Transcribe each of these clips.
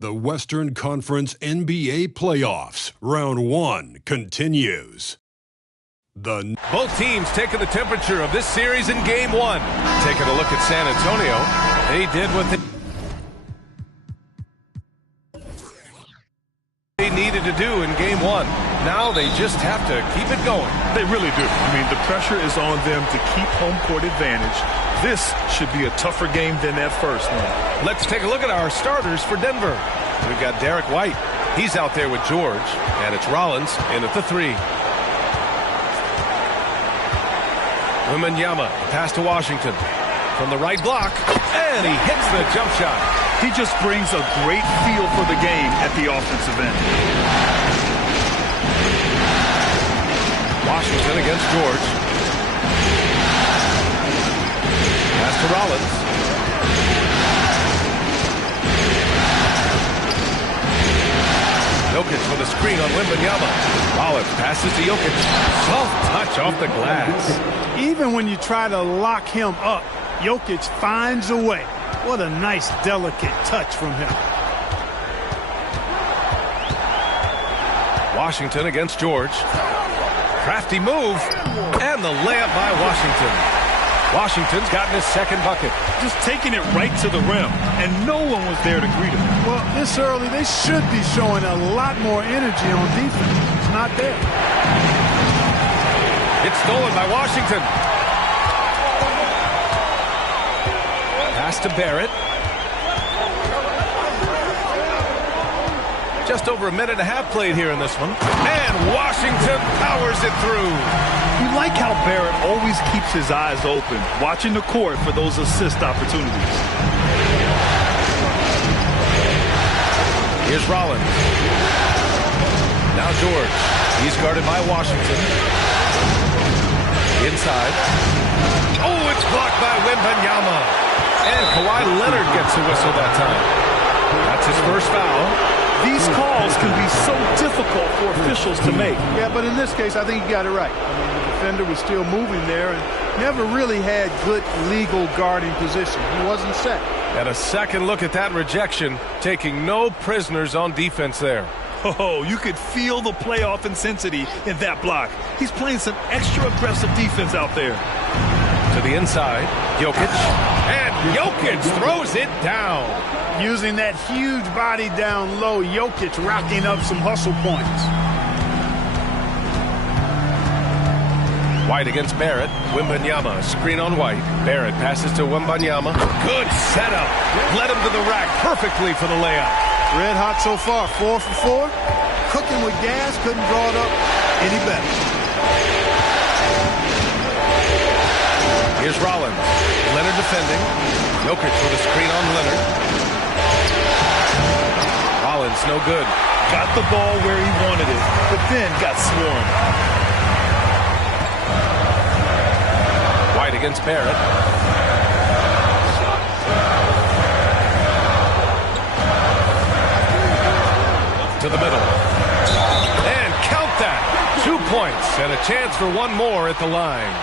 The Western Conference NBA playoffs, round 1 continues. Both teams taking the temperature of this series in game 1. Taking a look at San Antonio, they did what they needed to do in game 1. Now they just have to keep it going. They really do. I mean, the pressure is on them to keep home court advantage. This should be a tougher game than that first one. Let's take a look at our starters for Denver. We've got Derek White. He's out there with George. And it's Rollins in at the 3. Wembanyama, pass to Washington. From the right block. And he hits the jump shot. He just brings a great feel for the game at the offensive end. Washington against George. Pass to Rollins. Jokic with a screen on Wembanyama. Rollins passes to Jokic. Soft touch off the glass. Even when you try to lock him up, Jokic finds a way. What a nice, delicate touch from him. Washington against George. Crafty move. And the layup by Washington. Washington's gotten his second bucket. Just taking it right to the rim, and no one was there to greet him. Well, this early, they should be showing a lot more energy on defense. It's not there. It's stolen by Washington. Pass to Barrett. Just over a minute and a half played here in this one. And Washington powers it through. You like how Barrett always keeps his eyes open, watching the court for those assist opportunities. Here's Rollins. Now George. He's guarded by Washington. Inside. Oh, it's blocked by Wembanyama. And Kawhi Leonard gets a whistle that time. That's his first foul. These calls can be so difficult for officials to make. Yeah, but in this case, I think you got it right. I mean, the defender was still moving there and never really had good legal guarding position. He wasn't set. And a second look at that rejection, taking no prisoners on defense there. Oh, you could feel the playoff intensity in that block. He's playing some extra aggressive defense out there. To the inside, Jokic. And Jokic throws it down. Using that huge body down low, Jokic racking up some hustle points. White against Barrett. Wembanyama, screen on White. Barrett passes to Wembanyama. Good setup. Led him to the rack perfectly for the layup. Red hot so far, 4 for 4. Cooking with gas, couldn't draw it up any better. Here's Rollins. Leonard defending. Jokic with a screen on Leonard. Rollins no good. Got the ball where he wanted it, but then got swarmed. White against Barrett. To the middle. And count that. 2 points and a chance for one more at the line.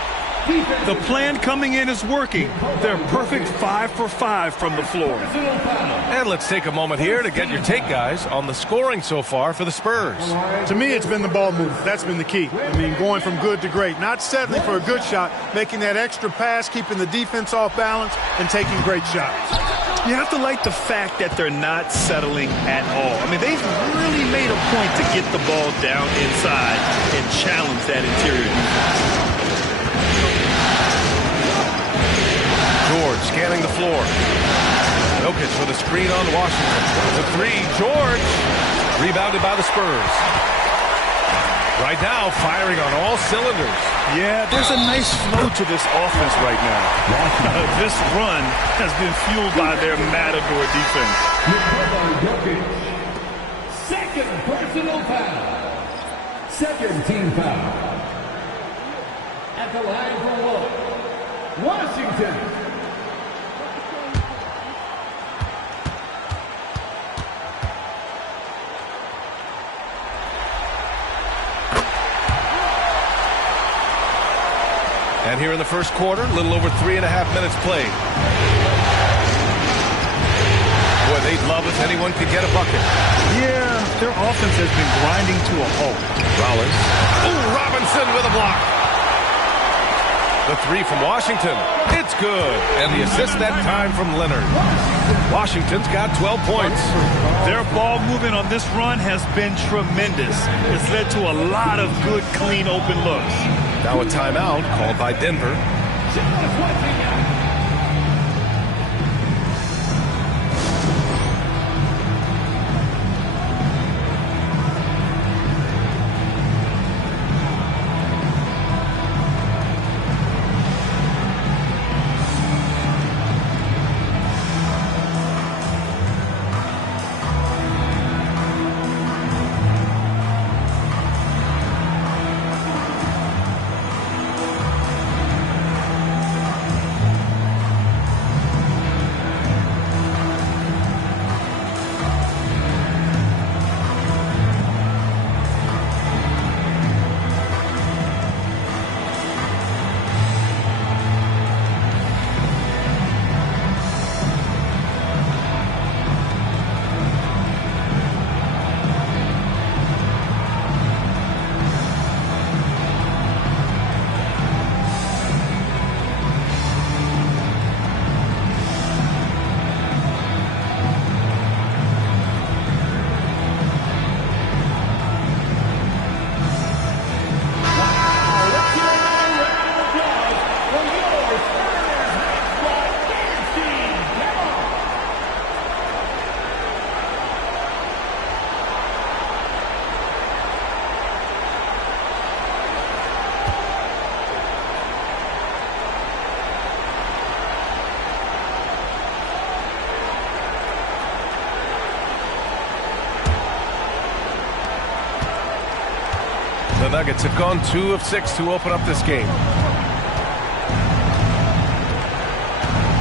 The plan coming in is working. They're perfect 5 for 5 from the floor. And let's take a moment here to get your take, guys, on the scoring so far for the Spurs. To me, it's been the ball movement. That's been the key. I mean, going from good to great. Not settling for a good shot, making that extra pass, keeping the defense off balance, and taking great shots. You have to like the fact that they're not settling at all. I mean, they've really made a point to get the ball down inside and challenge that interior defense. George scanning the floor. Jokic with a screen on Washington. The 3, George. Rebounded by the Spurs. Right now, firing on all cylinders. Yeah, there's a nice flow to this offense right now. This run has been fueled by their Matador defense. Second personal foul. Second team foul. At the line for Washington. And here in the first quarter, a little over 3.5 minutes played. Boy, They'd love if anyone could get a bucket. Yeah, their offense has been grinding to a halt. Rollins. Ooh, Robinson with a block. The three from Washington. It's good. And the assist that time from Leonard. Washington's got 12 points. Their ball movement on this run has been tremendous. It's led to a lot of good, clean, open looks. Now a timeout called by Denver. The Nuggets have gone 2 of 6 to open up this game.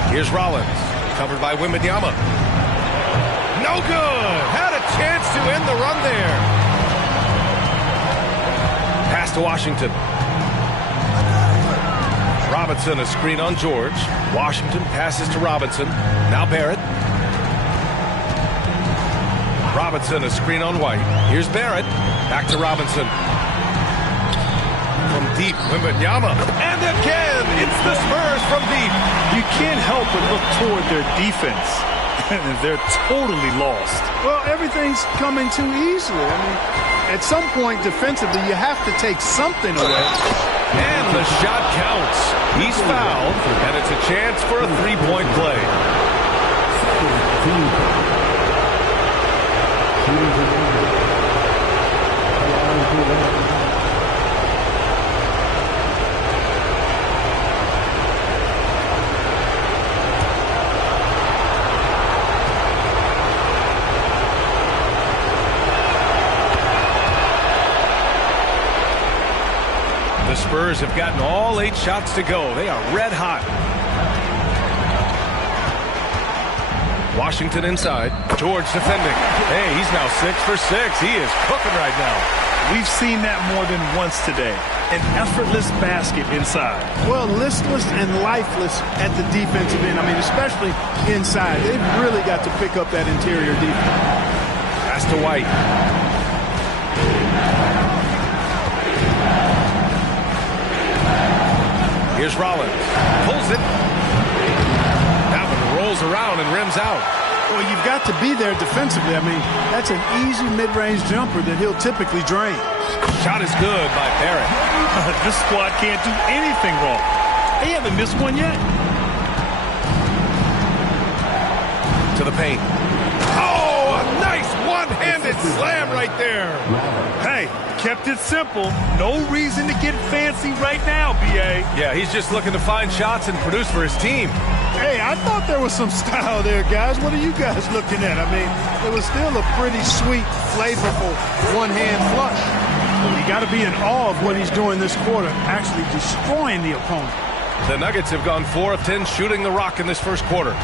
Here's Rollins, covered by Wembanyama. No good! Had a chance to end the run there. Pass to Washington. Robinson, a screen on George. Washington passes to Robinson. Now Barrett. Robinson, a screen on White. Here's Barrett. Back to Robinson. From deep, Wembanyama. And again, it's the Spurs from deep. You can't help but look toward their defense. They're totally lost. Well, everything's coming too easily. I mean, at some point defensively, you have to take something away. And the shot counts. He's fouled, and it's a chance for a three-point play. The Spurs have gotten all 8 shots to go. They are red hot. Washington inside. George defending. Hey, he's now 6 for 6. He is cooking right now. We've seen that more than once today. An effortless basket inside. Well, listless and lifeless at the defensive end. I mean, especially inside. They've really got to pick up that interior defense. Pass to White. Here's Rollins. Pulls it. That one rolls around and rims out. Well, you've got to be there defensively. I mean, that's an easy mid-range jumper that he'll typically drain. Shot is good by Barrett. This squad can't do anything wrong. They haven't missed one yet. To the paint. Oh, a nice one-handed slam right there. Hey, kept it simple. No reason to get fancy right now, B.A. Yeah, he's just looking to find shots and produce for his team. Hey, I thought there was some style there, guys. What are you guys looking at? I mean, it was still a pretty sweet, flavorful one-hand flush. Well, you got to be in awe of what he's doing this quarter, actually destroying the opponent. The Nuggets have gone 4 of 10 shooting the rock in this first quarter.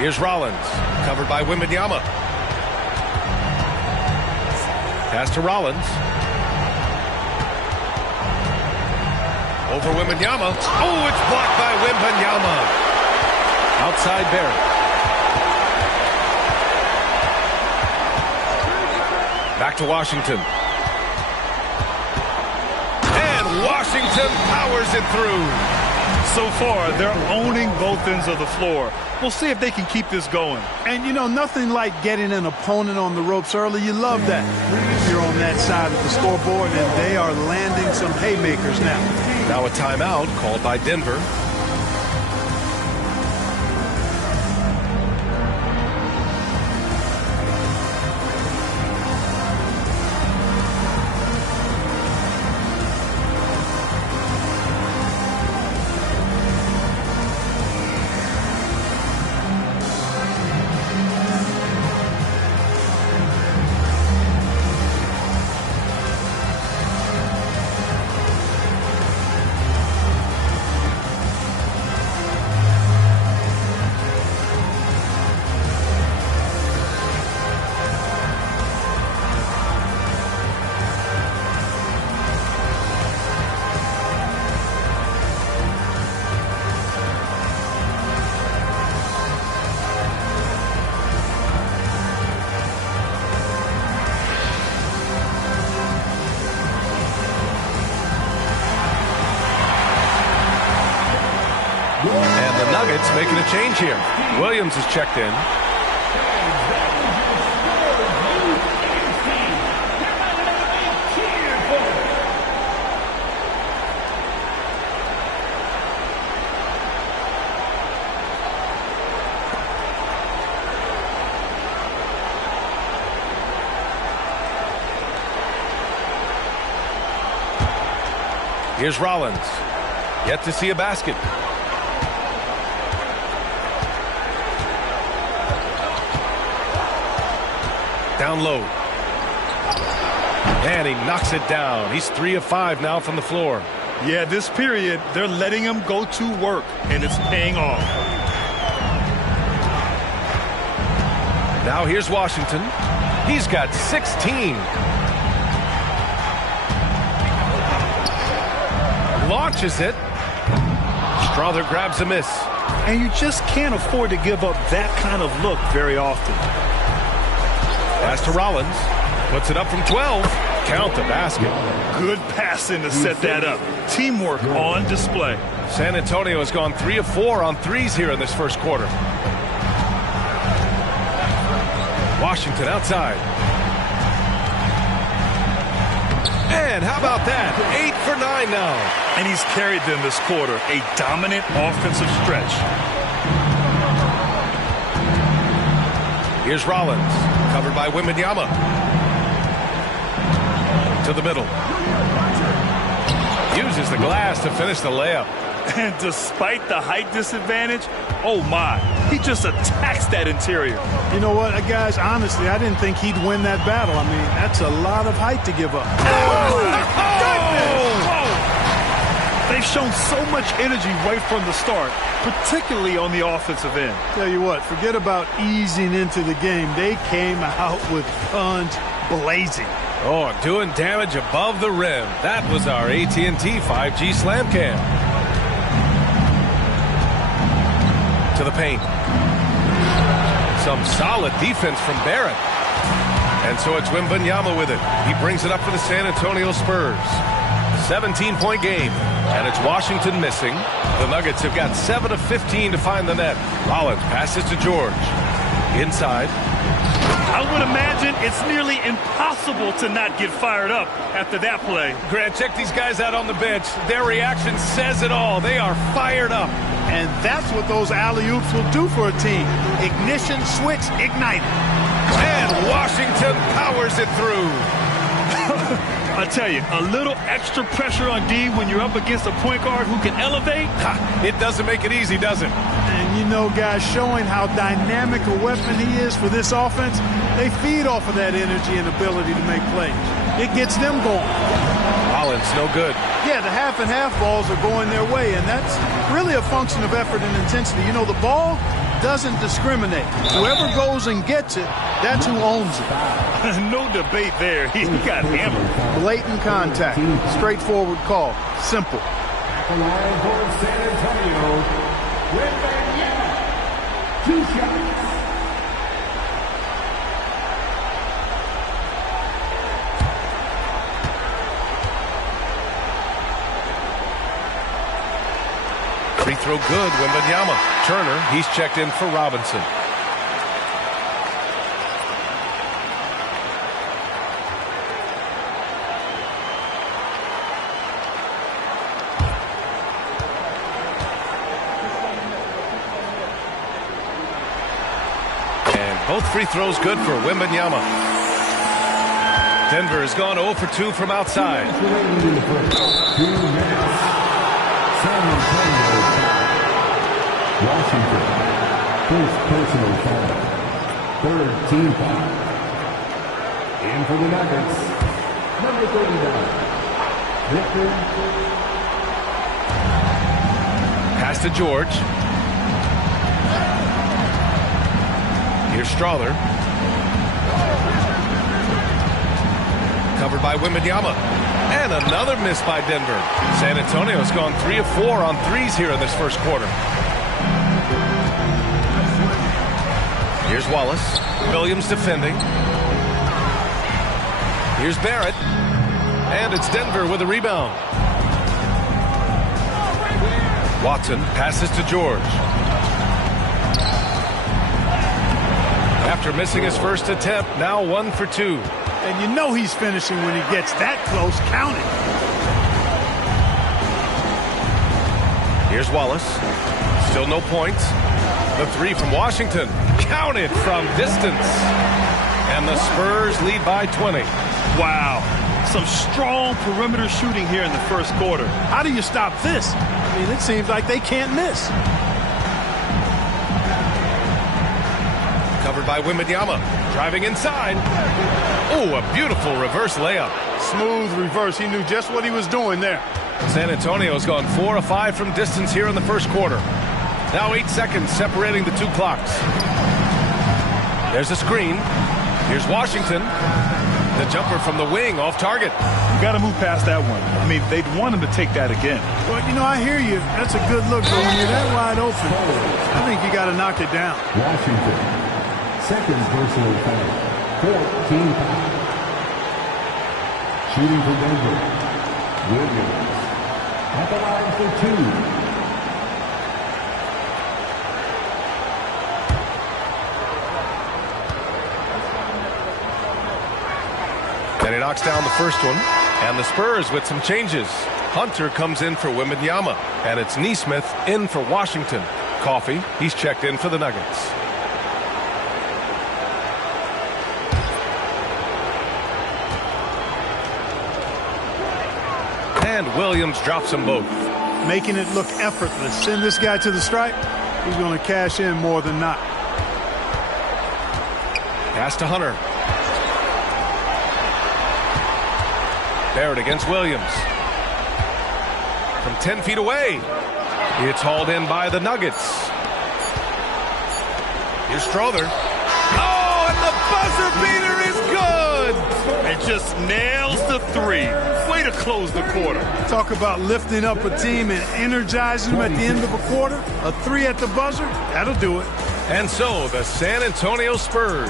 Here's Rollins, covered by Wembanyama. Pass to Rollins. Over Wembanyama. Oh, it's blocked by Wembanyama. Outside Barrett. Back to Washington. And Washington powers it through. So far, they're owning both ends of the floor. We'll see if they can keep this going. And, you know, nothing like getting an opponent on the ropes early. You love that. You're on that side of the scoreboard, and they are landing some haymakers now. Now a timeout called by Denver. And the Nuggets making a change here. Williams is checked in. Here's Rollins. Yet to see a basket. Down low. And he knocks it down. He's 3 of 5 now from the floor. Yeah, this period, they're letting him go to work, and it's paying off. Now here's Washington. He's got 16. Launches it. Strother grabs a miss. And you just can't afford to give up that kind of look very often. Pass to Rollins. Puts it up from 12. Count the basket. Good passing to set that up. Teamwork on display. San Antonio has gone 3 of 4 on threes here in this first quarter. Washington outside. And how about that? 8 for 9 now. And he's carried them this quarter. A dominant offensive stretch. Here's Rollins. Covered by Wembanyama. To the middle. Uses the glass to finish the layup. And despite the height disadvantage, oh my, he just attacks that interior. You know what, guys, honestly, I didn't think he'd win that battle. I mean, that's a lot of height to give up. Oh, my goodness! Oh. They've shown so much energy right from the start, particularly on the offensive end. Tell you what, forget about easing into the game. They came out with guns blazing. Oh, doing damage above the rim. That was our AT&T 5G Slam Cam. To the paint. Some solid defense from Barrett. And so it's Wembanyama with it. He brings it up for the San Antonio Spurs. 17-point game. And it's Washington missing. The Nuggets have got 7 of 15 to find the net. Rollins passes to George. Inside. I would imagine it's nearly impossible to not get fired up after that play. Grant, check these guys out on the bench. Their reaction says it all. They are fired up. And that's what those alley-oops will do for a team. Ignition switch ignited. And Washington powers it through. I tell you, a little extra pressure on D when you're up against a point guard who can elevate. It doesn't make it easy, does it? And you know, guys, showing how dynamic a weapon he is for this offense, they feed off of that energy and ability to make plays. It gets them going. Rollins, no good. Yeah, the half and half balls are going their way, and that's really a function of effort and intensity. You know, the ball doesn't discriminate. Whoever goes and gets it, that's who owns it. No debate there. He got hammered. Blatant contact. Straightforward call. Simple. At the line for San Antonio, Wembanyama. 2 shots. Free throw good, Wembanyama. Turner, he's checked in for Robinson. And both free throws good for Wembanyama. Denver has gone 0 for 2 from outside. 2 minutes. San Antonio foul. Washington, first personal foul. 3rd team foul. In for the Nuggets, number 39, Victor. Pass to George. Here's Strother. Covered by Wembanyama. And another miss by Denver. San Antonio's gone 3 of 4 on threes here in this first quarter. Here's Wallace. Williams defending. Here's Barrett. And it's Denver with a rebound. Watson passes to George. After missing his first attempt, now 1 for 2. And you know he's finishing when he gets that close. Count it. Here's Wallace. Still no points. The 3 from Washington. Counted from distance. And the Spurs lead by 20. Wow. Some strong perimeter shooting here in the first quarter. How do you stop this? I mean, it seems like they can't miss. Covered by Wembanyama. Driving inside. Oh, a beautiful reverse layup. Smooth reverse. He knew just what he was doing there. San Antonio's gone 4 of 5 from distance here in the first quarter. Now 8 seconds separating the 2 clocks. There's a screen. Here's Washington. The jumper from the wing off target. You got to move past that one. I mean, they'd want him to take that again. Well, you know, I hear you. That's a good look, but when you're that wide open, I think you got to knock it down. Washington, 2nd personal foul. 4th team foul. Shooting for Denver, Williams. At the line for 2. And he knocks down the first one. And the Spurs with some changes. Hunter comes in for Wembanyama. And it's Nesmith in for Washington. Coffey, he's checked in for the Nuggets. And Williams drops them both. Making it look effortless. Send this guy to the stripe. He's going to cash in more than not. Pass to Hunter. Barrett against Williams. From 10 feet away. It's hauled in by the Nuggets. Here's Strother. Oh, and the buzzer beater is good! And just nails the 3. Way to close the quarter. Talk about lifting up a team and energizing them at the end of a quarter. A 3 at the buzzer, that'll do it. And so the San Antonio Spurs,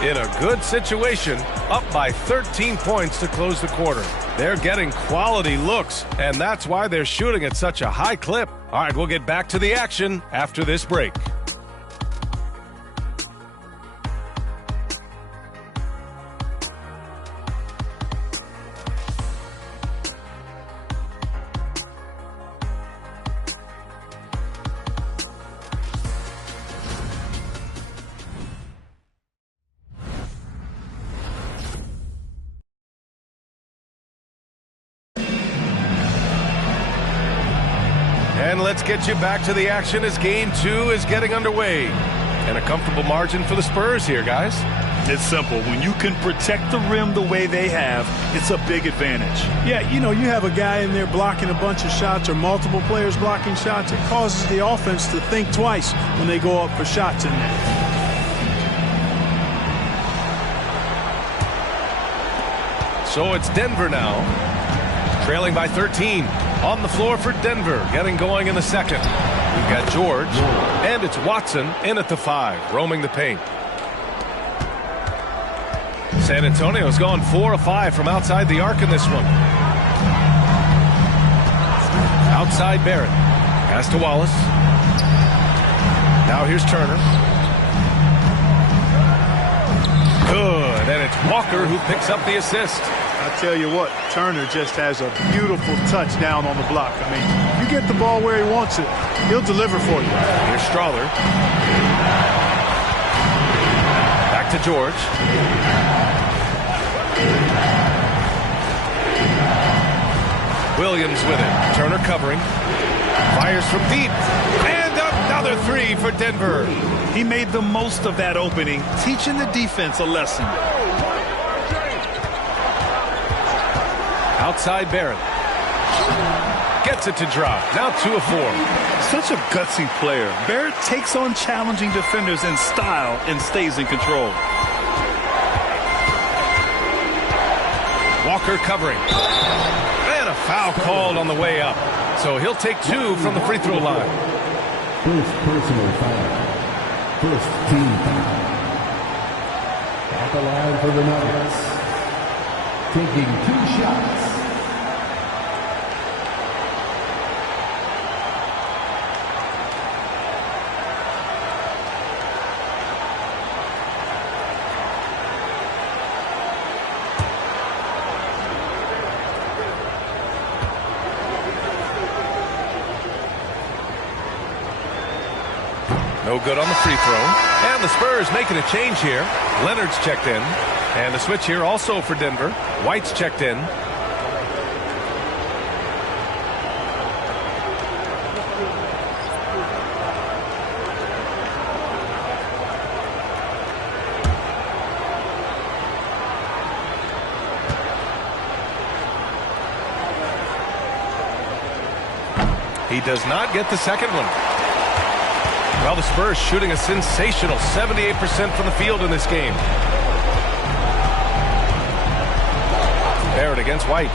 in a good situation, up by 13 points to close the quarter. They're getting quality looks, and that's why they're shooting at such a high clip. All right, we'll get back to the action after this break. And let's get you back to the action as Game 2 is getting underway. And a comfortable margin for the Spurs here, guys. It's simple. When you can protect the rim the way they have, it's a big advantage. Yeah, you know, you have a guy in there blocking a bunch of shots or multiple players blocking shots. It causes the offense to think twice when they go up for shots in there. So it's Denver now, trailing by 13. On the floor for Denver, getting going in the second. We've got George, and it's Watson in at the 5, roaming the paint. San Antonio's gone 4 of 5 from outside the arc in this one. Outside Barrett. Pass to Wallace. Now here's Turner. Good, and it's Walker who picks up the assist. I tell you what, Turner just has a beautiful touch down on the block. I mean, you get the ball where he wants it, he'll deliver for you. Here's Strawther. Back to George. Williams with it. Turner covering. Fires from deep. And another 3 for Denver. He made the most of that opening, teaching the defense a lesson. Outside Barrett. Gets it to drop. Now 2 of 4. Such a gutsy player. Barrett takes on challenging defenders in style and stays in control. Walker covering. And a foul called on the way up. So he'll take 2 from the free throw line. First personal foul. First team foul. At the line for the Nuggets. Taking 2 shots. No good on the free throw. And the Spurs making a change here. Leonard's checked in. And the switch here also for Denver. White's checked in. He does not get the second one. Well, the Spurs shooting a sensational 78% from the field in this game. Barrett against White.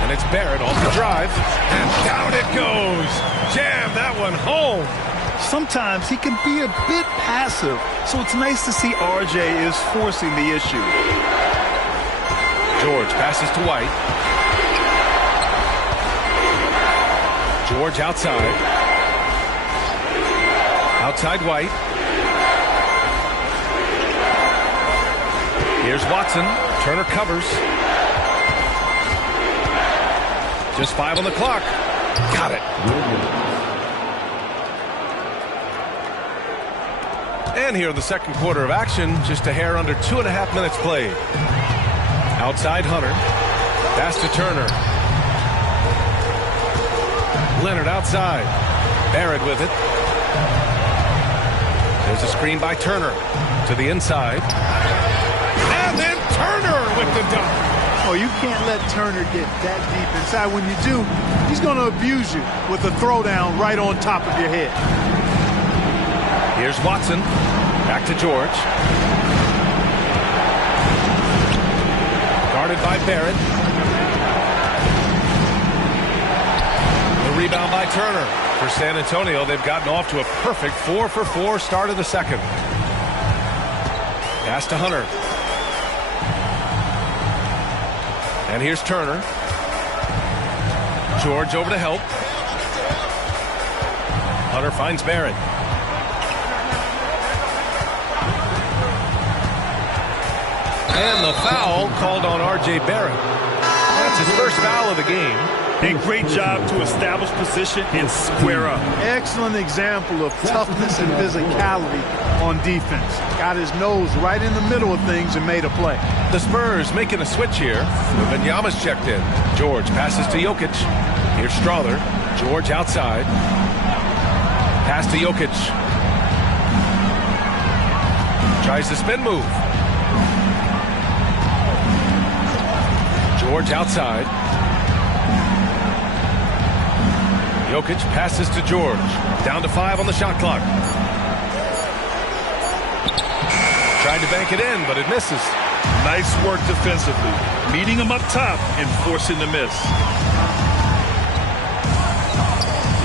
And it's Barrett off the drive. And down it goes. Jam that one home. Sometimes he can be a bit passive, so it's nice to see RJ is forcing the issue. George passes to White. George outside. Outside White. Here's Watson. Turner covers. Just 5 on the clock. Got it. And here in the second quarter of action, just a hair under 2.5 minutes played. Outside Hunter. Pass to Turner. Leonard outside. Barrett with it. There's a screen by Turner to the inside. And then Turner with the dunk. Oh, you can't let Turner get that deep inside. When you do, he's going to abuse you with a throwdown right on top of your head. Here's Watson. Back to George. Guarded by Barrett. The rebound by Turner. For San Antonio, they've gotten off to a perfect 4-for-4 start of the second. Pass to Hunter. And here's Turner. George over to help. Hunter finds Barrett. And the foul called on R.J. Barrett. That's his first foul of the game. A great job to establish position and square up. Excellent example of toughness and physicality on defense. Got his nose right in the middle of things and made a play. The Spurs making a switch here. Wembanyama's checked in. George passes to Jokic. Here's Strawther. George outside. Pass to Jokic. Tries the spin move. George outside. Jokic passes to George. Down to 5 on the shot clock. Tried to bank it in, but it misses. Nice work defensively. Meeting him up top and forcing the miss.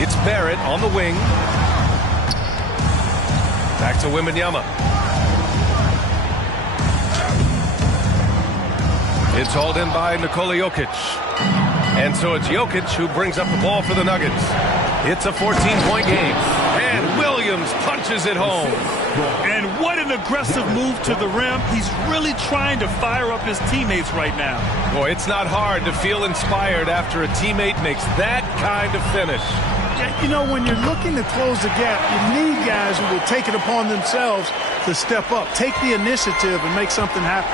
It's Barrett on the wing. Back to Wembanyama. It's hauled in by Nikola Jokic. And so it's Jokic who brings up the ball for the Nuggets. It's a 14-point game. And Williams punches it home. And what an aggressive move to the rim. He's really trying to fire up his teammates right now. Boy, it's not hard to feel inspired after a teammate makes that kind of finish. You know, when you're looking to close the gap, you need guys who will take it upon themselves to step up, take the initiative, and make something happen.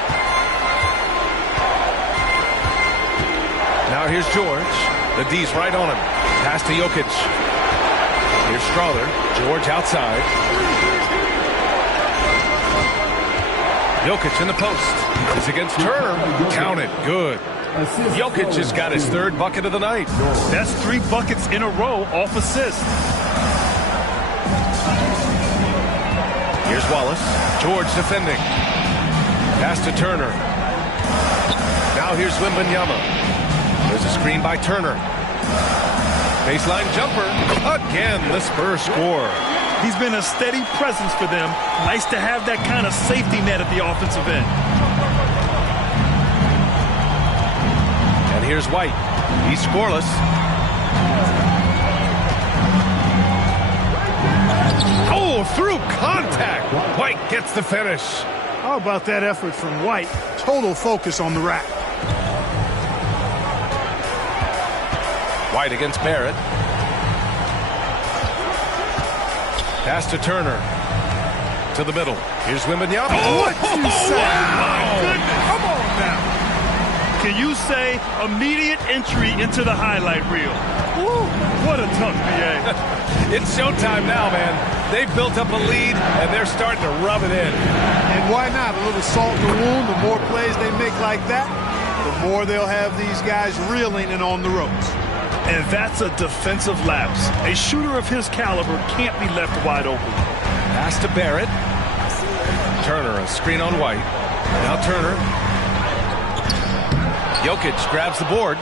Now here's George. The D's right on him. Pass to Jokic. Here's Strother. George outside. Jokic in the post. It's against Turner. Count it. Good. Jokic has got his third bucket of the night. That's 3 buckets in a row off assist. Here's Wallace. George defending. Pass to Turner. Now here's Wembanyama. There's a screen by Turner. Baseline jumper. Again, the Spurs score. He's been a steady presence for them. Nice to have that kind of safety net at the offensive end. And here's White. He's scoreless. Oh, through contact. White gets the finish. How about that effort from White? Total focus on the rack. White against Barrett. Pass to Turner. To the middle. Here's Wembanyama. What you say? Wow. Come on now. Can you say immediate entry into the highlight reel? Woo, what a tough BA. It's showtime now, man. They've built up a lead, and they're starting to rub it in. And why not? A little salt in the wound. The more plays they make like that, the more they'll have these guys reeling and on the ropes. And that's a defensive lapse. A shooter of his caliber can't be left wide open. Pass to Barrett. Turner, a screen on White. Now Turner. Jokic grabs the board.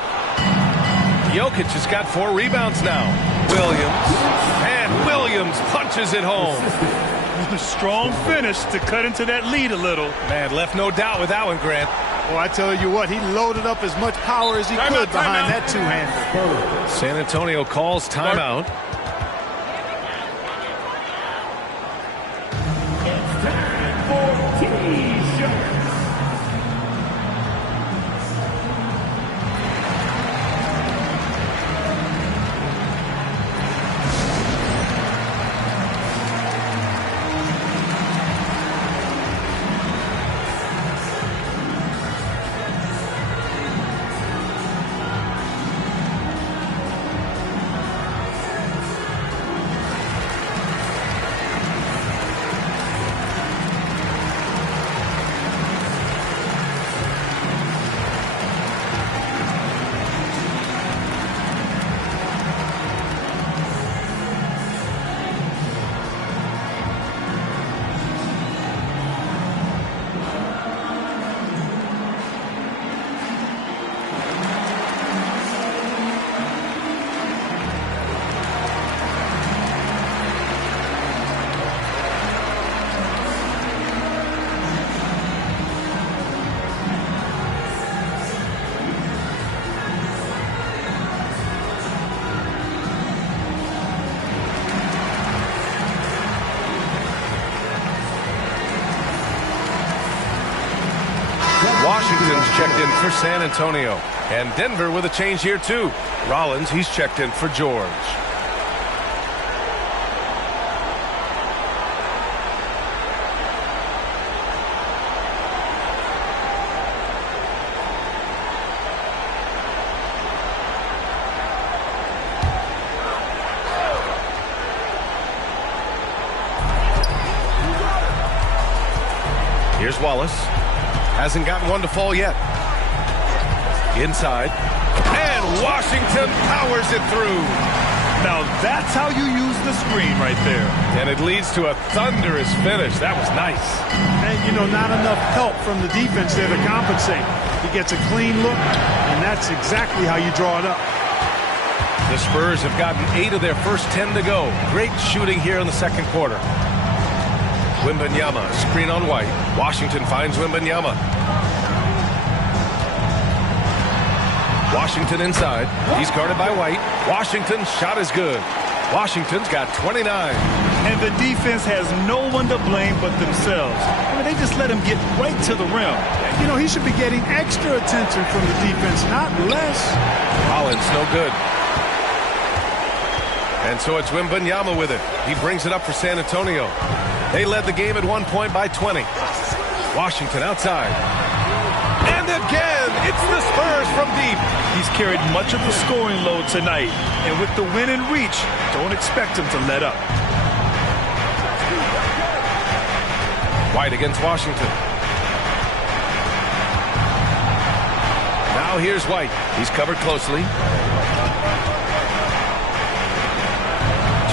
Jokic has got 4 rebounds now. Williams. And Williams punches it home. A strong finish to cut into that lead a little. Man, left no doubt with that one, Grant. Well, I tell you what, he loaded up as much power as he could behind that two-hander. San Antonio calls timeout. Washington's checked in for San Antonio. And Denver with a change here, too. Rollins, he's checked in for George. Here's Wallace. Hasn't gotten one to fall yet. Inside. And Washington powers it through. Now that's how you use the screen right there. And it leads to a thunderous finish. That was nice. And, you know, not enough help from the defense there to compensate. He gets a clean look, and that's exactly how you draw it up. The The Spurs have gotten 8 of their first 10 to go. Great shooting here in the second quarter. Wembanyama, screen on White. Washington finds Wembanyama. Washington inside. He's guarded by White. Washington's shot is good. Washington's got 29. And the defense has no one to blame but themselves. I mean, they just let him get right to the rim. You know, he should be getting extra attention from the defense, not less. Rollins, no good. And so it's Wembanyama with it. He brings it up for San Antonio. They led the game at one point by 20. Washington outside. And again, it's the Spurs from deep. He's carried much of the scoring load tonight. And with the win in reach, don't expect him to let up. White against Washington. Now here's White. He's covered closely.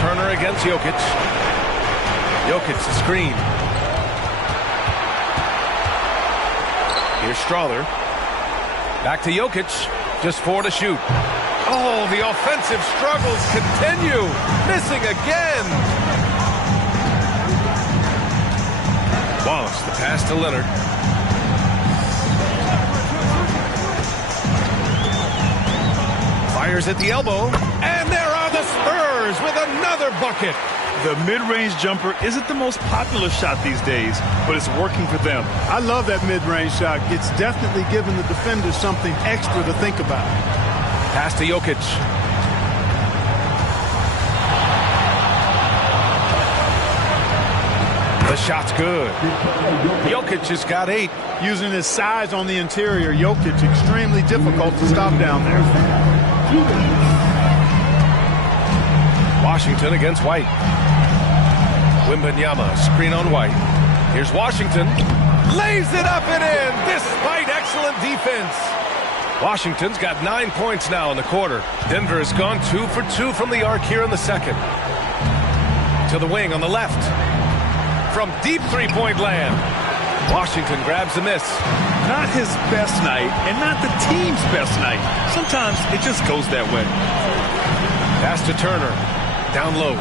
Turner against Jokic. Jokic the screen. Here's Strawther. Back to Jokic. Just 4 to shoot. Oh, the offensive struggles continue. Missing again. Wallace, the pass to Leonard. Fires at the elbow. And there are the Spurs with another bucket. The mid-range jumper isn't the most popular shot these days, but it's working for them. I love that mid-range shot. It's definitely giving the defenders something extra to think about. Pass to Jokic. The shot's good. Jokic has got 8. Using his size on the interior, Jokic extremely difficult to stop down there. Washington against White. Wembanyama, screen on White. Here's Washington. Lays it up and in despite excellent defense. Washington's got 9 points now in the quarter. Denver has gone 2 for 2 from the arc here in the second. To the wing on the left. From deep three-point land. Washington grabs the miss. Not his best night and not the team's best night. Sometimes it just goes that way. Pass to Turner. Down low.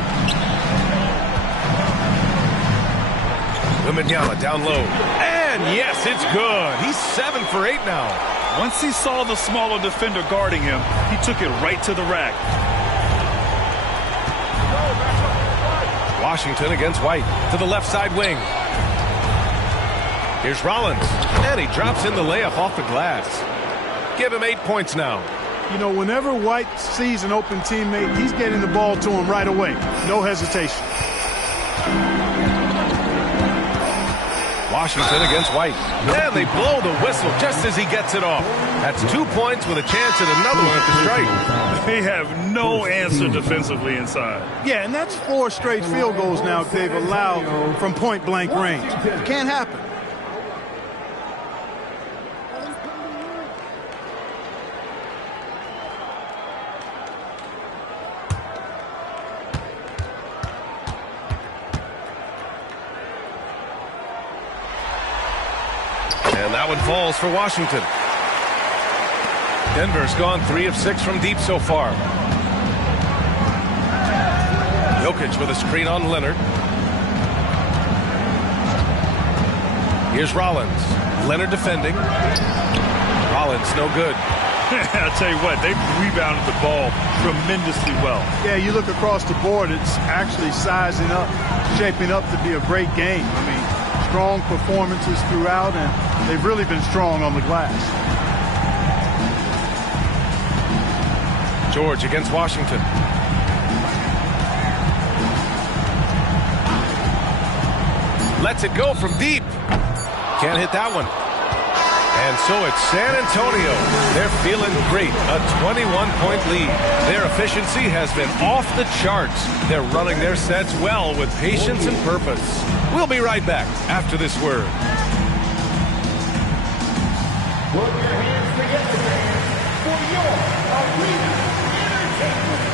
Wembanyama down low. And yes, it's good. He's 7 for 8 now. Once he saw the smaller defender guarding him, he took it right to the rack. Washington against White to the left side wing. Here's Rollins. And he drops in the layup off the glass. Give him 8 points now. You know, whenever White sees an open teammate, he's getting the ball to him right away. No hesitation. Washington against White. And they blow the whistle just as he gets it off. That's 2 points with a chance at another one at the strike. They have no answer defensively inside. Yeah, and that's 4 straight field goals now they've allowed from point-blank range. It can't happen. And that one falls for Washington. Denver's gone 3 of 6 from deep so far. Jokic with a screen on Leonard. Here's Rollins. Leonard defending. Rollins no good. I'll tell you what, they've rebounded the ball tremendously well. Yeah, you look across the board, it's actually sizing up, shaping up to be a great game. I mean, strong performances throughout, and they've really been strong on the glass. George against Washington. Lets it go from deep. Can't hit that one. And so it's San Antonio. They're feeling great. A 21-point lead. Their efficiency has been off the charts. They're running their sets well with patience and purpose. We'll be right back after this word. Put your hands together for your arena entertainment.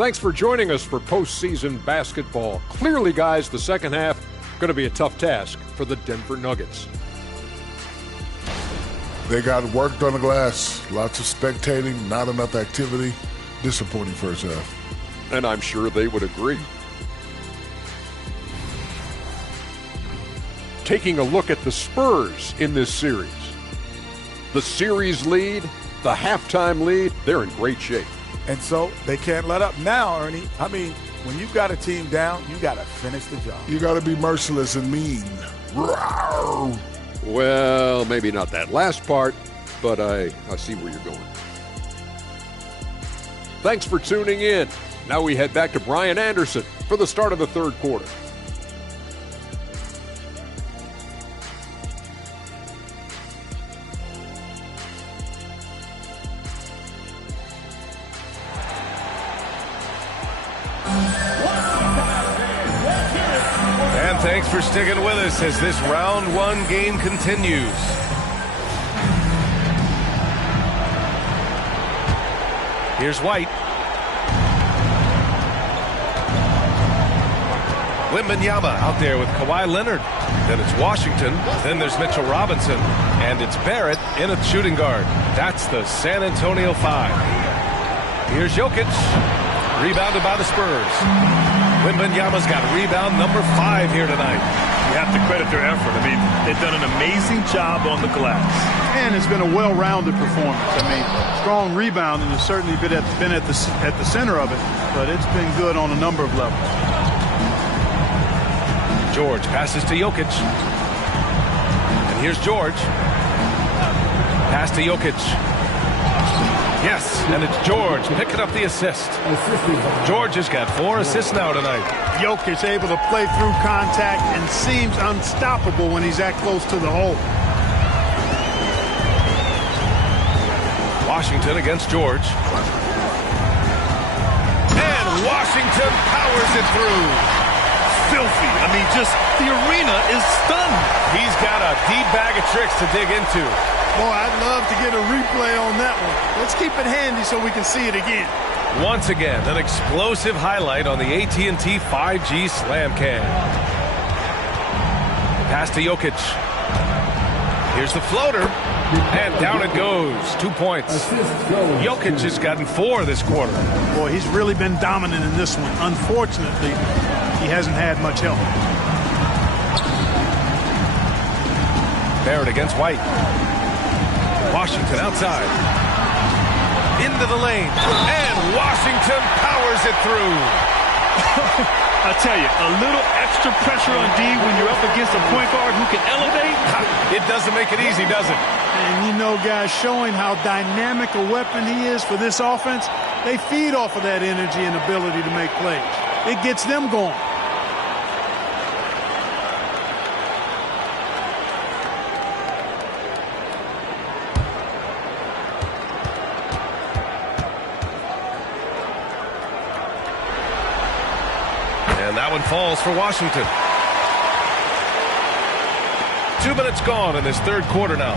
Thanks for joining us for postseason basketball. Clearly, guys, the second half going to be a tough task for the Denver Nuggets. They got worked on the glass. Lots of spectating, not enough activity. Disappointing first half. And I'm sure they would agree. Taking a look at the Spurs in this series. The series lead, the halftime lead, they're in great shape. And so they can't let up now, Ernie. I mean, when you've got a team down, you got to finish the job. You got to be merciless and mean. Rawr. Well, maybe not that last part, but I see where you're going. Thanks for tuning in. Now we head back to Brian Anderson for the start of the third quarter. And thanks for sticking with us as this round one game continues. Here's White. Wembanyama out there with Kawhi Leonard. Then it's Washington. Then there's Mitchell Robinson. And it's Barrett in a shooting guard. That's the San Antonio 5. Here's Jokic. Rebounded by the Spurs. Wembanyama's got rebound number 5 here tonight. You have to credit their effort. I mean, they've done an amazing job on the glass. And it's been a well-rounded performance. I mean, strong rebounding has certainly been at the center of it, but it's been good on a number of levels. George passes to Jokic. And here's George. Pass to Jokic. Yes, and it's George picking up the assist. George has got 4 assists now tonight. Jokic able to play through contact and seems unstoppable when he's that close to the hole. Washington against George. And Washington powers it through. Filthy. I mean, just the arena is stunned. He's got a deep bag of tricks to dig into. Boy, I'd love to get a replay on that one. Let's keep it handy so we can see it again. Once again, an explosive highlight on the AT&T 5G Slam Cam. Pass to Jokic. Here's the floater. And down it goes. 2 points. Jokic has gotten 4 this quarter. Boy, he's really been dominant in this one. Unfortunately, he hasn't had much help. Barrett against White. Washington outside. Into the lane. And Washington powers it through. I tell you, a little extra pressure on D when you're up against a point guard who can elevate. It doesn't make it easy, does it? And you know, guys, showing how dynamic a weapon he is for this offense, they feed off of that energy and ability to make plays. It gets them going. And that one falls for Washington. 2 minutes gone in this third quarter now.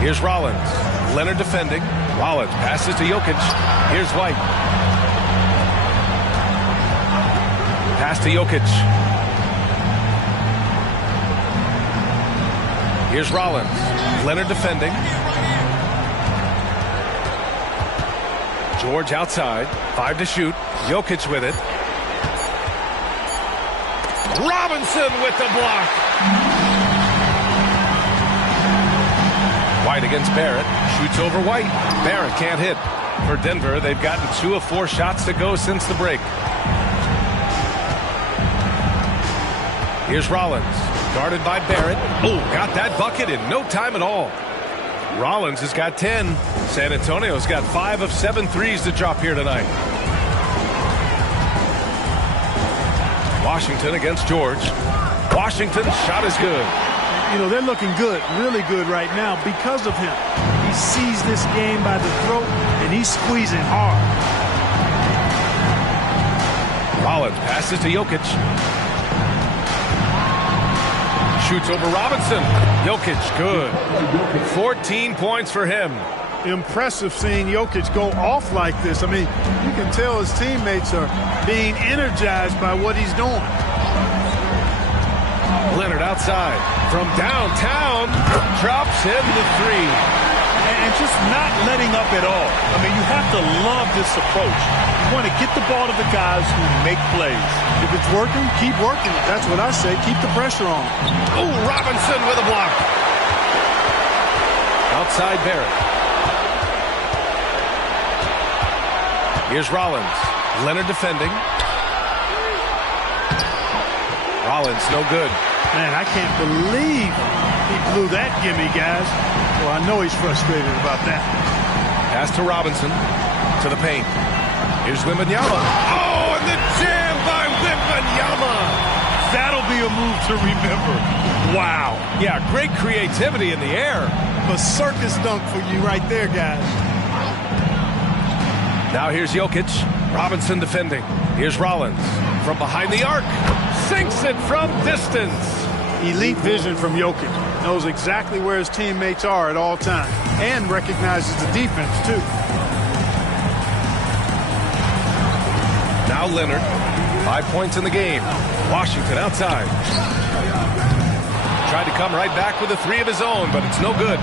Here's Rollins. Leonard defending. Rollins passes to Jokic. Here's White. Pass to Jokic. Here's Rollins. Leonard defending. George outside. 5 to shoot. Jokic with it. Robinson with the block. White against Barrett. Shoots over White. Barrett can't hit. For Denver, they've gotten 2 of 4 shots to go since the break. Here's Rollins. Guarded by Barrett. Oh, got that bucket in no time at all. Rollins has got 10. San Antonio's got 5 of 7 threes to drop here tonight. Washington against George. Washington's shot is good. You know, they're looking good, really good right now because of him. He sees this game by the throat, and he's squeezing hard. Rollins passes to Jokic. Shoots over Robinson. Jokic, good. 14 points for him. impressive seeing Jokic go off like this. I mean, you can tell his teammates are being energized by what he's doing. Leonard outside from downtown, drops in the three. And just not letting up at all. I mean, you have to love this approach. You want to get the ball to the guys who make plays. If it's working, keep working it. That's what I say. Keep the pressure on. Oh, Robinson with a block. Outside Barrett. Here's Rollins. Leonard defending. Rollins, no good. Man, I can't believe he blew that gimme, guys. Well, I know he's frustrated about that. Pass to Robinson. To the paint. Here's Wembanyama. Oh, and the jam by Wembanyama. That'll be a move to remember. Wow. Yeah, great creativity in the air. A circus dunk for you right there, guys. Now here's Jokic. Robinson defending. Here's Rollins. From behind the arc. Sinks it from distance. Elite vision from Jokic. Knows exactly where his teammates are at all times. And recognizes the defense, too. Now Leonard. 5 points in the game. Washington outside. Tried to come right back with a three of his own, but it's no good.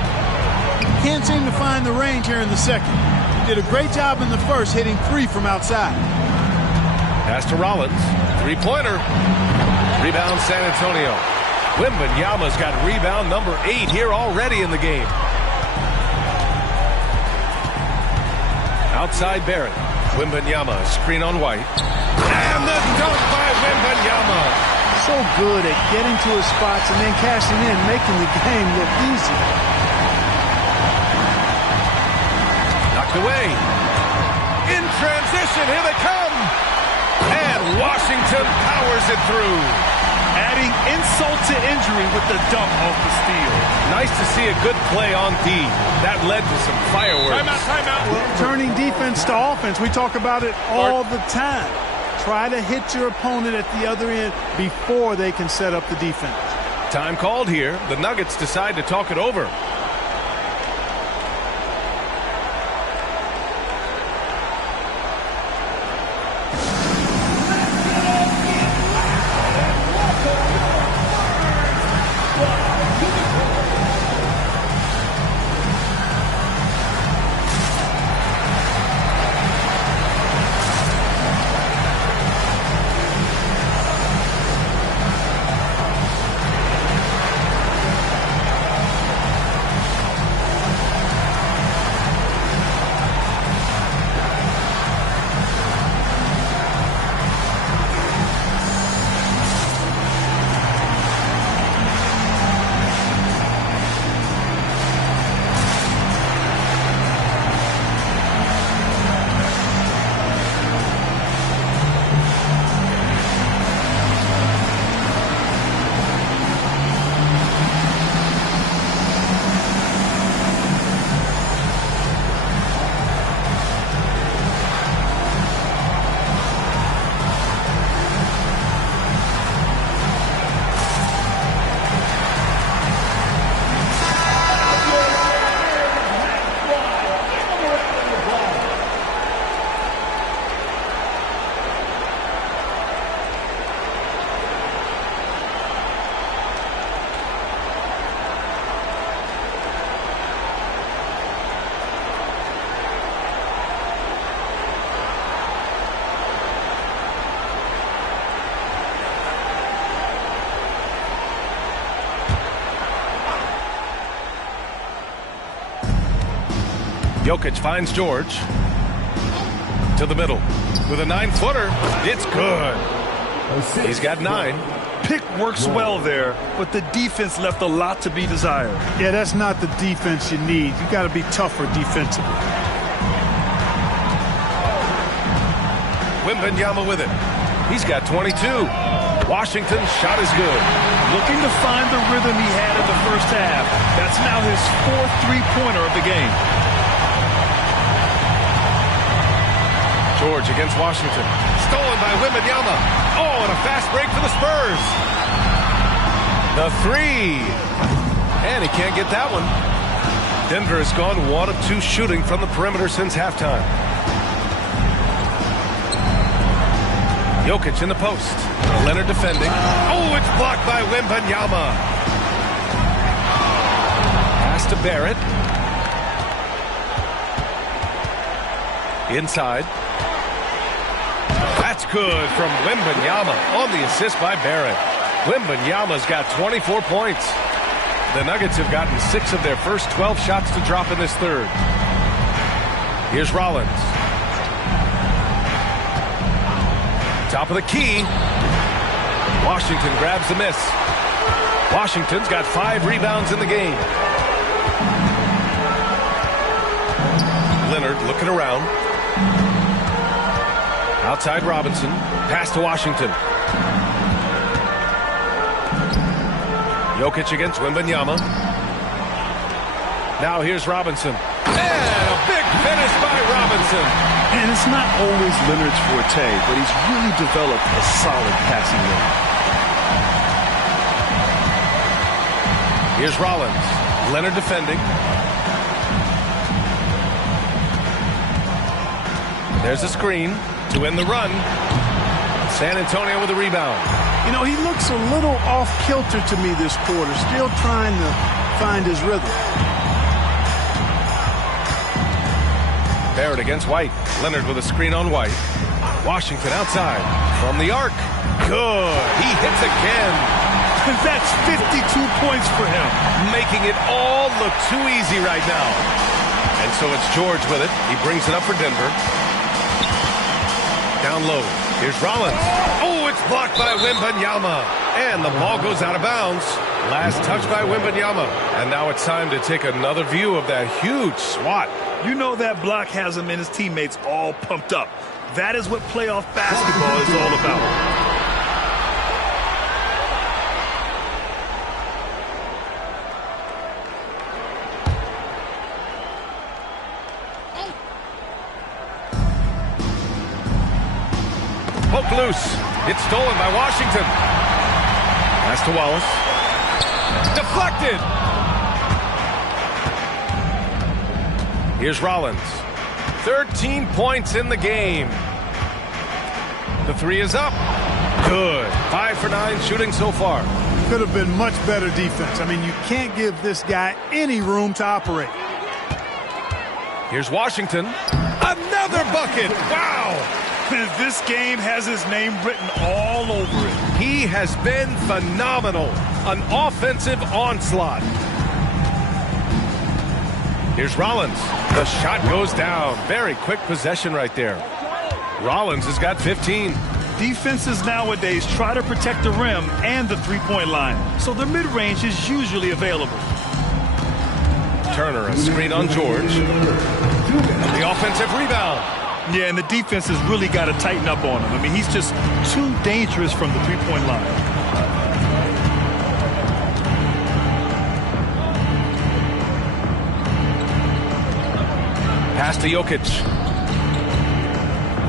Can't seem to find the range here in the second. Did a great job in the first, hitting three from outside. Pass to Rollins. Three-pointer. Rebound San Antonio. Wembanyama's got rebound number 8 here already in the game. Outside Barrett. Wembanyama, screen on White. And the dunk by Wembanyama. So good at getting to his spots and then cashing in, making the game look easy. Knocked away. In transition, here they come. And Washington powers it through. Adding insult to injury with the dunk off the steal. Nice to see a good play on D. That led to some fireworks. Timeout. Well, turning defense to offense, we talk about it all the time. Try to hit your opponent at the other end before they can set up the defense. Time called here. The Nuggets decide to talk it over. Jokic finds George. To the middle. With a 9-footer. It's good. He's got 9. Pick works well there, but the defense left a lot to be desired. Yeah, that's not the defense you need. You got to be tougher defensively. Wembanyama with it. He's got 22. Washington's shot is good. Looking to find the rhythm he had in the first half. That's now his 4th three-pointer of the game. George against Washington. Stolen by Wembanyama. Oh, and a fast break for the Spurs. The 3. And he can't get that one. Denver has gone 1 of 2 shooting from the perimeter since halftime. Jokic in the post. Leonard defending. Oh, it's blocked by Wembanyama. Pass to Barrett. Inside. That's good from Wembanyama on the assist by Barrett. Wembanyama's got 24 points. The Nuggets have gotten 6 of their first 12 shots to drop in this third. Here's Rollins. Top of the key. Washington grabs the miss. Washington's got 5 rebounds in the game. Leonard looking around. Outside Robinson. Pass to Washington. Jokic against Wembanyama. Now here's Robinson. And a big finish by Robinson. And it's not always Leonard's forte, but he's really developed a solid passing game. Here's Rollins. Leonard defending. There's a screen to end the run. San Antonio with a rebound. You know, he looks a little off-kilter to me this quarter, still trying to find his rhythm. Barrett against White. Leonard with a screen on White. Washington outside. From the arc. Good. He hits again. That's 52 points for him. Making it all look too easy right now. And so it's George with it. He brings it up for Denver. Down low. Here's Rollins. Oh, it's blocked by Wembanyama. And the ball goes out of bounds. Last touch by Wembanyama. And now it's time to take another view of that huge swat. You know that block has him and his teammates all pumped up. That is what playoff basketball is all about. Poked loose. It's stolen by Washington. Pass to Wallace. Deflected. Here's Rollins. 13 points in the game. The 3 is up. Good. 5 for 9 shooting so far. Could have been much better defense. I mean, you can't give this guy any room to operate. Here's Washington. Another bucket. Wow. This game has his name written all over it. He has been phenomenal. An offensive onslaught. Here's Rollins. The shot goes down. Very quick possession right there. Rollins has got 15. Defenses nowadays try to protect the rim and the three-point line, so their mid-range is usually available. Turner, a screen on George. The offensive rebound. Yeah, and the defense has really got to tighten up on him. I mean, he's just too dangerous from the three-point line. Pass to Jokic.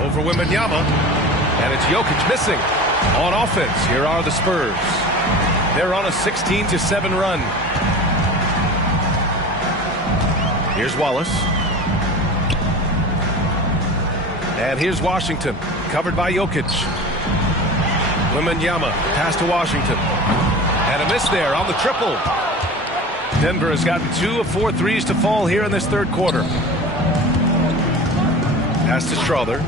Over Wembanyama. And it's Jokic missing. On offense, here are the Spurs. They're on a 16-7 run. Here's Wallace. And here's Washington, covered by Jokic. Wembanyama, pass to Washington. And a miss there on the triple. Denver has gotten 2 of 4 threes to fall here in this third quarter. Pass to Strother.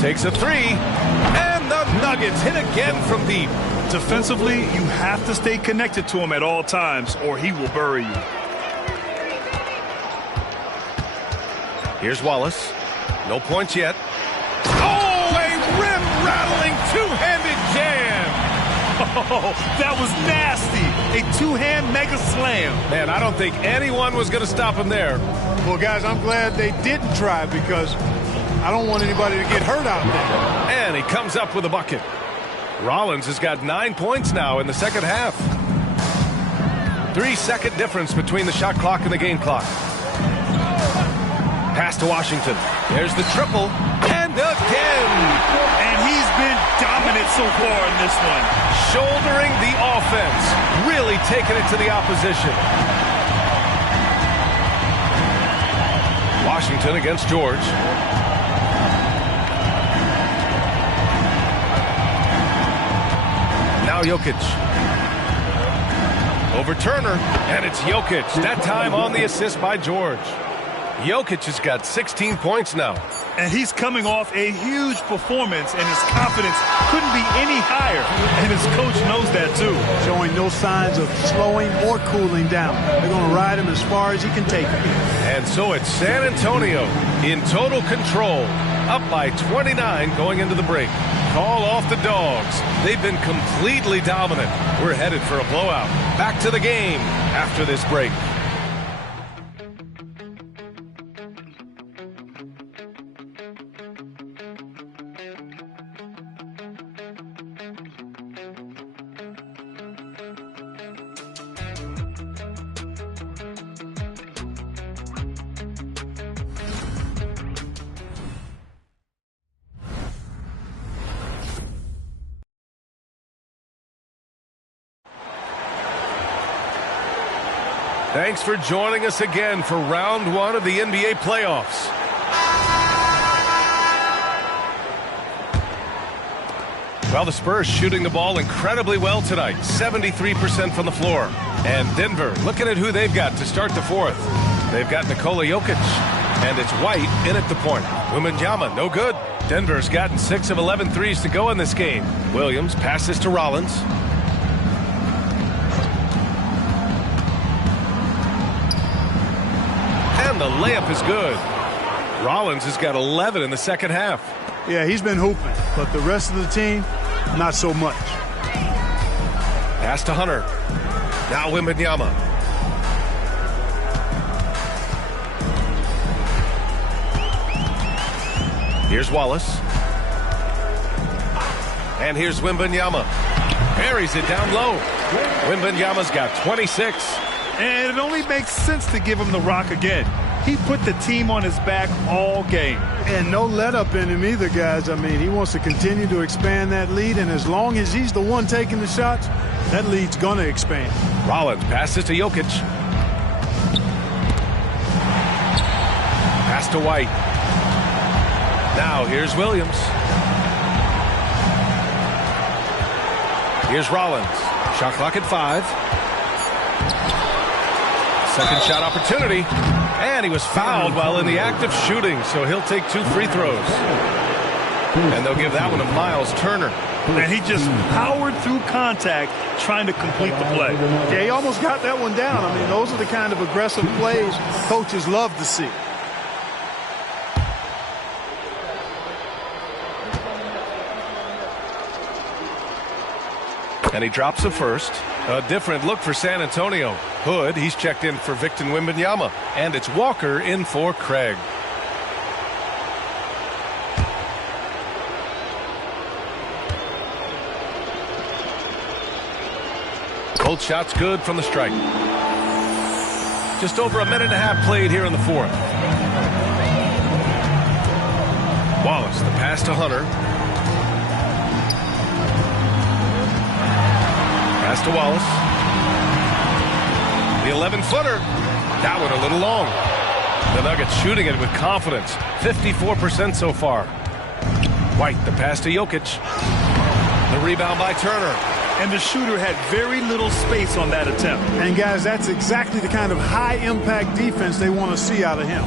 Takes a 3. And the Nuggets hit again from deep. Defensively, you have to stay connected to him at all times, or he will bury you. Here's Wallace. No points yet. Oh, a rim-rattling two-handed jam. Oh, that was nasty. A two-hand mega slam. Man, I don't think anyone was going to stop him there. Well, guys, I'm glad they didn't try because I don't want anybody to get hurt out there. And he comes up with a bucket. Rollins has got 9 points now in the second half. 3-second difference between the shot clock and the game clock. Pass to Washington. There's the triple. And again. And he's been dominant so far in this one. Shouldering the offense. Really taking it to the opposition. Washington against George. Now Jokic. Over Turner, and it's Jokic. That time on the assist by George. Jokic has got 16 points now. And he's coming off a huge performance, and his confidence couldn't be any higher. And his coach knows that, too. Showing no signs of slowing or cooling down. They're going to ride him as far as he can take him. And so it's San Antonio in total control, up by 29 going into the break. Call off the Dogs. They've been completely dominant. We're headed for a blowout. Back to the game after this break. Thanks for joining us again for round one of the NBA playoffs. Well, the Spurs shooting the ball incredibly well tonight, 73% from the floor. And Denver, looking at who they've got to start the fourth. They've got Nikola Jokic, and it's White in at the point. Wembanyama, no good. Denver's gotten 6 of 11 threes to go in this game. Williams passes to Rollins. And the layup is good. Rollins has got 11 in the second half. Yeah, he's been hooping, but the rest of the team, not so much. Pass to Hunter. Now Wembanyama. Here's Wallace. And here's Wembanyama. Buries it down low. Wembanyama's got 26. And it only makes sense to give him the rock again. He put the team on his back all game. And no let up in him either, guys. I mean, he wants to continue to expand that lead, and as long as he's the one taking the shots, that lead's going to expand. Rollins passes to Jokic. Pass to White. Now here's Williams. Here's Rollins. Shot clock at 5. Second shot opportunity. And he was fouled while in the act of shooting, so he'll take 2 free throws. And they'll give that one to Miles Turner. And he just powered through contact trying to complete the play. Yeah, he almost got that one down. I mean, those are the kind of aggressive plays coaches love to see. And he drops the first. A different look for San Antonio. Hood, he's checked in for Victor Wembanyama. And it's Walker in for Craig. Both shots good from the strike. Just over a minute and a half played here in the fourth. Wallace, the pass to Hunter. Pass to Wallace. The 11-footer. That one a little long. The Nuggets shooting it with confidence. 54% so far. White, the pass to Jokic. The rebound by Turner. And the shooter had very little space on that attempt. And, guys, that's exactly the kind of high-impact defense they want to see out of him.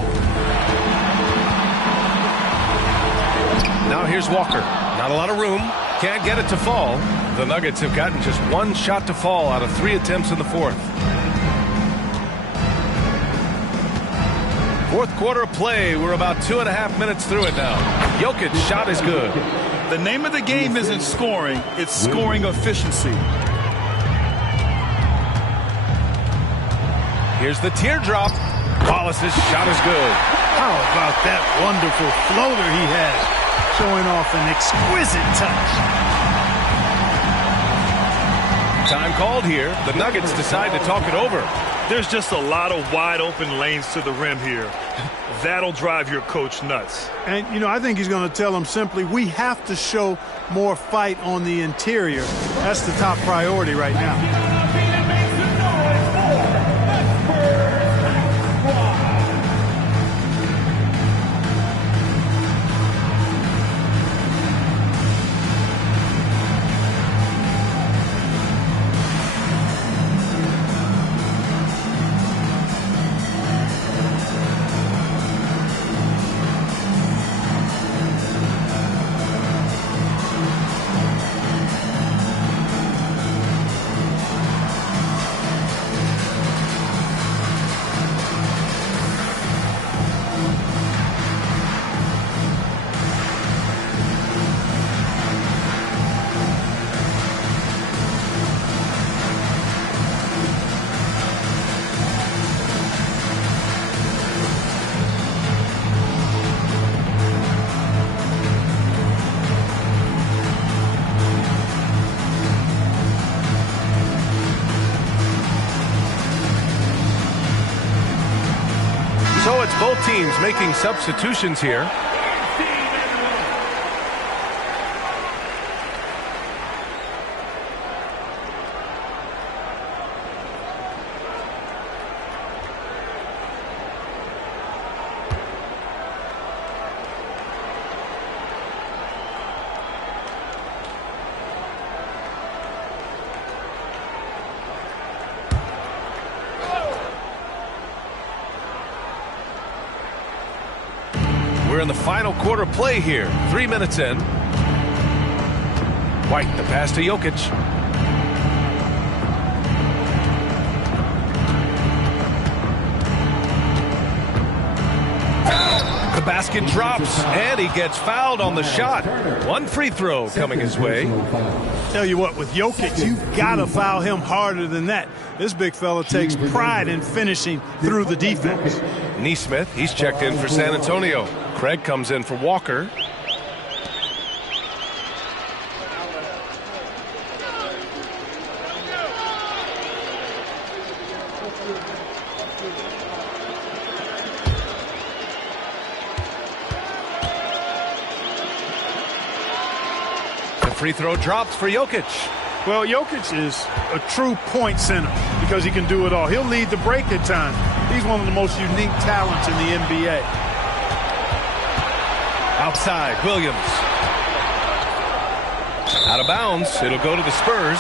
Now here's Walker. Not a lot of room. Can't get it to fall. The Nuggets have gotten just 1 shot to fall out of 3 attempts in the fourth. Fourth quarter of play. We're about 2.5 minutes through it now. Jokic's shot is good. The name of the game isn't scoring, it's scoring efficiency. Here's the teardrop. Wallace's shot is good. How about that wonderful floater he has, showing off an exquisite touch. Time called here. The Nuggets decide to talk it over. There's just a lot of wide open lanes to the rim here. That'll drive your coach nuts. And, you know, I think he's going to tell them simply, we have to show more fight on the interior. That's the top priority right now. teams making substitutions here. We're in the final quarter play here. 3 minutes in. White, the pass to Jokic. The basket drops, and he gets fouled on the shot. One free throw coming his way. Tell you what, with Jokic, you've got to foul him harder than that. This big fella takes pride in finishing through the defense. Nesmith, he's checked in for San Antonio. Craig comes in for Walker. The free throw drops for Jokic. Well, Jokic is a true point center because he can do it all. He'll lead the break at times. He's one of the most unique talents in the NBA. Outside, Williams. Out of bounds. It'll go to the Spurs.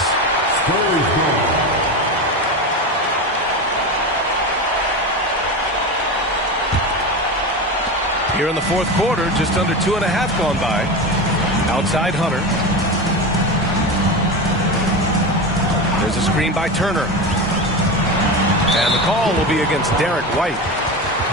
Here in the fourth quarter, just under 2.5 gone by. Outside, Hunter. There's a screen by Turner. And the call will be against Derek White.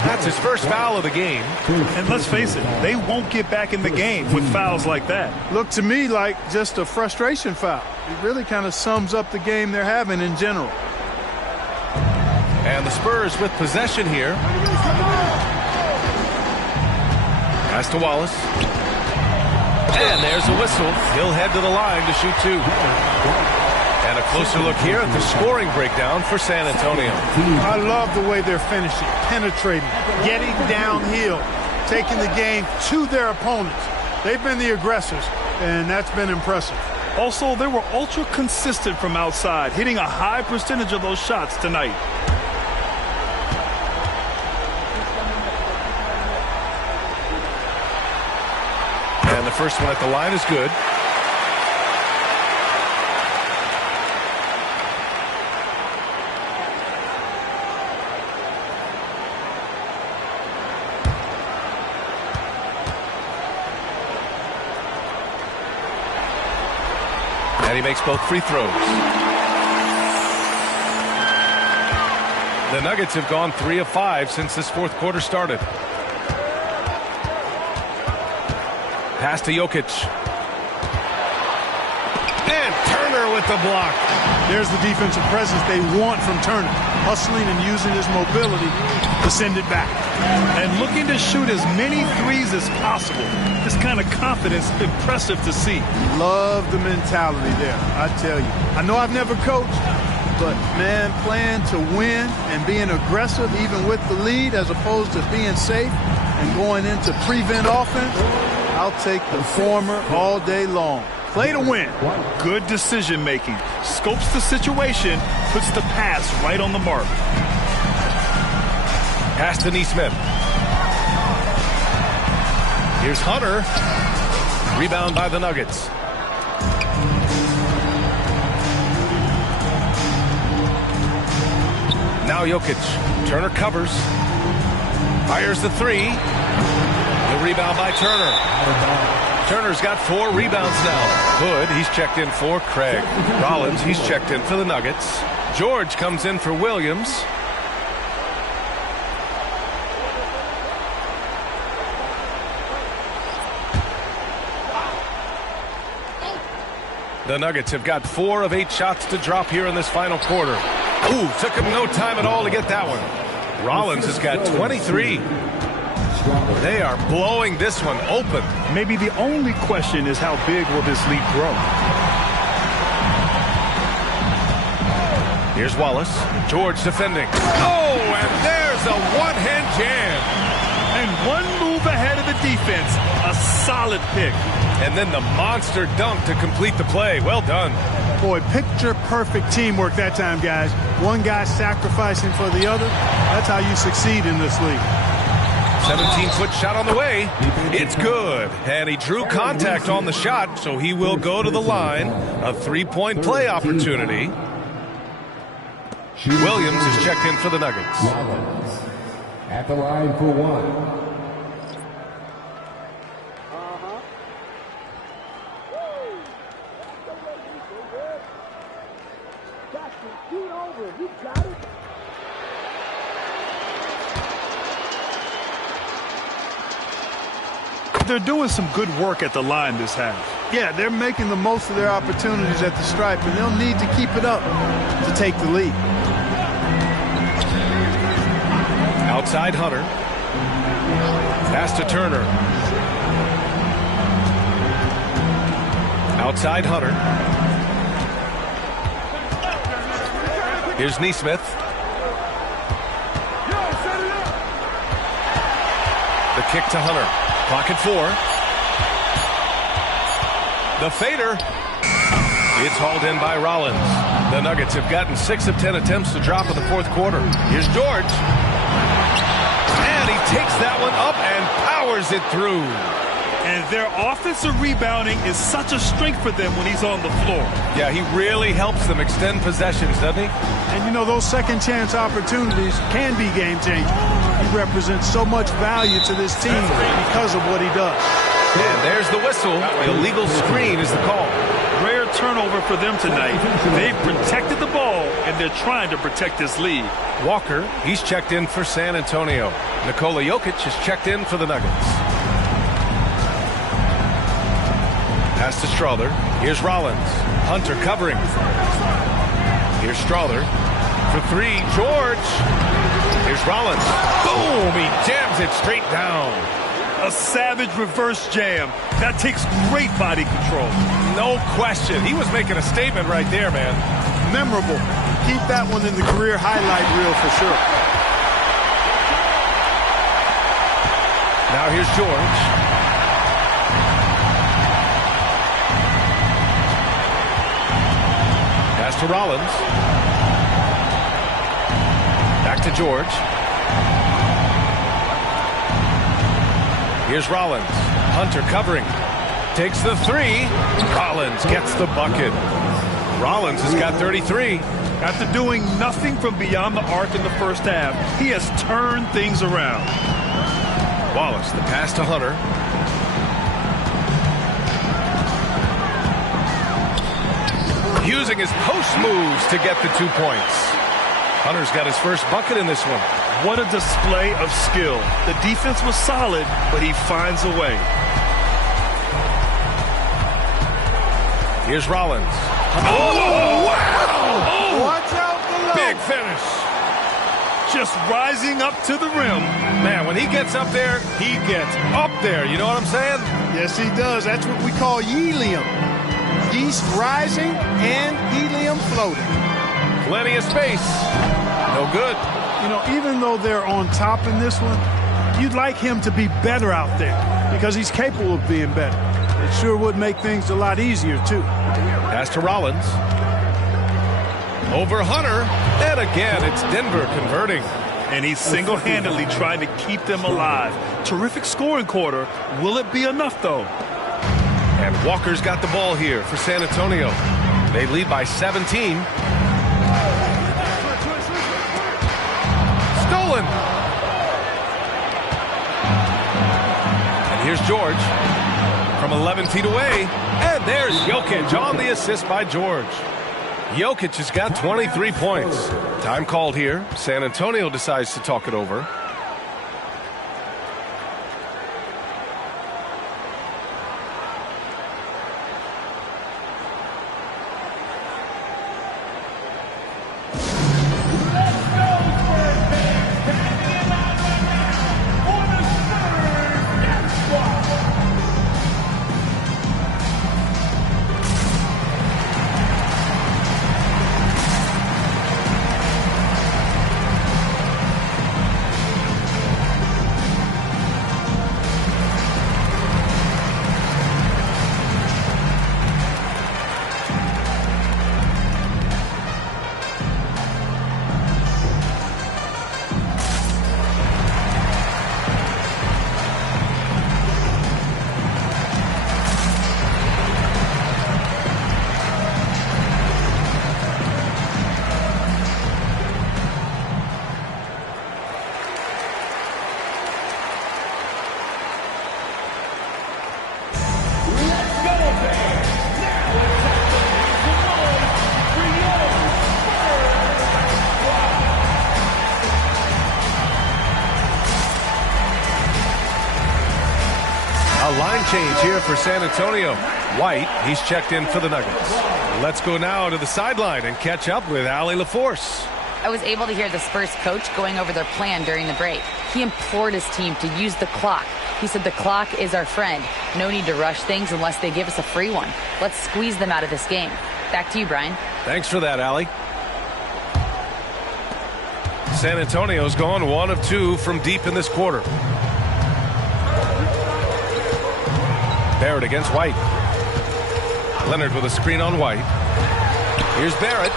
That's his first foul of the game. And let's face it, they won't get back in the game with fouls like that. Look to me like just a frustration foul. It really kind of sums up the game they're having in general. And the Spurs with possession here. Pass to Wallace. And there's a whistle. He'll head to the line to shoot two. And a closer look here at the scoring breakdown for San Antonio. I love the way they're finishing, penetrating, getting downhill, taking the game to their opponents. They've been the aggressors, and that's been impressive. Also, they were ultra consistent from outside, hitting a high percentage of those shots tonight. And the first one at the line is good. And he makes both free throws. The Nuggets have gone 3 of 5 since this fourth quarter started. Pass to Jokic. And Turner with the block. There's the defensive presence they want from Turner. Hustling and using his mobility to send it back. And looking to shoot as many threes as possible. This kind of confidence, impressive to see. Love the mentality there, I tell you. I know I've never coached, but, man, playing to win and being aggressive even with the lead as opposed to being safe and going into prevent offense, I'll take the former all day long. Play to win. Good decision making. Scopes the situation, puts the pass right on the mark. Pass to Nesmith. Here's Hunter. Rebound by the Nuggets. Now Jokic. Turner covers. Fires the three. The rebound by Turner. Turner's got 4 rebounds now. Hood, he's checked in for Craig. Rollins, he's checked in for the Nuggets. George comes in for Williams. The Nuggets have got 4 of 8 shots to drop here in this final quarter. Ooh, took him no time at all to get that one. Rollins has got 23. They are blowing this one open. Maybe the only question is how big will this lead grow? Here's Wallace. George defending. Oh, and there's a one-hand jam. line, one move ahead of the defense. A solid pick. And then the monster dunk to complete the play. Well done. Boy, picture-perfect teamwork that time, guys. One guy sacrificing for the other. That's how you succeed in this league. 17-foot shot on the way. It's good. And he drew contact on the shot, so he will go to the line. A three-point play opportunity. Williams is checked in for the Nuggets. Rollins at the line for one. They're doing some good work at the line this half. Yeah, they're making the most of their opportunities at the stripe, and they'll need to keep it up to take the lead. Outside Hunter. Pass to Turner. Outside Hunter. Here's Neesmith. The kick to Hunter. Clock at 4. The fader. It's hauled in by Rollins. The Nuggets have gotten 6 of 10 attempts to drop in the fourth quarter. Here's George. And he takes that one up and powers it through. And their offensive rebounding is such a strength for them when he's on the floor. Yeah, he really helps them extend possessions, doesn't he? And, you know, those second-chance opportunities can be game-changing. He represents so much value to this team because of what he does. And there's the whistle. The illegal screen is the call. Rare turnover for them tonight. They've protected the ball, and they're trying to protect this lead. Walker, he's checked in for San Antonio. Nikola Jokic is checked in for the Nuggets. Pass to Strawther. Here's Rollins. Hunter covering. Here's Strawther. For 3, George. Here's Rollins. Boom! He jams it straight down. A savage reverse jam. That takes great body control. No question. He was making a statement right there, man. Memorable. Keep that one in the career highlight reel for sure. Now here's George. Pass to Rollins. Back to George. Here's Rollins. Hunter covering. Takes the 3. Rollins gets the bucket. Rollins has got 33. After doing nothing from beyond the arc in the first half, he has turned things around. Wallace, the pass to Hunter. Using his post moves to get the 2 points. Hunter's got his first bucket in this one. What a display of skill. The defense was solid, but he finds a way. Here's Rollins. Oh, wow! Oh, watch out below. Big finish. Just rising up to the rim. Man, when he gets up there, he gets up there. You know what I'm saying? Yes, he does. That's what we call helium. Yeast rising and helium floating. Plenty of space. No good. You know, even though they're on top in this one, you'd like him to be better out there because he's capable of being better. It sure would make things a lot easier, too. Pass to Rollins. Over Hunter. And again, it's Denver converting. And he's single-handedly trying to keep them alive. Terrific scoring quarter. Will it be enough, though? And Walker's got the ball here for San Antonio. They lead by 17. Stolen. And here's George from 11 feet away. And there's Jokic on the assist by George. Jokic has got 23 points. Time called here. San Antonio decides to talk it over. change here for San Antonio. White, he's checked in for the Nuggets. Let's go now to the sideline and catch up with Allie LaForce. I was able to hear the Spurs coach going over their plan during the break. He implored his team to use the clock. He said the clock is our friend. No need to rush things unless they give us a free one. Let's squeeze them out of this game. Back to you, Brian. Thanks for that, Allie. San Antonio's gone 1 of 2 from deep in this quarter. Barrett against White. Leonard with a screen on White. Here's Barrett.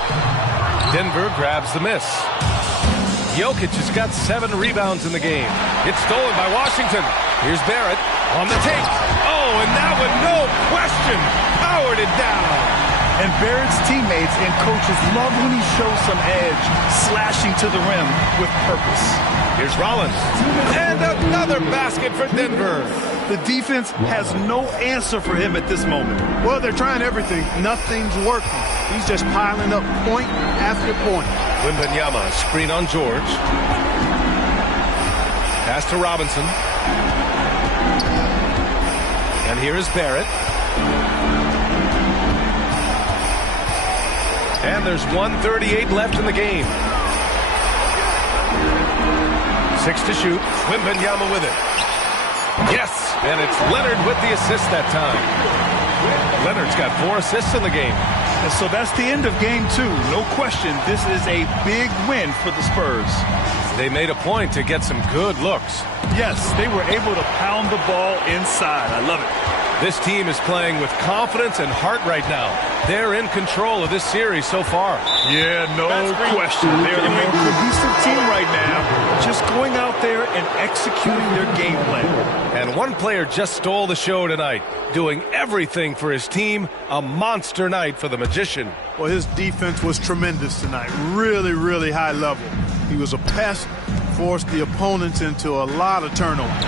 Denver grabs the miss. Jokic has got 7 rebounds in the game. It's stolen by Washington. Here's Barrett on the take. Oh, and that one, no question, powered it down. And Barrett's teammates and coaches love when he shows some edge, slashing to the rim with purpose. Here's Rollins. And another basket for Denver. The defense has no answer for him at this moment. Well, they're trying everything. Nothing's working. He's just piling up point after point. Wembanyama, screen on George. Pass to Robinson. And here is Barrett. And there's 1:38 left in the game. 6 to shoot. Wembanyama with it. Yes, and it's Leonard with the assist that time. Leonard's got 4 assists in the game. And so that's the end of game 2. No question, this is a big win for the Spurs. They made a point to get some good looks. Yes, they were able to pound the ball inside. I love it. This team is playing with confidence and heart right now. They're in control of this series so far. Yeah, no question. They're the most cohesive team right now, just going out there and executing their game plan. And one player just stole the show tonight, doing everything for his team. A monster night for the Magician. Well, his defense was tremendous tonight. Really, really high level. He was a pest, forced the opponents into a lot of turnovers.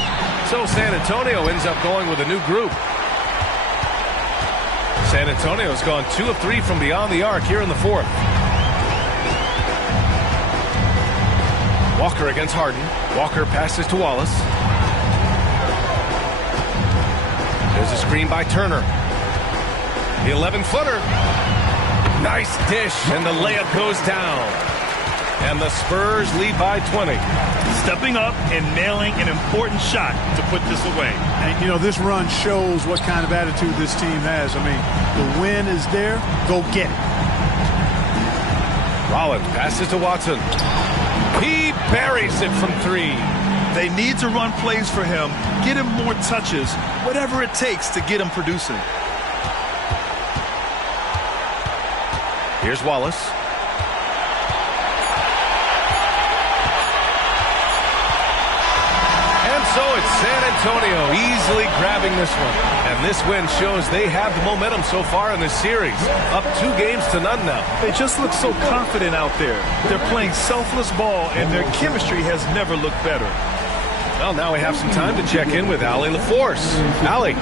So San Antonio ends up going with a new group. San Antonio's gone 2 of 3 from beyond the arc here in the 4th. Walker against Harden. Walker passes to Wallace. There's a screen by Turner. The 11-footer. Nice dish, and the layup goes down. And the Spurs lead by 20. Stepping up and nailing an important shot to put this away. And, you know, this run shows what kind of attitude this team has. I mean, the win is there. Go get it. Rollins passes to Watson. He buries it from 3. They need to run plays for him, get him more touches, whatever it takes to get him producing. Here's Wallace. So it's San Antonio easily grabbing this one. And this win shows they have the momentum so far in this series. Up 2 games to none now. They just look so confident out there. They're playing selfless ball, and their chemistry has never looked better. Well, now we have some time to check in with Allie LaForce. Allie.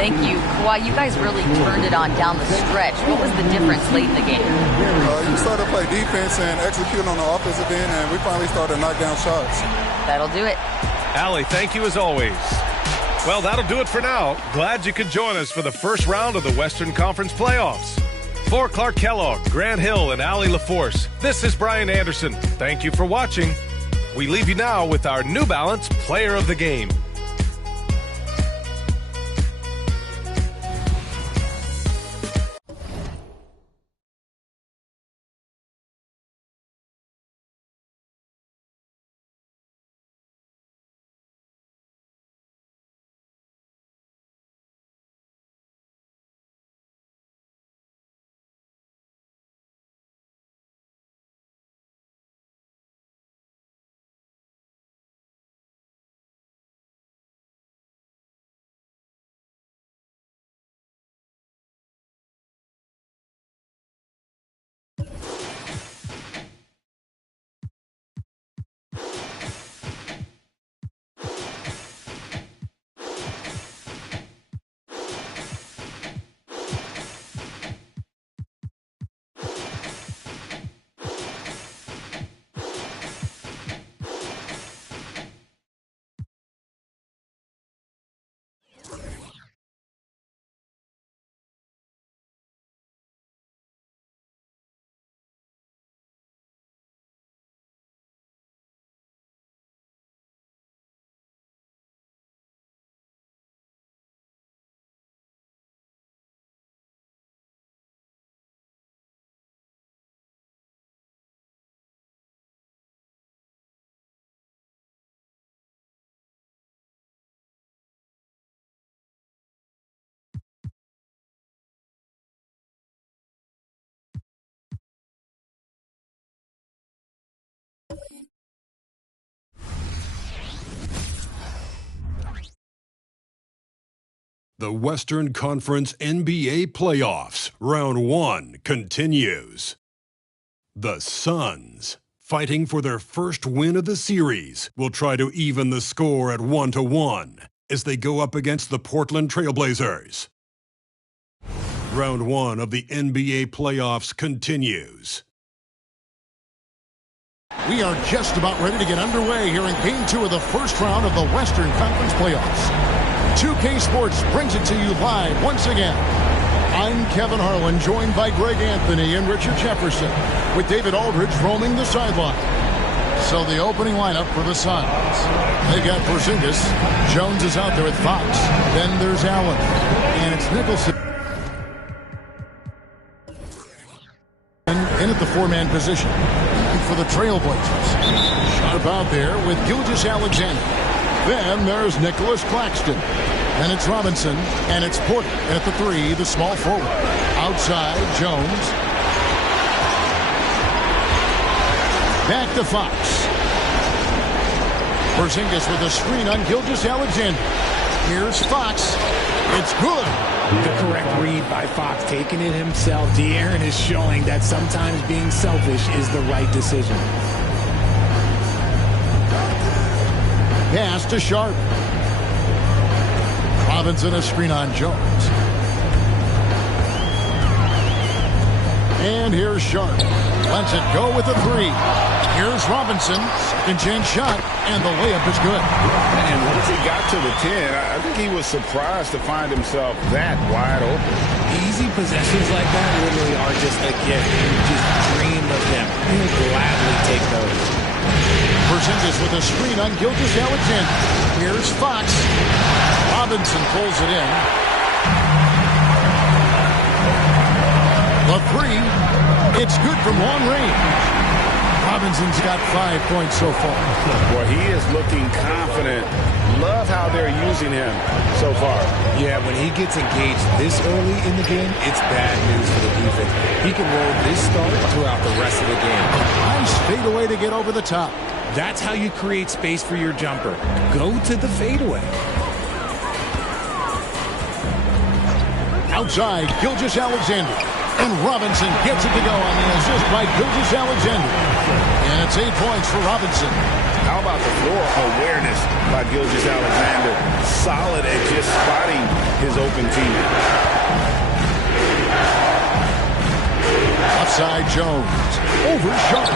Thank you. Kawhi, you guys really turned it on down the stretch. What was the difference late in the game? You started to play defense and execute on the offensive end, and we finally started to knock down shots. That'll do it. Allie, thank you as always. Well, that'll do it for now. Glad you could join us for the first round of the Western Conference playoffs. For Clark Kellogg, Grant Hill, and Allie LaForce, this is Brian Anderson. Thank you for watching. We leave you now with our New Balance Player of the Game. The Western Conference NBA Playoffs, Round 1 continues. The Suns, fighting for their first win of the series, will try to even the score at 1-1 as they go up against the Portland Trailblazers. Round 1 of the NBA Playoffs continues. We are just about ready to get underway here in Game 2 of the first round of the Western Conference Playoffs. 2K Sports brings it to you live once again. I'm Kevin Harlan, joined by Greg Anthony and Richard Jefferson, with David Aldridge roaming the sideline. So the opening lineup for the Suns. They've got Porzingis. Jones is out there with Fox. Then there's Allen. And it's Nicholson in at the four-man position for the Trailblazers. Sharp out there with Gilgeous-Alexander. Then there's Nicholas Claxton. Then it's Robinson, and it's Porter at the 3, the small forward. Outside, Jones. Back to Fox. Porzingis with a screen on Gilgeous-Alexander. Here's Fox. It's good. The correct read by Fox, taking it himself. De'Aaron is showing that sometimes being selfish is the right decision. Pass to Sharp. Robinson a screen on Jones. And here's Sharp. Lets it go with a 3. Here's Robinson. Second chance shot. And the layup is good. And once he got to the 10, I think he was surprised to find himself that wide open. Easy possessions like that literally are just a gift. You just dream of them. He'll gladly take those. Porzingis with a screen on Gilgeous-Alexander. Here's Fox. Robinson pulls it in. The 3. It's good from long range. Robinson's got 5 points so far. Well, he is looking confident. Love how they're using him so far. Yeah, when he gets engaged this early in the game, it's bad news for the defense. He can roll this start throughout the rest of the game. Nice fadeaway to get over the top. That's how you create space for your jumper. Go to the fadeaway. Outside, Gilgeous-Alexander. And Robinson gets it to go on the assist by Gilgeous-Alexander. And it's 8 points for Robinson. How about the floor awareness by Gilgeous-Alexander? Solid at just spotting his open teammate. Outside, Jones. Over Sharp.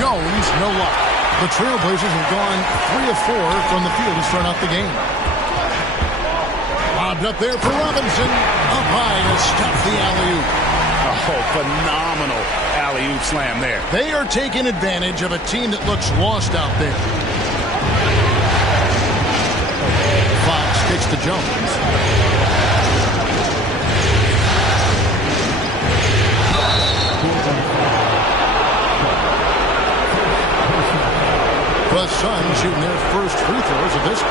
Jones, no luck. The Trailblazers have gone 3 of 4 from the field to start out the game. Lobbed up there for Robinson. Up high to stuff the alley-oop. Oh, phenomenal alley-oop slam there. They are taking advantage of a team that looks lost out there. Fox kicks to Jones. The Suns shooting their first free throws of this game.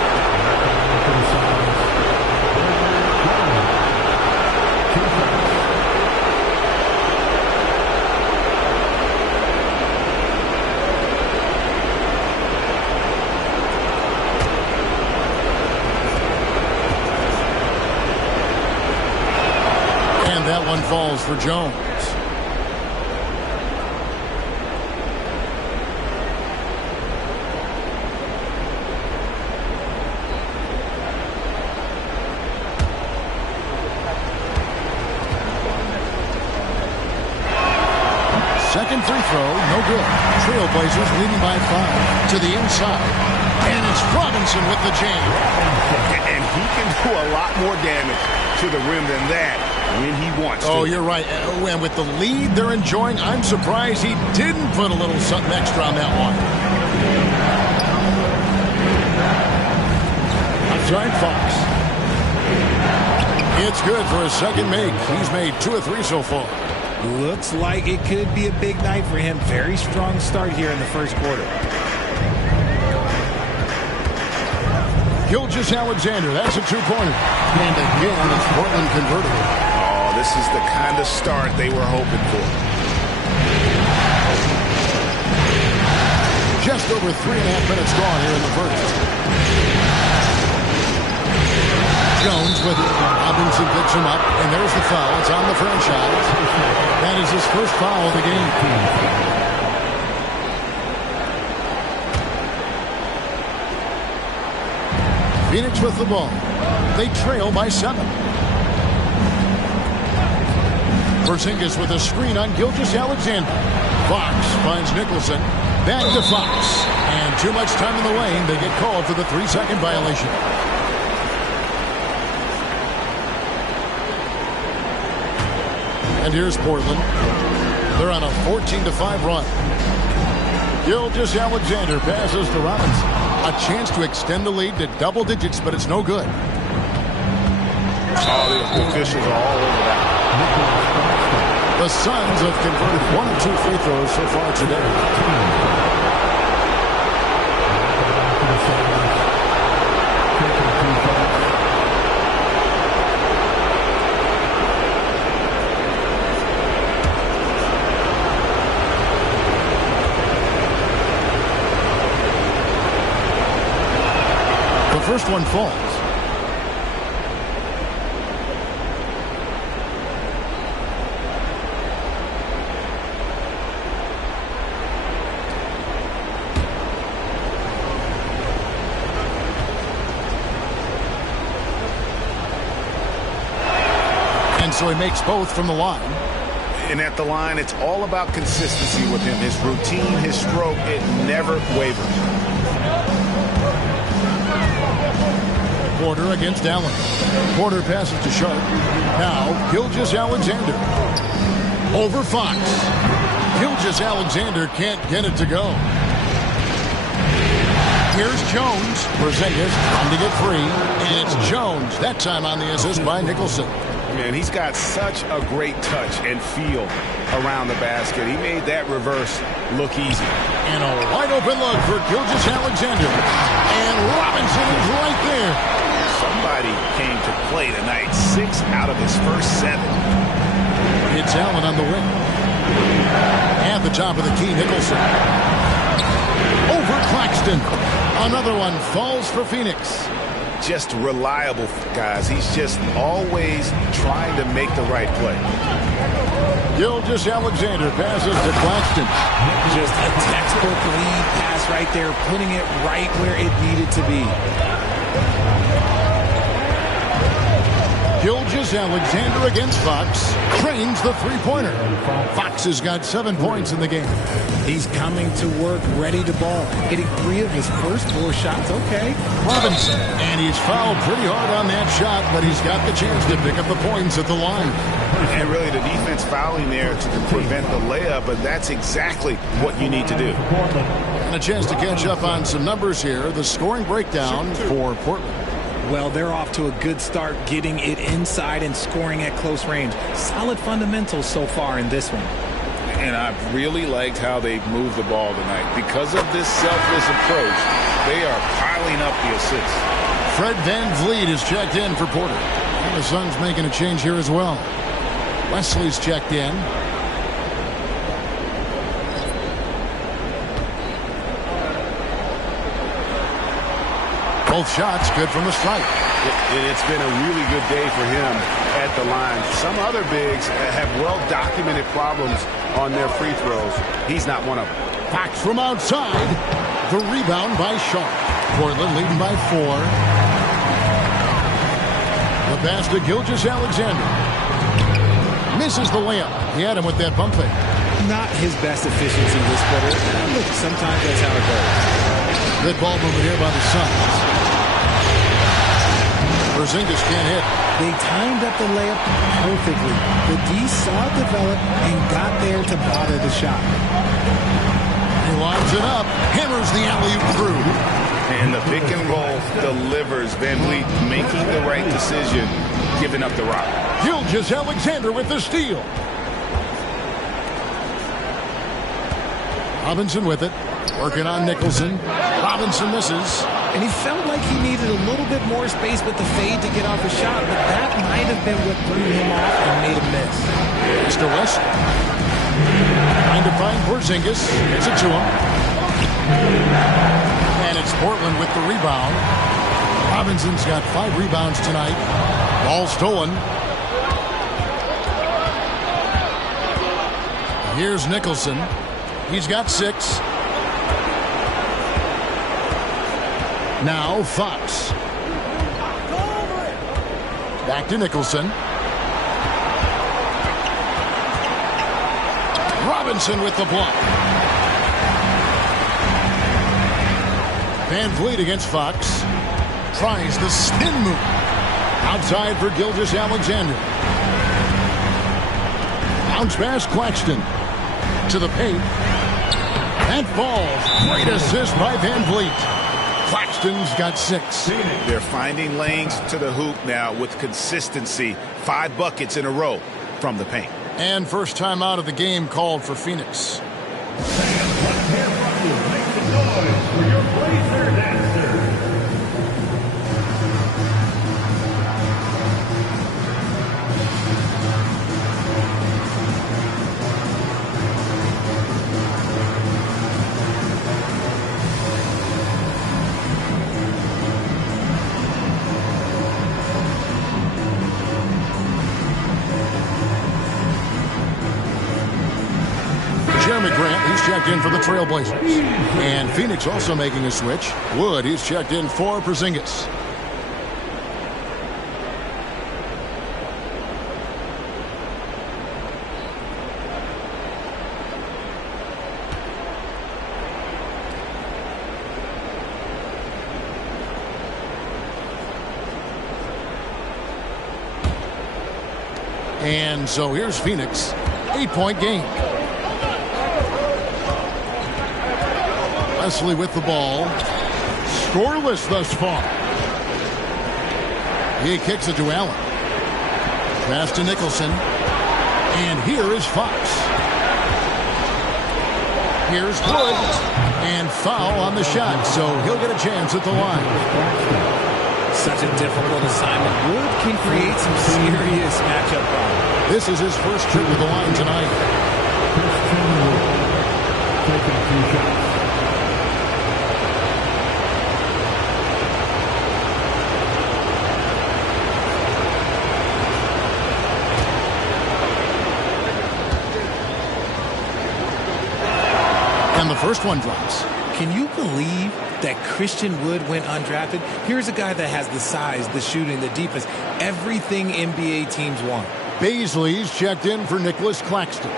And that one falls for Jones. Second free throw, no good. Trailblazers leading by 5 to the inside. And it's Robinson with the jam. And he can do a lot more damage to the rim than that when he wants to. Oh, you're right. And with the lead they're enjoying, I'm surprised he didn't put a little something extra on that one. Outside Fox. It's good for a second make. He's made 2 of 3 so far. Looks like it could be a big night for him. Very strong start here in the first quarter. Gilgeous-Alexander, that's a 2-pointer. And again, it's Portland converted. Oh, this is the kind of start they were hoping for. Just over 3.5 minutes gone here in the first. Jones with it. Robinson picks him up, and there's the foul. It's on the franchise. That is his first foul of the game. Phoenix with the ball. They trail by 7. Porzingis with a screen on Gilgeous-Alexander. Fox finds Nicholson. Back to Fox. And too much time in the lane. They get called for the 3-second violation. And here's Portland. They're on a 14-5 run. Gilgeous-Alexander passes to Robinson. A chance to extend the lead to double digits, but it's no good. Oh, the officials are all over that. The Suns have converted 1 or 2 free throws so far today. The first one falls. So he makes both from the line. And at the line, it's all about consistency with him. His routine, his stroke, it never wavers. Porter against Allen. Porter passes to Sharp. Now, Gilgeous-Alexander. Over Fox. Gilgeous-Alexander can't get it to go. Here's Jones. Porzingis trying to get free. And it's Jones. That time on the assist by Nicholson. Man, he's got such a great touch and feel around the basket. He made that reverse look easy. And a wide open look for Gilgeous-Alexander. And Robinson is right there. Somebody came to play tonight. 6 out of his first 7. It's Allen on the wing. At the top of the key, Nicholson. Over Claxton. Another one falls for Phoenix. Just reliable, guys. He's just always trying to make the right play. Gilgeous-Alexander passes to Claxton. Just a textbook lead pass right there, putting it right where it needed to be. Gilgeous-Alexander against Fox. Cranes the three-pointer. Fox has got 7 points in the game. He's coming to work, ready to ball. Hitting 3 of his first 4 shots. Okay. Robinson. And he's fouled pretty hard on that shot, but he's got the chance to pick up the points at the line. And really the defense fouling there to prevent the layup, but that's exactly what you need to do. And a chance to catch up on some numbers here. The scoring breakdown for Portland. Well, they're off to a good start getting it inside and scoring at close range. Solid fundamentals so far in this one. And I've really liked how they've moved the ball tonight. Because of this selfless approach, they are piling up the assists. Fred VanVleet is checked in for Porter. And the Suns making a change here as well. Wesley's checked in. Both shots good from the strike. It's been a really good day for him at the line. Some other bigs have well-documented problems on their free throws. He's not one of them. Fox from outside. The rebound by Sharp. Portland leading by 4. The pass to Gilgeous-Alexander. Misses the layup. He had him with that pump fake. Not his best efficiency this quarter. Look, sometimes that's how it goes. Good ball movement here by the Suns. Porzingis can't hit. They timed up the layup perfectly. The D saw it develop and got there to bother the shot. He lines it up, hammers the alley-oop through. And the pick and roll delivers. VanVleet making the right decision, giving up the rock. Gilgeous-Alexander with the steal. Robinson with it. Working on Nicholson. Robinson misses. And he felt like he needed a little bit more space with the fade to get off a shot, but that might have been what threw him off and made him miss. Mr. West. Trying to find Porzingis. Gets it to him. And it's Portland with the rebound. Robinson's got 5 rebounds tonight. Ball stolen. Here's Nicholson. He's got 6. Now Fox. Back to Nicholson. Robinson with the block. Van Vliet against Fox. Tries the spin move. Outside for Gilgeous-Alexander. Bounce pass Claxton. To the paint. That falls. Great assist by Van Vliet. Claxton's got 6. They're finding lanes to the hoop now with consistency. 5 buckets in a row from the paint. And first time out of the game called for Phoenix. Let's hear from you. Make some noise for your Blazer dancer. He's checked in for the Trailblazers. And Phoenix also making a switch. Wood, he's checked in for Porzingis. And so here's Phoenix. 8-point game. Wesley with the ball. Scoreless thus far. He kicks it to Allen. Pass to Nicholson. And here is Fox. Here's Wood. And foul on the shot, so he'll get a chance at the line. Such a difficult assignment. Wood can create some serious matchup problems. This is his first trip to the line tonight. Taking a few shots. And the first one drops. Can you believe that Christian Wood went undrafted? Here's a guy that has the size, the shooting, the defense, everything NBA teams want. Baisley's checked in for Nicholas Claxton.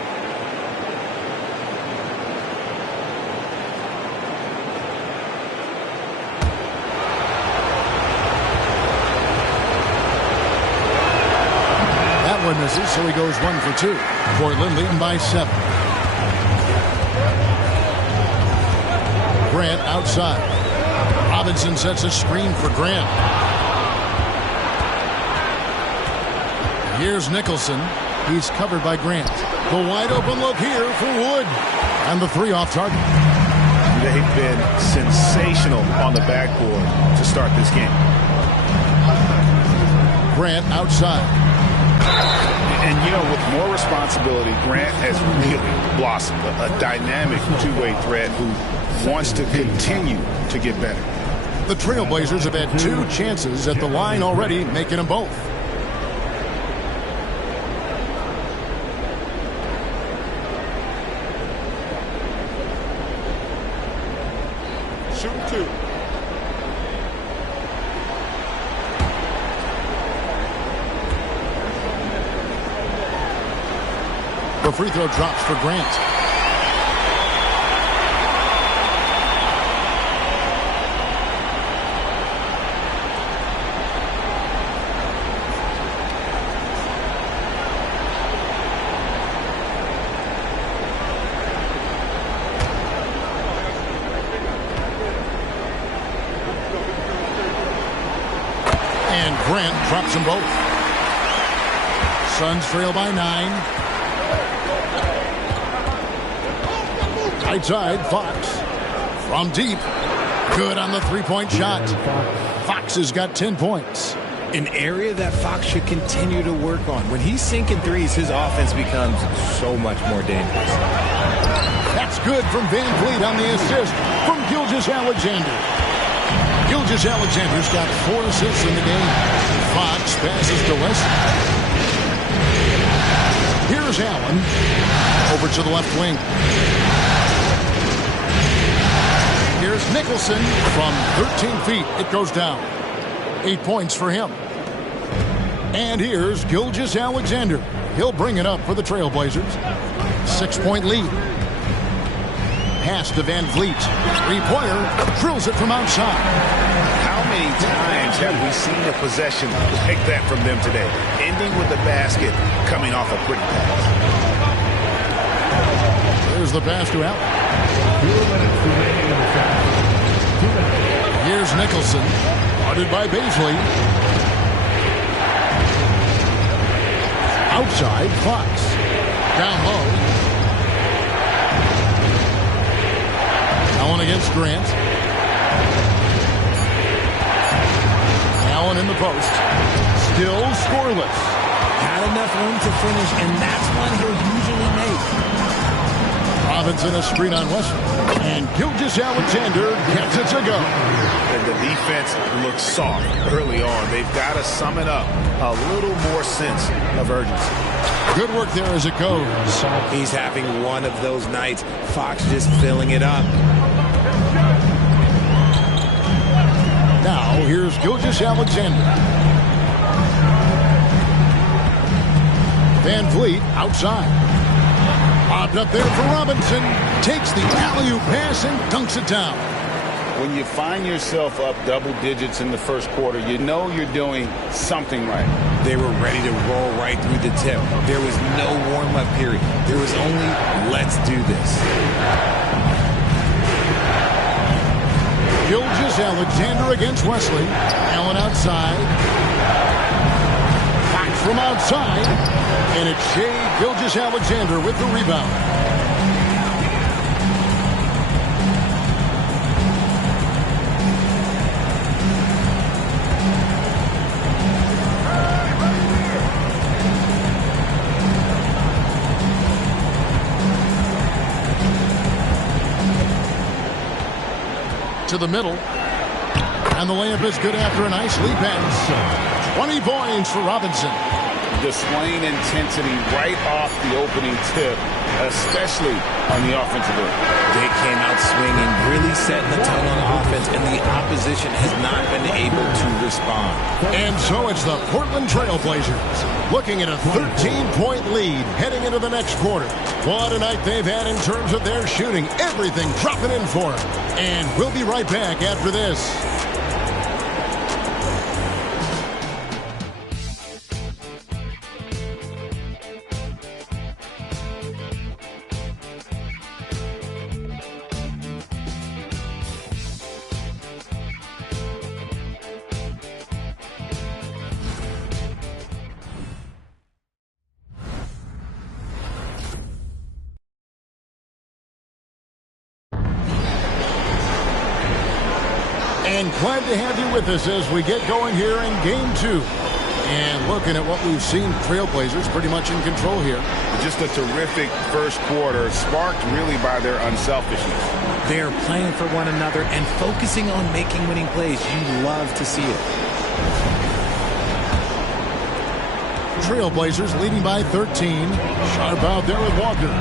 That one misses, so he goes 1 for 2. Portland leading by 7. Grant outside. Robinson sets a screen for Grant. Here's Nicholson. He's covered by Grant. The wide open look here for Wood. And the 3 off target. They've been sensational on the backboard to start this game. Grant outside. And, you know, with more responsibility, Grant has really blossomed. A dynamic two-way threat who wants to continue to get better. The Trailblazers have had 2 chances at the line already, making them both. Shoot 2. The free throw drops for Grant. And Grant drops them both. Suns trail by 9. Right side, Fox. From deep. Good on the three-point shot. Fox has got 10 points. An area that Fox should continue to work on. When he's sinking threes, his offense becomes so much more dangerous. That's good from Van Vliet on the assist from Gilgeous-Alexander. Gilgeous-Alexander's got 4 assists in the game. Fox passes to Wesley. Here's Allen. Over to the left wing. Here's Nicholson from 13 feet. It goes down. 8 points for him. And here's Gilgeous-Alexander. He'll bring it up for the Trailblazers. 6-point lead. Pass to Van Vliet. Three-pointer. Drills it from outside. How many times have we seen a possession like that from them today? Ending with the basket, coming off a pretty pass. Here's the pass to Allen. 2 minutes remaining in the shot. 2 minutes. Here's Nicholson. Guarded by Baisley. Outside, Fox. Down low. Allen against Grant. Allen in the post. Still scoreless. Had enough room to finish, and that's one he'll usually make. Robinson a screen on Wesley. And Gilgeous-Alexander gets it to go. And the defense looks soft early on. They've got to sum it up. A little more sense of urgency. Good work there as it goes. He's having one of those nights. Fox just filling it up. Now, here's Gilgeous-Alexander. Van Vliet outside. Popped up there for Robinson. Takes the alley-oop pass and dunks it down. When you find yourself up double digits in the first quarter, you know you're doing something right. They were ready to roll right through the tip. There was no warm-up period. There was only, let's do this. Gilgeous-Alexander against Wesley. Allen outside. Back from outside. And it's Shai Gilgeous-Alexander with the rebound. To the middle. And the layup is good after a nice lead pass. 20 points for Robinson. Displaying intensity right off the opening tip, especially on the offensive end. They came out swinging, really setting the tone on offense, and the opposition has not been able to respond. And so it's the Portland Trailblazers looking at a 13-point lead heading into the next quarter. What a night they've had in terms of their shooting. Everything dropping in for them. And we'll be right back after this. And glad to have you with us as we get going here in Game 2. And looking at what we've seen, Trailblazers pretty much in control here. Just a terrific first quarter, sparked really by their unselfishness. They're playing for one another and focusing on making winning plays. You love to see it. Trailblazers leading by 13. Sharp out there with Walker.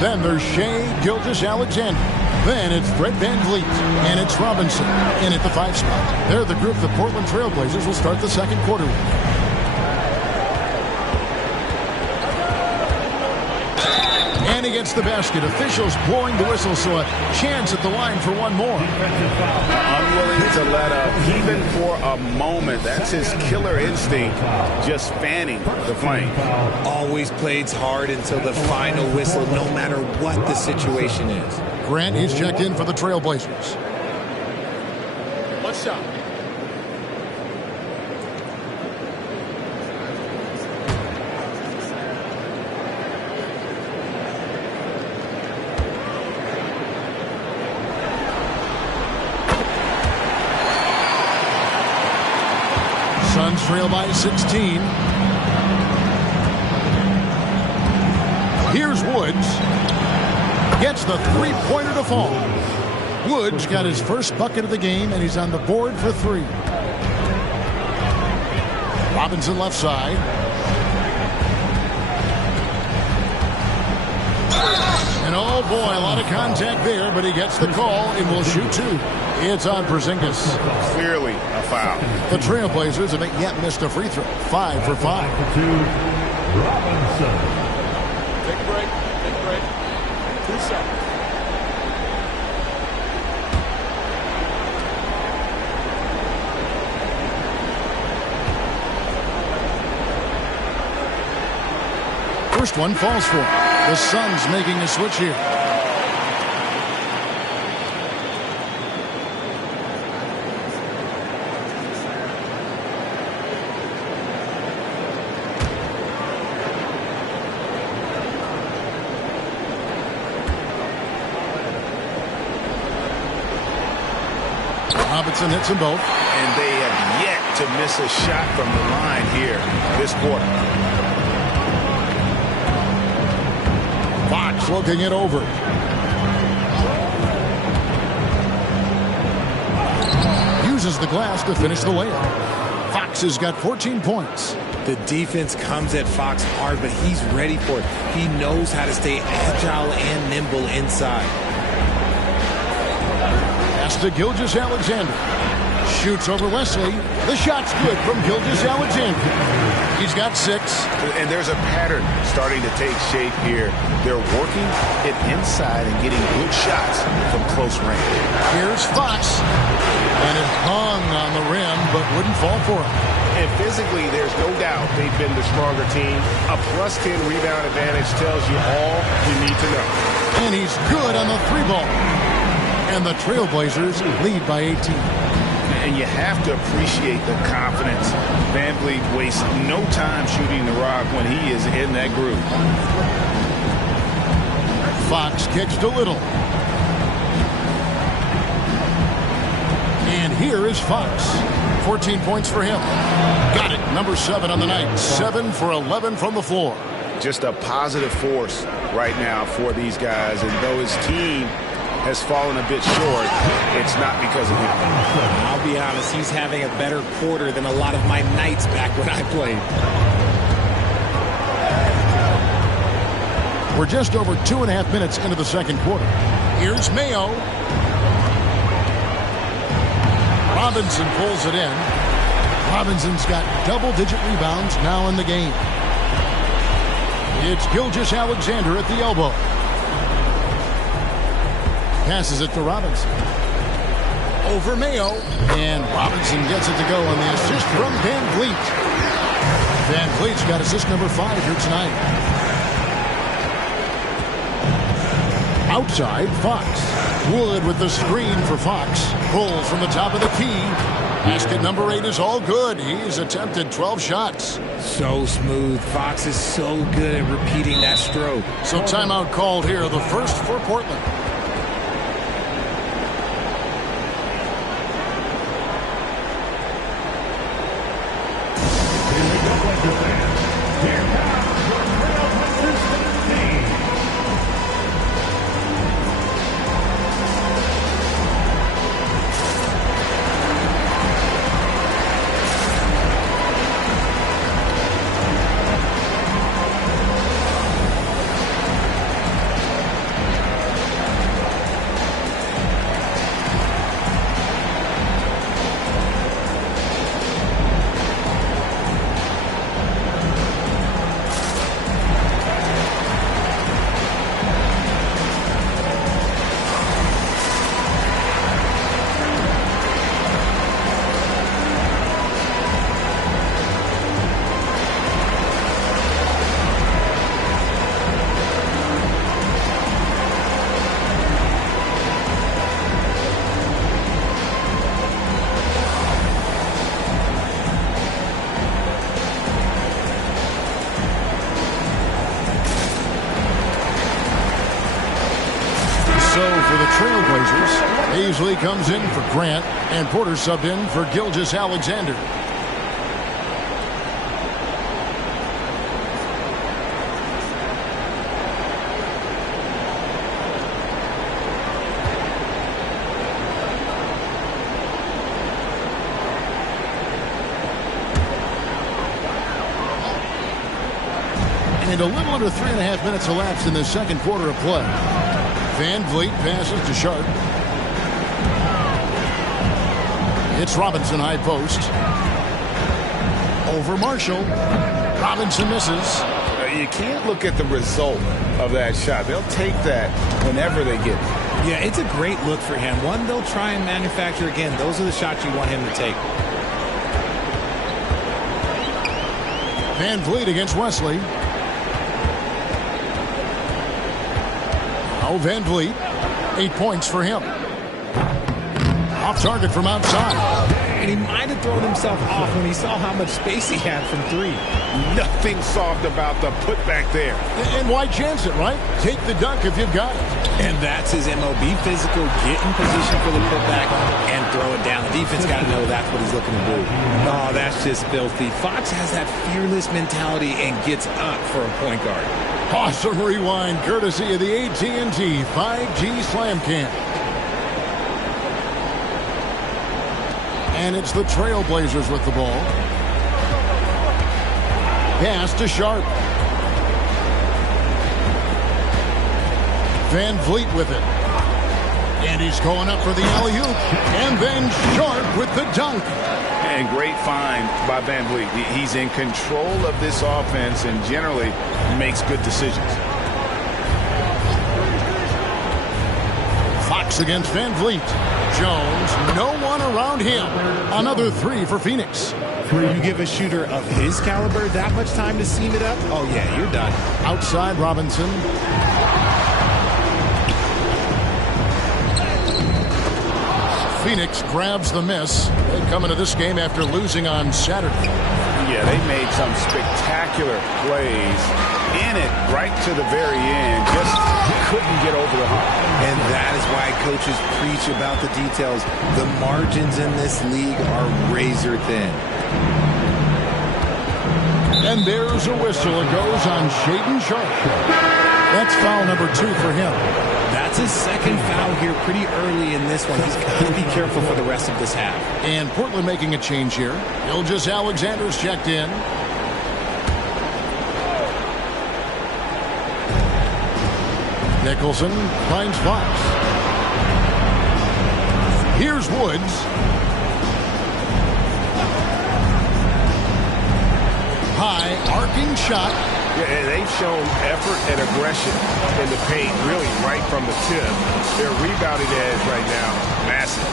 Then there's Shai Gilgeous-Alexander. Then it's Brett Van Vliet, and it's Robinson in at the 5 spot. They're the group the Portland Trailblazers will start the second quarter with. And he gets the basket. Officials blowing the whistle, so a chance at the line for one more. Unwilling to let up, even for a moment. That's his killer instinct, just fanning the flame. Always plays hard until the final whistle, no matter what the situation is. Grant, he's checked in for the Trailblazers. One shot. Suns trail by 16. Here's Woods. Gets the three-pointer to fall. Wood's got his first bucket of the game, and he's on the board for 3. Robinson left side. And oh boy, a lot of contact there, but he gets the call and will shoot 2. It's on Porzingis. Clearly a foul. The Trailblazers haven't yet missed a free throw. 5 for 5. Robinson. Take a break. Take a break. 2 seconds. First one falls for him. The Suns making a switch here. Robinson hits them both. And they have yet to miss a shot from the line here this quarter. Fox looking it over. Uses the glass to finish the layup. Fox has got 14 points. The defense comes at Fox hard, but he's ready for it. He knows how to stay agile and nimble inside. Pass to Gilgeous-Alexander. Shoots over Wesley. The shot's good from Gilgeous-Alexander. He's got 6. And there's a pattern starting to take shape here. They're working it inside and getting good shots from close range. Here's Fox. And it hung on the rim, but wouldn't fall for him. And physically, there's no doubt they've been the stronger team. A +10 rebound advantage tells you all you need to know. And he's good on the 3-ball. And the Trailblazers lead by 18. And you have to appreciate the confidence. VanVleet wastes no time shooting the rock when he is in that groove. Fox kicks to Little. And here is Fox. 14 points for him. Got it. Number 7 on the night. 7 for 11 from the floor. Just a positive force right now for these guys. And though his team has fallen a bit short, it's not because of him. I'll be honest, he's having a better quarter than a lot of my nights back when I played. We're just over 2.5 minutes into the second quarter. Here's Mayo. Robinson pulls it in. Robinson's got double-digit rebounds now in the game. It's Gilgeous-Alexander at the elbow. Passes it to Robinson. Over Mayo. And Robinson gets it to go on the assist from VanVleet. VanVleet's got assist number 5 here tonight. Outside, Fox. Wood with the screen for Fox. Pulls from the top of the key. Basket number 8 is all good. He's attempted 12 shots. So smooth. Fox is so good at repeating that stroke. So timeout called here, the first for Portland. For the Trailblazers, Paisley comes in for Grant, and Porter subbed in for Gilgeous-Alexander. And a little under 3.5 minutes elapsed in the second quarter of play. Van Vliet passes to Sharp. It's Robinson high post. Over Marshall. Robinson misses. You can't look at the result of that shot. They'll take that whenever they get it. Yeah, it's a great look for him. One they'll try and manufacture again. Those are the shots you want him to take. Van Vliet against Wesley. Now Van Vliet. 8 points for him. Off target from outside. And he might have thrown himself off when he saw how much space he had from three. Nothing soft about the putback there. And why chance it, right? Take the dunk if you've got it. And that's his MO. Be physical, get in position for the putback, and throw it down. The defense got to know that's what he's looking to do. No, that's just filthy. Fox has that fearless mentality and gets up for a point guard. Awesome rewind, courtesy of the AT&T 5G Slam Cam. And it's the Trailblazers with the ball. Pass to Sharp. Van Vliet with it. And he's going up for the alley-oop. And then Sharp with the dunk. And great find by Van Vliet. He's in control of this offense and generally makes good decisions. Fox against Van Vliet. Jones, no one around him. Another three for Phoenix. You give a shooter of his caliber that much time to seam it up? Oh, yeah, you're done. Outside Robinson. Phoenix grabs the miss. They come into this game after losing on Saturday. Yeah, they made some spectacular plays in it right to the very end. Just couldn't get over the hump. And that is why coaches preach about the details. The margins in this league are razor thin. And there's a whistle. It goes on Shaedon Sharp. That's foul number 2 for him. That's his second foul here pretty early in this one. He's got to be careful for the rest of this half. And Portland making a change here. Gilgeous-Alexander's checked in. Nicholson finds Fox. Here's Woods. High, arcing shot. Yeah, they've shown effort and aggression in the paint, really right from the tip. Their rebounding edge right now, massive.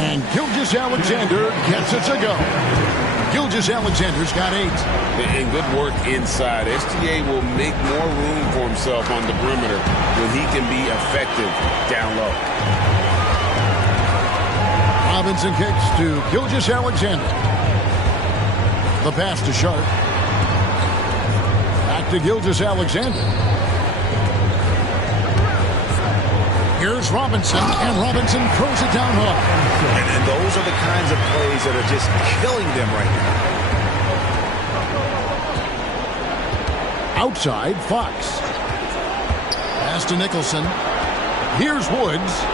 And Gilgeous-Alexander gets it to go. Gilgeous-Alexander's got 8. And good work inside. SGA will make more room for himself on the perimeter when he can be effective down low. Robinson kicks to Gilgeous-Alexander. The pass to Sharp. Back to Gilgeous-Alexander. Here's Robinson, and Robinson throws it down hard. And those are the kinds of plays that are just killing them right now. Outside, Fox. Pass to Nicholson. Here's Woods.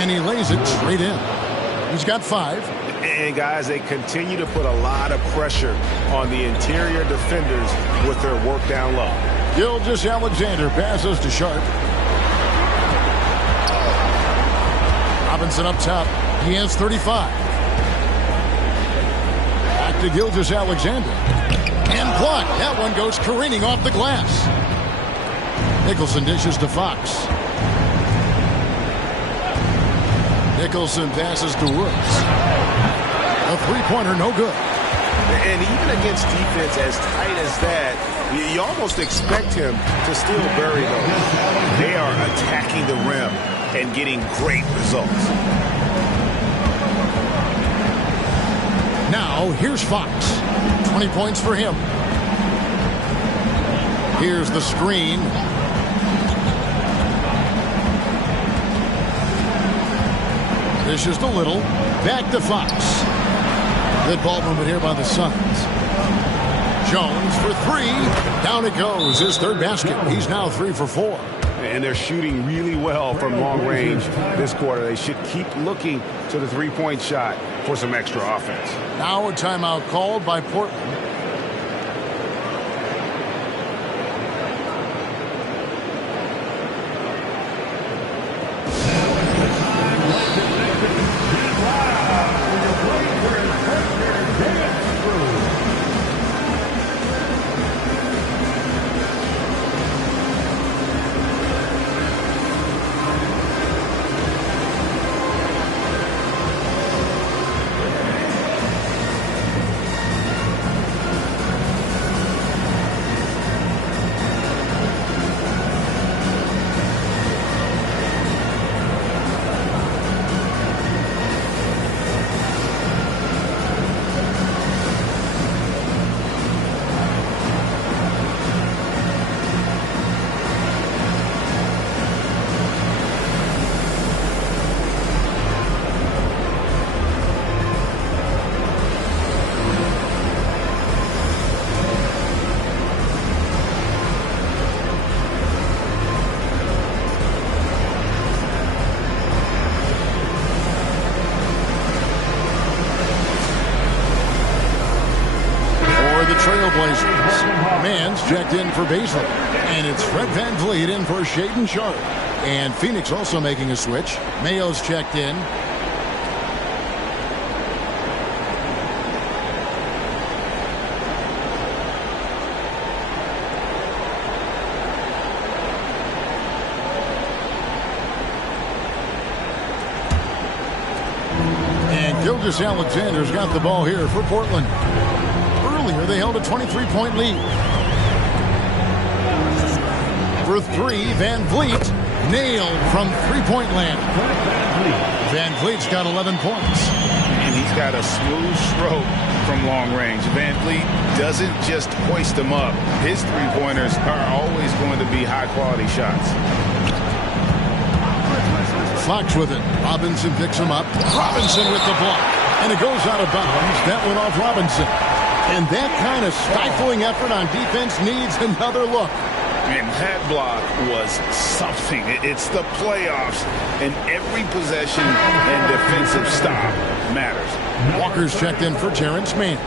And he lays it straight in. He's got 5. And guys, they continue to put a lot of pressure on the interior defenders with their work down low. Gilgeous-Alexander passes to Sharp. Robinson up top. He has 35. Back to Gilgeous-Alexander. And blocked. That one goes careening off the glass. Nicholson dishes to Fox. Nicholson passes to Woods. A three-pointer, no good. And even against defense as tight as that, you almost expect him to still bury those. They are attacking the rim and getting great results. Now, here's Fox. 20 points for him. Here's the screen. This is the little. Back to Fox. Good ball movement here by the Suns. Jones for 3. Down it goes. His third basket. He's now 3 for 4. and they're shooting really well from long range this quarter. They should keep looking to the three-point shot for some extra offense. Now a timeout called by Portland. Mann's checked in for Baisley. And it's Fred VanVleet in for Shaedon Sharpe. And Phoenix also making a switch. Mayo's checked in. And Gilgeous-Alexander's got the ball here for Portland. Earlier, they held a 23-point lead. For three, VanVleet nailed from three-point land. VanVleet's got 11 points. And he's got a smooth stroke from long range. VanVleet doesn't just hoist them up. His three-pointers are always going to be high-quality shots. Fox with it. Robinson picks him up. Robinson with the block. And it goes out of bounds. That went off Robinson. And that kind of stifling effort on defense needs another look. And that block was something. It's the playoffs, and every possession and defensive stop matters. Walker's checked in for Terrence Mann.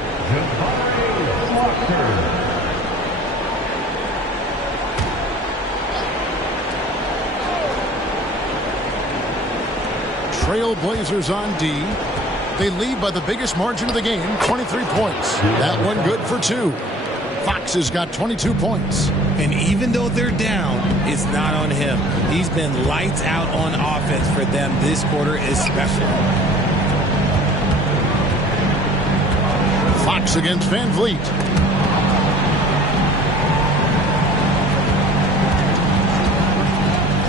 Trailblazers on D. They lead by the biggest margin of the game, 23 points. That one good for two. Fox has got 22 points. And even though they're down, it's not on him. He's been lights out on offense for them this quarter especially. Fox against VanVleet.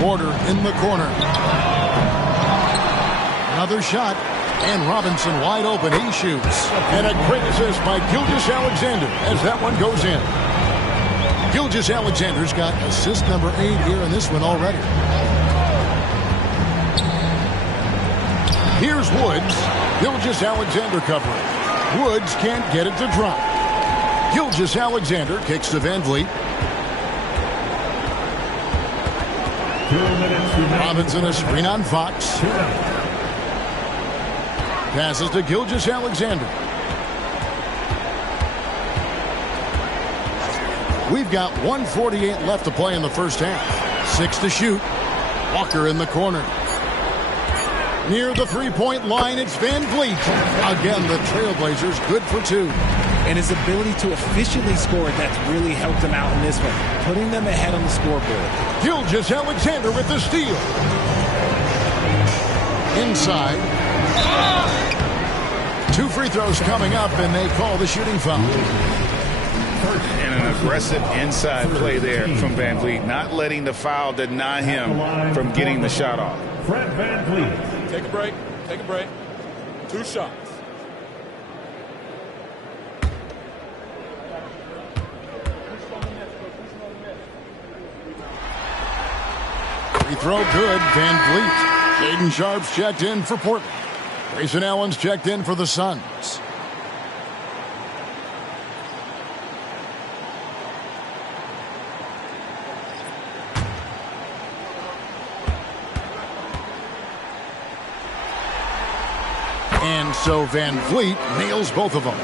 Porter in the corner. Another shot. And Robinson wide open. He shoots. And a great assist by Gilgeous-Alexander as that one goes in. Gilgeous-Alexander's got assist number 8 here in this one already. Here's Woods. Gilgeous-Alexander covering. Woods can't get it to drop. Gilgeous-Alexander kicks to VanVleet. Robinson a screen on Fox. Passes to Gilgeous-Alexander. We've got 1:48 left to play in the first half. 6 to shoot. Walker in the corner. Near the three-point line, it's VanVleet. Again, the Trailblazers good for two. And his ability to efficiently score, that's really helped him out in this one, putting them ahead on the scoreboard. Gilgeous-Alexander with the steal. Inside. 2 free throws coming up, and they call the shooting foul. And an aggressive inside play there from VanVleet, not letting the foul deny him from getting the shot off. Fred VanVleet. Take a break. Take a break. 2 shots. Free throw good. VanVleet. Shaedon Sharpe's checked in for Portland. Grayson Allen's checked in for the Suns. And so Van Vliet nails both of them.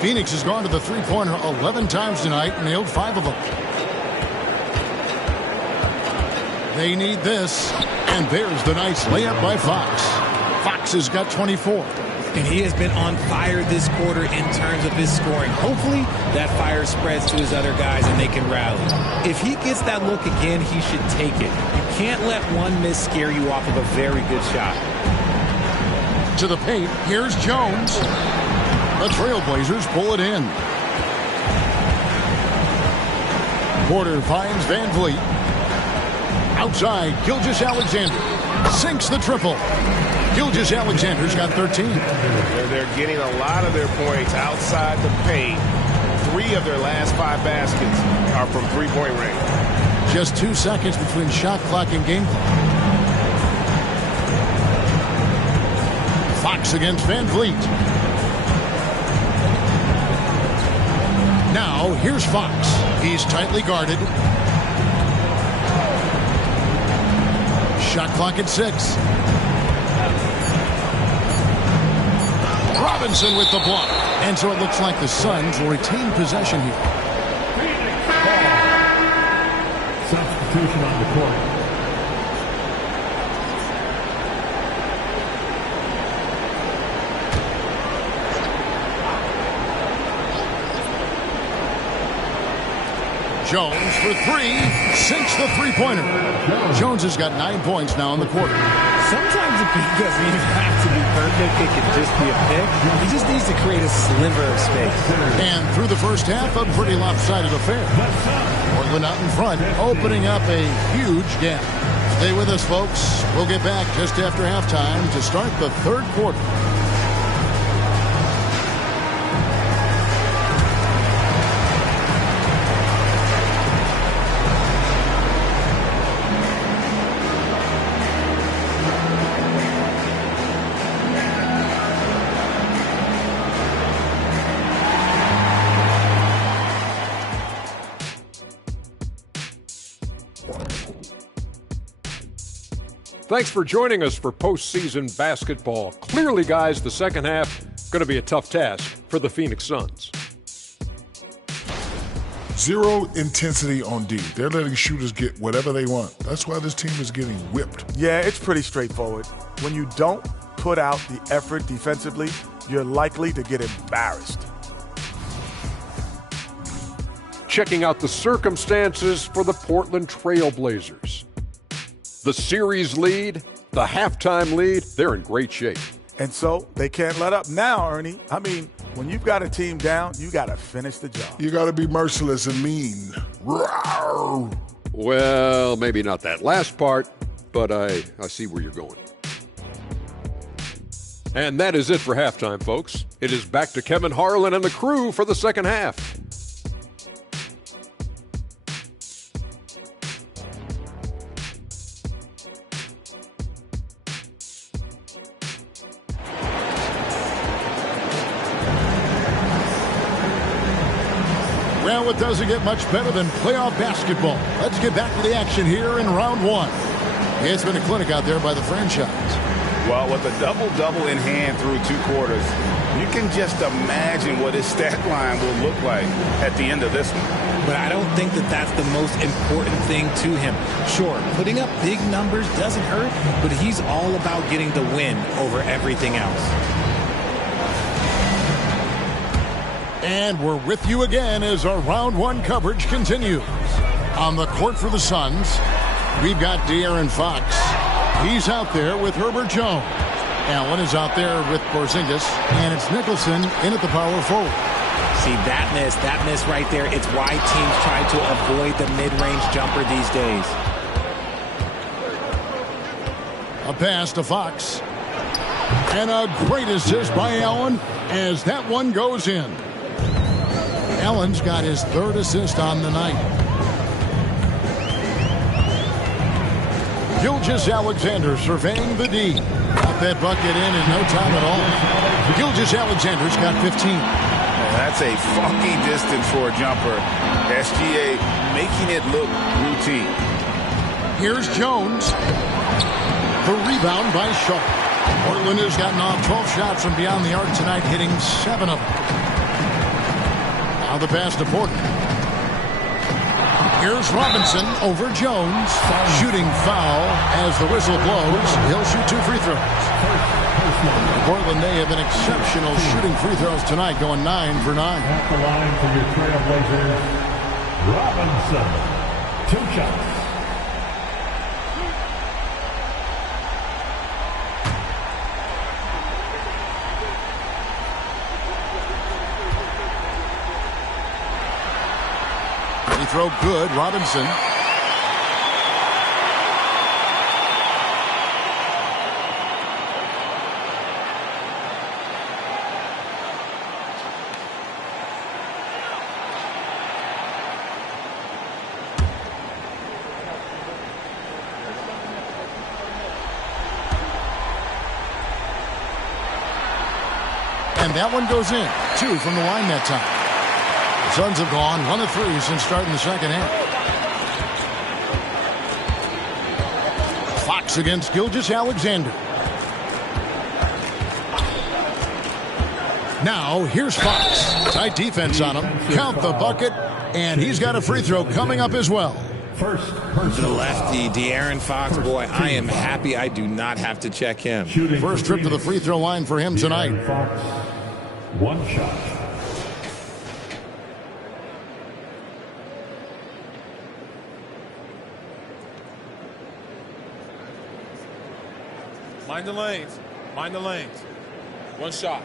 Phoenix has gone to the three-pointer 11 times tonight, nailed 5 of them. They need this, and there's the nice layup by Fox. Fox has got 24. And he has been on fire this quarter in terms of his scoring. Hopefully, that fire spreads to his other guys and they can rally. If he gets that look again, he should take it. You can't let one miss scare you off of a very good shot. To the paint, here's Jones. The Trailblazers pull it in. Porter finds Van Vliet. Outside, Gilgeous-Alexander sinks the triple. Gilgeous-Alexander's got 13. They're getting a lot of their points outside the paint. 3 of their last 5 baskets are from three-point range. Just 2 seconds between shot clock and game clock. Fox against Van Vliet. Now, here's Fox. He's tightly guarded. Shot clock at 6. Robinson with the block. And so it looks like the Suns will retain possession here. Substitution on the court. Jones for 3, sinks the three-pointer. Jones has got 9 points now in the quarter. Sometimes the pick doesn't even have to be perfect. It can just be a pick. He just needs to create a sliver of space. And through the first half, a pretty lopsided affair. Portland out in front, opening up a huge gap. Stay with us, folks. We'll get back just after halftime to start the third quarter. Thanks for joining us for postseason basketball. Clearly, guys, the second half going to be a tough task for the Phoenix Suns. Zero intensity on D. They're letting shooters get whatever they want. That's why this team is getting whipped. Yeah, it's pretty straightforward. When you don't put out the effort defensively, you're likely to get embarrassed. Checking out the circumstances for the Portland Trailblazers. The series lead, the halftime lead, they're in great shape. And so they can't let up now, Ernie. I mean, when you've got a team down, you got to finish the job. You got to be merciless and mean. Rawr. Well, maybe not that last part, but I see where you're going. And that is it for halftime, folks. It is back to Kevin Harlan and the crew for the second half. Well, it doesn't get much better than playoff basketball. Let's get back to the action here in round 1. It's been a clinic out there by the franchise. Well, with a double-double in hand through 2 quarters, you can just imagine what his stat line will look like at the end of this one. But I don't think that that's the most important thing to him. Sure, putting up big numbers doesn't hurt, but he's all about getting the win over everything else. And we're with you again as our round 1 coverage continues. On the court for the Suns, we've got De'Aaron Fox. He's out there with Herbert Jones. Allen is out there with Porzingis, and it's Nicholson in at the power forward. See, that miss right there, it's why teams try to avoid the mid-range jumper these days. A pass to Fox. And a great assist by Allen as that one goes in. Allen's got his 3rd assist on the night. Gilgeous-Alexander surveying the D. Got that bucket in no time at all. Gilgeous-Alexander's got 15. That's a funky distance for a jumper. SGA making it look routine. Here's Jones. The rebound by Shaw. Portland has gotten off 12 shots from beyond the arc tonight, hitting 7 of them. Now the pass to Portland. Here's Robinson over Jones. Shooting foul as the whistle blows. He'll shoot 2 free throws. Portland, they have been exceptional shooting free throws tonight, going 9 for 9. At the line for your Trailblazers, Robinson. 2 shots. Free throw good, Robinson. And that one goes in. 2 from the line that time. The Suns have gone 1 of 3 since starting the second half. Fox against Gilgeous-Alexander. Now here's Fox. Tight defense on him. Count the bucket. And he's got a free throw coming up as well. The lefty, De'Aaron Fox, boy, I am happy I do not have to check him. First trip to the free throw line for him tonight. 1 shot. Mind the lanes. Mind the lanes. 1 shot.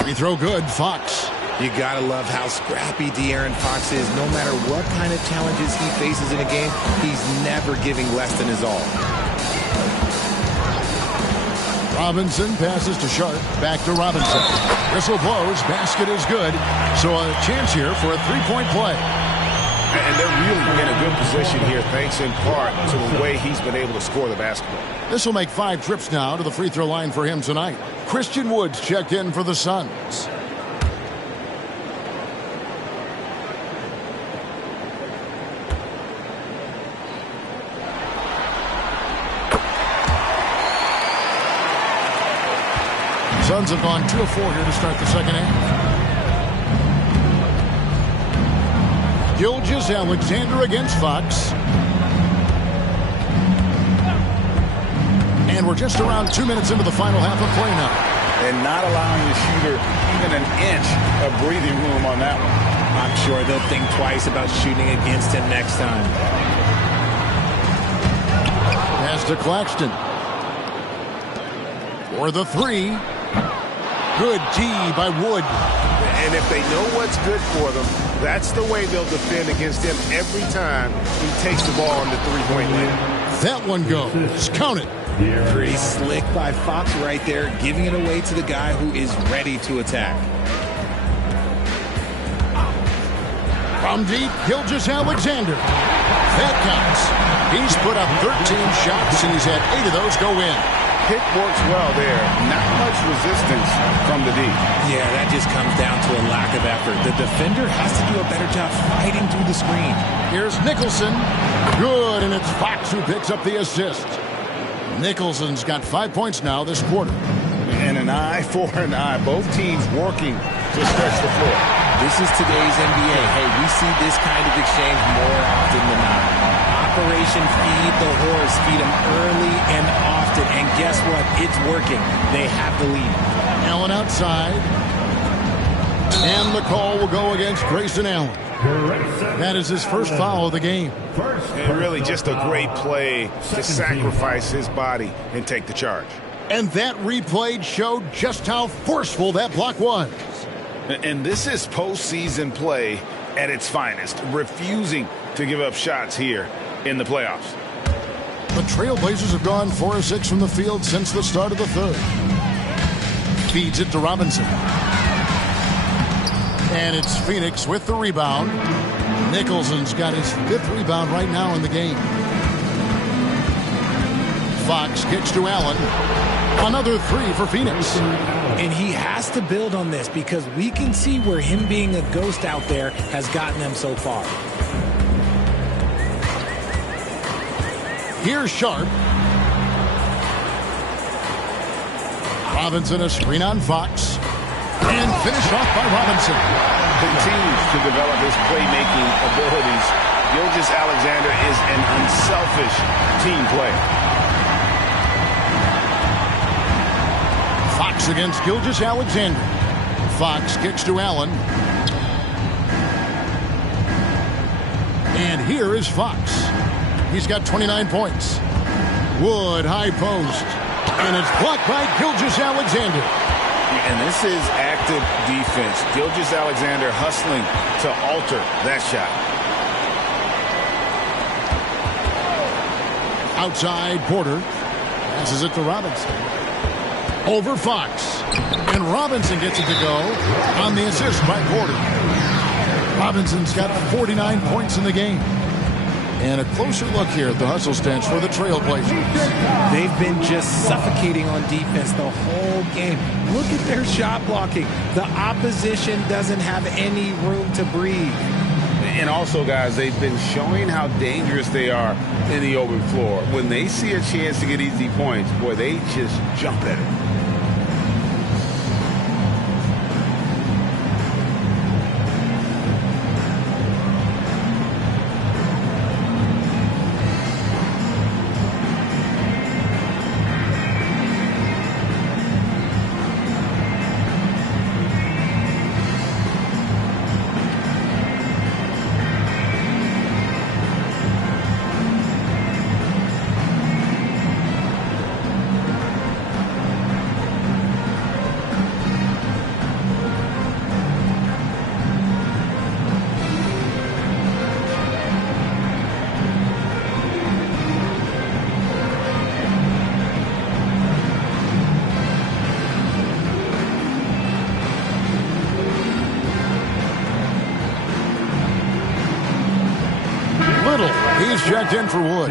Free throw good, Fox. You gotta love how scrappy De'Aaron Fox is. No matter what kind of challenges he faces in a game, he's never giving less than his all. Robinson passes to Sharp. Back to Robinson. Whistle blows. Basket is good. So a chance here for a three-point play. And they're really in a good position here, thanks in part to the way he's been able to score the basketball. This will make 5 trips now to the free throw line for him tonight. Christian Woods checked in for the Suns. Suns have gone 2 of 4 here to start the second half. Gilgeous-Alexander against Fox. And we're just around 2 minutes into the final half of play now. And not allowing the shooter even an inch of breathing room on that one. I'm sure they'll think twice about shooting against him next time. Pass to Claxton. For the 3. Good D by Wood. And if they know what's good for them, that's the way they'll defend against him every time he takes the ball on the three-point line. That one goes. Count it. Pretty slick by Fox right there, giving it away to the guy who is ready to attack. From deep, Gilgeous-Alexander. That counts. He's put up 13 shots, and he's had 8 of those go in. Pick works well there. Not much resistance from the D. Yeah, that just comes down to a lack of effort. The defender has to do a better job fighting through the screen. Here's Nicholson. Good, and it's Fox who picks up the assist. Nicholson's got 5 points now this quarter. And an eye for an eye. Both teams working to stretch the floor. This is today's NBA. Hey, we see this kind of exchange more often than not. Operation Feed the Horse. Feed them early and often. And guess what? It's working. They have the lead. Allen outside. And the call will go against Grayson Allen. That is his first foul of the game. And really just a great play to sacrifice his body and take the charge. And that replay showed just how forceful that block was. And this is postseason play at its finest, refusing to give up shots here in the playoffs. The Trailblazers have gone 4 of 6 from the field since the start of the third. Feeds it to Robinson. And it's Phoenix with the rebound. Nicholson's got his 5th rebound right now in the game. Fox kicks to Allen. Another 3 for Phoenix. And he has to build on this because we can see where him being a ghost out there has gotten them so far. Here's Sharp. Robinson, a screen on Fox. And finished off by Robinson. Continues to develop his playmaking abilities. Gilgeous-Alexander is an unselfish team player. Fox against Gilgeous-Alexander. Fox kicks to Allen. And here is Fox. He's got 29 points. Wood, high post. And it's blocked by Gilgeous-Alexander. And this is active defense. Gilgeous-Alexander hustling to alter that shot. Outside, Porter passes it to Robinson. Over Fox. And Robinson gets it to go on the assist by Porter. Robinson's got 49 points in the game. And a closer look here at the hustle stance for the Trailblazers. They've been just suffocating on defense the whole game. Look at their shot blocking. The opposition doesn't have any room to breathe. And also, guys, they've been showing how dangerous they are in the open floor. When they see a chance to get easy points, boy, they just jump at it. He's checked in for Wood.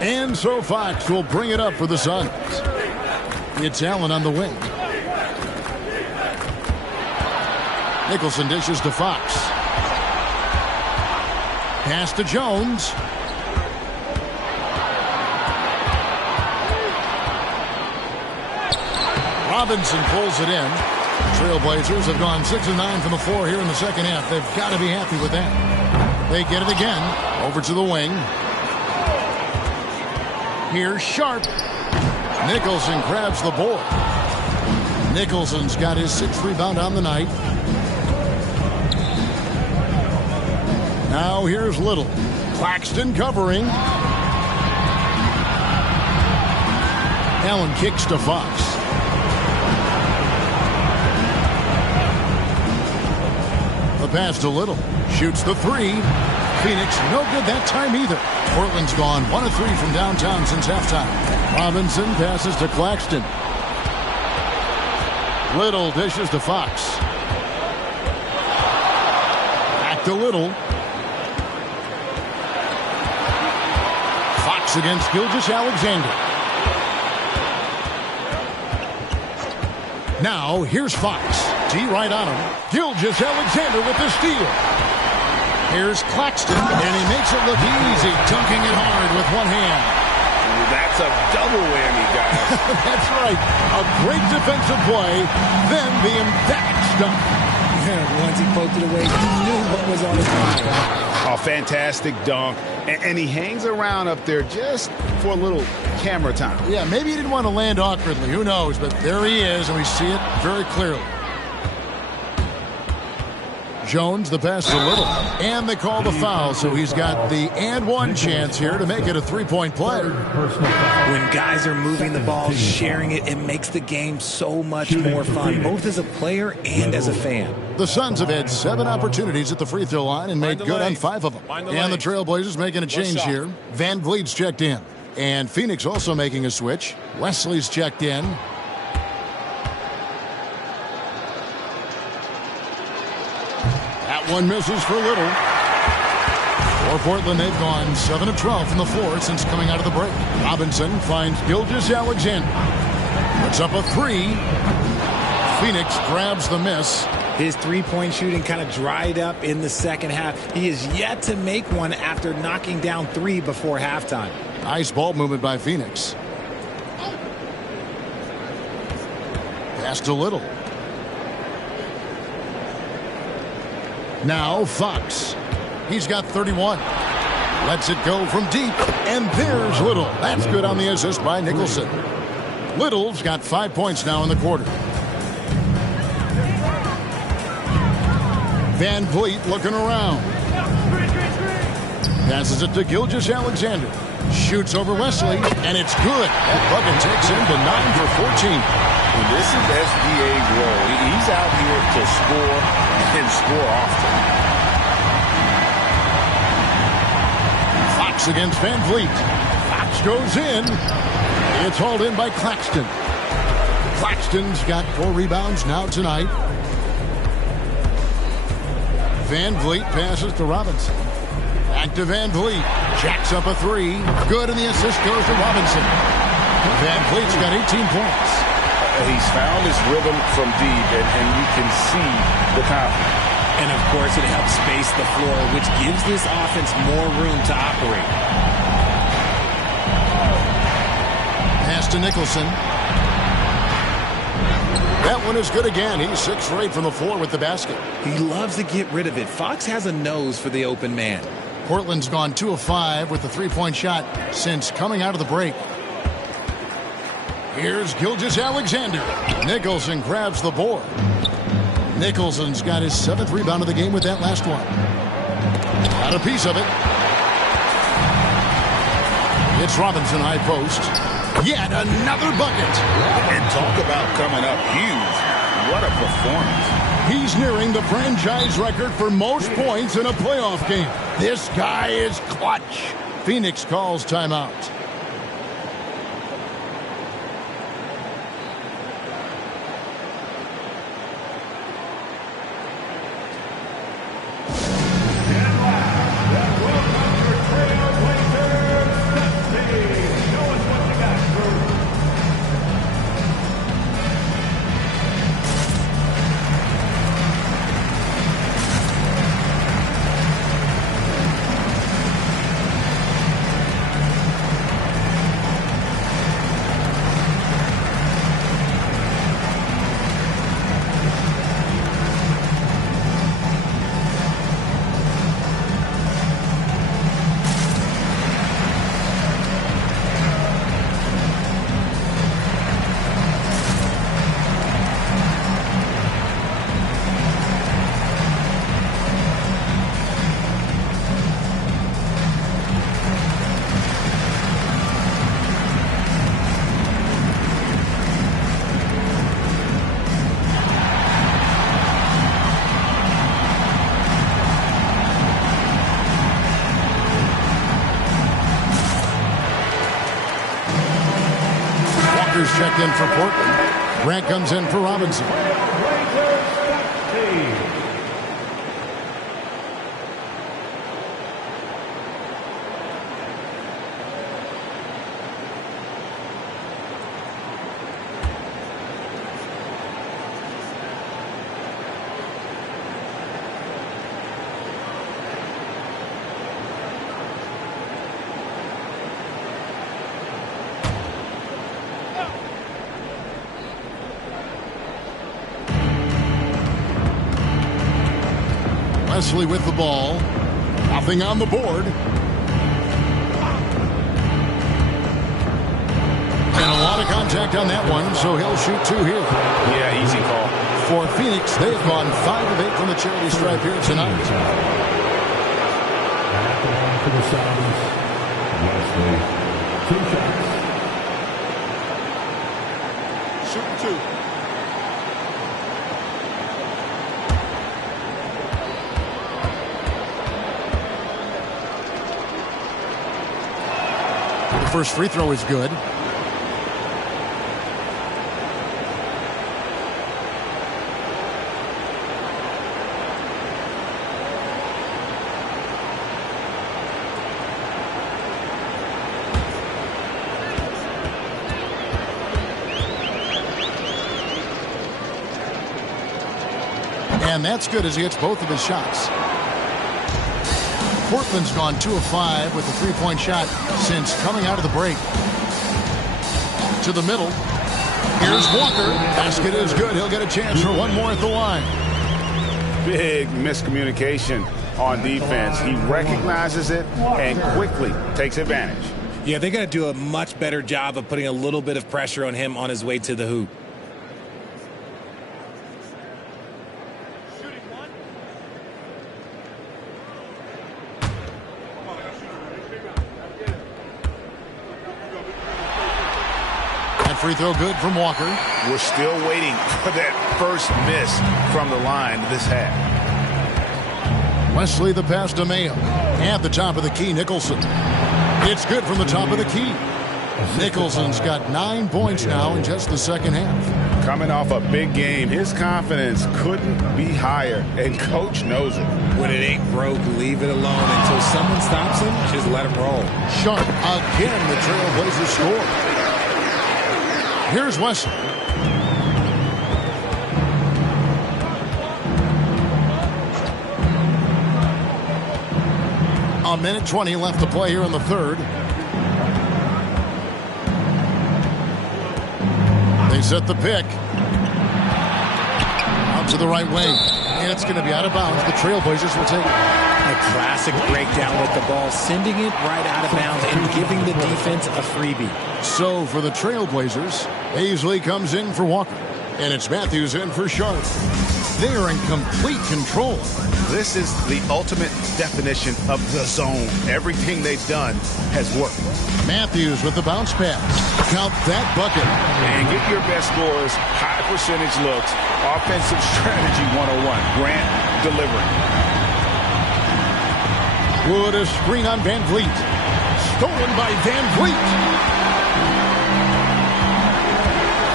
And so Fox will bring it up for the Suns. It's Allen on the wing. Nicholson dishes to Fox. Pass to Jones. Robinson pulls it in. Trailblazers have gone 6 of 9 from the floor here in the second half. They've got to be happy with that. They get it again. Over to the wing. Here's Sharp. Nicholson grabs the board. Nicholson's got his 6th rebound on the night. Now here's Little. Claxton covering. Allen kicks to Fox. The pass to Little. Shoots the 3. Phoenix no good that time either. Portland's gone 1 of 3 from downtown since halftime. Robinson passes to Claxton. Little dishes to Fox. Back to Little. Fox against Gilgeous-Alexander. Now here's Fox. D right on him. Gilgeous-Alexander with the steal. Here's Claxton, and he makes it look easy, dunking it hard with one hand. That's a double whammy, guys. That's right. A great defensive play, then the emphatic dunk. Once he poked it away, he knew what was on his mind. A fantastic dunk. And he hangs around up there just for a little camera time. Yeah, maybe he didn't want to land awkwardly. Who knows? But there he is, and we see it very clearly. Jones, the pass to Little. And they call the foul, so he's got the and one chance here to make it a three-point play. When guys are moving the ball, sharing it, it makes the game so much more fun, both as a player and as a fan. The Suns have had 7 opportunities at the free throw line and made good on 5 of them. And the Trailblazers making a change here. Van Vliet's checked in. And Phoenix also making a switch. Wesley's checked in. one misses for Little. For Portland, they've gone 7 of 12 from the floor since coming out of the break. Robinson finds Gilgeous-Alexander. Puts up a three. Phoenix grabs the miss. His three-point shooting kind of dried up in the second half. He is yet to make one after knocking down 3 before halftime. Nice ball movement by Phoenix. Pass to Little. Now Fox. He's got 31. Lets it go from deep. And there's Little. That's good on the assist by Nicholson. Little's got 5 points now in the quarter. Van Vliet looking around. Passes it to Gilgeous-Alexander. Shoots over Wesley, and it's good. That bucket takes him to 9 for 14. And this is SGA role. He's out here to score and score often. Fox against Van Vliet. Fox goes in. It's hauled in by Claxton. Claxton's got 4 rebounds now tonight. Van Vliet passes to Robinson. Back to Van Vliet. Jacks up a 3. Good, and the assist goes to Robinson. Van Vliet's got 18 points. He's found his rhythm from deep, and you can see the confidence. And, of course, it helps space the floor, which gives this offense more room to operate. Pass to Nicholson. That one is good again. He's 6 for 8 from the floor with the basket. He loves to get rid of it. Fox has a nose for the open man. Portland's gone 2 of 5 with the 3-point shot since coming out of the break. Here's Gilgeous-Alexander. Nicholson grabs the board. Nicholson's got his 7th rebound of the game with that last one. Got a piece of it. It's Robinson high post. Yet another bucket. And talk about coming up huge. What a performance. He's nearing the franchise record for most points in a playoff game. This guy is clutch. Phoenix calls timeout. Checked in for Portland. Grant comes in for Robinson. Wesley with the ball. Nothing on the board. And a lot of contact on that one, so he'll shoot 2 here. Yeah, easy call. For Phoenix, they've gone 5 of 8 from the charity stripe here tonight. For the Sounders, Wesley, 2 shots. Shoot 2. The first free throw is good. And that's good as he hits both of his shots. Portland's gone 2 of 5 with a three-point shot since coming out of the break. To the middle. Here's Walker. Basket is good. He'll get a chance for one more at the line. Big miscommunication on defense. He recognizes it and quickly takes advantage. Yeah, they got to do a much better job of putting a little bit of pressure on him on his way to the hoop. Free throw good from Walker. We're still waiting for that first miss from the line this half. Wesley the pass to Mayo. At the top of the key, Nicholson. It's good from the top of the key. Nicholson's got 9 points now in just the second half. Coming off a big game, his confidence couldn't be higher, and Coach knows it. When it ain't broke, leave it alone until someone stops him. Just let him roll. Sharp again. The Trailblazers score. Here's Wesley. A minute 20 left to play here in the third. They set the pick. Out to the right wing. And it's going to be out of bounds. The Trailblazers will take it. A classic breakdown with the ball, sending it right out of bounds and giving the defense a freebie. So for the Trailblazers, Hazley comes in for Walker. And it's Matthews in for Sharp. They are in complete control. This is the ultimate definition of the zone. Everything they've done has worked. Matthews with the bounce pass. Count that bucket. And get your best scores, high percentage looks, offensive strategy 101. Grant delivering. Wood a screen on Van Vliet. Stolen by Van Vliet.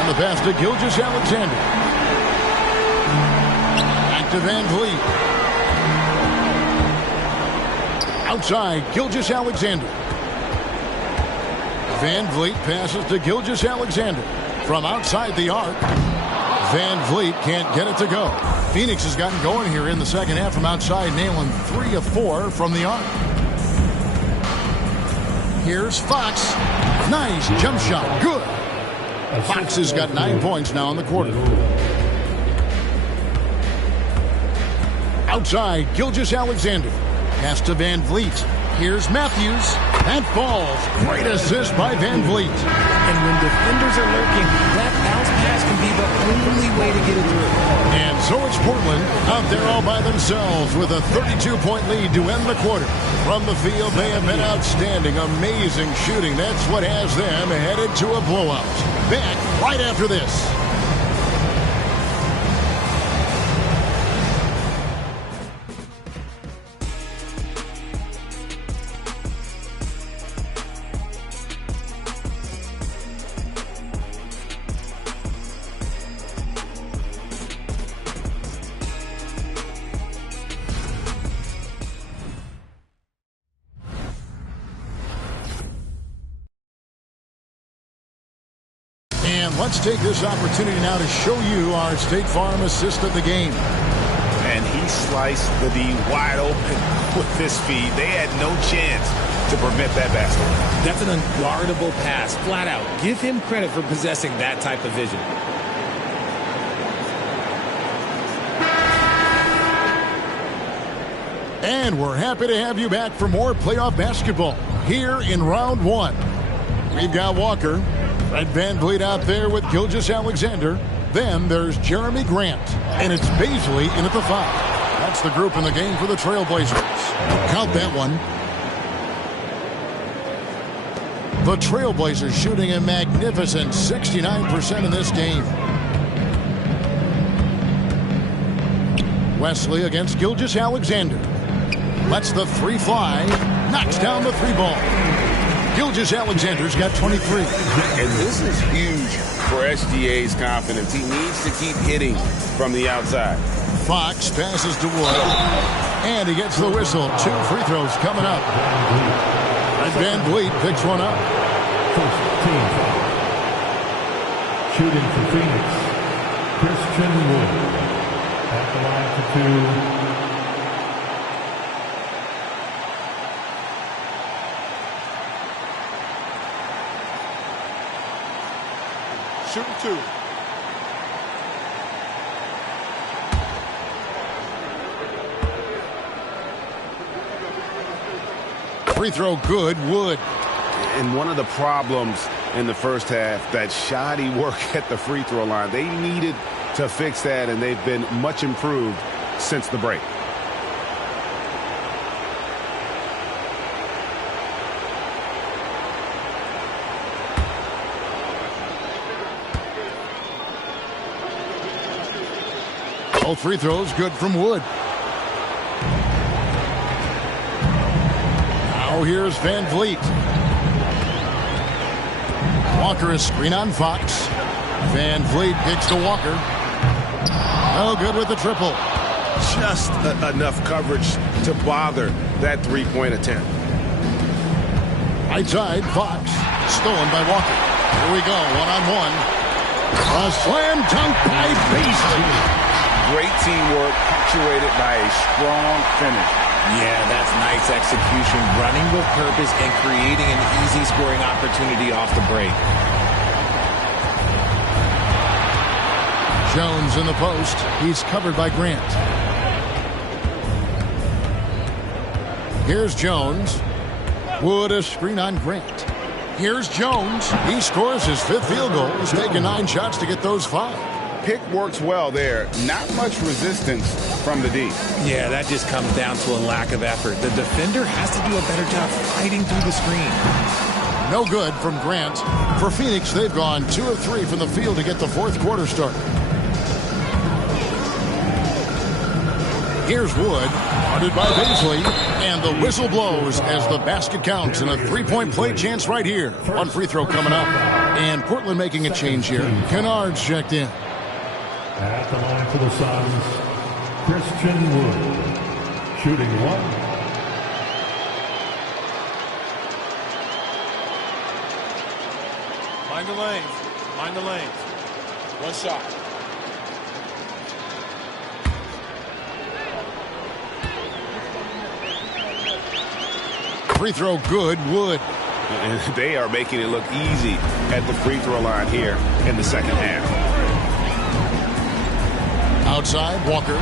And the pass to Gilgeous-Alexander. Back to Van Vliet. Outside, Gilgeous-Alexander. Van Vliet passes to Gilgeous-Alexander. From outside the arc, Van Vliet can't get it to go. Phoenix has gotten going here in the second half from outside, nailing 3 of 4 from the arc. Here's Fox. Nice jump shot. Good. Fox has got 9 points now in the quarter. Outside, Gilgeous-Alexander. Pass to Van Vliet. Here's Matthews. That falls. Great assist by Van Vliet. And when defenders are lurking, that bounce pass can be the only way to get it through. And so it's Portland out there all by themselves with a 32-point lead to end the quarter. From the field, they have been outstanding. Amazing shooting. That's what has them headed to a blowout. Back right after this. Let's take this opportunity now to show you our State Farm assist of the game. And he sliced the D wide open with this feed. They had no chance to prevent that basket. That's an unguardable pass, flat out. Give him credit for possessing that type of vision. And we're happy to have you back for more playoff basketball here in round one. We've got Walker. Fred Van Vliet out there with Gilgeous-Alexander. Then there's Jeremy Grant. And it's Bazley in at the 5. That's the group in the game for the Trailblazers. Count that one. The Trailblazers shooting a magnificent 69% in this game. Wesley against Gilgeous-Alexander. Lets the 3 fly. Knocks down the 3 ball. Gilgeous-Alexander's got 23. And this is huge for SGA's confidence. He needs to keep hitting from the outside. Fox passes to Wood. And he gets the whistle. 2 free throws coming up. And Van Vliet picks one up. First team foul. Shooting for Phoenix, Christian Wood. At the line for two. Shooting two. Free throw good, Wood. And one of the problems in the first half, that shoddy work at the free throw line. They needed to fix that, and they've been much improved since the break. Both free throws good from Wood. Now here's Van Vliet. Walker is screen on Fox. Van Vliet picks to Walker. No good with the triple. Just enough coverage to bother that three-point attempt. Right side, Fox. Stolen by Walker. Here we go, one-on-one. A slam dunk by Beasley. Great teamwork, punctuated by a strong finish. Yeah, that's nice execution, running with purpose and creating an easy scoring opportunity off the break. Jones in the post. He's covered by Grant. Here's Jones. Wood a screen on Grant. Here's Jones. He scores his fifth field goal. He's taken 9 shots to get those 5. Pick works well there. Not much resistance from the D. Yeah, that just comes down to a lack of effort. The defender has to do a better job fighting through the screen. No good from Grant. For Phoenix, they've gone 2 of 3 from the field to get the fourth quarter started. Here's Wood, guarded by Beasley, and the whistle blows as the basket counts, and a three-point play chance right here. One free throw coming up, and Portland making a change here. Kennard's checked in. At the line for the Suns, Christian Wood, shooting 1. Mind the lanes. Mind the lanes. One shot. Free throw good, Wood. And they are making it look easy at the free throw line here in the second half. Outside, Walker.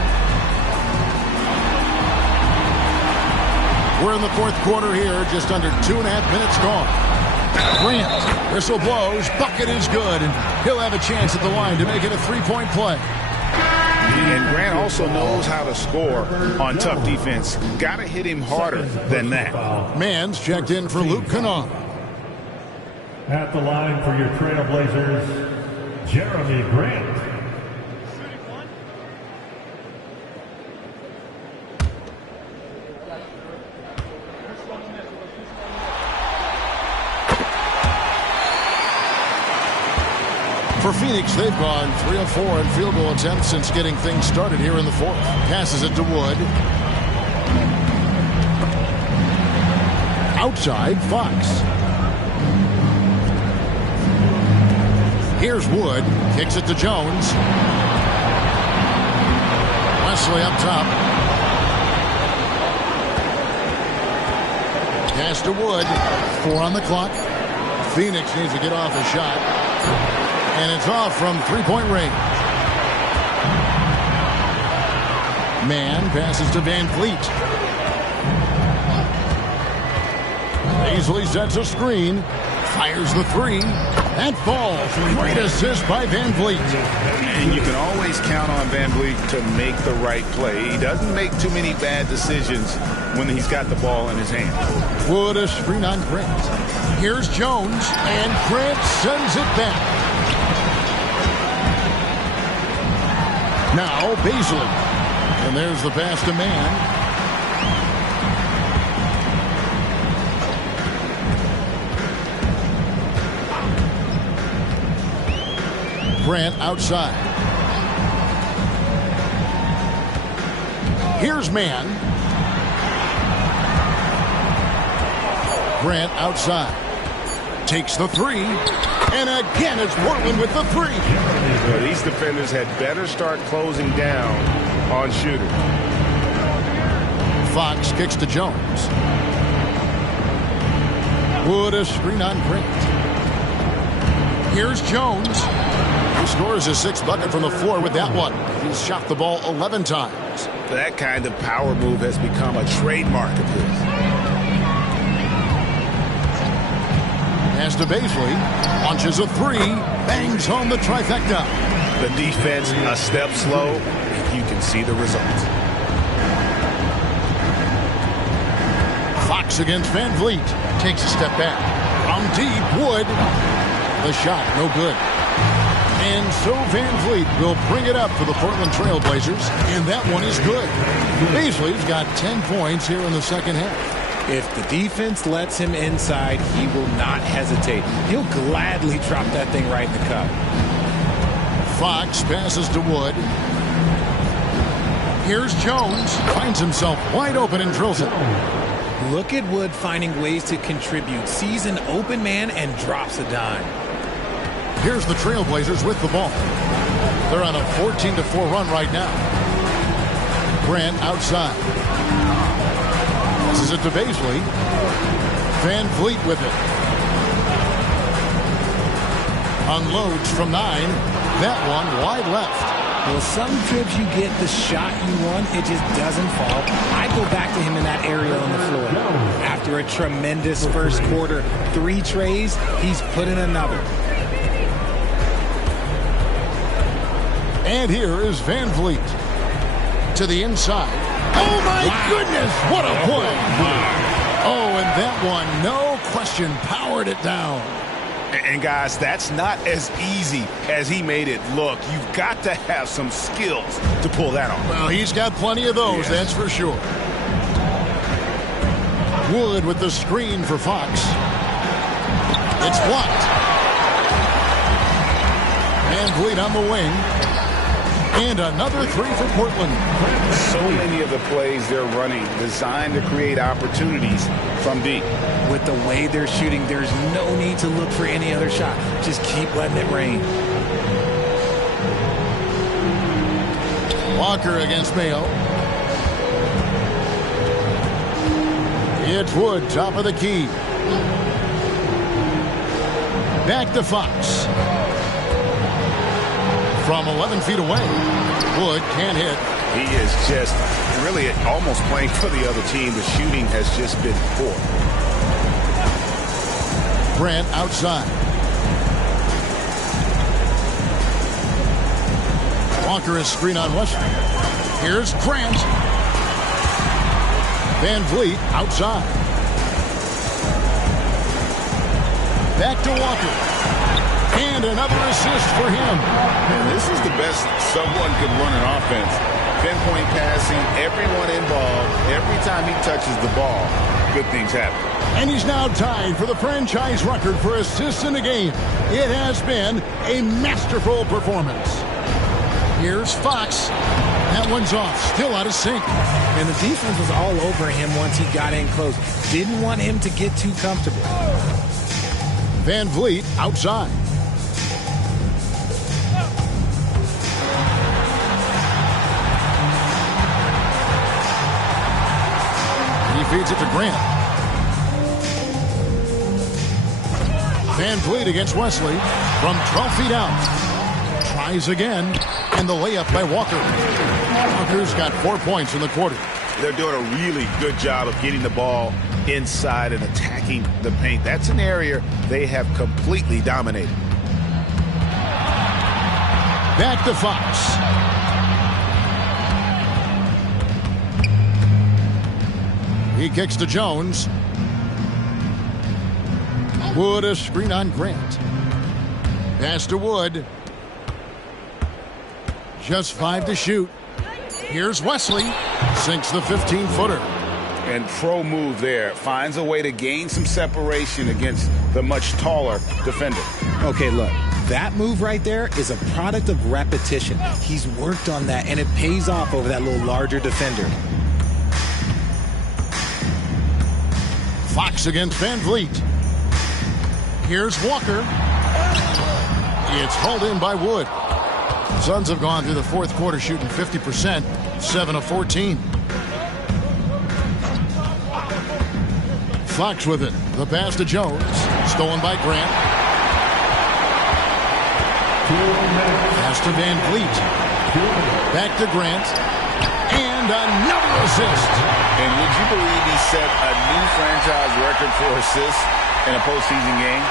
We're in the fourth quarter here, just under 2.5 minutes gone. Grant, whistle blows, bucket is good, and he'll have a chance at the line to make it a three-point play. And Grant also knows how to score on tough defense. Got to hit him harder than that. Mann's checked in for Luke Kennard. At the line for your Trailblazers, Jeremy Grant. For Phoenix, they've gone 3 of 4 in field goal attempts since getting things started here in the fourth. Passes it to Wood. Outside, Fox. Here's Wood. Kicks it to Jones. Wesley up top. Pass to Wood. 4 on the clock. Phoenix needs to get off a shot. And it's off from three-point range. Mann passes to Van Vliet. Beasley sets a screen. Fires the three. That falls. Great assist by Van Vliet. And you can always count on Van Vliet to make the right play. He doesn't make too many bad decisions when he's got the ball in his hand. Wood a screen on Grant. Here's Jones. And Grant sends it back. Now Beasley. And there's the pass to Mann. Grant outside. Here's Mann. Grant outside. Takes the three. And again, it's Portland with the three. These defenders had better start closing down on shooter. Fox kicks to Jones. Wood a screen on Grant. Here's Jones. He scores his 6th bucket from the floor with that one. He's shot the ball 11 times. That kind of power move has become a trademark of his. Pass to Baisley. Launches a 3. Bangs home the trifecta. The defense a step slow, and you can see the results. Fox against Van Vliet. Takes a step back. From deep, Wood. The shot, no good. And so Van Vliet will bring it up for the Portland Trail Blazers, and that one is good. Baisley's got 10 points here in the second half. If the defense lets him inside, he will not hesitate. He'll gladly drop that thing right in the cup. Fox passes to Wood. Here's Jones. Finds himself wide open and drills it. Look at Wood finding ways to contribute. Sees an open man and drops a dime. Here's the Trailblazers with the ball. They're on a 14-4 run right now. Grant outside. This is it to Baisley. Van Vliet with it. Unloads from 9. That one wide left. Well, some trips you get the shot you want, it just doesn't fall. I go back to him in that area on the floor. After a tremendous first quarter, 3 trays, he's put in another. And here is Van Vliet to the inside. Oh, my goodness, what a play. Oh, and that one, no question, powered it down. And, guys, that's not as easy as he made it look. You've got to have some skills to pull that off. Well, he's got plenty of those, that's for sure. Wood with the screen for Fox. It's blocked. Van Vliet on the wing. And another 3 for Portland. So many of the plays they're running designed to create opportunities from deep. With the way they're shooting, there's no need to look for any other shot. Just keep letting it rain. Walker against Mayo. It's Wood, top of the key. Back to Fox. From 11 feet away, Wood can't hit. He is just really almost playing for the other team. The shooting has just been poor. Grant outside. Walker is screen on Wesley. Here's Grant. Van Vliet outside. Back to Walker. And another assist for him. And this is the best someone could run an offense. Pinpoint passing, everyone involved. Every time he touches the ball, good things happen. And he's now tied for the franchise record for assists in the game. It has been a masterful performance. Here's Fox. That one's off. Still out of sync. And the defense was all over him once he got in close. Didn't want him to get too comfortable. Van Vliet outside. Feeds it to Grant. Van Vliet against Wesley from 12 feet out. Tries again, and the layup by Walker. Walker's got 4 points in the quarter. They're doing a really good job of getting the ball inside and attacking the paint. That's an area they have completely dominated. Back to Fox. He kicks to Jones. Wood a screen on Grant. Pass to Wood. Just 5 to shoot. Here's Wesley. Sinks the 15-footer. And pro move there. Finds a way to gain some separation against the much taller defender. Okay, look. That move right there is a product of repetition. He's worked on that, and it pays off over that little larger defender. Fox against Van Vliet. Here's Walker. It's hauled in by Wood. Suns have gone through the fourth quarter shooting 50%, 7 of 14. Fox with it. The pass to Jones. Stolen by Grant. Pass to Van Vliet. Back to Grant. And another assist. And would you believe he set a new franchise record for assists in a postseason game?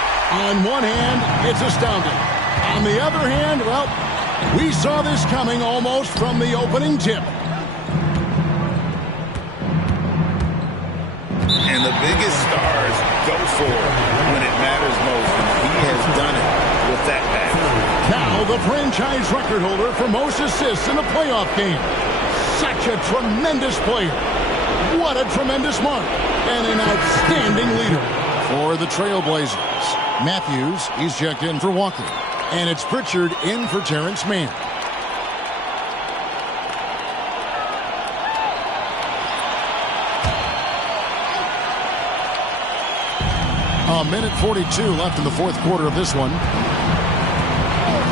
On one hand, it's astounding. On the other hand, well, we saw this coming almost from the opening tip. And the biggest stars go for it when it matters most. And he has done it with that back. Now the franchise record holder for most assists in a playoff game. Such a tremendous player. What a tremendous mark. And an outstanding leader. For the Trailblazers, Matthews, he's checked in for Walker. And it's Pritchard in for Terrence Mann. A minute 42 left in the fourth quarter of this one.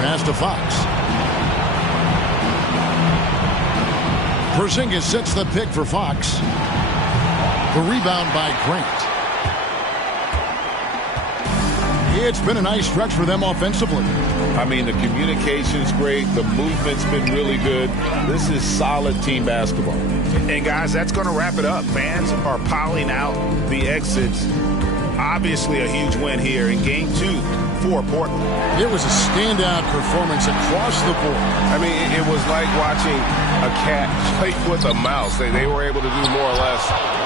Pass to Fox. Porzingis sets the pick for Fox. The rebound by Grant. It's been a nice stretch for them offensively. I mean, the communication's great. The movement's been really good. This is solid team basketball. And, guys, that's going to wrap it up. Fans are piling out the exits. Obviously a huge win here in Game 2 for Portland. It was a standout performance across the board. I mean, it was like watching a cat play with a mouse. They were able to do more or less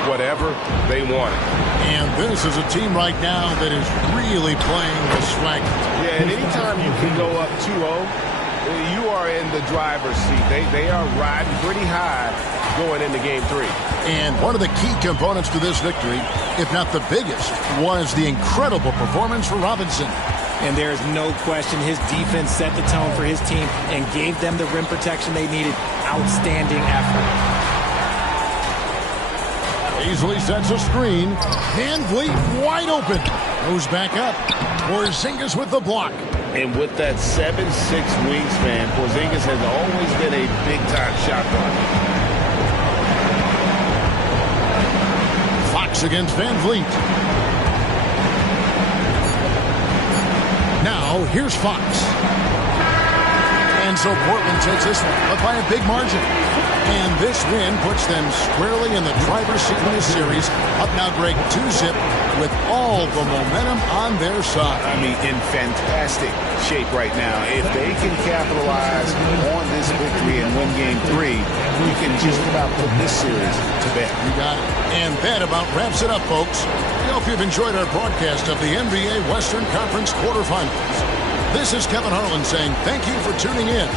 whatever they wanted. And this is a team right now that is really playing with swag. Yeah, and anytime you can go up 2-0, you are in the driver's seat. They are riding pretty high going into Game 3. And one of the key components to this victory, if not the biggest, was the incredible performance for Robinson. And there's no question his defense set the tone for his team and gave them the rim protection they needed. Outstanding effort. Easily sets a screen. Van Vliet wide open. Goes back up. Porzingis with the block. And with that 7'6" wingspan, Porzingis has always been a big-time shot blocker. Fox against Van Vliet. Now, here's Fox. And so Portland takes this one, but by a big margin. And this win puts them squarely in the driver's seat in this series. Up now, Greg, 2-zip with all the momentum on their side. I mean, in fantastic shape right now. If they can capitalize on this victory and win Game 3, you can just about put this series to bed. You got it. And that about wraps it up, folks. We hope you've enjoyed our broadcast of the NBA Western Conference quarterfinals. This is Kevin Harlan saying thank you for tuning in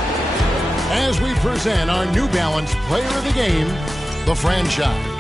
as we present our New Balance Player of the Game, the franchise.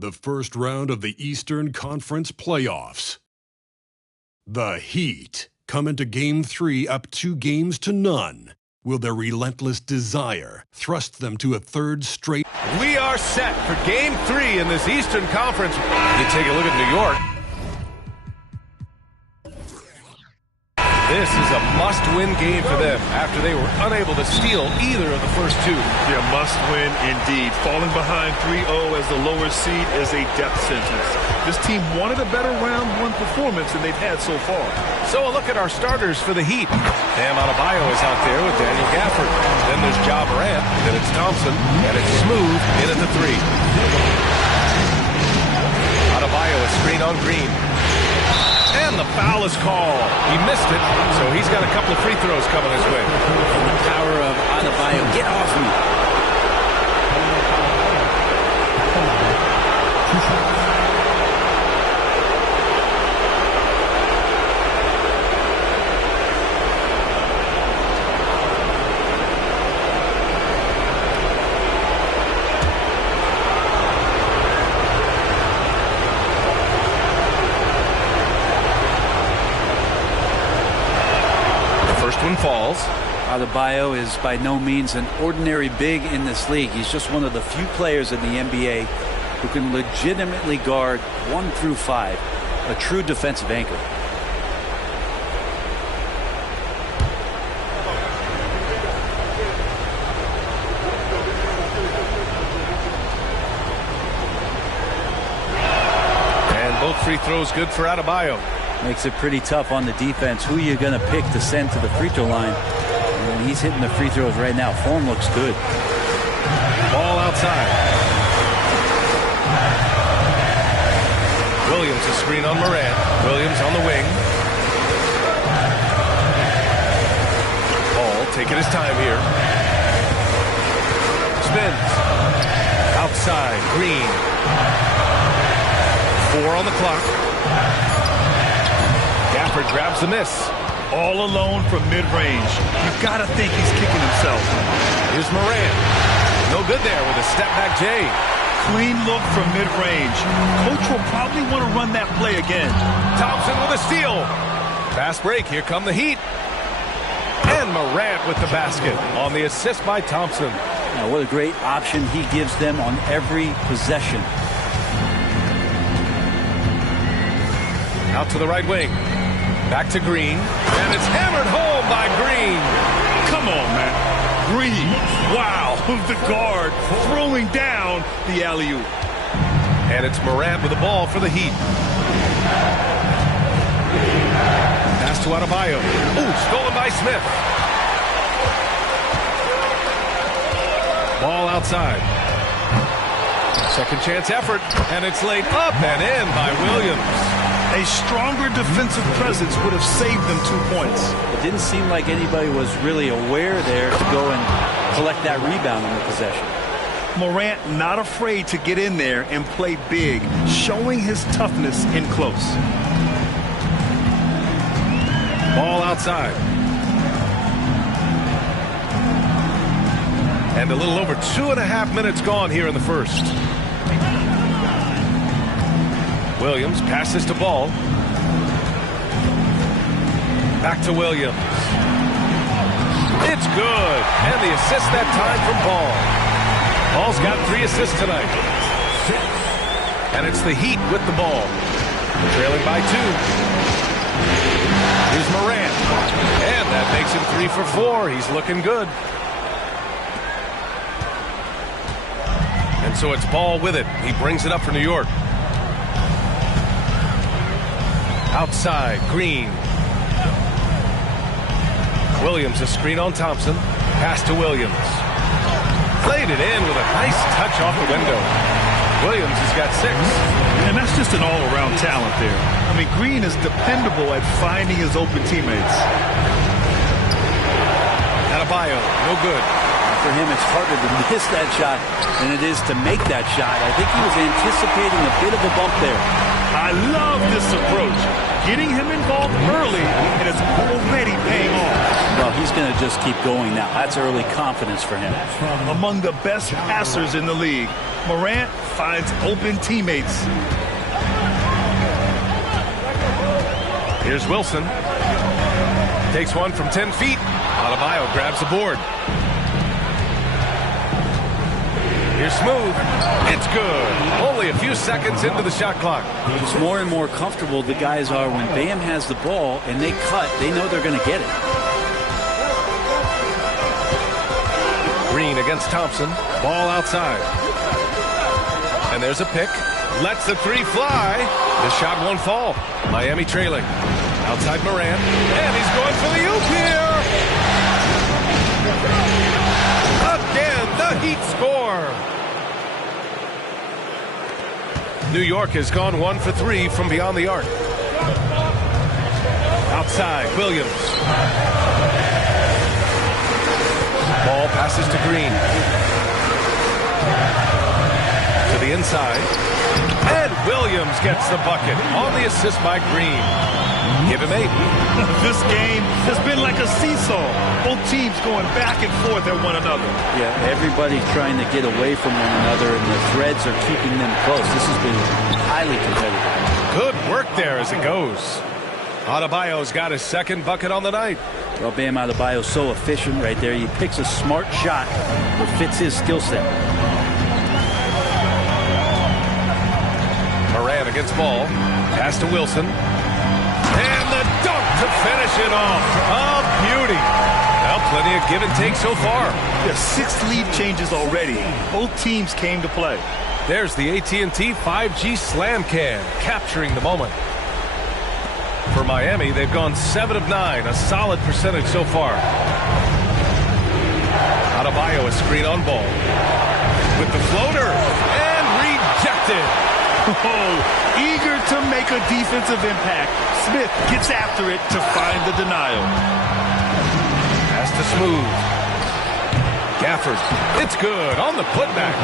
the first round of the Eastern Conference playoffs. The Heat come into Game 3 up 2-0. Will their relentless desire thrust them to a third straight? We are set for Game 3 in this Eastern Conference. You take a look at New York. This is a must-win game for them after they were unable to steal either of the first two. Yeah, must-win indeed. Falling behind 3-0 as the lower seed is a death sentence. This team wanted a better round one performance than they've had so far. So a look at our starters for the Heat. Bam Adebayo is out there with Daniel Gafford. Then there's Ja Morant. Then it's Thompson. And it's Smooth in at the 3. Adebayo is screen on Green. And the foul is called. He missed it, so he's got a couple of free throws coming his way. And the power of Adebayo. Get off me. One falls. Adebayo is by no means an ordinary big in this league. He's just one of the few players in the NBA who can legitimately guard 1 through 5, a true defensive anchor. And both free throws good for Adebayo. Makes it pretty tough on the defense. Who you're going to pick to send to the free throw line. And he's hitting the free throws right now. Form looks good. Ball outside. Williams a screen on Morant. Williams on the wing. Ball taking his time here. Spins. Outside. Green. 4 on the clock. Gafford grabs the miss. All alone from mid-range. You've got to think he's kicking himself. Here's Morant. No good there with a step-back J. Clean look from mid-range. Coach will probably want to run that play again. Thompson with a steal. Fast break. Here come the Heat. And Morant with the basket on the assist by Thompson. Now, what a great option he gives them on every possession. Out to the right wing. Back to Green. And it's hammered home by Green. Come on, man. Green. Wow. The guard throwing down the alley-oop. And it's Morant with the ball for the Heat. Pass to Adebayo. Ooh, stolen by Smith. Ball outside. Second chance effort. And it's laid up and in by Williams. A stronger defensive presence would have saved them 2 points. It didn't seem like anybody was really aware there to go and collect that rebound on the possession. Morant not afraid to get in there and play big, showing his toughness in close. Ball outside. And a little over 2.5 minutes gone here in the first. Williams passes to Ball. Back to Williams. It's good. And the assist that time from Ball. Ball's got 3 assists tonight. And it's the Heat with the ball. Trailing by 2. Here's Morant. And that makes him 3 for 4. He's looking good. And so it's Ball with it. He brings it up for New York. Outside, Green. Williams a screen on Thompson. Pass to Williams. Played it in with a nice touch off the window. Williams has got 6. And that's just an all-around talent there. I mean, Green is dependable at finding his open teammates. Adebayo, no good. For him, it's harder to miss that shot than it is to make that shot. I think he was anticipating a bit of a bump there. I love this approach. Getting him involved early, and it's already paying off. Well, he's going to just keep going now. That's early confidence for him. Among the best passers in the league, Morant finds open teammates. Here's Wilson. Takes one from 10 feet. Adebayo grabs the board. Here's Smooth. It's good. Only a few seconds into the shot clock. It's more and more comfortable the guys are when Bam has the ball and they cut. They know they're going to get it. Green against Thompson. Ball outside. And there's a pick. Lets the three fly. The shot won't fall. Miami trailing. Outside Morant. And he's going for the oop here. Again, the Heat score. New York has gone 1 for 3 from beyond the arc. Outside, Williams. Ball passes to Green. To the inside. And Williams gets the bucket on the assist by Green. Give him 8. This game has been like a seesaw. Both teams going back and forth at one another. Yeah, everybody's trying to get away from one another, and the threads are keeping them close. This has been highly competitive. Good work there as it goes. Adebayo's got his second bucket on the night. Well, Bam Adebayo's so efficient right there. He picks a smart shot that fits his skill set. Morant against ball. Pass to Wilson. And the dunk to finish it off. A beauty. Well, plenty of give and take so far. Yeah, 6 lead changes already. Both teams came to play. There's the AT&T 5G Slam Can, capturing the moment. For Miami, they've gone 7 of 9, a solid percentage so far. Adebayo a screen on ball. With the floater, and rejected. Oh, eager to make a defensive impact. Smith gets after it to find the denial. Pass to Smooth. Gafford. It's good on the putback.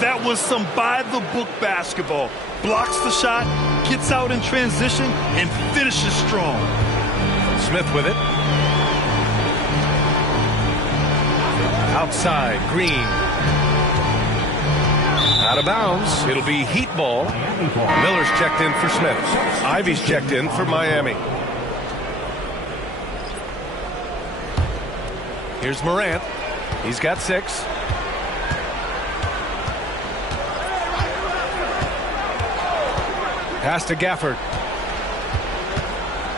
That was some by-the-book basketball. Blocks the shot, gets out in transition, and finishes strong. Smith with it. Outside, Green. Out of bounds. It'll be Heat ball. Miller's checked in for Smith. Ivy's checked in for Miami. Here's Morant. He's got 6. Pass to Gafford.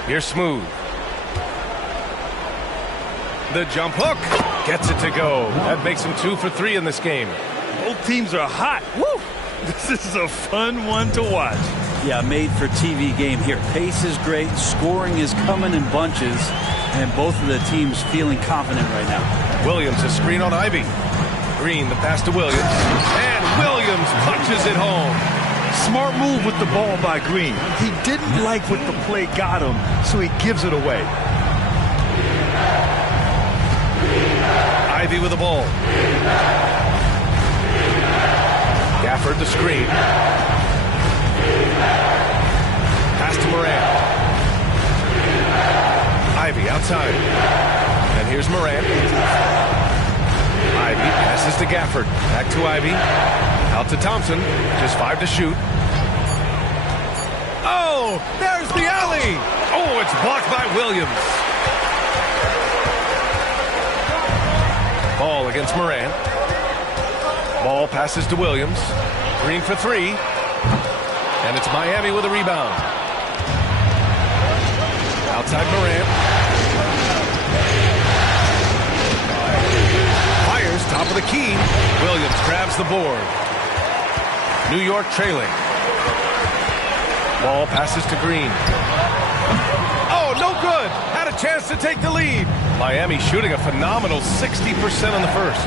Here's Smooth. The jump hook. Gets it to go. That makes him 2 for 3 in this game. Both teams are hot. Woo! This is a fun one to watch. Yeah, made for TV game here. Pace is great. Scoring is coming in bunches. And both of the teams feeling confident right now. Williams a screen on Ivy. Green the pass to Williams. And Williams punches it home. Smart move with the ball by Green. He didn't like what the play got him, so he gives it away. Ivy with the ball. Gafford the screen. Pass to Morant. Ivy outside. And here's Morant. Ivy passes to Gafford. Back to Ivy. Out to Thompson. Just 5 to shoot. Oh, there's the alley. Oh, it's blocked by Williams. Ball against Morant. Ball passes to Williams. Green for 3. And it's Miami with a rebound. Outside Morant. Fires top of the key. Williams grabs the board. New York trailing. Ball passes to Green. Oh, no good. Had a chance to take the lead. Miami shooting a phenomenal 60% in the first.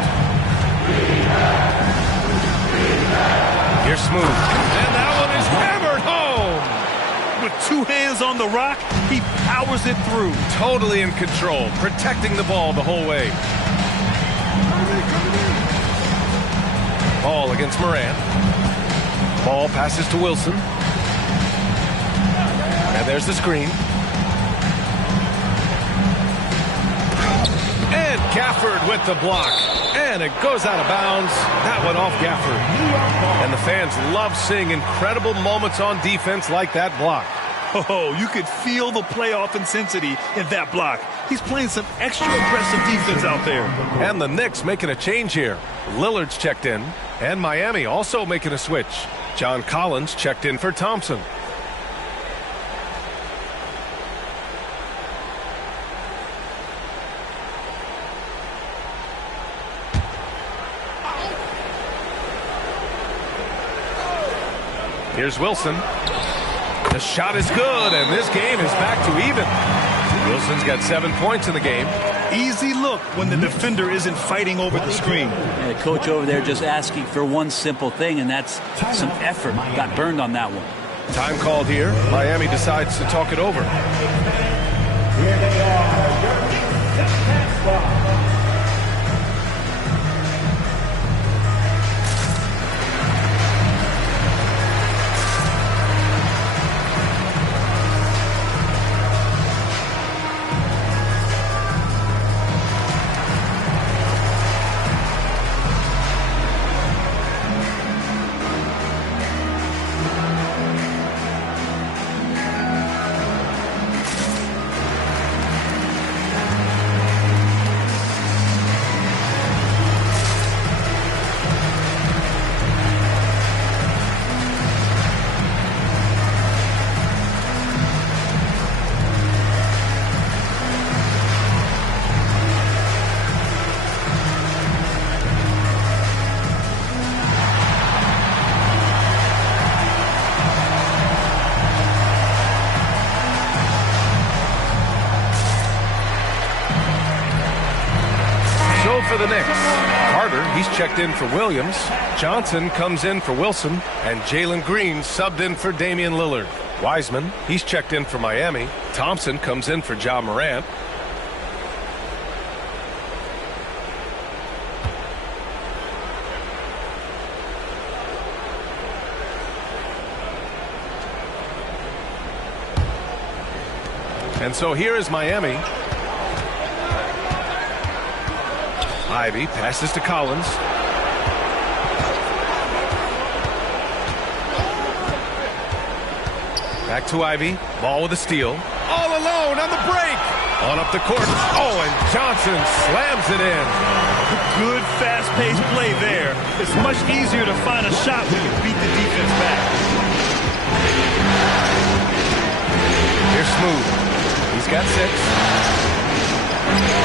Here's Smooth. And that one is hammered home. With 2 hands on the rock, he powers it through. Totally in control, protecting the ball the whole way. Ball against Morant. Ball passes to Wilson. And there's the screen. And Gafford with the block. And it goes out of bounds. That went off Gafford. And the fans love seeing incredible moments on defense like that block. Oh, you could feel the playoff intensity in that block. He's playing some extra aggressive defense out there. And the Knicks making a change here. Lillard's checked in. And Miami also making a switch. John Collins checked in for Thompson. Here's Wilson. The shot is good, and this game is back to even. Wilson's got 7 points in the game. Easy look when the defender isn't fighting over the screen. And the coach over there just asking for one simple thing, and that's some effort. Got burned on that one. Time called here. Miami decides to talk it over. Here they are, your Knicks squad. For the Knicks, Carter, he's checked in for Williams. Johnson comes in for Wilson. And Jalen Green subbed in for Damian Lillard. Wiseman, he's checked in for Miami. Thompson comes in for Ja Morant. And so here is Miami. Ivy passes to Collins. Back to Ivy. Ball with a steal. All alone on the break. On up the court. Oh, and Johnson slams it in. Good fast-paced play there. It's much easier to find a shot when you beat the defense back. Here's Smooth. He's got 6.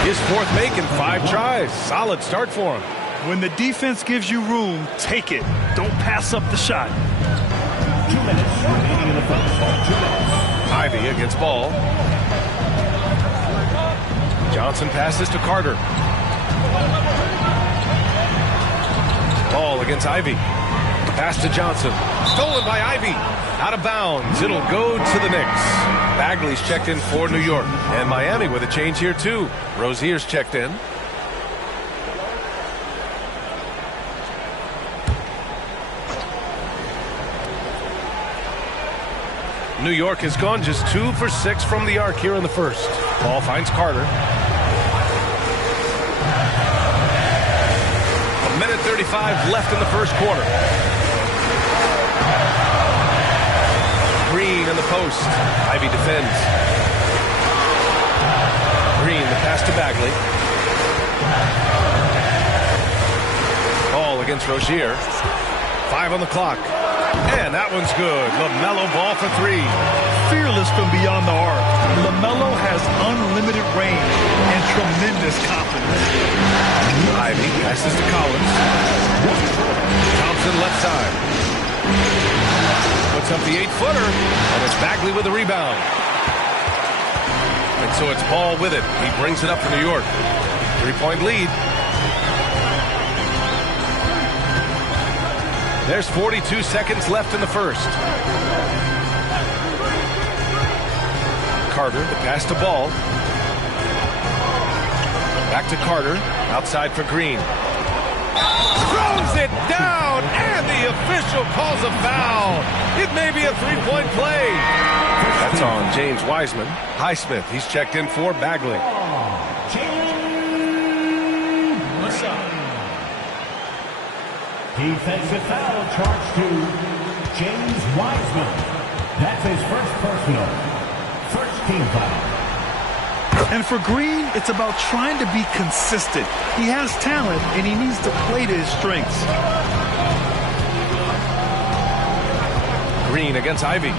His fourth make in 5 tries. Solid start for him. When the defense gives you room, take it. Don't pass up the shot. 2 minutes remaining in the first. 2 minutes. Ivy against Ball. Johnson passes to Carter. Ball against Ivy. Pass to Johnson. Stolen by Ivy. Out of bounds. It'll go to the Knicks. Bagley's checked in for New York. And Miami with a change here, too. Rozier's checked in. New York has gone just 2 for 6 from the arc here in the first. Ball finds Carter. 1:35 left in the first quarter. Green in the post. Ivy defends. Green, the pass to Bagley. Ball against Rozier. 5 on the clock. And that one's good. LaMelo Ball for 3. Fearless from beyond the arc. LaMelo has unlimited range and tremendous confidence. Ivy passes to Collins. Thompson left side. Puts up the 8-footer, and it's Bagley with the rebound. And so it's Ball with it. He brings it up for New York. 3-point lead. There's 42 seconds left in the first. Carter, the pass to Ball. Back to Carter, outside for Green. Throws it down, and the official calls a foul. It may be a 3-point play. That's on James Wiseman. Highsmith, he's checked in for Bagley. Defensive foul charged to James Wiseman. That's his first personal. First team foul. And for Green, it's about trying to be consistent. He has talent, and he needs to play to his strengths. Green against Ivy.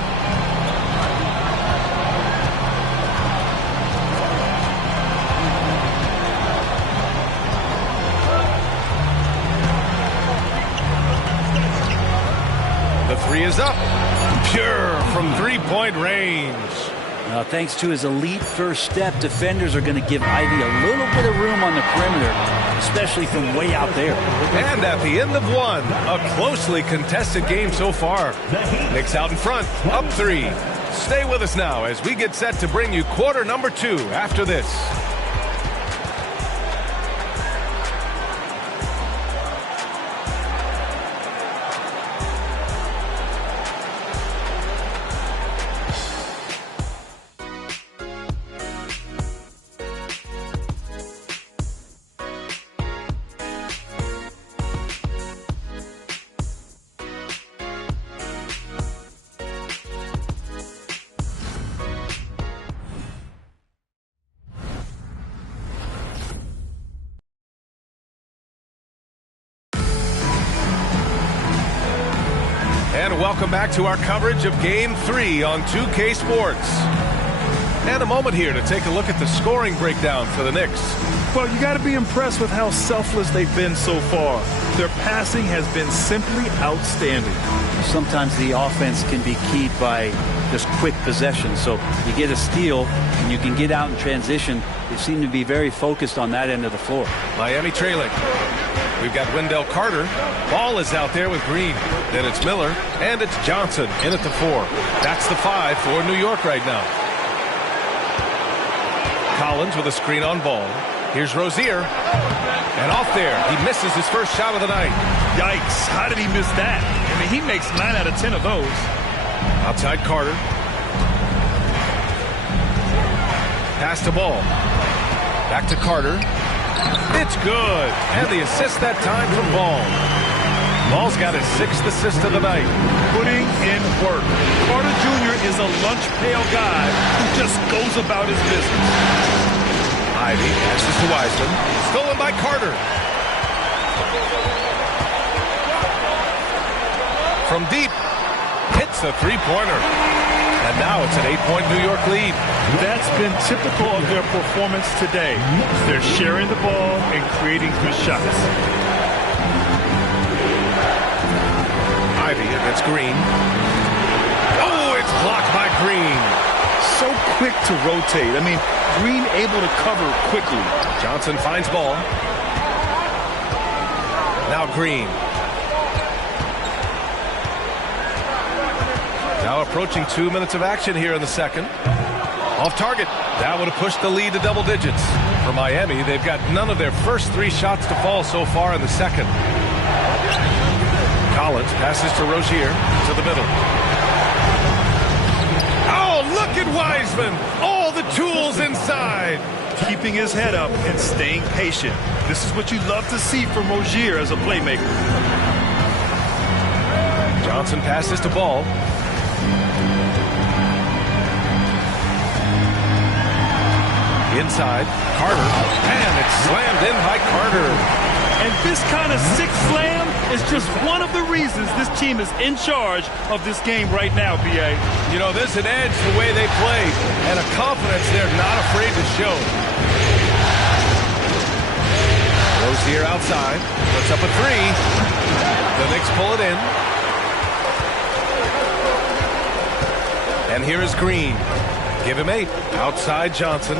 The three is up. Pure from three-point range. Thanks to his elite first step, defenders are going to give Ivy a little bit of room on the perimeter, especially from way out there. And at the end of one, a closely contested game so far. Knicks out in front, up three. Stay with us now as we get set to bring you quarter number 2 after this. And welcome back to our coverage of Game 3 on 2K Sports. And a moment here to take a look at the scoring breakdown for the Knicks. Well, you got to be impressed with how selfless they've been so far. Their passing has been simply outstanding. Sometimes the offense can be keyed by just quick possession. So you get a steal, and you can get out in transition. They seem to be very focused on that end of the floor. Miami trailing. We've got Wendell Carter. Ball is out there with Green. Then it's Miller, and it's Johnson in at the 4. That's the 5 for New York right now. Collins with a screen on Ball. Here's Rozier. And off there, he misses his first shot of the night. Yikes, how did he miss that? I mean, he makes 9 out of 10 of those. Outside Carter. Pass to Ball. Back to Carter. It's good. And the assist that time from Ball. Ball's got his 6th assist of the night. Putting in work. Carter Jr. is a lunch pail guy who just goes about his business. Ivy passes to Wiseman. Stolen by Carter. From deep. Hits a three-pointer. And now it's an 8-point New York lead. That's been typical of their performance today. They're sharing the ball and creating good shots. Ivy against Green. Oh, it's blocked by Green. So quick to rotate. I mean, Green able to cover quickly. Johnson finds Ball. Now Green. Now approaching 2 minutes of action here in the second. Off target. That would have pushed the lead to double digits. For Miami, they've got none of their first 3 shots to fall so far in the second. Collins passes to Rozier to the middle. Oh, look at Wiseman. All the tools inside. Keeping his head up and staying patient. This is what you love to see from Rozier as a playmaker. Johnson passes to Ball. Inside, Carter, and it's slammed in by Carter. And this kind of sick slam is just one of the reasons this team is in charge of this game right now, B.A. You know, there's an edge the way they play, and a confidence they're not afraid to show. Rozier outside, puts up a 3. The Knicks pull it in. And here is Green. Give him 8. Outside Johnson.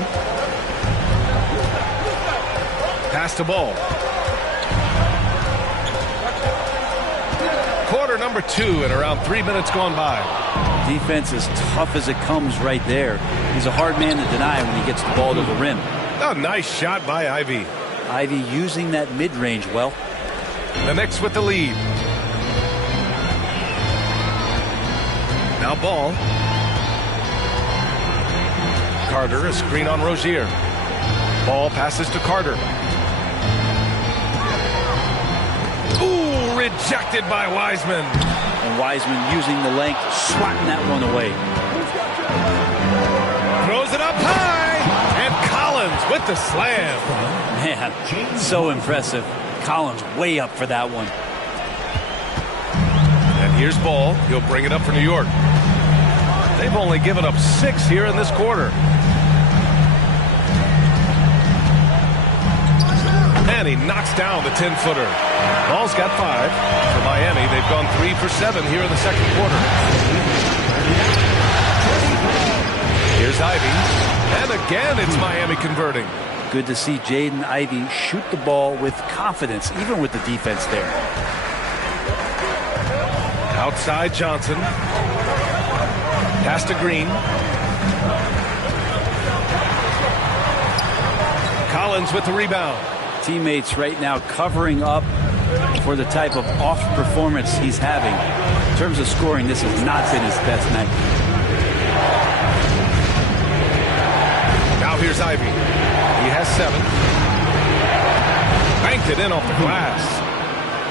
Pass to Ball. Quarter number 2 and around 3 minutes gone by. Defense is tough as it comes right there. He's a hard man to deny when he gets the ball to the rim. A nice shot by Ivy. Ivy using that mid-range well. The Knicks with the lead. Now Ball. Carter, a screen on Rozier. Ball passes to Carter. Ooh, Rejected by Wiseman. And Wiseman using the length, swatting that one away. Throws it up high. And Collins with the slam. Man, so impressive. Collins way up for that one. And here's Ball. He'll bring it up for New York. They've only given up 6 here in this quarter. And he knocks down the 10-footer. Ball's got 5 for Miami. They've gone 3 for 7 here in the second quarter. Here's Ivy. And again, it's Miami converting. Good to see Jaden Ivey shoot the ball with confidence, even with the defense there. Outside Johnson. Pass to Green. Collins with the rebound. Teammates right now covering up for the type of off performance he's having. In terms of scoring, this has not been his best night. Now here's Ivy. He has 7. Banked it in off the glass.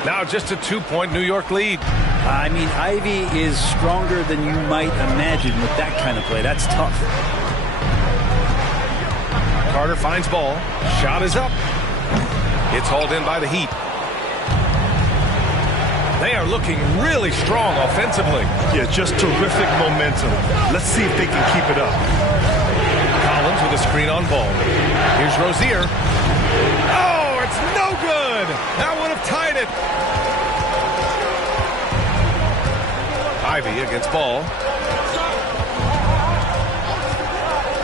Now just a 2-point New York lead. I mean, Ivy is stronger than you might imagine with that kind of play. That's tough. Carter finds Ball. Shot is up. It's hauled in by the Heat. They are looking really strong offensively. Yeah, just terrific momentum. Let's see if they can keep it up. Collins with a screen on Ball. Here's Rozier. Oh, it's no good. That would have tied it. Ivy against Ball.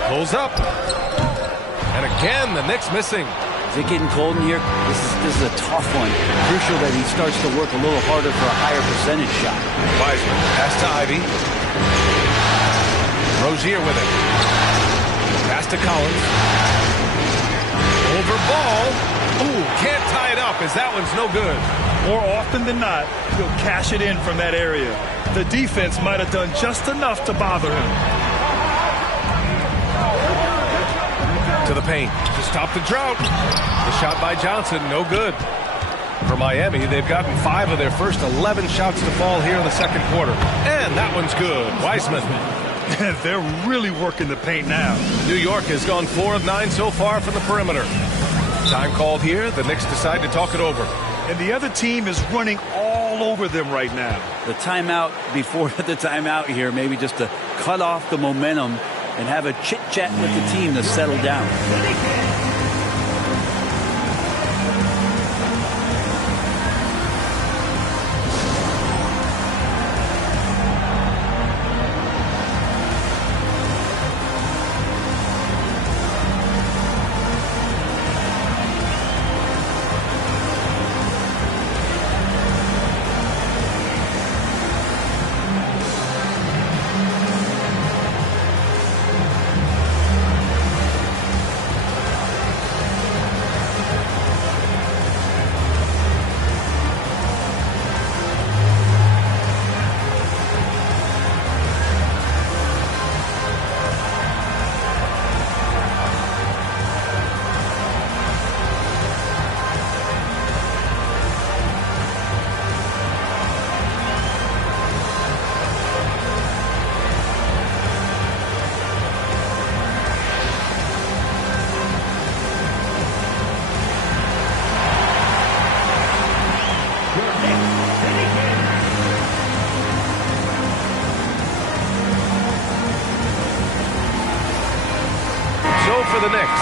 Pulls up. And again, the Knicks missing. Is it getting cold in here? This is a tough one. Crucial that he starts to work a little harder for a higher percentage shot. Wiseman pass to Ivy. Rozier with it. Pass to Collins. Over Ball. Ooh, can't tie it up as that one's no good. More often than not, he'll cash it in from that area. The defense might have done just enough to bother him. To the paint to stop the drought. The shot by Johnson, no good. For Miami, they've gotten 5 of their first 11 shots to fall here in the second quarter. And that one's good. Wiseman. They're really working the paint now. New York has gone 4 of 9 so far from the perimeter. Time called here. The Knicks decide to talk it over. And the other team is running all over them right now. The timeout before the timeout here, maybe just to cut off the momentum and have a chit-chat with the team to settle down. For the Knicks,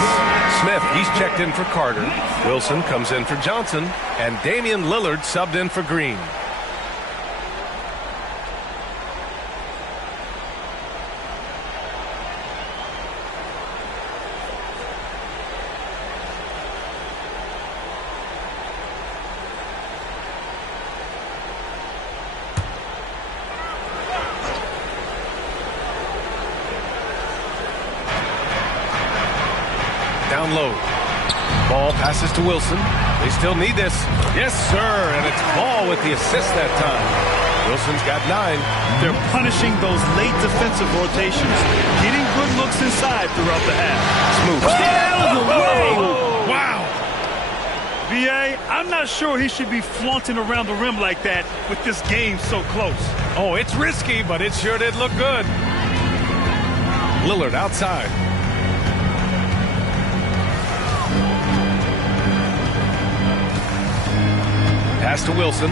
Smith, he's checked in for Carter. Wilson comes in for Johnson. And Damian Lillard subbed in for Green. Down low. Ball passes to Wilson. They still need this. Yes, sir. And it's Ball with the assist that time. Wilson's got 9. They're punishing those late defensive rotations, getting good looks inside throughout the half. Smooth. Stay out of the way. Wow. B.A., I'm not sure he should be flaunting around the rim like that with this game so close. Oh, it's risky, but it sure did look good. Lillard outside. Pass to Wilson.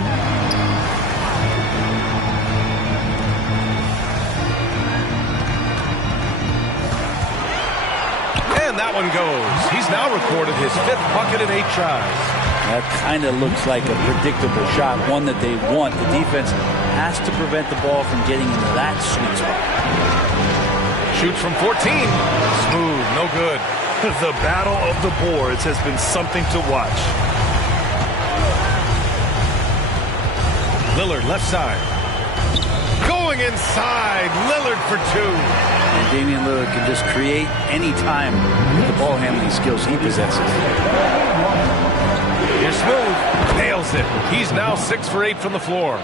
And that one goes. He's now recorded his 5th bucket in 8 tries. That kind of looks like a predictable shot, one that they want. The defense has to prevent the ball from getting into that sweet spot. Shoots from 14. Smooth, no good. The battle of the boards has been something to watch. Lillard left side. Going inside. Lillard for 2. And Damian Lillard can just create any time with the ball handling skills he possesses. Here's Smooth. Nails it. He's now 6 for 8 from the floor.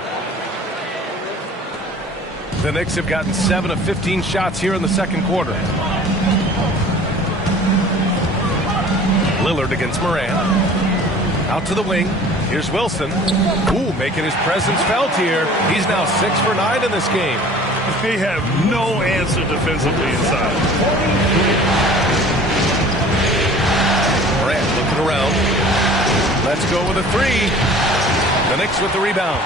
The Knicks have gotten 7 of 15 shots here in the second quarter. Lillard against Moran. Out to the wing. Here's Wilson. Ooh, making his presence felt here. He's now 6 for 9 in this game. They have no answer defensively inside. Moran looking around. Let's go with a 3. The Knicks with the rebound.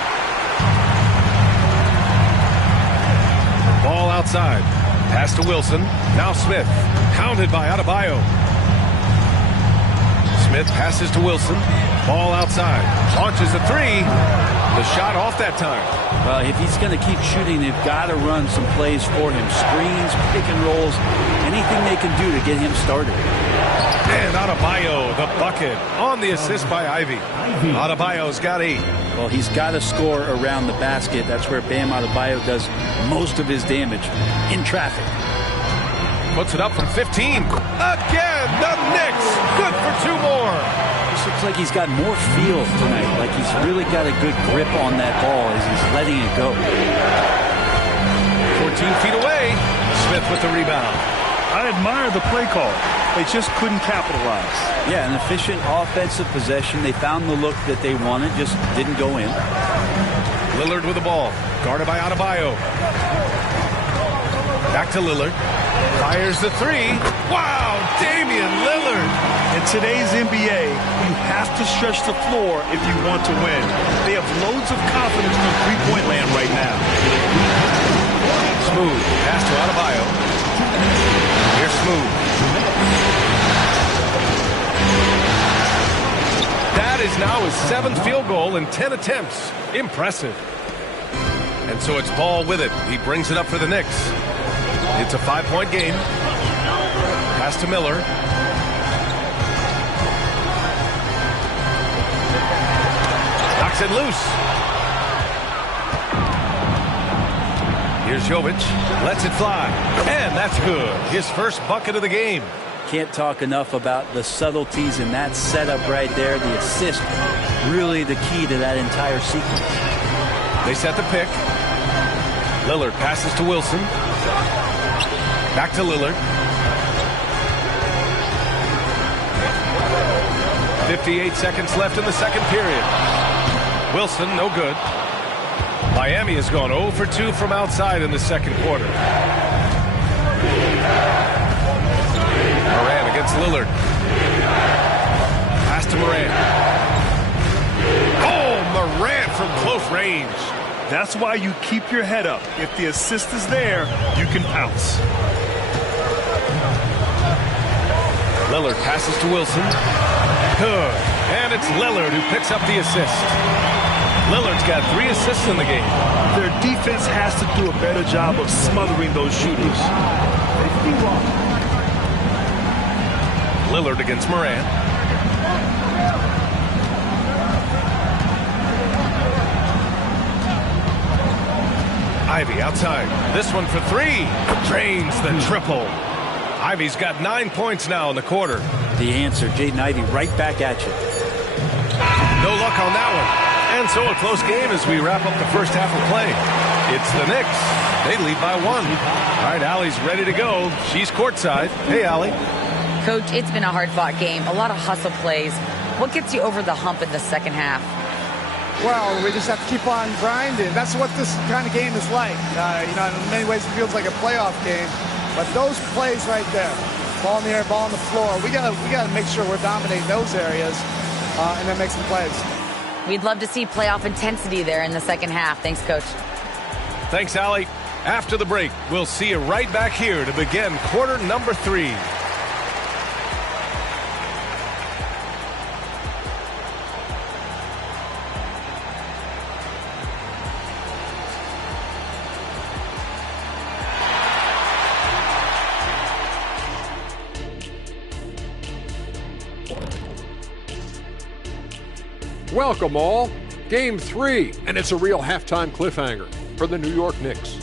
Ball outside. Pass to Wilson. Now Smith. Hounded by Adebayo. Smith passes to Wilson. Ball outside. Launches a 3. The shot off that time. Well, if he's going to keep shooting, they've got to run some plays for him. Screens, pick and rolls, anything they can do to get him started. And Adebayo, the bucket, on the assist by Ivy. Adebayo's got 8. Well, he's got to score around the basket. That's where Bam Adebayo does most of his damage, in traffic. Puts it up from 15. Again, the Knicks, good for 2 more. This looks like he's got more feel tonight, like he's really got a good grip on that ball as he's letting it go. 14 feet away, Smith with the rebound. I admire the play call. They just couldn't capitalize. Yeah, an efficient offensive possession. They found the look that they wanted, just didn't go in. Lillard with the ball, guarded by Adebayo. Back to Lillard. Fires the 3. Wow, Damian Lillard. In today's NBA, you have to stretch the floor if you want to win. They have loads of confidence from three-point land right now. Smooth. Pass to Adebayo. Here's Smooth. That is now his 7th field goal in 10 attempts. Impressive. And so it's Ball with it. He brings it up for the Knicks. It's a 5-point game. Pass to Miller. Knocks it loose. Here's Jovic. Lets it fly. And that's good. His first bucket of the game. Can't talk enough about the subtleties in that setup right there. The assist, really the key to that entire sequence. They set the pick. Lillard passes to Wilson. Back to Lillard. 58 seconds left in the second period. Wilson, no good. Miami has gone 0 for 2 from outside in the second quarter. Moran against Lillard. Pass to Moran. Oh, Moran from close range. That's why you keep your head up. If the assist is there, you can pounce. Lillard passes to Wilson. Good. And it's Lillard who picks up the assist. Lillard's got 3 assists in the game. Their defense has to do a better job of smothering those shooters. Lillard against Moran. Ivy outside. This one for 3. Drains the triple. Ivy's got 9 points now in the quarter. The answer, Jaden Ivey, right back at you. No luck on that one. And so a close game as we wrap up the first half of play. It's the Knicks. They lead by 1. All right, Allie's ready to go. She's courtside. Hey, Allie. Coach, it's been a hard-fought game. A lot of hustle plays. What gets you over the hump in the second half? Well, we just have to keep on grinding. That's what this kind of game is like. In many ways it feels like a playoff game. But those plays right there, ball in the air, ball on the floor, we gotta make sure we're dominating those areas and then make some plays. We'd love to see playoff intensity there in the second half. Thanks, Coach. Thanks, Allie. After the break, we'll see you right back here to begin quarter number 3. Welcome all. Game 3, and it's a real halftime cliffhanger for the New York Knicks.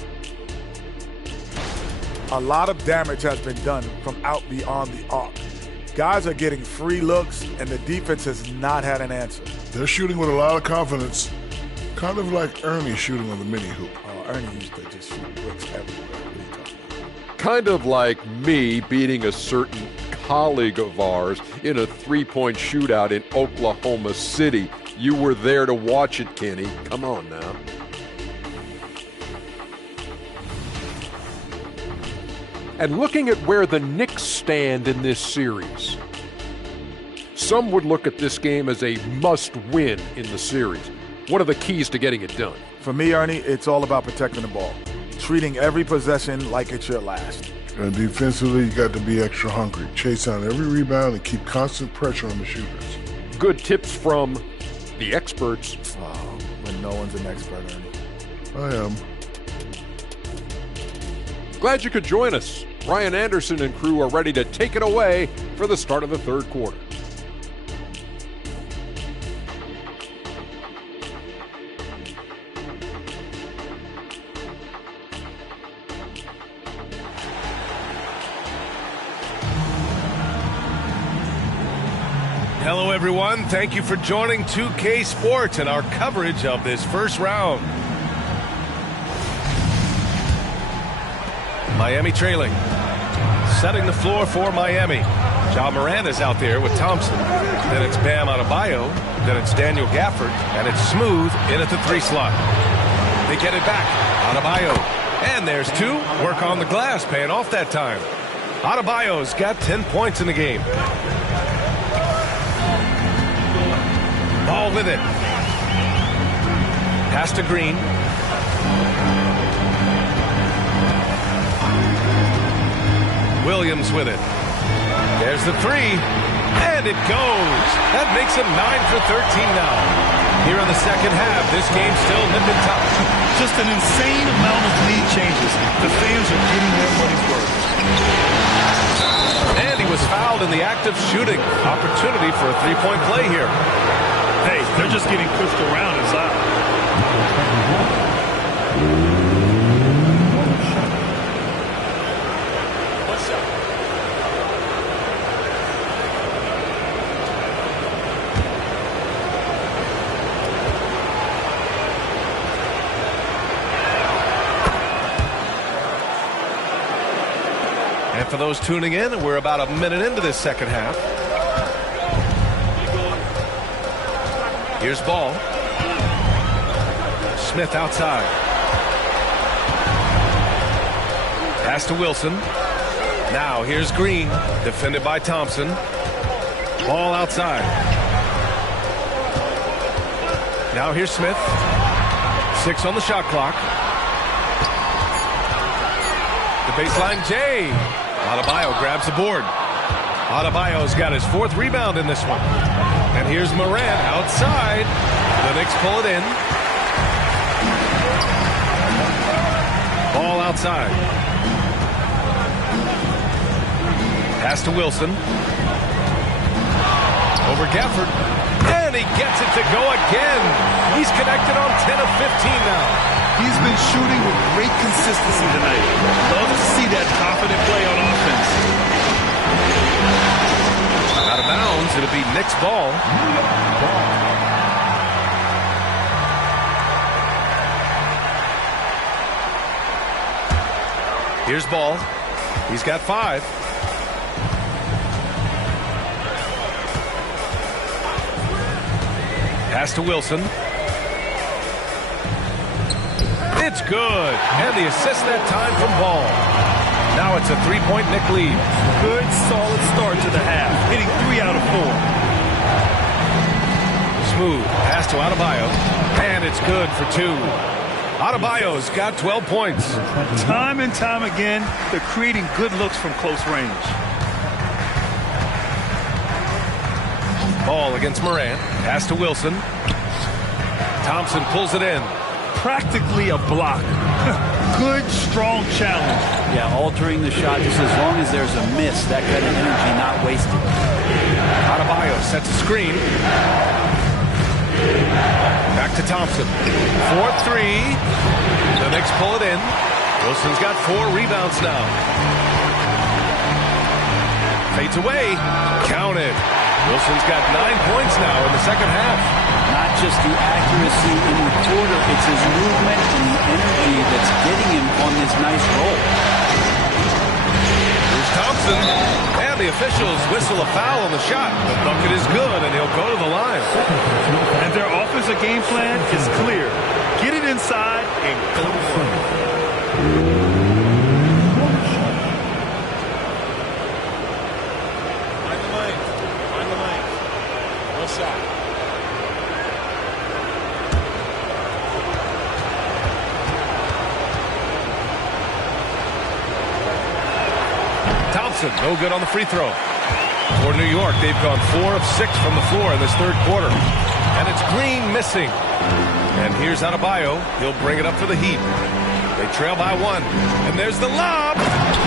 A lot of damage has been done from out beyond the arc. Guys are getting free looks, and the defense has not had an answer. They're shooting with a lot of confidence, kind of like Ernie shooting on the mini hoop. Ernie used to just shoot bricks everywhere. What are you talking about? Kind of like me beating a certain colleague of ours in a three-point shootout in Oklahoma City. You were there to watch it, Kenny. Come on now. And looking at where the Knicks stand in this series, some would look at this game as a must-win in the series. What are the keys to getting it done? For me, Ernie, it's all about protecting the ball, treating every possession like it's your last. And defensively, you got to be extra hungry. Chase down every rebound and keep constant pressure on the shooters. Good tips from the experts. Oh, when no one's an expert, Ernie. I am. Glad you could join us. Ryan Anderson and crew are ready to take it away for the start of the third quarter. Hello, everyone. Thank you for joining 2K Sports and our coverage of this first round. Miami trailing. Setting the floor for Miami. Ja Morant is out there with Thompson. Then it's Bam Adebayo. Then it's Daniel Gafford. And it's Smooth in at the 3 slot. They get it back. Adebayo. And there's 2. Work on the glass, paying off that time. Adebayo's got 10 points in the game. Ball with it. Pass to Green. Williams with it. There's the 3. And it goes. That makes him 9 for 13 now. Here in the second half, this game's still nip and tuck. Just an insane amount of lead changes. The fans are getting their money's worth. And he was fouled in the act of shooting. Opportunity for a 3-point play here. Hey, they're just getting pushed around inside. What's up? And for those tuning in, we're about a minute into this second half. Here's Ball. Smith outside. Pass to Wilson. Now here's Green, defended by Thompson. Ball outside. Now here's Smith. 6 on the shot clock. The baseline J. Adebayo grabs the board. Adebayo's got his 4th rebound in this one. And here's Morant outside. The Knicks pull it in. Ball outside. Pass to Wilson. Over Gafford. And he gets it to go again. He's connected on 10 of 15 now. He's been shooting with great consistency tonight. Love to see that confident play on offense. Out of bounds, it'll be Knicks ball. Here's Ball. He's got 5. Pass to Wilson. It's good. And the assist that time from Ball. Now it's a 3-point Knick lead. Good, solid start to the half. Hitting 3 out of 4. Smooth. Pass to Adebayo. And it's good for 2. Adebayo's got 12 points. Time and time again, they're creating good looks from close range. Ball against Morant. Pass to Wilson. Thompson pulls it in. Practically a block. Good, strong challenge. Yeah, altering the shot just as long as there's a miss. That kind of energy not wasted. Adebayo sets a screen. Back to Thompson. 4-3. The Knicks pull it in. Wilson's got 4 rebounds now. Fades away. Counted. Wilson's got 9 points now in the second half. Not just the accuracy in the quarter, it's his movement and the energy that's getting him on this nice roll. Here's Thompson. And the officials whistle a foul on the shot. The bucket is good, and he'll go to the line. And their offensive game plan is clear. Get it inside and go to work. No good on the free throw. For New York, they've gone 4 of 6 from the floor in this third quarter. And it's Green missing. And here's Adebayo. He'll bring it up for the Heat. They trail by 1. And there's the lob.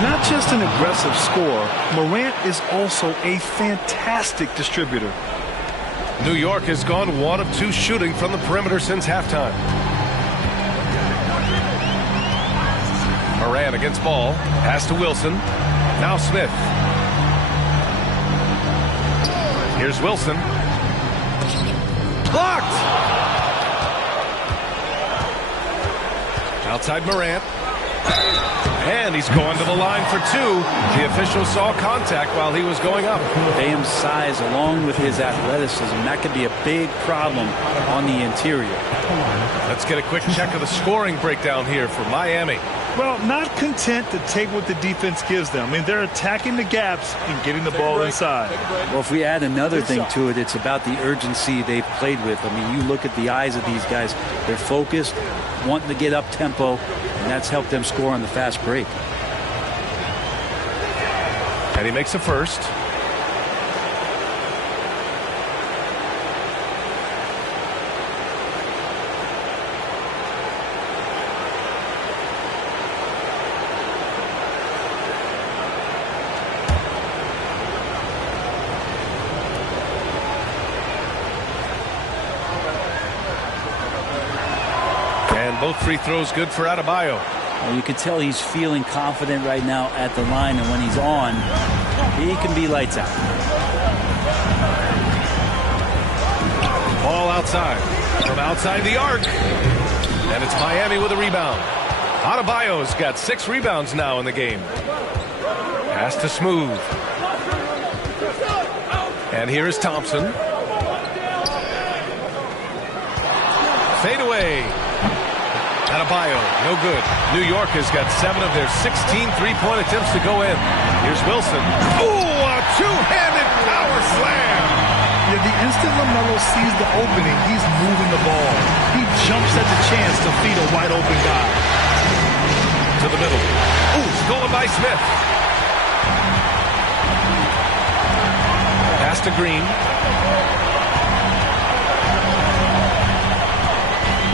Not just an aggressive scorer, Morant is also a fantastic distributor. New York has gone 1 of 2 shooting from the perimeter since halftime. Morant against Ball. Pass to Wilson. Now Smith. Here's Wilson. Blocked! Outside Morant. And he's going to the line for 2. The official saw contact while he was going up. Bam's size along with his athleticism, that could be a big problem on the interior. Let's get a quick check of the scoring breakdown here for Miami. Well, not content to take what the defense gives them. I mean, they're attacking the gaps and getting the ball inside. Well, if we add another thing to it, it's about the urgency they've played with. I mean, you look at the eyes of these guys. They're focused, wanting to get up tempo, and that's helped them score on the fast break. And he makes a first. Both free throws good for Adebayo. Well, you can tell he's feeling confident right now at the line, and when he's on, he can be lights out. Ball outside. From outside the arc. And it's Miami with a rebound. Adebayo's got 6 rebounds now in the game. Pass to Smooth. And here is Thompson. Fade away. Adebayo, no good. New York has got 7 of their 16 three-point attempts to go in. Here's Wilson. Ooh, a two-handed power slam. Yeah, the instant LaMelo sees the opening, he's moving the ball. He jumps at the chance to feed a wide-open guy. To the middle. Ooh, stolen by Smith. Pass to Green.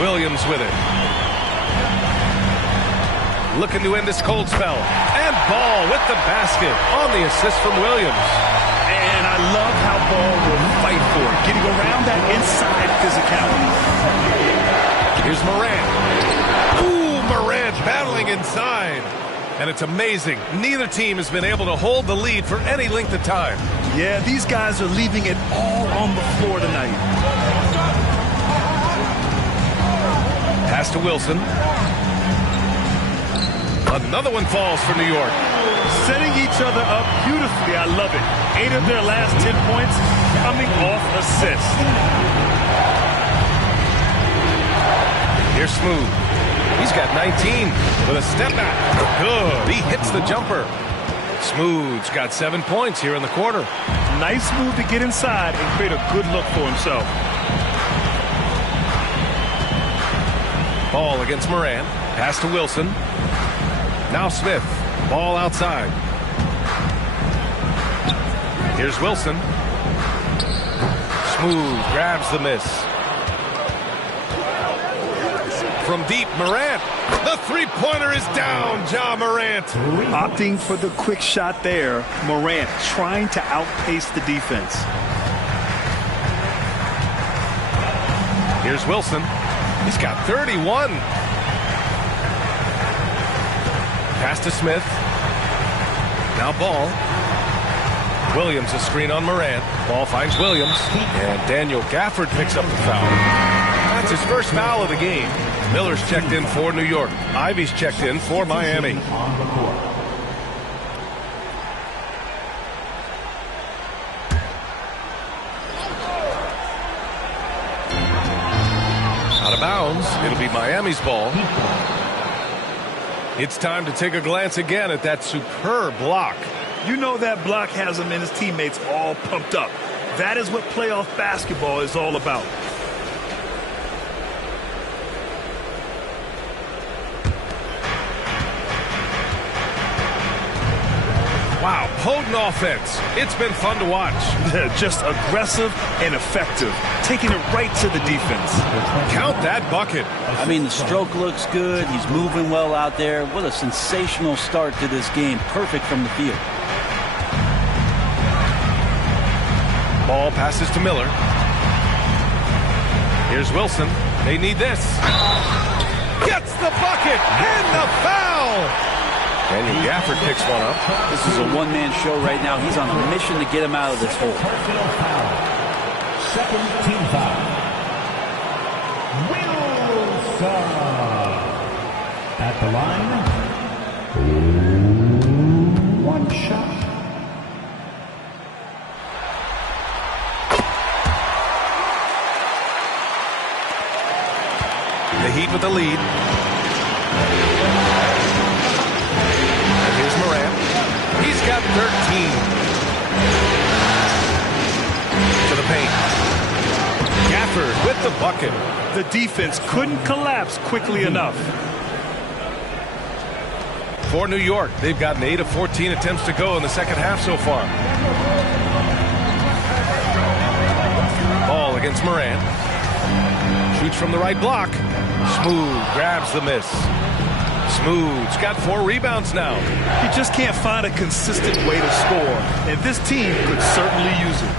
Williams with it. Looking to end this cold spell. And Ball with the basket on the assist from Williams. And I love how Ball will fight for it, getting around that inside physicality. Here's Morant. Ooh, Morant battling inside. And it's amazing. Neither team has been able to hold the lead for any length of time. Yeah, these guys are leaving it all on the floor tonight. Pass to Wilson. Another one falls for New York. Setting each other up beautifully. I love it. 8 of their last 10 points coming off assists. Here's Smooth. He's got 19 with a step back. Good. He hits the jumper. Smooth's got 7 points here in the quarter. Nice move to get inside and create a good look for himself. Ball against Morant. Pass to Wilson. Now Smith. Ball outside. Here's Wilson. Smooth grabs the miss. From deep, Morant. The three-pointer is down, Ja Morant. Opting for the quick shot there. Morant trying to outpace the defense. Here's Wilson. He's got 31. Pass to Smith. Now Ball. Williams a screen on Morant. Ball finds Williams. And Daniel Gafford picks up the foul. That's his first foul of the game. Miller's checked in for New York. Ivy's checked in for Miami. Out of bounds. It'll be Miami's ball. It's time to take a glance again at that superb block. You know that block has him and his teammates all pumped up. That is what playoff basketball is all about. Wow, potent offense. It's been fun to watch. Just aggressive and effective, taking it right to the defense. Count that bucket. I mean, the stroke looks good. He's moving well out there. What a sensational start to this game. Perfect from the field. Ball passes to Miller. Here's Wilson. They need this. Gets the bucket and the foul. Daniel Gafford picks one up. This is a one-man show right now. He's on a mission to get him out of this hole. Second team foul. Wilson at the line. One shot. The Heat with the lead. And here's Morant. He's got 13. To the paint. Gafford with the bucket. The defense couldn't collapse quickly enough. For New York, they've gotten 8 of 14 attempts to go in the second half so far. Ball against Morant. Shoots from the right block. Smooth grabs the miss. Smooth's got 4 rebounds now. You just can't find a consistent way to score, and this team could certainly use it.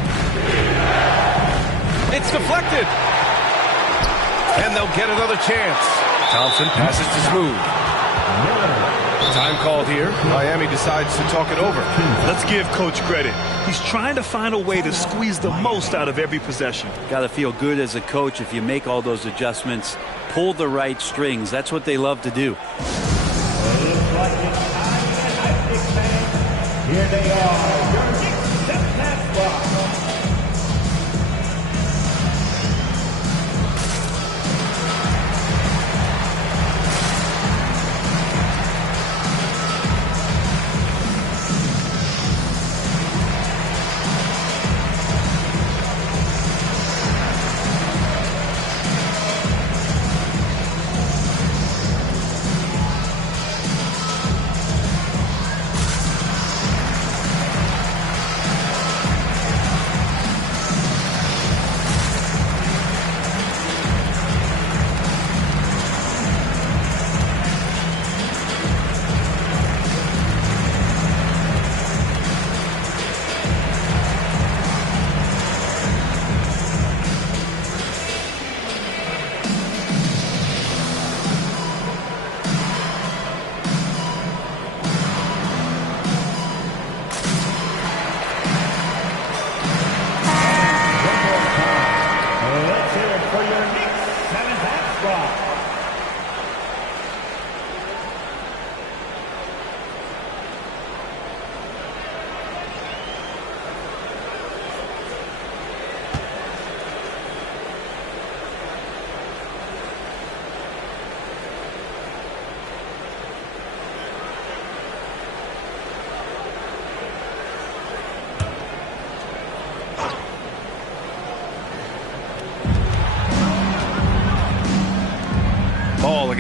It's deflected. And they'll get another chance. Thompson passes to Smooth. Time called here. Miami decides to talk it over. Let's give Coach credit. He's trying to find a way to squeeze the most out of every possession. Got to feel good as a coach if you make all those adjustments, pull the right strings. That's what they love to do. Here they are, your Knicks step block.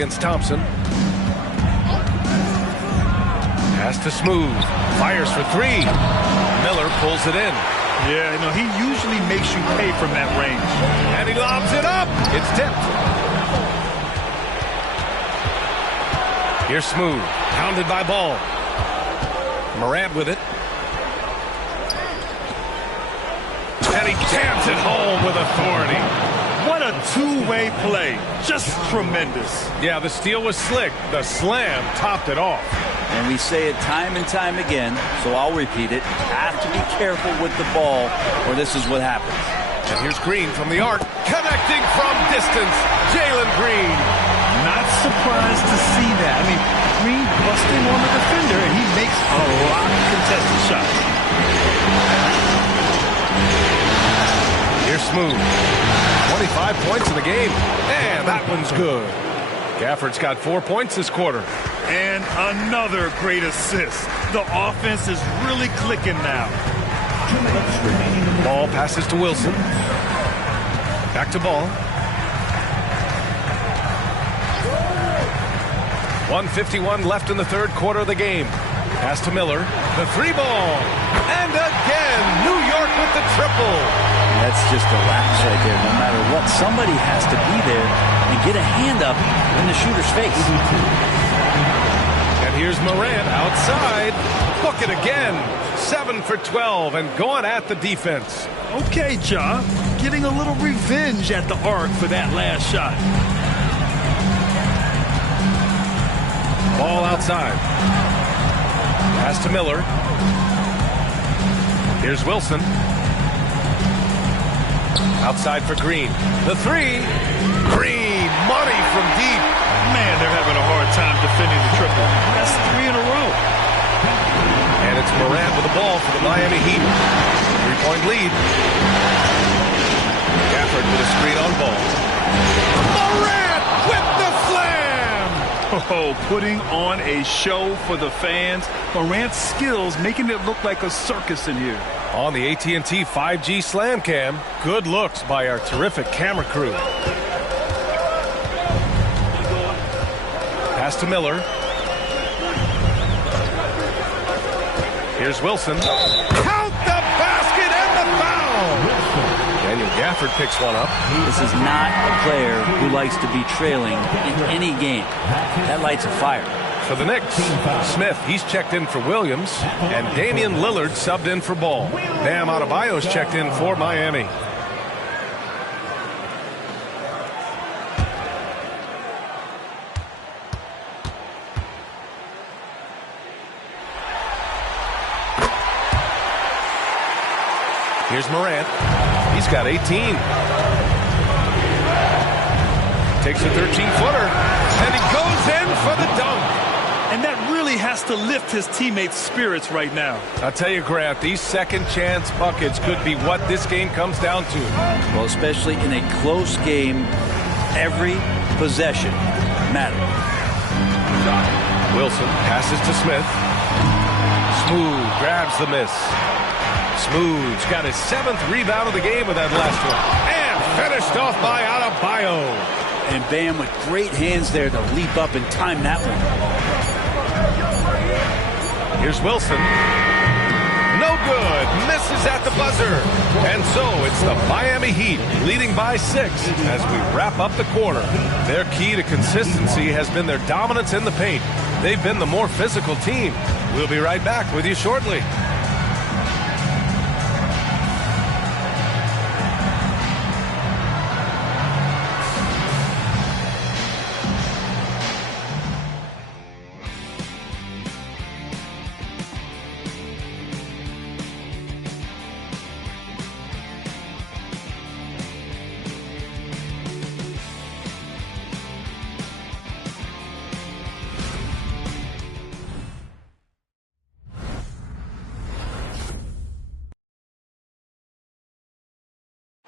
against Thompson. Pass to Smooth. Fires for three. Miller pulls it in. Yeah, he usually makes you pay from that range. And he lobs it up. It's tipped. Here's Smooth. Pounded by Ball. Morant with it. And he jams it home with authority. What a two-way play. Just tremendous. Yeah, the steal was slick. The slam topped it off. And we say it time and time again, so I'll repeat it. Have to be careful with the ball, or this is what happens. And here's Green from the arc. Connecting from distance. Jalen Green. Not surprised to see that. Green busting on the defender, and he makes a lot of contested shots. Here's Smooth. 25 points in the game. And that one's good. Gafford's got 4 points this quarter. And another great assist. The offense is really clicking now. Ball passes to Wilson. Back to Ball. 1:51 left in the third quarter of the game. Pass to Miller. The three ball. And again, New York with the triple. That's just a lapse right there. No matter what, somebody has to be there and get a hand up in the shooter's face. And here's Morant outside. Book it again. 7 for 12 and going at the defense. Okay, Ja. Getting a little revenge at the arc for that last shot. Ball outside. Pass to Miller. Here's Wilson. Outside for Green. The three. Green. Money from deep. Man, they're having a hard time defending the triple. That's 3 in a row. And it's Morant with the ball for the Miami Heat. 3-point lead. Gafford with a screen on Ball. Morant with the slam! Oh, putting on a show for the fans. Morant's skills making it look like a circus in here. On the AT&T 5G Slam Cam, good looks by our terrific camera crew. Pass to Miller. Here's Wilson. Count the basket and the foul! Daniel Gafford picks one up. This is not a player who likes to be trailing in any game. That lights a fire. For the Knicks, Smith, he's checked in for Williams, and Damian Lillard subbed in for Ball. Bam Adebayo's checked in for Miami. Here's Morant. He's got 18. Takes a 13-footer, and he goes in for the dunk. And that really has to lift his teammates' spirits right now. I'll tell you, Grant, these second-chance buckets could be what this game comes down to. Well, especially in a close game, every possession matters. Wilson passes to Smith. Smooth grabs the miss. Smooth's got his 7th rebound of the game with that last one. And finished off by Adebayo. And Bam with great hands there to leap up and time that one. Here's Wilson. No good. Misses at the buzzer. And so it's the Miami Heat leading by 6 as we wrap up the quarter. Their key to consistency has been their dominance in the paint. They've been the more physical team. We'll be right back with you shortly.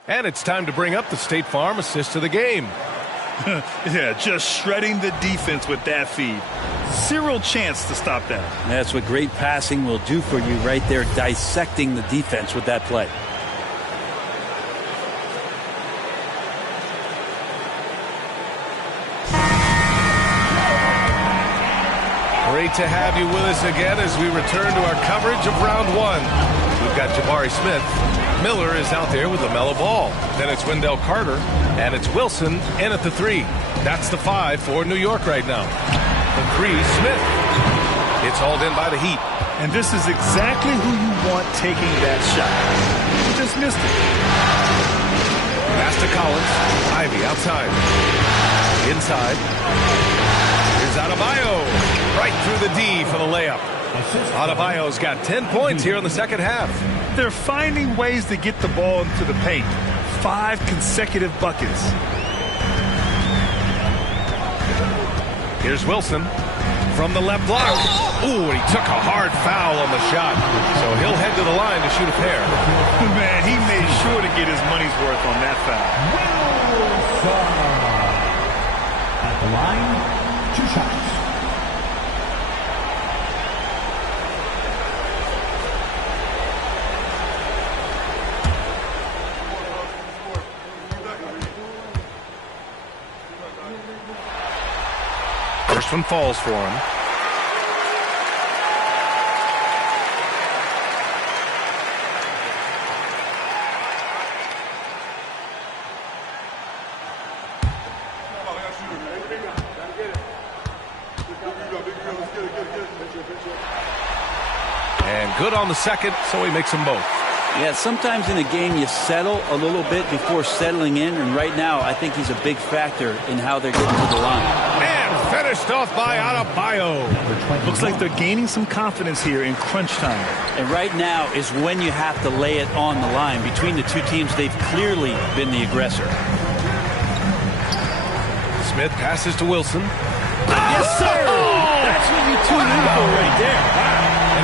And it's time to bring up the State Farm assist of the game. Yeah, just shredding the defense with that feed. Zero chance to stop that. That's what great passing will do for you right there, dissecting the defense with that play. Great to have you with us again as we return to our coverage of round one. We've got Jabari Smith. Miller is out there with LaMelo Ball. Then it's Wendell Carter, and it's Wilson in at the 3. That's the 5 for New York right now. The 3, Smith. It's hauled in by the Heat. And this is exactly who you want taking that shot. You just missed it. Pass to Collins. Ivy outside. Inside. Here's Adebayo. Right through the D for the layup. Adebayo's got 10 points here in the second half. They're finding ways to get the ball into the paint. 5 consecutive buckets. Here's Wilson from the left block. Ooh, and he took a hard foul on the shot. So he'll head to the line to shoot a pair. Man, he made sure to get his money's worth on that foul. At the line, 2 shots. First one falls for him. And good on the second, so he makes them both. Yeah, sometimes in a game you settle a little bit before settling in, and right now I think he's a big factor in how they're getting to the line. And finished off by Adebayo. Looks like they're gaining some confidence here in crunch time. And right now is when you have to lay it on the line. Between the two teams, they've clearly been the aggressor. Smith passes to Wilson. Yes, sir! That's what you tune in for right there.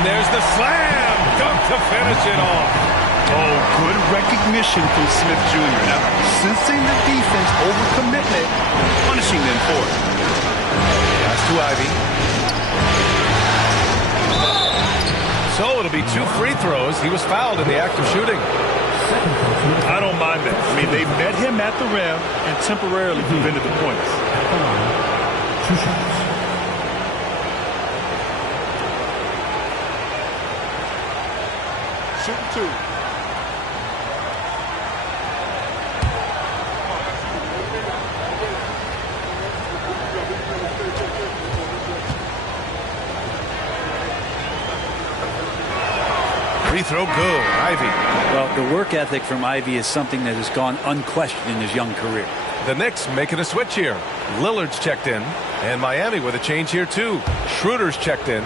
And there's the slam dunk to finish it off. Oh, good recognition from Smith Jr. Now, sensing the defense overcommitment and punishing them for it. Pass to Ivy. So it'll be 2 free throws. He was fouled in the act of shooting. I don't mind that. I mean, they met him at the rim and temporarily prevented the points. 2 shots. Shooting 2. Free throw good. Ivy. Well, the work ethic from Ivy is something that has gone unquestioned in his young career. The Knicks making a switch here. Lillard's checked in, and Miami with a change here too. Schroeder's checked in.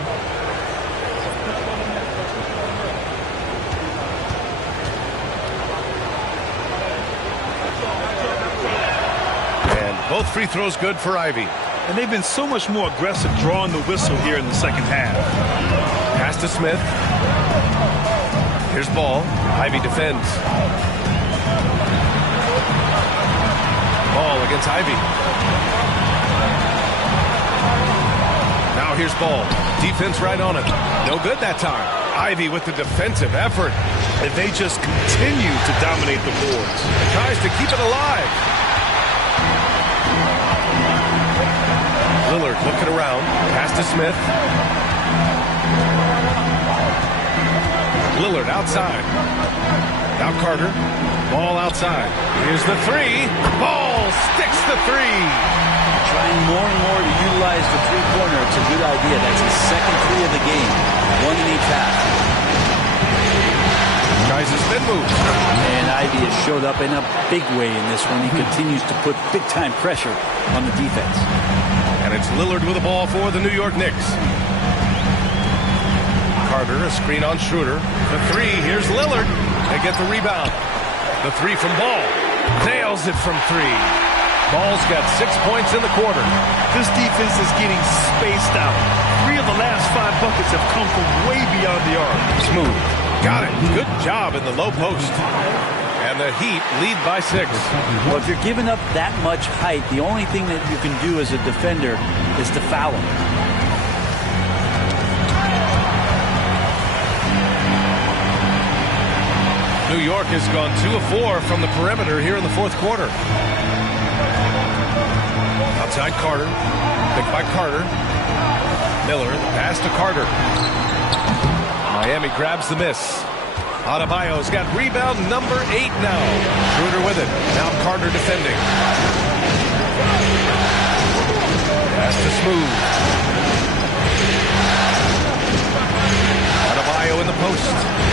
And both free throws good for Ivy. And they've been so much more aggressive drawing the whistle here in the second half. Pass to Smith. Here's Ball. Ivy defends. Ball against Ivy. Now here's Ball. Defense right on it. No good that time. Ivy with the defensive effort. And they just continue to dominate the boards. Tries to keep it alive. Lillard looking around. Pass to Smith. Lillard outside. Now Carter. Ball outside. Here's the 3. Ball sticks the 3. Trying more and more to utilize the three-pointer. It's a good idea. That's his second 3 of the game. 1 in each half. Tries a spin move. And Ivy has showed up in a big way in this one. He continues to put big-time pressure on the defense. And it's Lillard with the ball for the New York Knicks. Carter, a screen on Schroeder. The 3, here's Lillard. They get the rebound. The 3 from Ball. Nails it from 3. Ball's got 6 points in the quarter. This defense is getting spaced out. 3 of the last 5 buckets have come from way beyond the arc. Smooth. Got it. Good job in the low post. And the Heat lead by 6. Well, if you're giving up that much height, the only thing that you can do as a defender is to foul him. New York has gone 2 of 4 from the perimeter here in the fourth quarter. Outside Carter. Picked by Carter. Miller, the pass to Carter. Miami grabs the miss. Adebayo's got rebound number 8 now. Schroeder with it. Now Carter defending. Pass to Smooth. Adebayo in the post.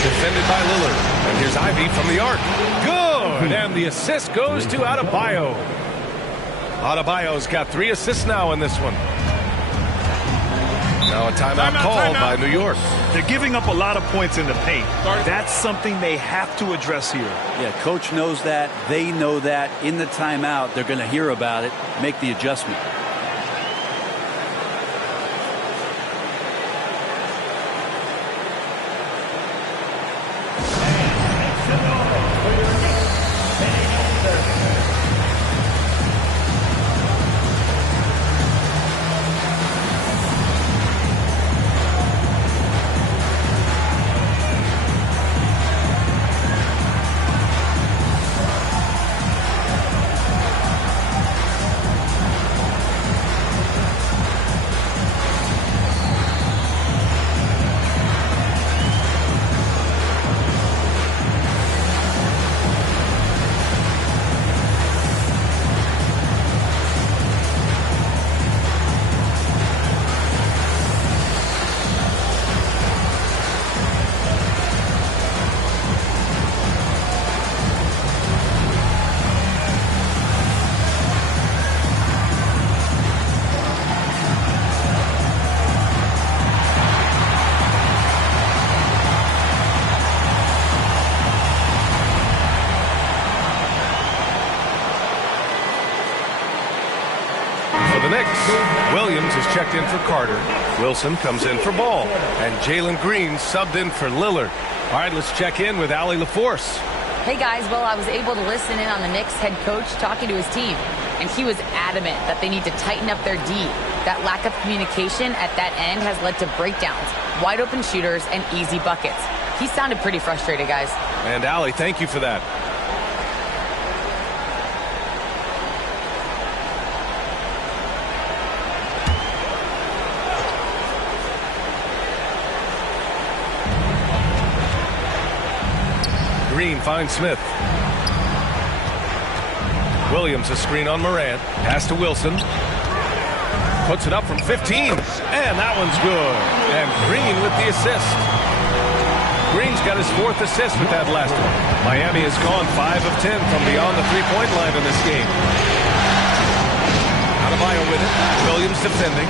Defended by Lillard. And here's Ivy from the arc. Good! And the assist goes to Adebayo. Adebayo's got 3 assists now in this one. Now a timeout called by New York. They're giving up a lot of points in the paint. That's something they have to address here. Yeah, coach knows that. They know that. In the timeout, they're going to hear about it, make the adjustment. Williams is checked in for Carter. Wilson comes in for Ball. And Jalen Green subbed in for Lillard. All right, let's check in with Allie LaForce. Hey, guys. Well, I was able to listen in on the Knicks head coach talking to his team. And he was adamant that they need to tighten up their D. That lack of communication at that end has led to breakdowns, wide open shooters, and easy buckets. He sounded pretty frustrated, guys. And Allie, thank you for that. Green finds Smith. Williams a screen on Morant. Pass to Wilson. Puts it up from 15. And that one's good. And Green with the assist. Green's got his 4th assist with that last one. Miami has gone 5 of 10 from beyond the three-point line in this game. Adebayo with it. Williams defending.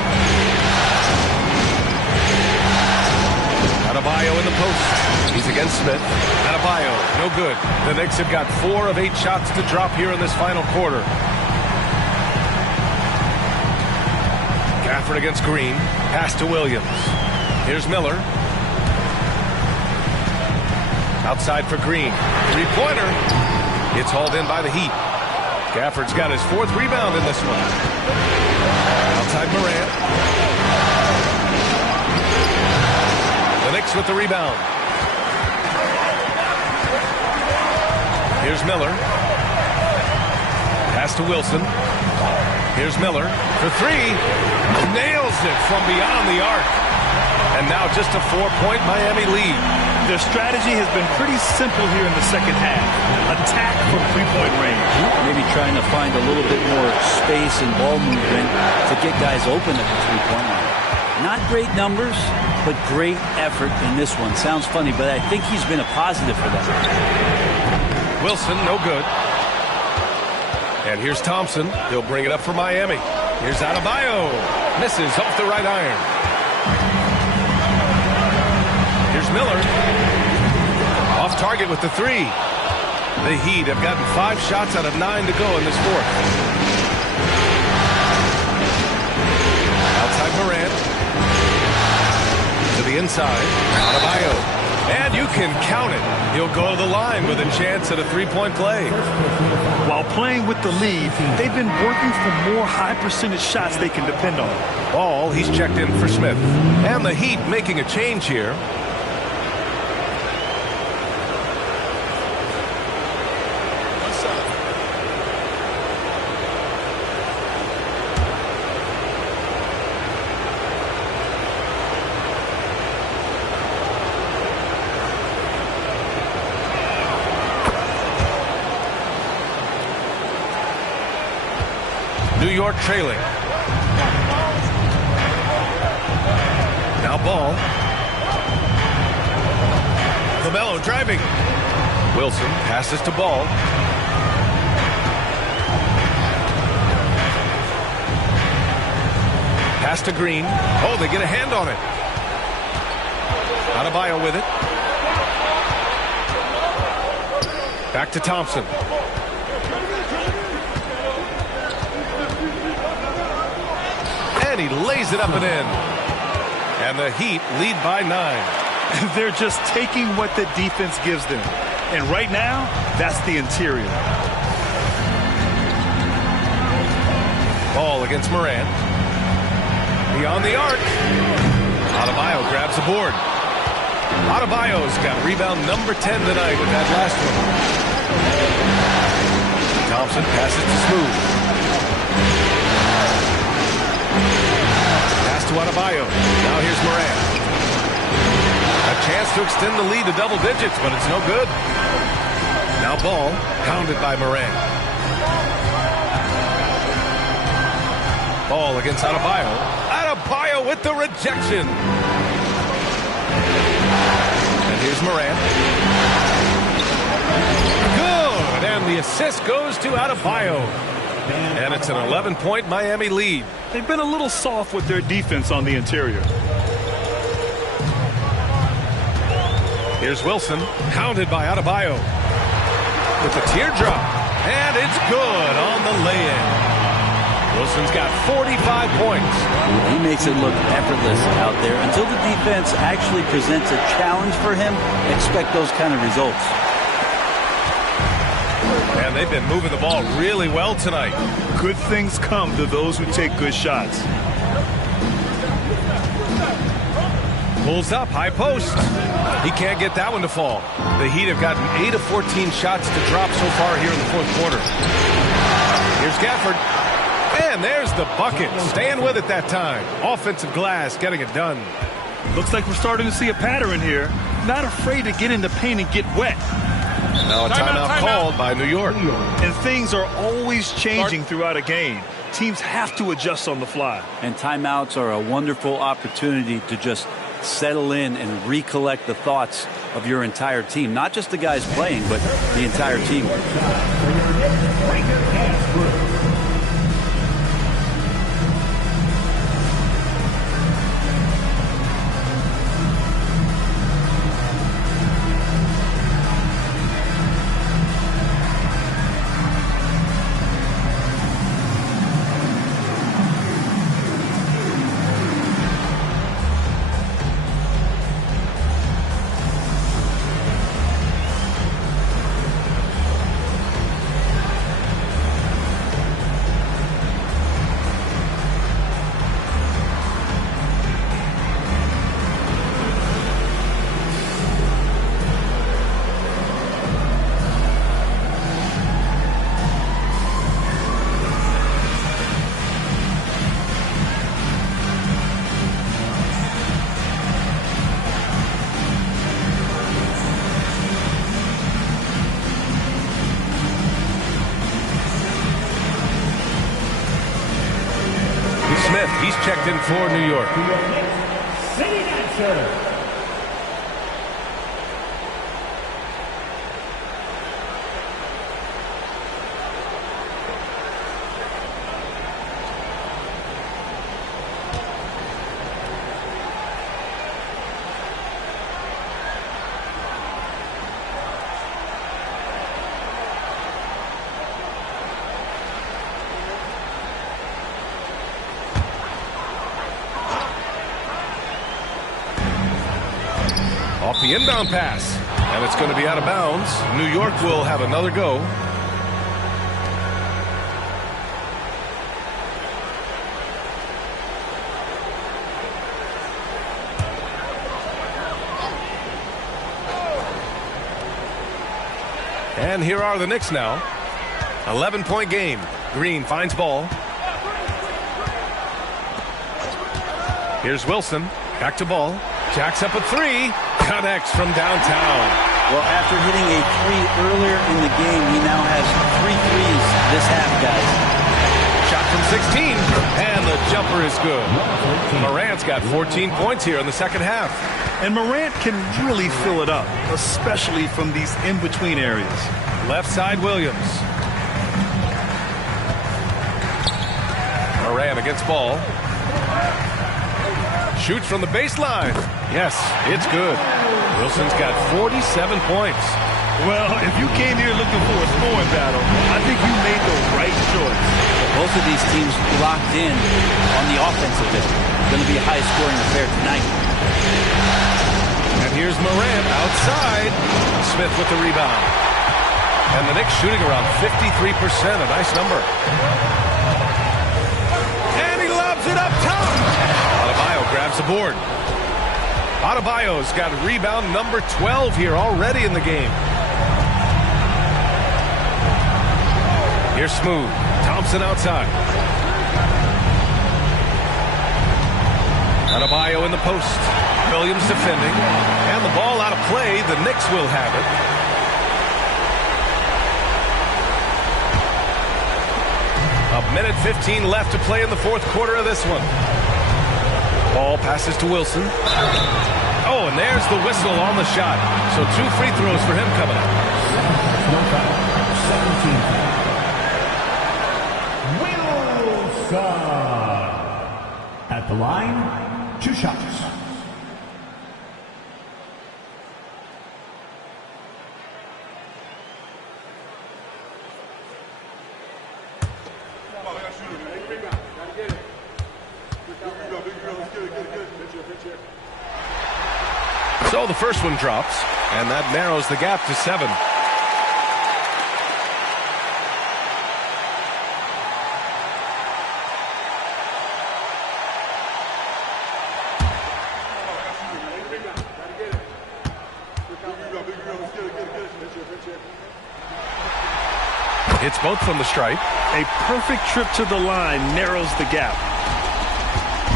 Adebayo in the post. He's against Smith. Adebayo, no good. The Knicks have got 4 of 8 shots to drop here in this final quarter. Gafford against Green. Pass to Williams. Here's Miller. Outside for Green. Three-pointer. It's hauled in by the Heat. Gafford's got his 4th rebound in this one. Outside Morant. The Knicks with the rebound. Here's Miller. Pass to Wilson. Here's Miller for 3. Nails it from beyond the arc. And now just a 4-point Miami lead. Their strategy has been pretty simple here in the second half. Attack from 3-point range. Maybe trying to find a little bit more space and ball movement to get guys open at the 3-point line. Not great numbers, but great effort in this one. Sounds funny, but I think he's been a positive for them. Wilson, no good. And here's Thompson. He'll bring it up for Miami. Here's Adebayo. Misses off the right iron. Here's Miller. Off target with the 3. The Heat have gotten 5 shots out of 9 to go in this 4th. Outside Morant. To the inside. Adebayo. And you can count it. He'll go to the line with a chance at a 3-point play. While playing with the lead, they've been working for more high-percentage shots they can depend on. Ball, he's checked in for Smith. And the Heat making a change here. York trailing. Now ball. LaMelo driving. Wilson passes to Ball. Pass to Green. Oh, they get a hand on it. Adebayo with it. Back to Thompson. And he lays it up and in. And the Heat lead by 9. They're just taking what the defense gives them. And right now, that's the interior. Ball against Morant. Beyond the arc. Adebayo grabs the board. Adebayo's got rebound number 10 tonight with that last one. Thompson passes to Smooth. Pass to Adebayo. Now here's Morant. A chance to extend the lead to double digits, but it's no good. Now Ball, pounded by Morant. Ball against Adebayo. Adebayo with the rejection. And here's Morant. Good, and the assist goes to Adebayo. And it's an 11-point Miami lead. They've been a little soft with their defense on the interior. Here's Wilson, pounded by Adebayo. With the teardrop. And it's good on the lay-in. Wilson's got 45 points. He makes it look effortless out there. Until the defense actually presents a challenge for him, expect those kind of results. And they've been moving the ball really well tonight. Good things come to those who take good shots. Pulls up, high post. He can't get that one to fall. The Heat have gotten 8 of 14 shots to drop so far here in the fourth quarter. Here's Gafford. And there's the bucket. Staying with it that time. Offensive glass getting it done. Looks like we're starting to see a pattern here. Not afraid to get in the paint and get wet. Now a timeout called by New York. And things are always changing throughout a game. Teams have to adjust on the fly. And timeouts are a wonderful opportunity to just settle in and recollect the thoughts of your entire team. Not just the guys playing, but the entire team. Smith, he's checked in for New York. City Dancer. Off the inbound pass. And it's going to be out of bounds. New York will have another go. And here are the Knicks now. 11-point game. Green finds ball. Here's Wilson. Back to ball. Jacks up a three. Connects from downtown. Well, after hitting a three earlier in the game, he now has 3 threes this half, guys. Shot from 16, and the jumper is good. Morant's got 14 points here in the second half. And Morant can really fill it up, especially from these in-between areas. Left side, Williams. Morant against ball. Shoots from the baseline. Yes, it's good. Wilson's got 47 points. Well, if you came here looking for a scoring battle, I think you made the right choice. Both of these teams locked in on the offensive end. It's going to be a high-scoring affair tonight. And here's Morant outside. Smith with the rebound. And the Knicks shooting around 53%, a nice number. And he lobs it up top. Adebayo grabs the board. Adebayo's got rebound number 12 here already in the game. Here's Smooth. Thompson outside. Adebayo in the post. Williams defending. And the ball out of play. The Knicks will have it. A minute 15 left to play in the fourth quarter of this one. Ball passes to Wilson. Oh, and there's the whistle on the shot. So 2 free throws for him coming up. Wilson. At the line, 2 shots. So the first one drops, and that narrows the gap to 7. Hits both from the stripe. A perfect trip to the line narrows the gap.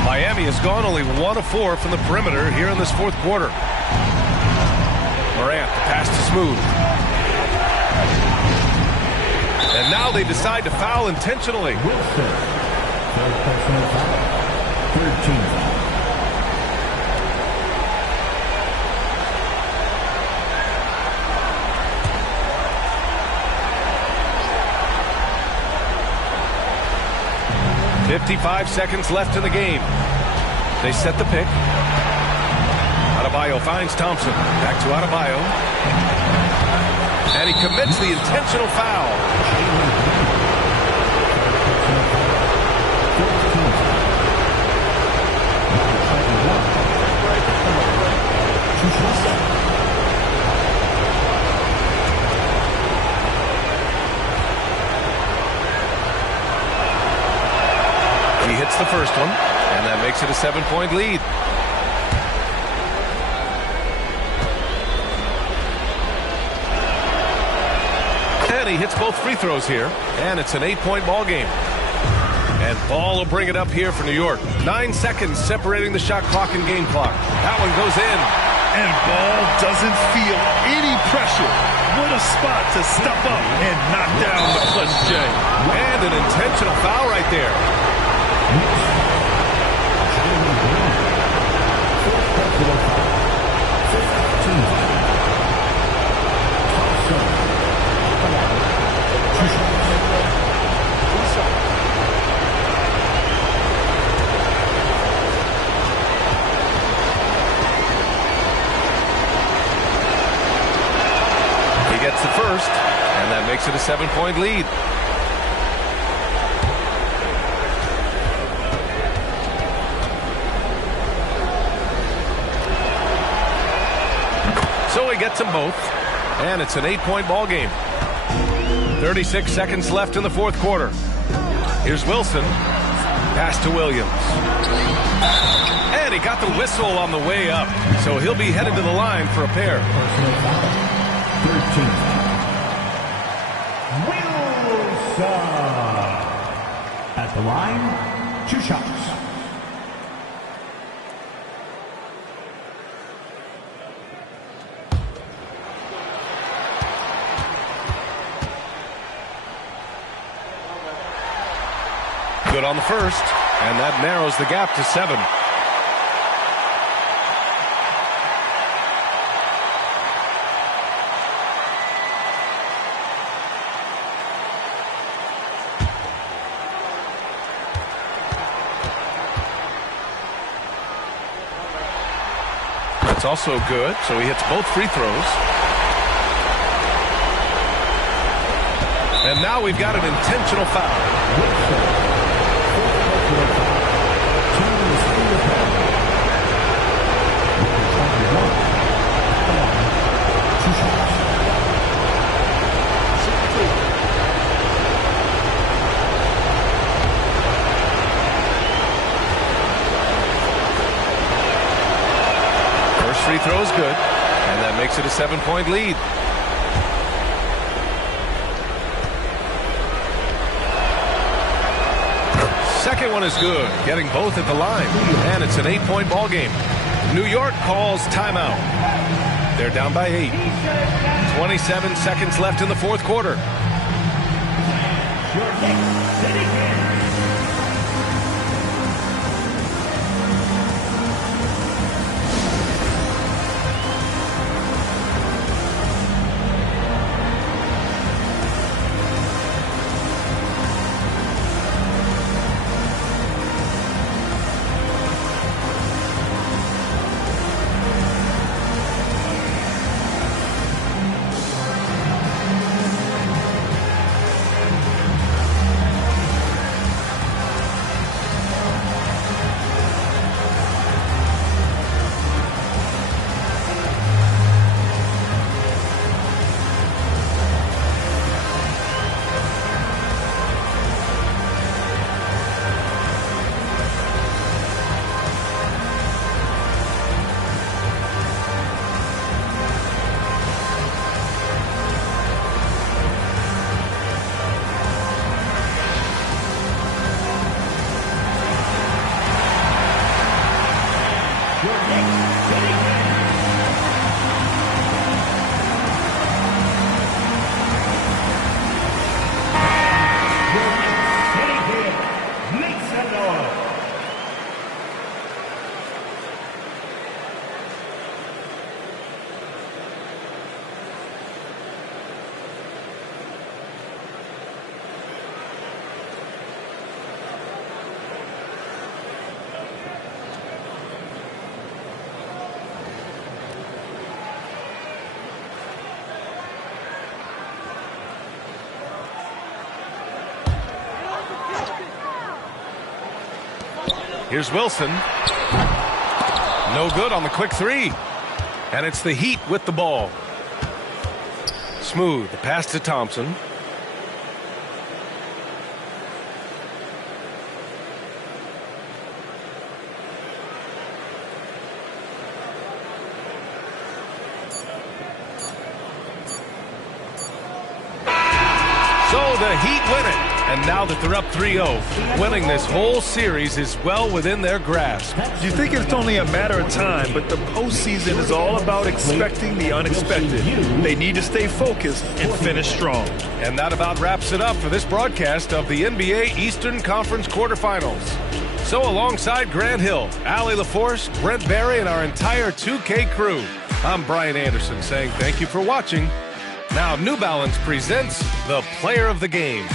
Miami has gone only 1 of 4 from the perimeter here in this fourth quarter. Morant, the pass to Smooth. And now they decide to foul intentionally. Wilson. 13. 55 seconds left in the game. They set the pick. Adebayo finds Thompson. Back to Adebayo. And he commits the intentional foul. He hits the first one, and that makes it a 7-point lead. And he hits both free throws here, and it's an 8-point ball game. And Ball will bring it up here for New York. 9 seconds separating the shot clock and game clock. That one goes in. And Ball doesn't feel any pressure. What a spot to step up and knock down the clutch J. And an intentional foul right there. He gets the first, and that makes it a 7-point lead. So he gets them both, and it's an 8-point ball game. 36 seconds left in the fourth quarter. Here's Wilson. Pass to Williams. And he got the whistle on the way up, so he'll be headed to the line for a pair. 13. Wilson. At the line, 2 shots. good on the first, and that narrows the gap to 7. That's also good, so he hits both free throws. And now we've got an intentional foul. Free throw is good, and that makes it a 7-point lead. Second one is good, getting both at the line, and it's an 8-point ball game. New York calls timeout. They're down by 8. 27 seconds left in the fourth quarter. Here's Wilson. No good on the quick three. And it's the Heat with the ball. Smooth. The pass to Thompson. So the Heat win it. And now that they're up 3-0, winning this whole series is well within their grasp. You think it's only a matter of time, but the postseason is all about expecting the unexpected. They need to stay focused and finish strong. And that about wraps it up for this broadcast of the NBA Eastern Conference quarterfinals. So alongside Grant Hill, Allie LaForce, Brent Barry, and our entire 2K crew, I'm Brian Anderson saying thank you for watching. Now New Balance presents the Player of the Game.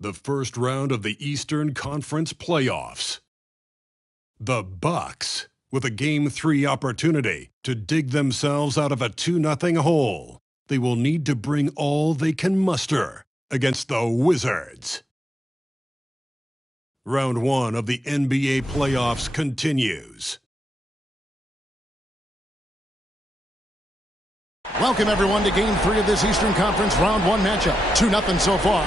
The first round of the Eastern Conference playoffs. The Bucks, with a Game 3 opportunity to dig themselves out of a 2-0 hole. They will need to bring all they can muster against the Wizards. Round 1 of the NBA playoffs continues. Welcome, everyone, to Game 3 of this Eastern Conference Round 1 matchup. 2-0 so far.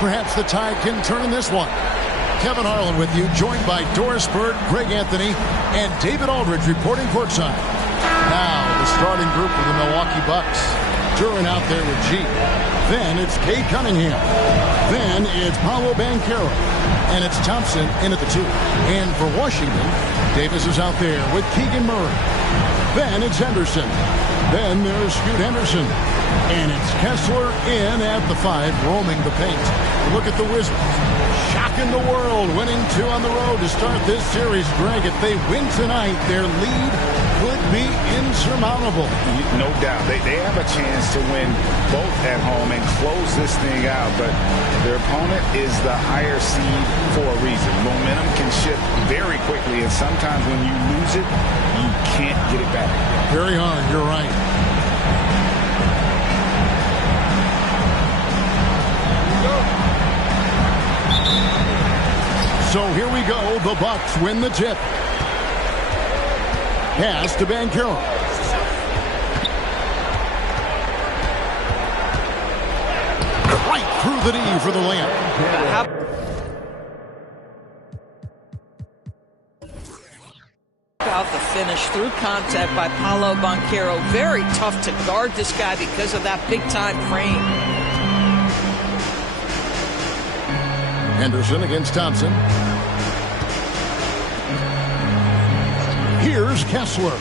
Perhaps the tide can turn in this one. Kevin Harlan with you, joined by Doris Bird, Greg Anthony, and David Aldridge reporting courtside. Now, the starting group for the Milwaukee Bucks. Duran out there with G. Then it's Cade Cunningham. Then it's Paolo Banchero. And it's Thompson in at the 2. And for Washington, Davis is out there with Keegan Murray. Then it's Henderson. Then there's Scoot Henderson. And it's Kessler in at the 5, roaming the paint. Look at the Wizards. Shocking the world, winning 2 on the road to start this series. Greg, if they win tonight, their lead could be insurmountable. No doubt. They have a chance to win both at home and close this thing out, but their opponent is the higher seed for a reason. Momentum can shift very quickly, and sometimes when you lose it, you can't get it back. Very hard, you're right. So here we go. The Bucks win the tip. Pass to Banchero. Right through the knee for the layup. About the finish through contact by Paolo Banchero. Very tough to guard this guy because of that big-time frame. Henderson against Thompson. Here's Kessler.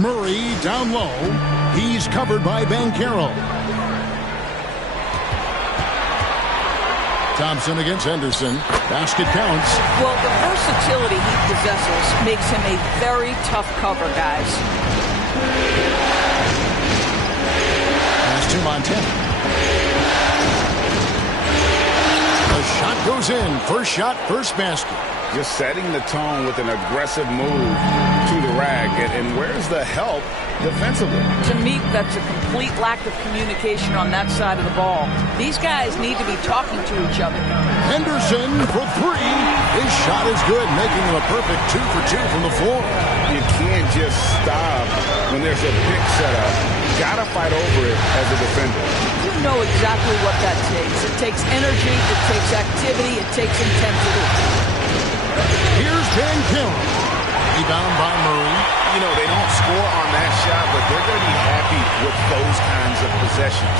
Murray down low. He's covered by Banchero. Thompson against Henderson. Basket counts. Well, the versatility he possesses makes him a very tough cover, guys. Pass to Montana. The shot goes in. First shot, first basket. Just setting the tone with an aggressive move to the rack. And where's the help defensively? To me, that's a complete lack of communication on that side of the ball. These guys need to be talking to each other. Henderson for 3. His shot is good, making him a perfect 2 for 2 from the floor. You can't just stop when there's a pick set up. You gotta fight over it as a defender. You know exactly what that takes. It takes energy, it takes activity, it takes intensity. Here's Banchero. Rebound by Murray. You know, they don't score on that shot, but they're going to be happy with those kinds of possessions.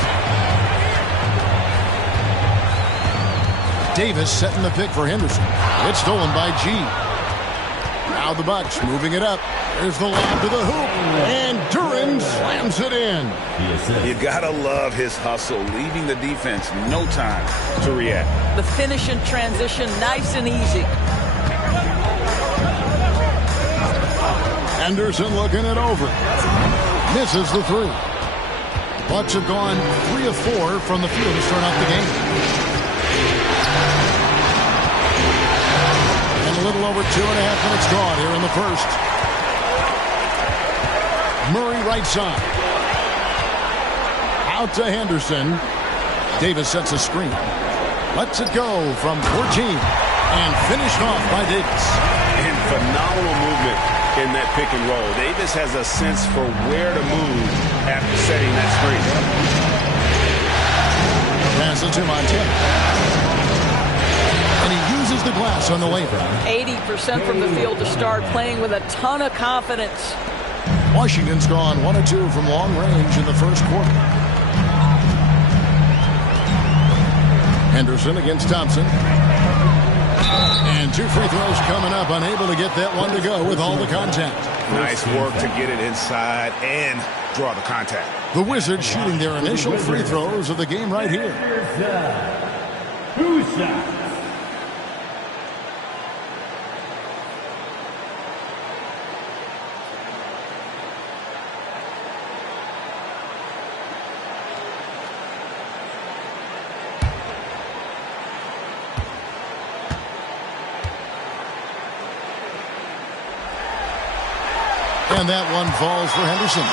Davis setting the pick for Henderson. It's stolen by G. Now the Bucks moving it up. There's the lob to the hoop. And Duran slams it in. You got to love his hustle, leaving the defense no time to react. The finish in transition, nice and easy. Henderson looking it over. Misses the 3. Bucks have gone 3 of 4 from the field to start out the game. And a little over 2.5 minutes gone here in the first. Murray right side. Out to Henderson. Davis sets a screen. Lets it go from 14. And finished off by Davis. And phenomenal movement in that pick and roll. Davis has a sense for where to move after setting that screen. Pass it to Montana. And he uses the glass on the layup. 80% from the field to start, playing with a ton of confidence. Washington's gone 1 of 2 from long range in the first quarter. Henderson against Thompson. And 2 free throws coming up. Unable to get that one to go with all the contact. Nice work to get it inside and draw the contact. The Wizards shooting their initial free throws of the game right here. And that one falls for Henderson.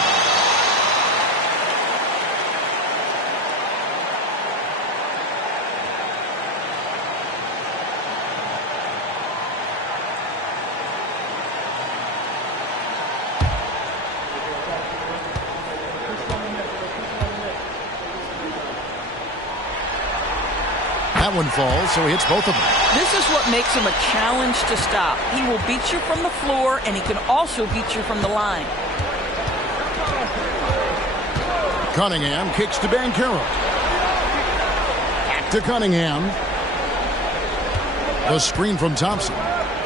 That one falls, so he hits both of them. This is what makes him a challenge to stop. He will beat you from the floor, and he can also beat you from the line. Cunningham kicks to Banchero. Back to Cunningham. The screen from Thompson.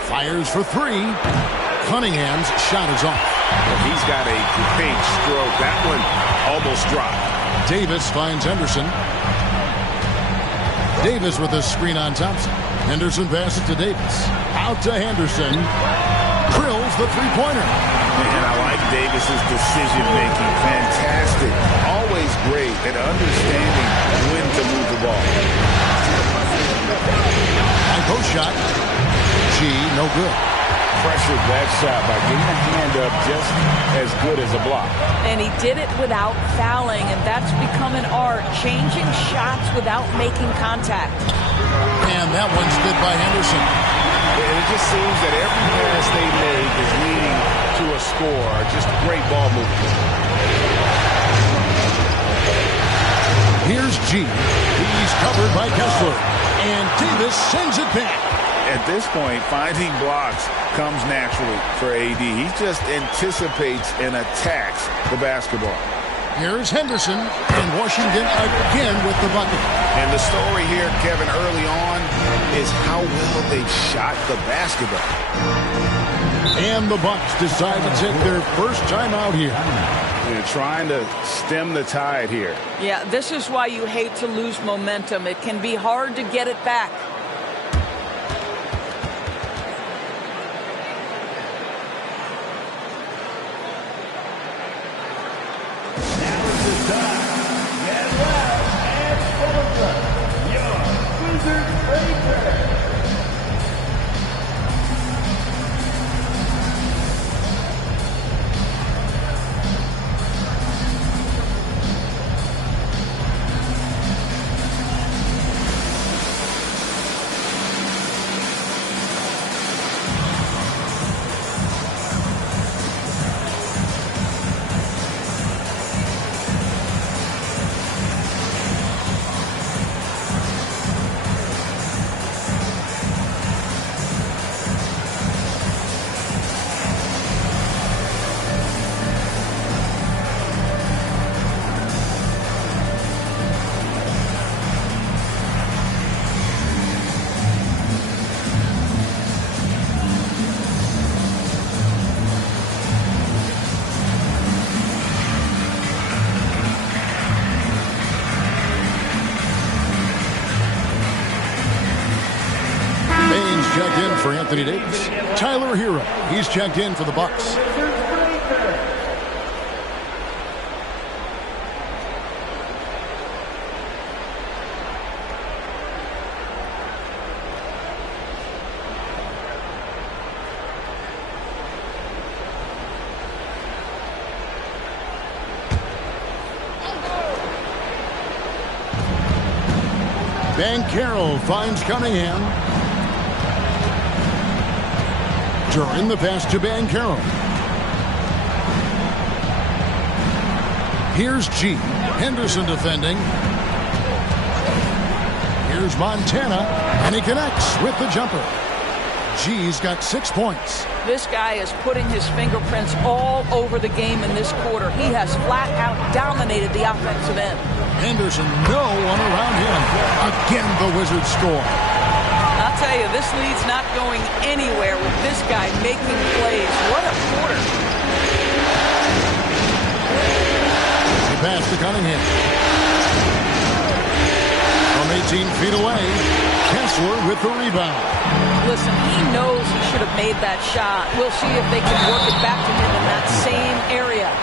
Fires for 3. Cunningham's shot is off. Well, he's got a great stroke. That one almost dropped. Davis finds Henderson. Davis with a screen on Thompson. Henderson passes to Davis. Out to Henderson. Drills the three-pointer. And I like Davis's decision-making. Fantastic. Always great at understanding when to move the ball. High post shot. G, no good. Pressured that shot by getting a hand up just as good as a block. And he did it without fouling, and that's become an art, changing shots without making contact. And that one's good by Henderson. It just seems that every pass they make is leading to a score. Just great ball movement. Here's G. He's covered by Kessler. And Davis sends it back. At this point, finding blocks comes naturally for AD. He just anticipates and attacks the basketball. Here's Henderson, and Washington again with the bucket. And the story here, Kevin, early on is how well they shot the basketball. And the Bucks decide to take their first time out here. They're trying to stem the tide here. Yeah, this is why you hate to lose momentum. It can be hard to get it back. Checked in for Anthony Davis. Tyler Hero, he's checked in for the Bucks. Banchero finds Cunningham. During the pass to Banchero. Here's G. Henderson defending. Here's Montana And he connects with the jumper. G's got 6 points. This guy is putting his fingerprints all over the game in this quarter. He has flat out dominated the offensive end. Henderson, no one around him. Again, the Wizards score. I'll tell you, this lead's not going anywhere with this guy making plays. What a quarter. He passed to Cunningham. From 18 feet away, Kessler with the rebound. Listen, he knows he should have made that shot. We'll see if they can work it back to him in that same area.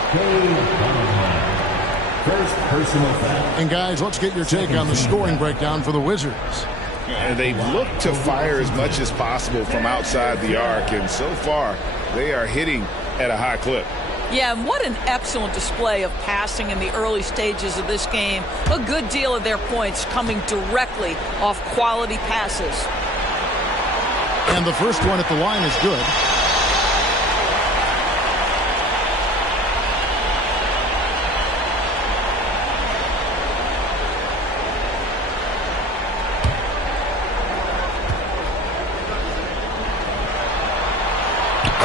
First personal foul. And guys, let's get your take on the scoring breakdown for the Wizards. They've looked to fire as much as possible from outside the arc, and so far they are hitting at a high clip. Yeah, and what an excellent display of passing in the early stages of this game. A good deal of their points coming directly off quality passes. And the first one at the line is good.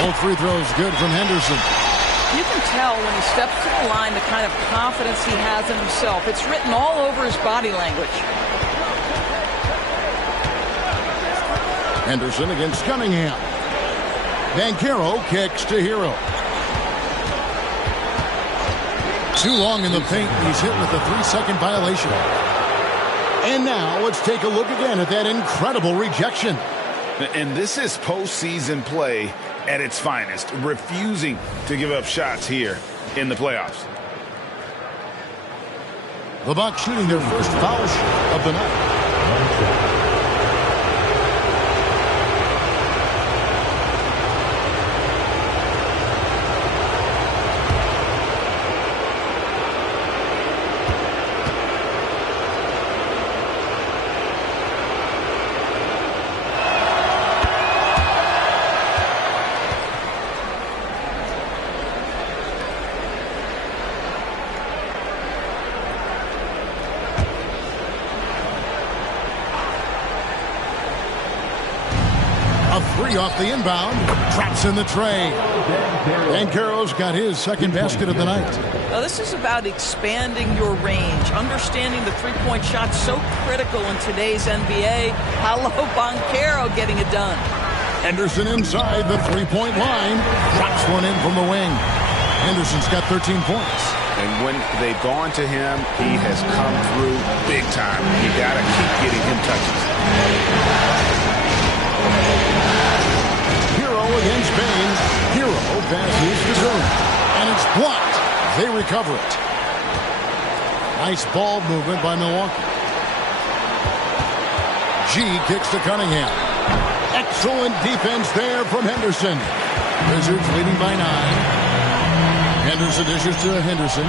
All free throws good from Henderson. You can tell when he steps to the line the kind of confidence he has in himself. It's written all over his body language. Henderson against Cunningham. Banchero kicks to Hero. Too long in the paint. He's hit with a 3-second violation. And now let's take a look again at that incredible rejection. And this is postseason play at its finest, refusing to give up shots here in the playoffs. The Bucks shooting their first foul shot of the night. Off the inbound, traps in the tray. Banchero's got his second basket of the night. Now this is about expanding your range, understanding the three-point shot so critical in today's NBA. Paolo Banchero getting it done. Henderson inside the three-point line, drops one in from the wing. Henderson's got 13 points. And when they've gone to him, he has come through big time. You got to keep getting him touches. Against Bain. Hero passes to Zoom. And it's blocked. They recover it. Nice ball movement by Milwaukee. G kicks to Cunningham. Excellent defense there from Henderson. Wizards leading by 9. Henderson dishes to Henderson.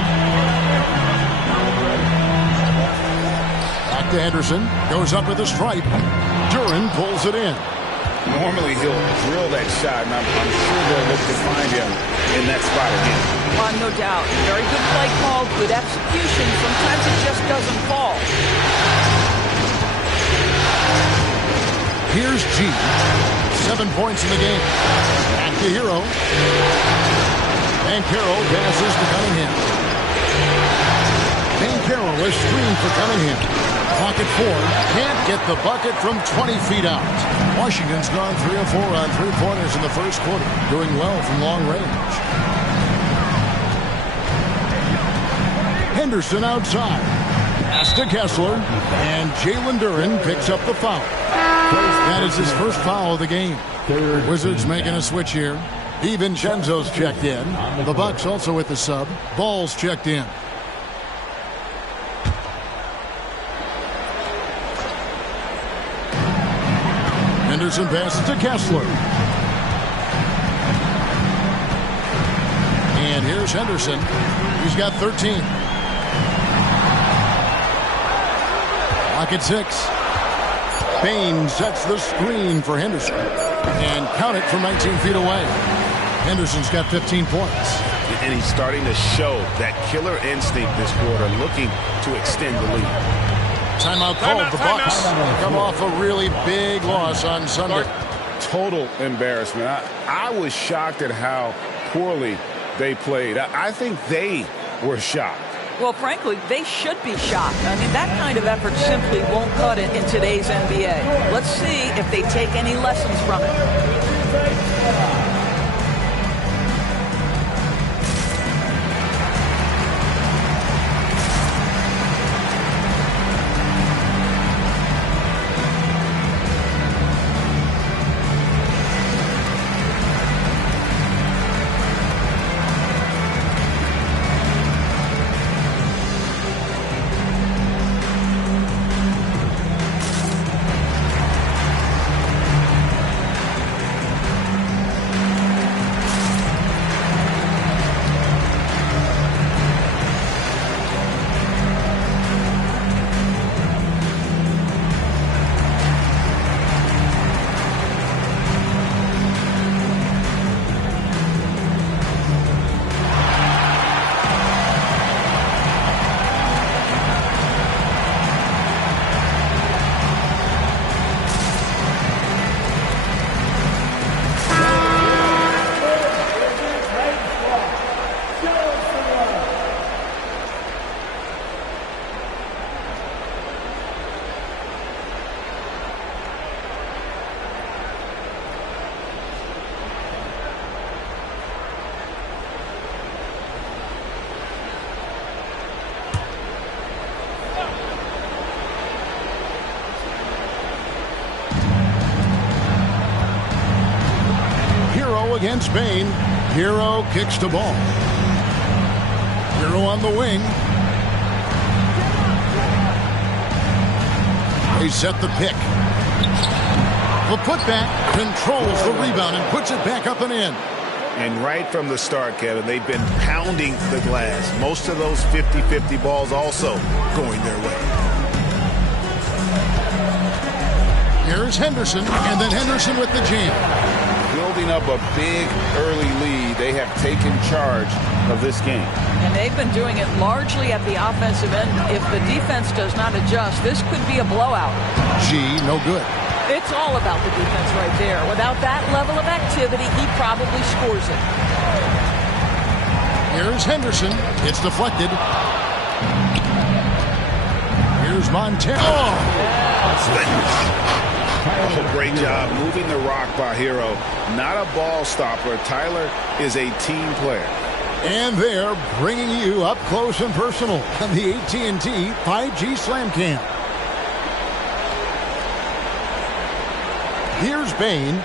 Back to Henderson. Goes up with a stripe. Duran pulls it in. Normally he'll drill that shot, and I'm sure they'll look to find him in that spot again. No doubt. Very good play call, good execution. Sometimes it just doesn't fall. Here's G. 7 points in the game. Back to Hero. Banchero passes to Cunningham. Banchero is screened for Cunningham. Clock at 4. Can't get the bucket from 20 feet out. Washington's gone 3 of 4 on three-pointers in the first quarter. Doing well from long range. Henderson outside. Pass to Kessler. And Jalen Duran picks up the foul. That is his first foul of the game. Wizards making a switch here. DiVincenzo's checked in. The Bucks also with the sub. Ball's checked in. Henderson passes to Kessler. And here's Henderson. He's got 13. Clock at 6. Bain sets the screen for Henderson. And count it from 19 feet away. Henderson's got 15 points. And he's starting to show that killer instinct this quarter, looking to extend the lead. Timeout called. The Bucks come off a really big loss on Sunday. Total embarrassment. I was shocked at how poorly they played. I think they were shocked. Well, frankly, they should be shocked. I mean, that kind of effort simply won't cut it in today's NBA. Let's see if they take any lessons from it. Against Bain. Hero kicks the ball. Hero on the wing. They set the pick. The putback controls the rebound and puts it back up and in. And right from the start, Kevin, they've been pounding the glass. Most of those 50-50 balls also going their way. Here's Henderson, and then Henderson with the jam. Building up a big early lead. They have taken charge of this game. And they've been doing it largely at the offensive end. If the defense does not adjust, this could be a blowout. No good. It's all about the defense right there. Without that level of activity, he probably scores it. Here's Henderson. It's deflected. Here's Montero. Oh, great job moving the rock by Hero. Not a ball stopper. Tyler is a team player. And they're bringing you up close and personal on the AT&T 5G Slam Cam. Here's Bain.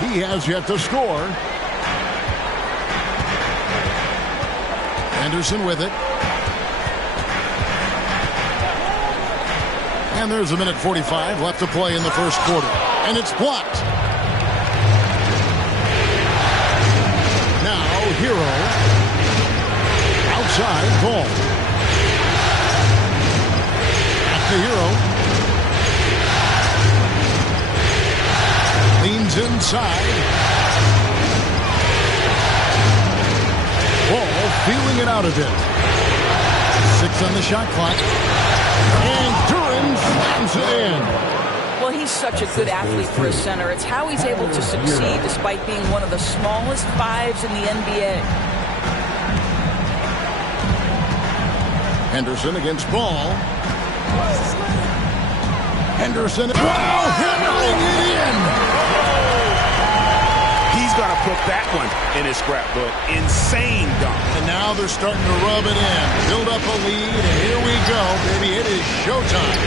He has yet to score. Anderson with it. And there's a minute 45 left to play in the first quarter. And it's blocked. Now, Hero. Outside, ball. Back to Hero. Leans inside. Ball feeling it out a bit. 6 on the shot clock. And Duran slams it in. Well, he's such a good athlete for a center. It's how he's able to succeed despite being one of the smallest fives in the NBA. Henderson against Ball. Henderson. Wow, hammering it in. He's going to put that one in his scrapbook. Insane dunk. And now they're starting to rub it in. Build up a lead, and here we go, baby. It is showtime.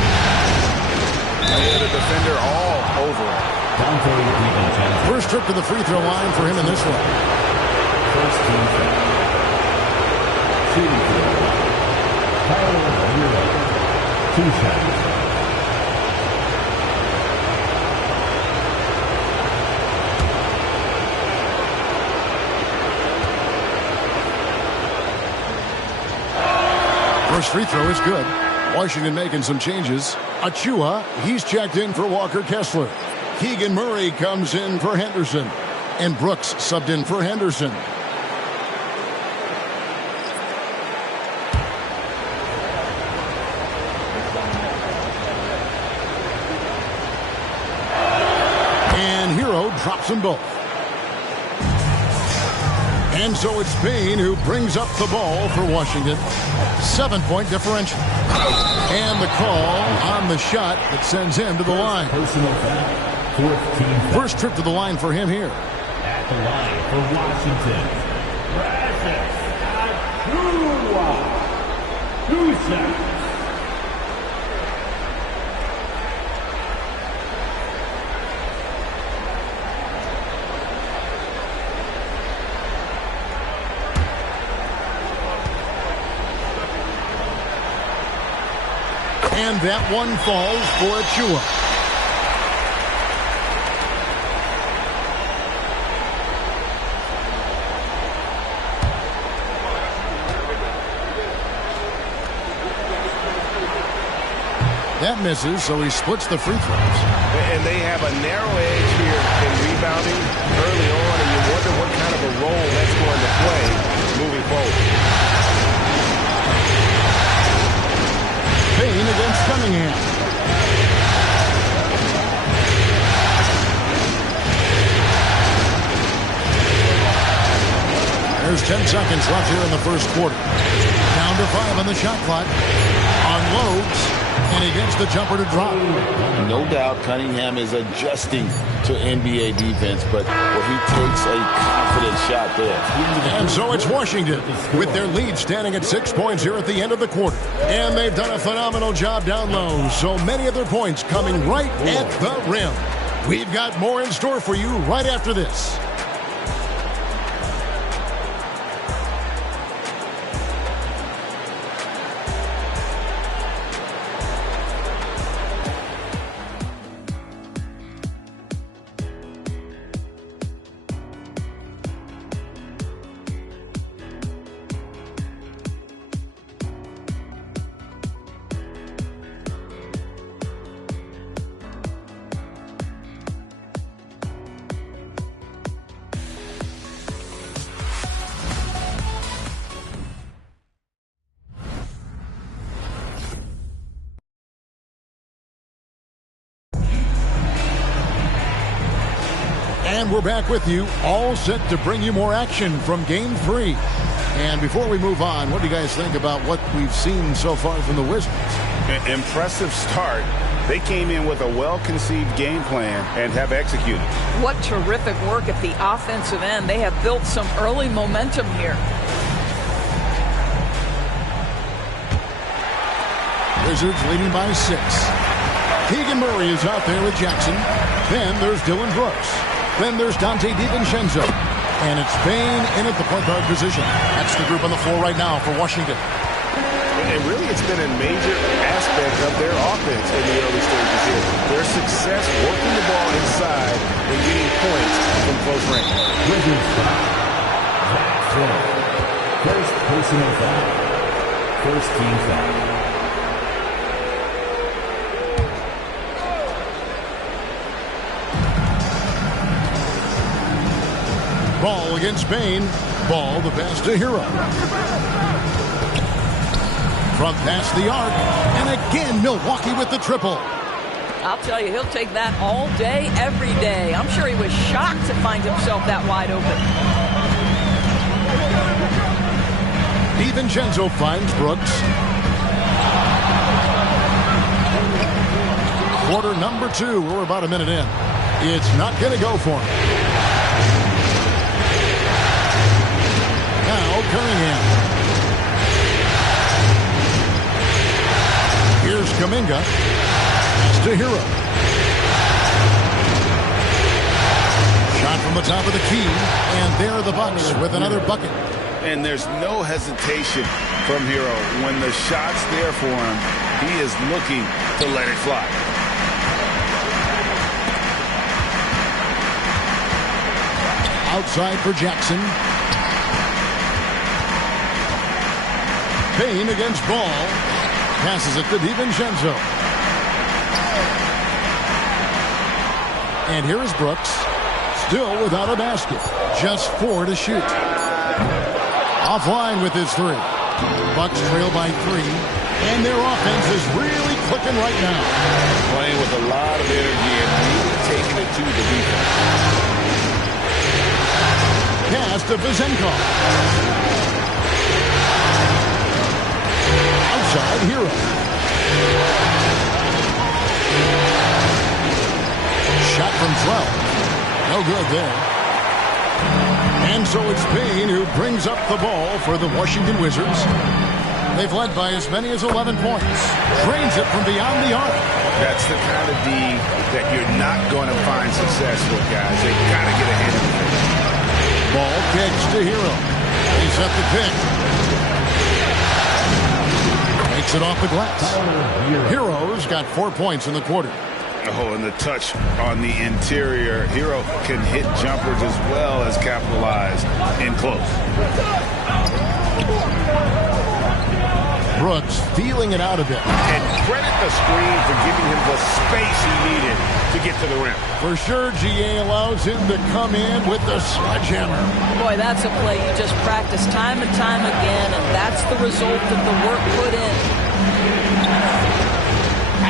They had a defender all over it. First trip to the free throw line for him in this one. First team foul. Shooting field. Tyler Hero. 2 shots. First free throw is good. Washington making some changes. Achua, he's checked in for Walker Kessler. Keegan Murray comes in for Henderson. And Brooks subbed in for Henderson. drops them both. And so it's Payne who brings up the ball for Washington. 7-point differential. And the call on the shot that sends him to the line. Personal foul. 14th. First trip to the line for him here. At the line for Washington. And that one falls for Achua. That misses, so he splits the free throws. And they have a narrow edge here in rebounding early on, and you wonder what kind of a role that's going to play moving forward. Payne against Cunningham. There's 10 seconds left here in the first quarter. Down to 5 on the shot clock. Unloads, and he gets the jumper to drop. No doubt Cunningham is adjusting to NBA defense, but he takes a confident shot there. And so it's Washington with their lead standing at 6 points here at the end of the quarter. And they've done a phenomenal job down low. So many of their points coming right at the rim. We've got more in store for you right after this. And we're back with you, all set to bring you more action from Game 3. And before we move on, what do you guys think about what we've seen so far from the Wizards? Impressive start. They came in with a well-conceived game plan and have executed. What terrific work at the offensive end. They have built some early momentum here. Wizards leading by 6. Keegan Murray is out there with Jackson. Then there's Dylan Brooks. Then there's Dante DiVincenzo. And it's Payne in at the point guard position. That's the group on the floor right now for Washington. And really, it's been a major aspect of their offense in the early stages here. Their success working the ball inside and getting points from close range. Wizards foul. First personal foul. First team foul. Ball against Payne. Ball the pass to Hero. From past the arc. And again, Milwaukee with the triple. I'll tell you, he'll take that all day, every day. I'm sure he was shocked to find himself that wide open. DiVincenzo finds Brooks. Quarter number 2. We're about a minute in. It's not going to go for him. Now Cunningham. Here's Kuminga. It's to Hero. Shot from the top of the key. And there are the Bucks with another bucket. And there's no hesitation from Hero. When the shot's there for him, he is looking to let it fly. Outside for Jackson. Payne against Ball. Passes it to DiVincenzo. And here is Brooks. Still without a basket. Just 4 to shoot. Offline with his 3. Bucks trail by 3. And their offense is really clicking right now. Playing with a lot of energy and really taking it to the defense. pass to Vizenko. Outside, Hero. Shot from 12. No good there. And so it's Payne who brings up the ball for the Washington Wizards. They've led by as many as 11 points. Drains it from beyond the arc. That's the kind of D that you're not going to find success with, guys. They've got to get ahead of it. Ball kicks to Hero. He's at the pick. Makes it off the glass. Hero's got 4 points in the quarter. Oh, and the touch on the interior. Hero can hit jumpers as well as capitalize in close. Brooks feeling it out a bit. And credit the screen for giving him the space he needed to get to the rim. For sure, GA allows him to come in with the sledgehammer. Boy, that's a play you just practice time and time again, and that's the result of the work put in.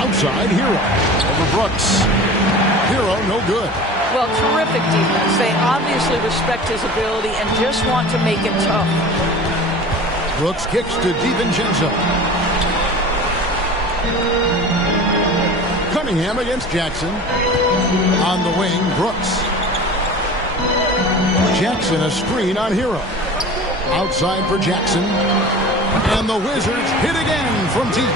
Outside, Hero over Brooks. Hero, no good. Well, terrific defense. They obviously respect his ability and just want to make him tough. Brooks kicks to DiVincenzo. Cunningham against Jackson. On the wing, Brooks. Jackson a screen on Hero. Outside for Jackson. And the Wizards hit again from deep.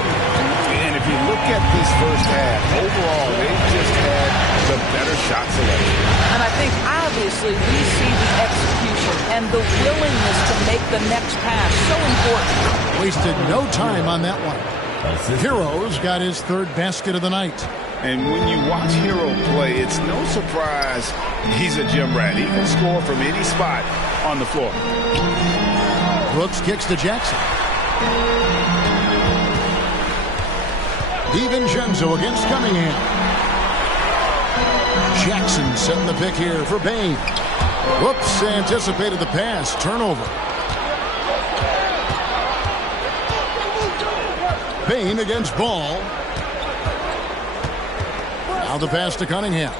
And if you look at this first half, overall, they've just had the better shot selection. And I think, obviously, we see the execution and the willingness to make the next pass so important. Wasted no time on that one. Hero's got his third basket of the night. And when you watch Hero play, it's no surprise he's a gym rat. He can score from any spot on the floor. Brooks kicks to Jackson. DiVincenzo against Cunningham. Jackson setting the pick here for Payne. Whoops, anticipated the pass. Turnover. Payne against Ball. Now the pass to Cunningham.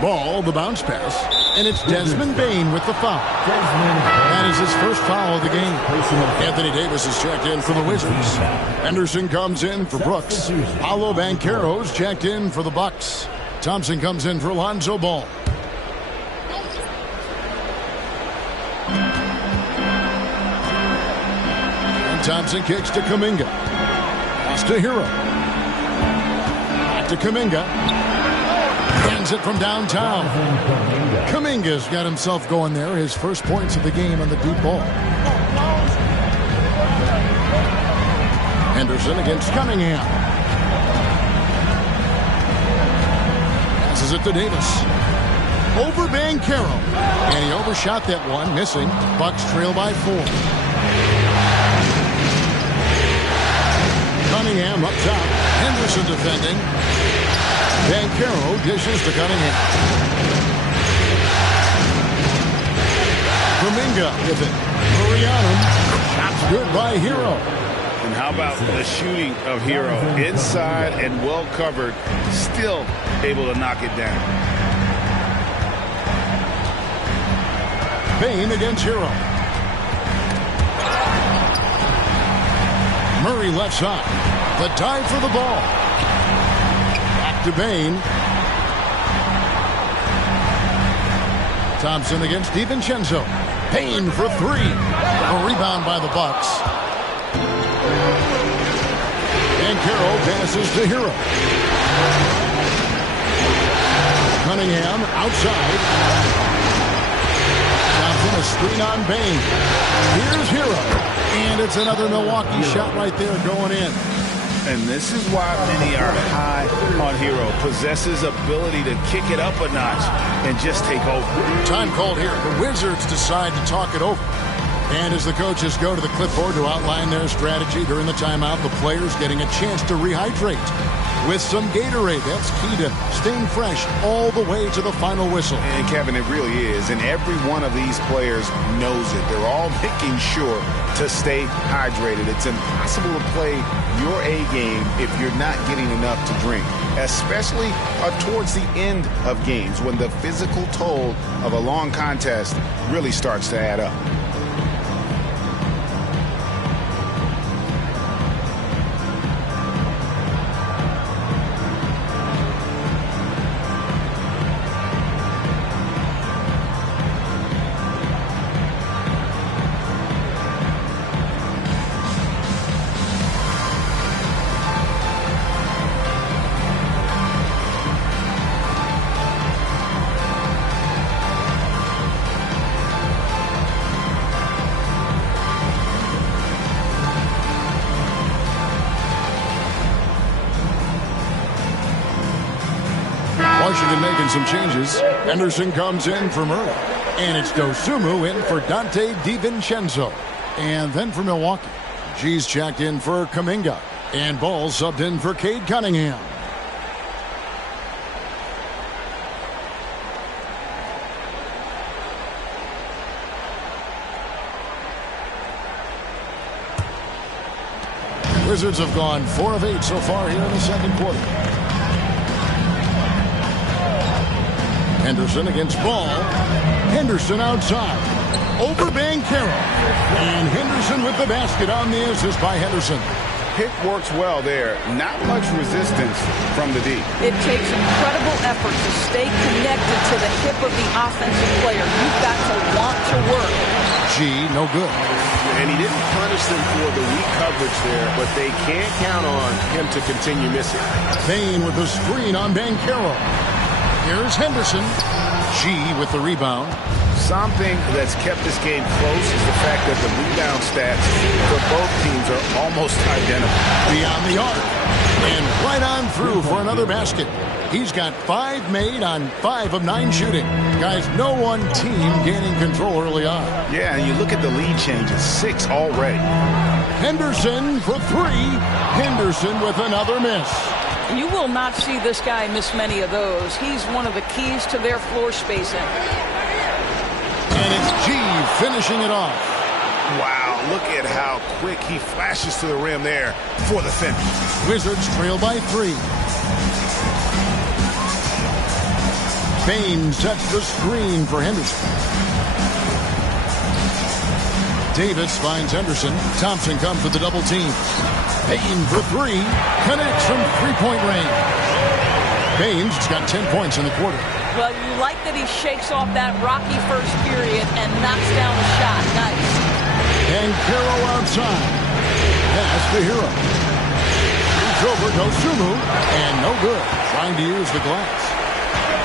Ball, the bounce pass. And it's Desmond Bane with the foul. That is his first foul of the game. Anthony Davis is checked in for the Wizards. Henderson comes in for Brooks. Paolo Banchero's checked in for the Bucks. Thompson comes in for Lonzo Ball. And Thompson kicks to Kuminga. Pass to Hero. Back to Kuminga. Hands it from downtown. Kuminga's got himself going there. His first points of the game on the deep ball. Henderson against Cunningham. Passes it to Davis. Over Banchero. And he overshot that one, missing. Bucks trail by 4. Cunningham up top. Henderson defending. Banchero dishes to Cunningham. Kuminga with it. Mariano. Shots good by Hero. And how about the shooting of Hero? Inside and well covered. Still able to knock it down. Payne against Hero. Murray left side. The dive for the ball. To Bane. Thompson against DiVincenzo. Payne for 3. A rebound by the Bucks. And Carroll passes to Hero. Cunningham outside. Thompson a screen on Bane. Here's Hero. And it's another Milwaukee shot right there going in. And this is why many are high on Hero. Possesses ability to kick it up a notch and just take over. Time called here. The Wizards decide to talk it over. And as the coaches go to the clipboard to outline their strategy during the timeout, the players getting a chance to rehydrate with some Gatorade. That's key to staying fresh all the way to the final whistle. And Kevin, it really is. And every one of these players knows it. They're all making sure to stay hydrated. It's impossible to play your A game if you're not getting enough to drink, especially towards the end of games when the physical toll of a long contest really starts to add up. Washington making some changes. Henderson comes in for Murray. And it's Dosunmu in for Dante DiVincenzo. And then for Milwaukee, G's checked in for Kuminga. And Ball subbed in for Cade Cunningham. Wizards have gone 4 of 8 so far here in the second quarter. Henderson against Ball. Henderson outside. Over Banchero. And Henderson with the basket on the assist by Henderson. Pick works well there. Not much resistance from the D. It takes incredible effort to stay connected to the hip of the offensive player. You've got to want to work. G, no good. And he didn't punish them for the weak coverage there, but they can't count on him to continue missing. Payne with the screen on Banchero. Here's Henderson. G with the rebound. Something that's kept this game close is the fact that the rebound stats for both teams are almost identical. Beyond the arc. And right on through for another basket. He's got 5 made on 5 of 9 shooting. Guys, no one team gaining control early on. Yeah, and you look at the lead changes, 6 already. Henderson for 3. Henderson with another miss. You will not see this guy miss many of those. He's one of the keys to their floor spacing. And it's G finishing it off. Wow, look at how quick he flashes to the rim there for the finish. Wizards trail by 3. Payne sets the screen for Henderson. Davis finds Henderson. Thompson comes with the double team. Payne for 3. Connects from three-point range. Payne's got 10 points in the quarter. Well, you like that he shakes off that rocky first period and knocks down the shot. Nice. And Carroll outside. Pass to Hero. It's over Dosunmu. And no good. Trying to use the glass.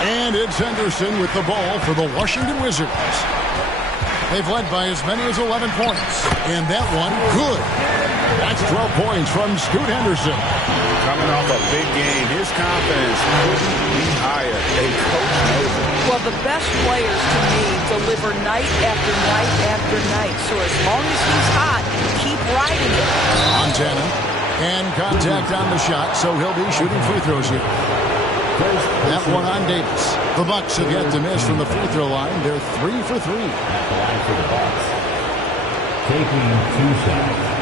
And it's Henderson with the ball for the Washington Wizards. They've led by as many as 11 points. And that one, good. That's 12 points from Scoot Henderson. Coming off a big game, his confidence couldn't be higher. A coach knows it. Well, the best players, to me, deliver night after night after night. So as long as he's hot, keep riding it. Montana. And contact on the shot, so he'll be shooting free throws here. That one on Davis. The Bucks have yet to miss from the free throw line. They're 3 for 3. Line for the Bucks. Taking 2 shots.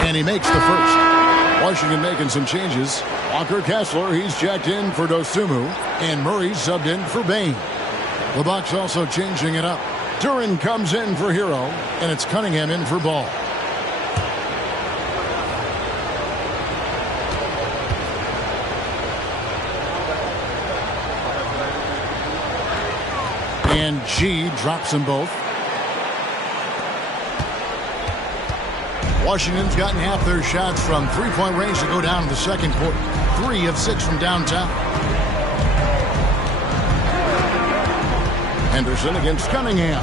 And he makes the first. Washington making some changes. Walker Kessler, he's checked in for Dosunmu. And Murray subbed in for Payne. The Bucks also changing it up. Duran comes in for Hero. And it's Cunningham in for Ball. And G drops them both. Washington's gotten half their shots from three-point range to go down in the second quarter. 3 of 6 from downtown. Henderson against Cunningham.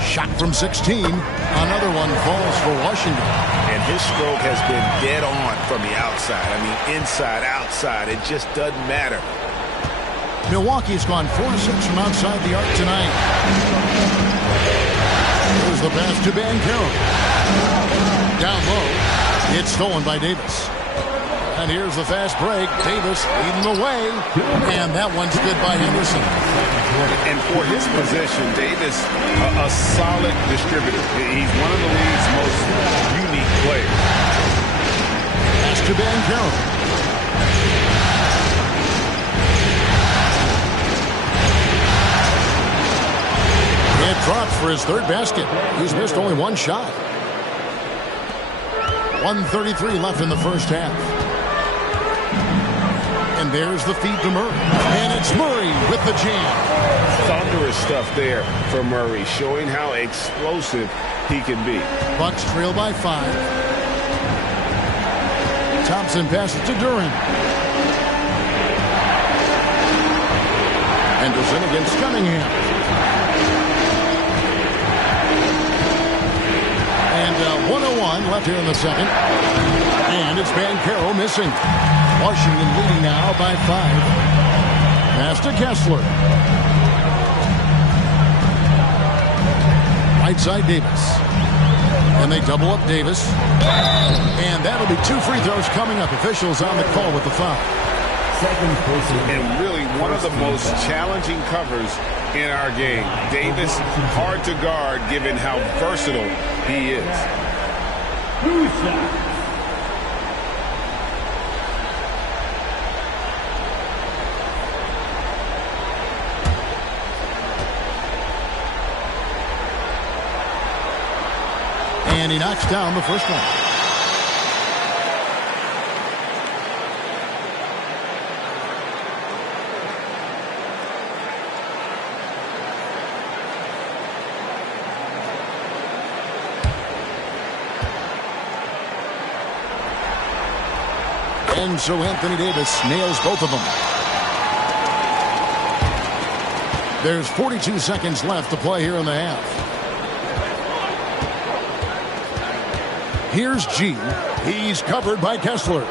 Shot from 16. Another one falls for Washington. And his stroke has been dead on from the outside. I mean, inside, outside. It just doesn't matter. Milwaukee's gone 4-6 from outside the arc tonight. Here's the pass to Banchero. Down low. It's stolen by Davis. And here's the fast break. Davis leading the way. And that one's good by Henderson. And for his position, Davis, a solid distributor. He's one of the league's most unique players. Pass to Banchero. It drops for his third basket. He's missed only one shot. 1:33 left in the first half. And there's the feed to Murray. And it's Murray with the jam. Thunderous stuff there for Murray, showing how explosive he can be. Bucks trail by 5. Thompson passes to Duran. Henderson against Cunningham. And 1:01 left here in the second. And it's Banchero missing. Washington leading now by 5. Pass to Kessler. Right side Davis. And they double up Davis. And that'll be 2 free throws coming up. Officials on the call with the foul. And really one of the most challenging covers in our game. Davis, hard to guard given how versatile he is. And he knocks down the first one. And so Anthony Davis nails both of them. There's 42 seconds left to play here in the half. Here's G. He's covered by Kessler.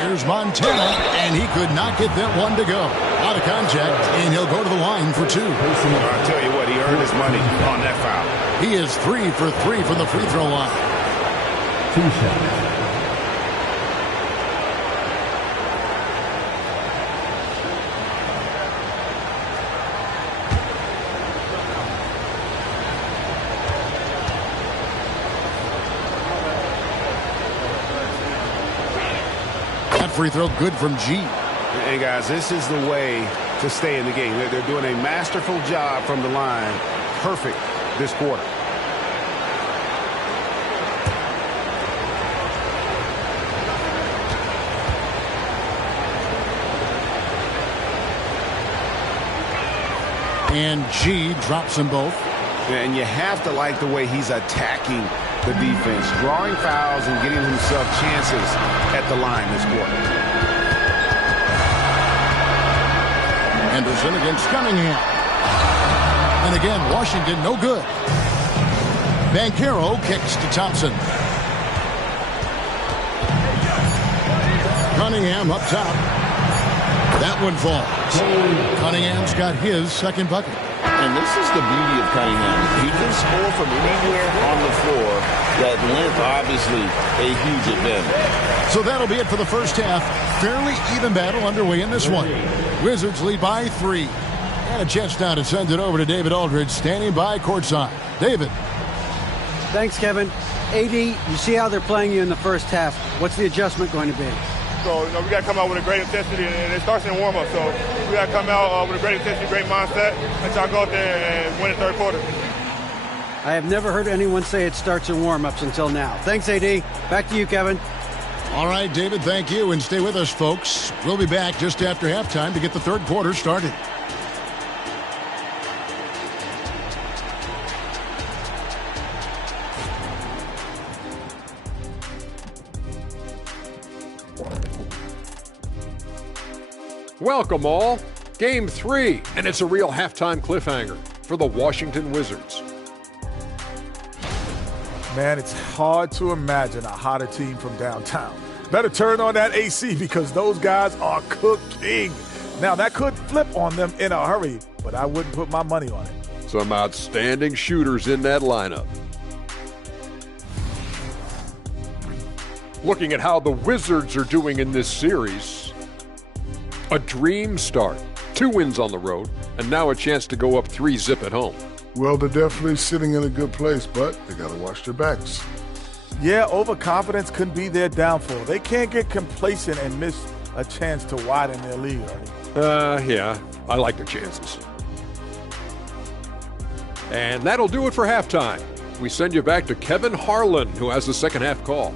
Here's Montana, and he could not get that one to go. Out of contact, and he'll go to the line for 2. I'll tell you what, he earned his money on that foul. He is 3 for 3 from the free throw line. 2 shots. Free throw good from G. Hey, guys, this is the way to stay in the game. They're doing a masterful job from the line. Perfect this quarter. And G drops them both. And you have to like the way he's attacking the defense, drawing fouls and getting himself chances at the line this quarter. Henderson against Cunningham. And again, Washington no good. Banchero kicks to Thompson. Cunningham up top. That one falls. Cunningham's got his second bucket. And this is the beauty of Cunningham. He can score from anywhere on the floor. That length, obviously, a huge advantage. So that'll be it for the first half. Fairly even battle underway in this one. Wizards lead by 3. And a chance now to send it over to David Aldridge, standing by courtside. David. Thanks, Kevin. AD, you see how they're playing you in the first half. What's the adjustment going to be? So, we got to come out with a great intensity, and it starts in warm-up. So we got to come out with a great intensity, great mindset, and try to go out there and win the third quarter. I have never heard anyone say it starts in warm-ups until now. Thanks, AD. Back to you, Kevin. All right, David, thank you, and stay with us, folks. We'll be back just after halftime to get the third quarter started. Welcome all. Game 3, and it's a real halftime cliffhanger for the Washington Wizards. Man, it's hard to imagine a hotter team from downtown. Better turn on that AC because those guys are cooking. Now, that could flip on them in a hurry, but I wouldn't put my money on it. Some outstanding shooters in that lineup. Looking at how the Wizards are doing in this series, a dream start. 2 wins on the road, and now a chance to go up 3-0 at home. Well, they're definitely sitting in a good place, but they got to watch their backs. Yeah, overconfidence could be their downfall. They can't get complacent and miss a chance to widen their lead, Ernie. Yeah, I like the chances. And that'll do it for halftime. We send you back to Kevin Harlan, who has the second half call.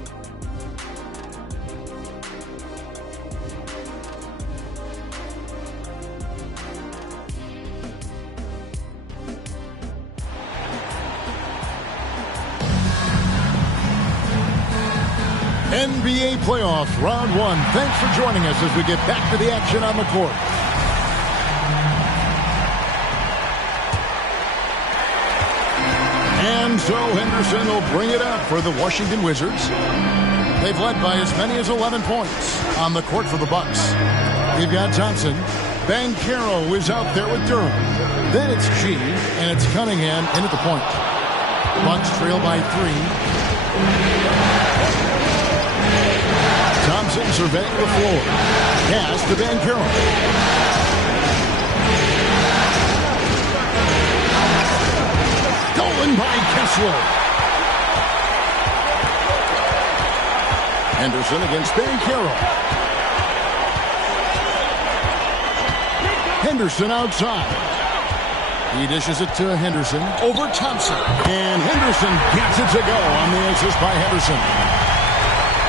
NBA playoffs, round 1. Thanks for joining us as we get back to the action on the court. And so Henderson will bring it up for the Washington Wizards. They've led by as many as 11 points on the court for the Bucks. We've got Thompson. Banchero is out there with Durham. Then it's G, and it's Cunningham in at the point. Bucks trail by 3. Thompson surveying the floor. Pass to Banchero. Stolen by Kessler. Henderson against Banchero. Henderson outside. He dishes it to Henderson over Thompson. And Henderson gets it to go on the assist by Henderson.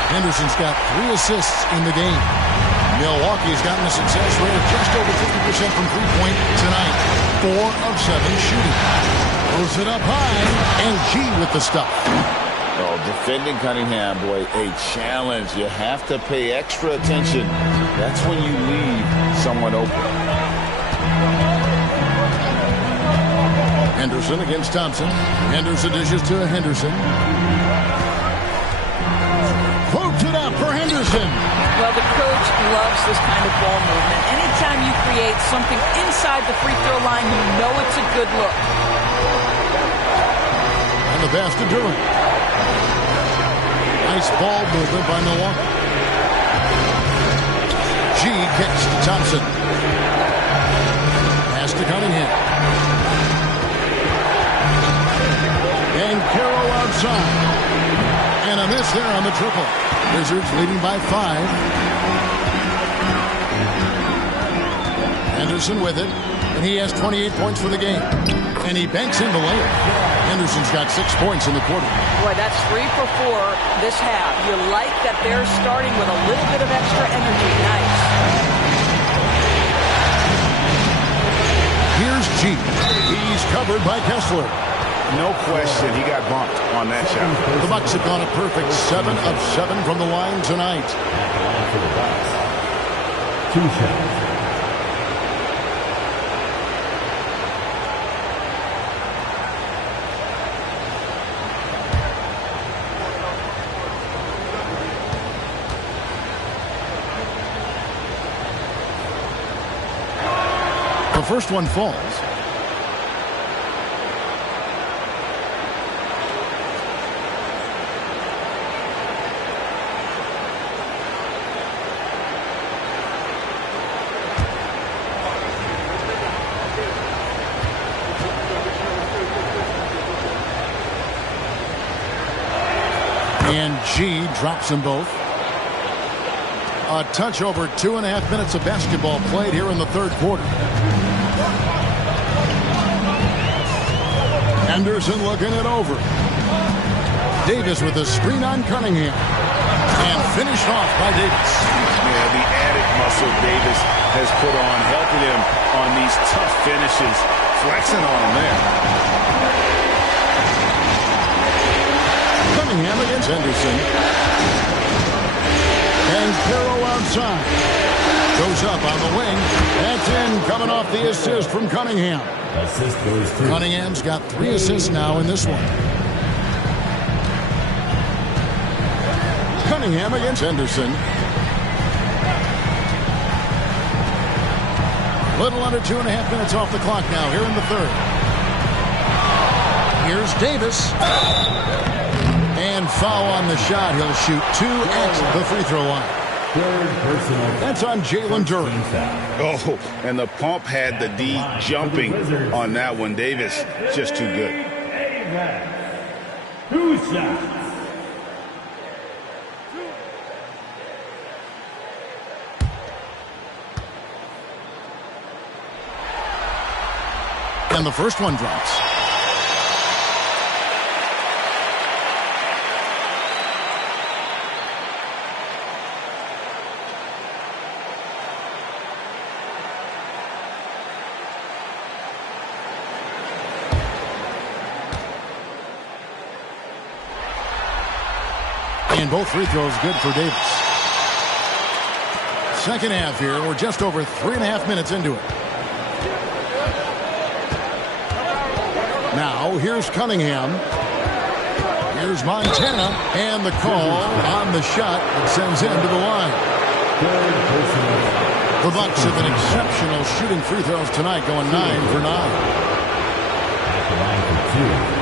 Henderson's got 3 assists in the game. Milwaukee's gotten a success rate of just over 50% from three-point tonight. 4 of 7 shooting. Throws it up high, and G with the stuff. Oh, defending Cunningham, boy, a challenge. You have to pay extra attention. That's when you leave someone open. Henderson against Thompson. Henderson dishes to Henderson. Floats it up for Henderson. Well, the coach loves this kind of ball movement. Anytime you create something inside the free throw line, you know it's a good look. And the pass to Durham. Nice ball movement by Milwaukee. G kicks to Thompson. Pass to Cunningham. And Carroll outside. And a miss there on the triple. Wizards leading by 5. Henderson with it. And he has 28 points for the game. And he banks in the layup. Henderson's got 6 points in the quarter. Boy, that's 3 for 4 this half. You like that they're starting with a little bit of extra energy. Nice. Here's G. He's covered by Kessler. No question, he got bumped on that shot. The Bucks have gone a perfect 7 of 7 from the line tonight. For the Bucks, 2 shots. The first one falls. And G drops them both. A touch over 2.5 minutes of basketball played here in the third quarter. Henderson looking it over. Davis with a screen on Cunningham. And finished off by Davis. Yeah, the added muscle Davis has put on, helping him on these tough finishes. Flexing on him there. Cunningham against Henderson. And Carroll outside. Goes up on the wing. That's in, coming off the assist from Cunningham. Assist goes through. Cunningham's got 3 assists now in this one. Cunningham against Henderson. Little under 2.5 minutes off the clock now here in the third. Here's Davis. And foul on the shot. He'll shoot 2 at the free throw line. That's on Jalen Duren. Oh, and the pump had the D jumping on that one. Davis, just too good. And the first one drops. And both free throws good for Davis. Second half here. We're just over 3.5 minutes into it. Now, here's Cunningham. Here's Montana. And the call on the shot that sends him to the line. The Bucks have been exceptional shooting free throws tonight, going 9 for 9. At the line for 2.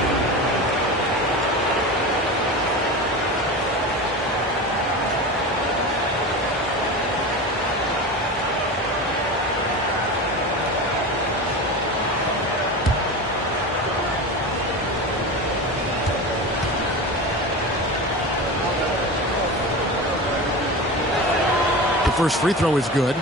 First free throw is good.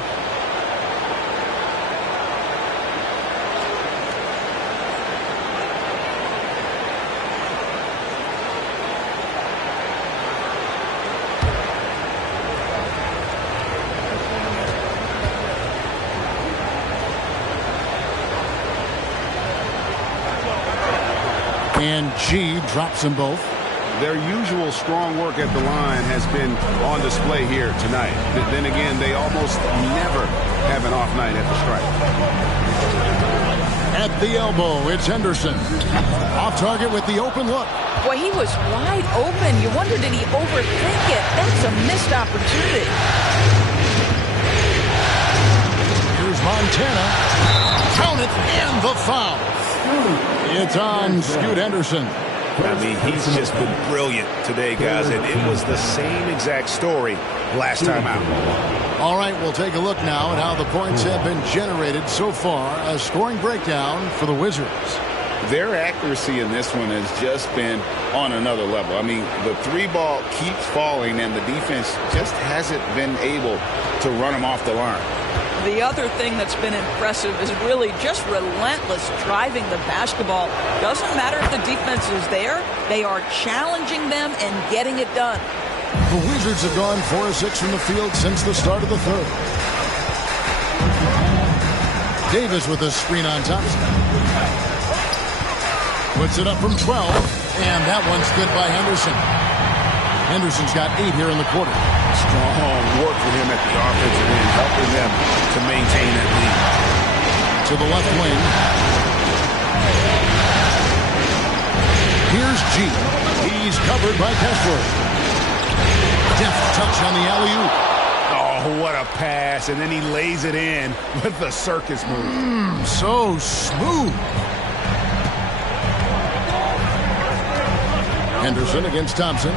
And G drops them both. Their usual strong work at the line has been on display here tonight. Then again, they almost never have an off night at the stripe. At the elbow, it's Henderson. Off target with the open look. Boy, he was wide open. You wonder, did he overthink it? That's a missed opportunity. Here's Montana. Count it, and the foul. It's on Scoot Henderson. I mean, he's just been brilliant today, guys, and it was the same exact story last time out. All right, we'll take a look now at how the points have been generated so far. A scoring breakdown for the Wizards. Their accuracy in this one has just been on another level. I mean, the 3-ball keeps falling, and the defense just hasn't been able to run them off the line. The other thing that's been impressive is really just relentless driving the basketball. Doesn't matter if the defense is there. They are challenging them and getting it done. The Wizards have gone 4 of 6 from the field since the start of the third. Davis with a screen on Thompson. Puts it up from 12, and that one's good by Henderson. Henderson's got 8 here in the quarter. Strong work for him at the offensive end, helping them to maintain that lead. To the left wing. Here's G. He's covered by Kessler. Deft touch on the alley-oop. Oh, what a pass. And then he lays it in with the circus move. So smooth. Henderson against Thompson.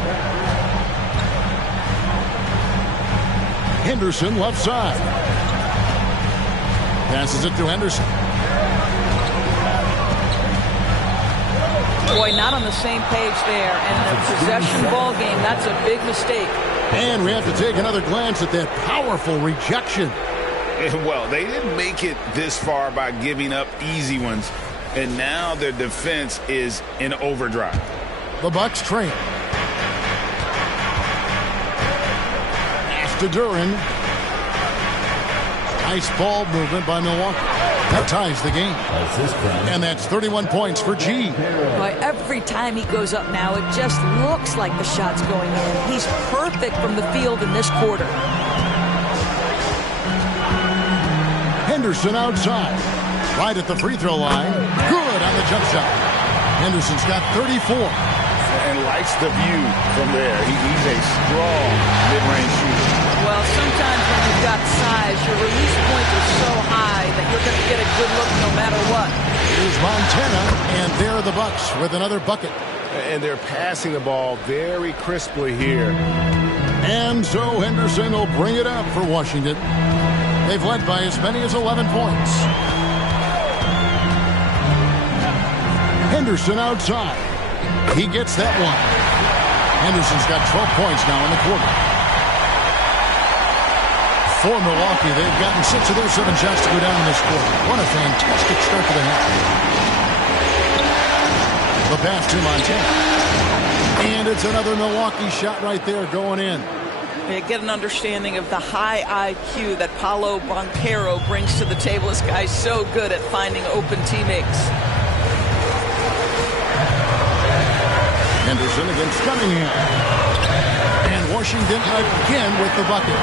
Henderson left side. Passes it to Henderson. Boy, not on the same page there. And the possession ball game, that's a big mistake. And we have to take another glance at that powerful rejection. Well, they didn't make it this far by giving up easy ones. And now their defense is in overdrive. The Bucks train. To Duren. Nice ball movement by Milwaukee. That ties the game. And that's 31 points for G. Boy, every time he goes up now, it just looks like the shot's going in. He's perfect from the field in this quarter. Henderson outside. Right at the free throw line. Good on the jump shot. Henderson's got 34. And likes the view from there. He's a strong mid-range shooter. Well, sometimes when you've got size, your release point is so high that you're going to get a good look no matter what. Here's Montana, and there are the Bucks with another bucket. And they're passing the ball very crisply here. And so Henderson will bring it up for Washington. They've led by as many as 11 points. Henderson outside. He gets that one. Henderson's got 12 points now in the quarter. For Milwaukee, they've gotten 6 of their 7 shots to go down in this quarter. What a fantastic start to the half. The pass to Montana. And it's another Milwaukee shot right there going in. You get an understanding of the high IQ that Paolo Banchero brings to the table. This guy's so good at finding open teammates. Henderson against Cunningham. And Washington again with the bucket.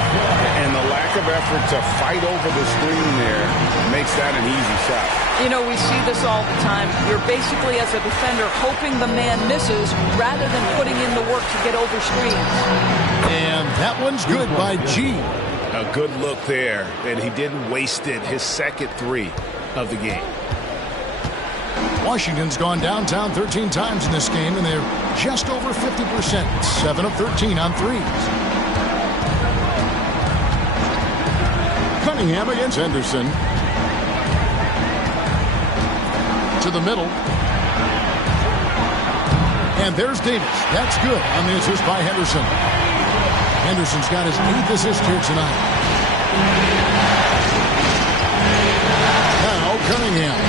And the lack of effort to fight over the screen there makes that an easy shot. You know, we see this all the time. You're basically, as a defender, hoping the man misses rather than putting in the work to get over screens. And that one's good by G. A good look there, and he didn't waste it. His second 3 of the game. Washington's gone downtown 13 times in this game, and they're just over 50%. 7 of 13 on threes. Cunningham against Henderson. To the middle. And there's Davis. That's good on the assist by Henderson. Henderson's got his 8th assist here tonight. Now Cunningham.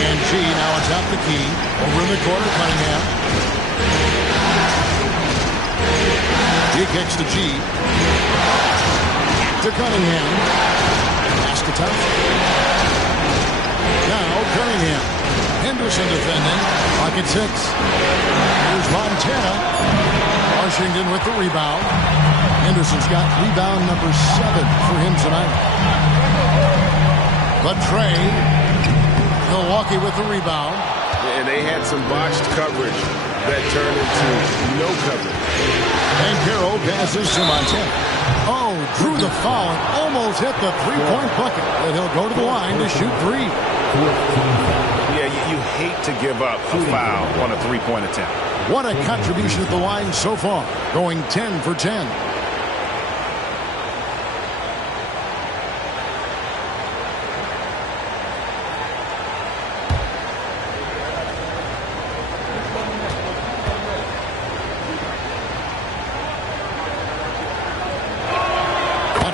And G now atop the key. Over in the corner, Cunningham. He kicks to G. To Cunningham. Pass to Thompson. Now Cunningham. Henderson defending. Pocket 6. Here's Montana. Washington with the rebound. Henderson's got rebound number 7 for him tonight. But Trey. Milwaukee with the rebound. And they had some botched coverage that turned into no coverage. And Carroll passes to Montana. Oh, drew the foul and almost hit the three-point bucket. And he'll go to the line to shoot 3. Yeah, you hate to give up a foul on a three-point attempt. What a contribution at the line so far. Going 10 for 10.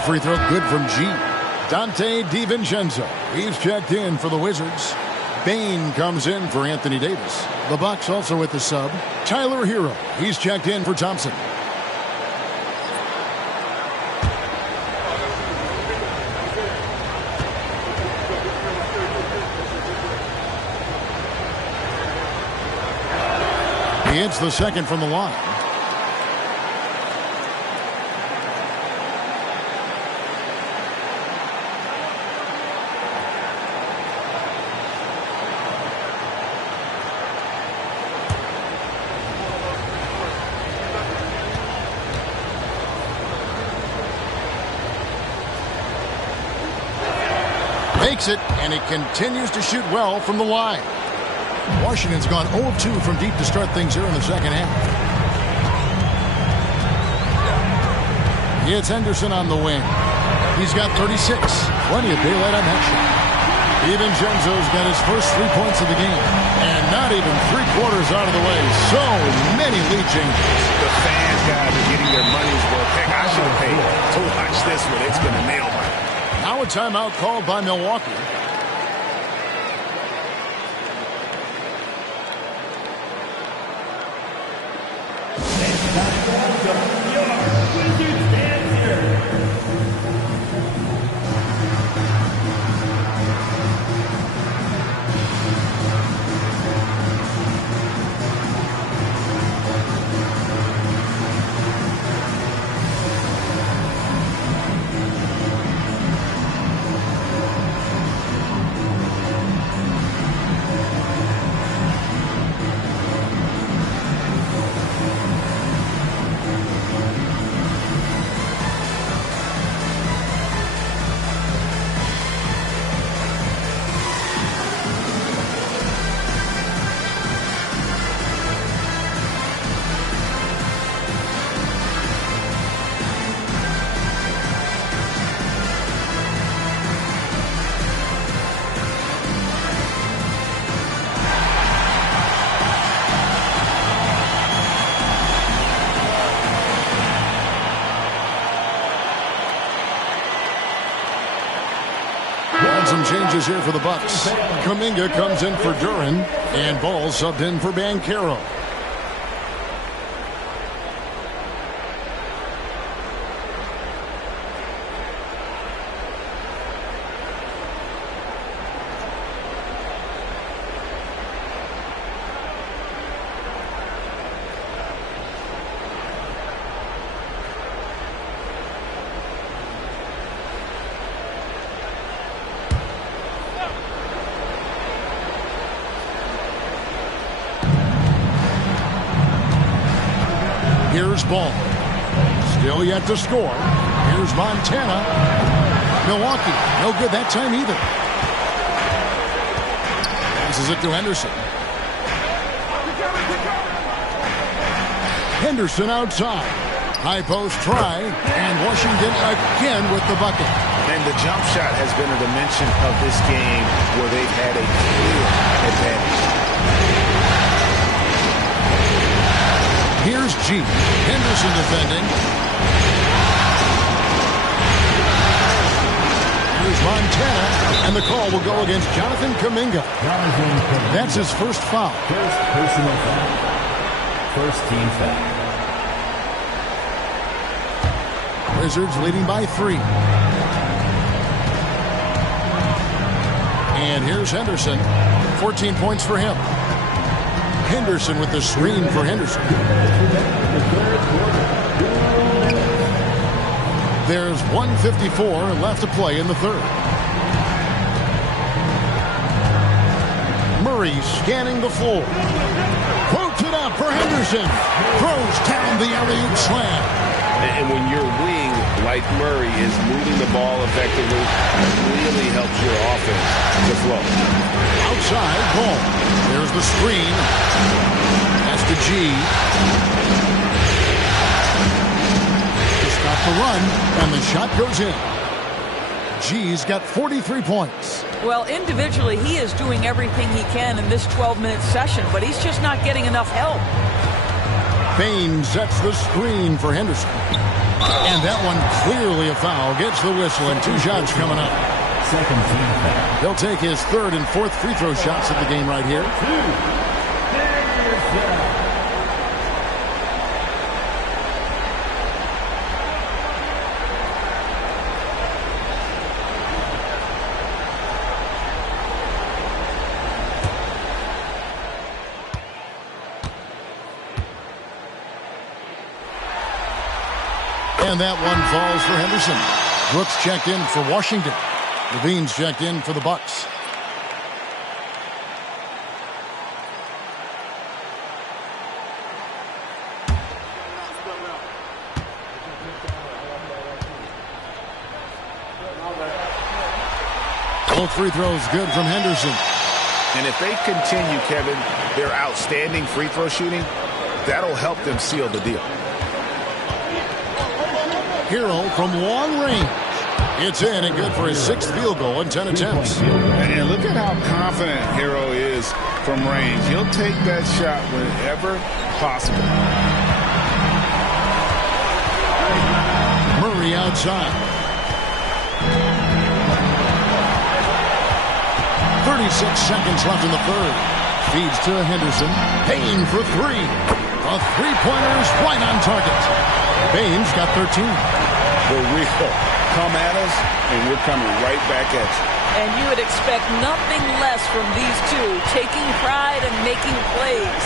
Free throw good from G. Dante DiVincenzo. He's checked in for the Wizards. Bain comes in for Anthony Davis. The Bucks also with the sub. Tyler Hero. He's checked in for Thompson. He hits the second from the line. Makes it, and he continues to shoot well from the line. Washington's gone 0-2 from deep to start things here in the second half. It's Henderson on the wing. He's got 36. Plenty of daylight on that shot. DiVincenzo's got his first 3 points of the game. And not even 3/4 out of the way. So many lead changes. The fans, guys, are getting their money's worth. Heck, I should have paid to watch this one. It's been a nail biter. Now a timeout called by Milwaukee. some changes here for the Bucks. Kuminga comes in for Duran, and Ball subbed in for Banchero. Here's Ball. Still yet to score. Here's Montana. Milwaukee. No good that time either. Passes it to Henderson. Henderson outside. High post try. And Washington again with the bucket. And the jump shot has been a dimension of this game where they've had a clear advantage. Here's G. Henderson defending. Here's Montana, and the call will go against Jonathan Kuminga. That's his first foul. First personal foul. First team foul. Wizards leading by 3. And here's Henderson. 14 points for him. Henderson with the screen for Henderson. There's 1:54 left to play in the third. Murray scanning the floor. Quotes it up for Henderson. Throws down the alley-oop slam. And when your wing, like Murray, is moving the ball effectively, it really helps your offense to flow. Outside, Ball. There's the screen. That's to G. To stop the run, and the shot goes in. G's got 43 points. Well, individually, he is doing everything he can in this 12-minute session, but he's just not getting enough help. Bain sets the screen for Henderson. And that one clearly a foul. Gets the whistle, and 2 shots coming up. Second team foul. He'll take his third and fourth free throw shots of the game right here. And that one falls for Henderson. Brooks checked in for Washington. Levine's checked in for the Bucks. Both free throws good from Henderson. And if they continue, Kevin, their outstanding free throw shooting, that'll help them seal the deal. Hero from long range. It's in and good for his 6th field goal in 10 attempts. And look at how confident Hero is from range. He'll take that shot whenever possible. Murray outside. 36 seconds left in the third. Feeds to Henderson. Payne for 3. A three-pointer's right on target. Payne's got 13. For real. Come at us, and we're coming right back at you. And you would expect nothing less from these two, taking pride and making plays.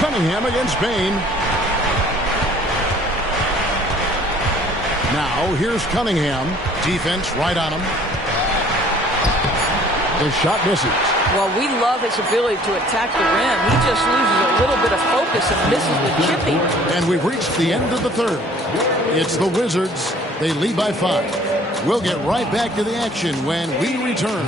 Cunningham against Payne. Now, here's Cunningham. Defense right on him. The shot misses. Well, we love his ability to attack the rim. He just loses a little bit of focus and misses the chippy. And we've reached the end of the third. It's the Wizards. They lead by 5. We'll get right back to the action when we return.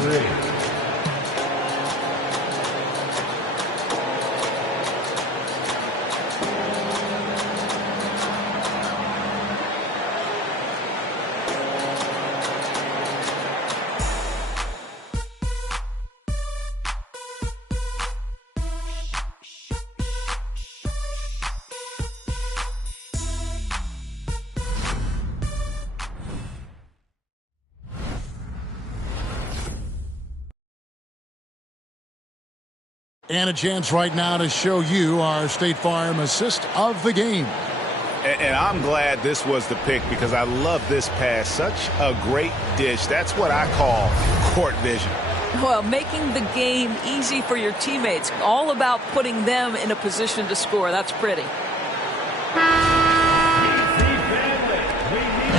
And a chance right now to show you our State Farm assist of the game. And I'm glad this was the pick because I love this pass. Such a great dish. That's what I call court vision. Well, making the game easy for your teammates. All about putting them in a position to score. That's pretty.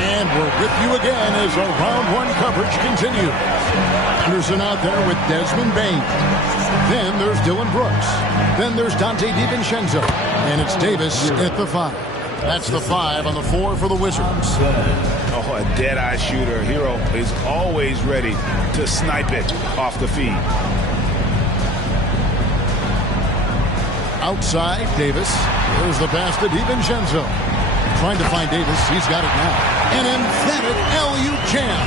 And we're with you again as our round one coverage continues. Anderson out there with Desmond Bain. Then there's Dylan Brooks. Then there's Dante DiVincenzo. And it's Davis at the 5. That's the 5 on the 4 for the Wizards. Oh, a dead-eye shooter. Hero is always ready to snipe it off the feed. Outside, Davis. There's the pass to DiVincenzo. Trying to find Davis. He's got it now. An emphatic alley-oop jam.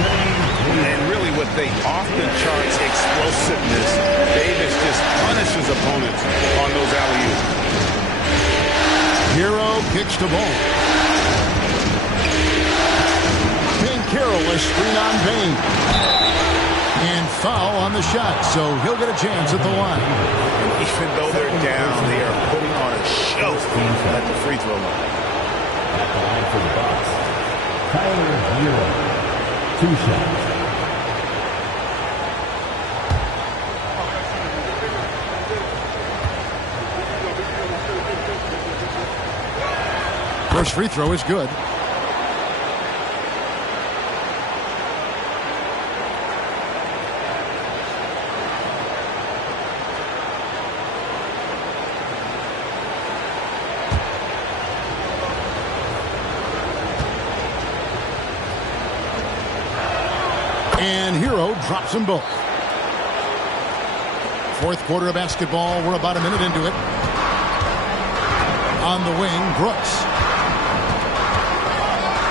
And really with the off-the-charts explosiveness, Davis just punishes opponents on those alley-oops. Hero kicks the ball. Carroll, a screen on Bain. And foul on the shot, so he'll get a chance at the line. And even though they're down, they are putting on a show at the free throw line. At the line for the Bucks, Tyler Hero. 2 shots. First free throw is good. And Hero drops them both. Fourth quarter of basketball. We're about a minute into it. On the wing, Brooks.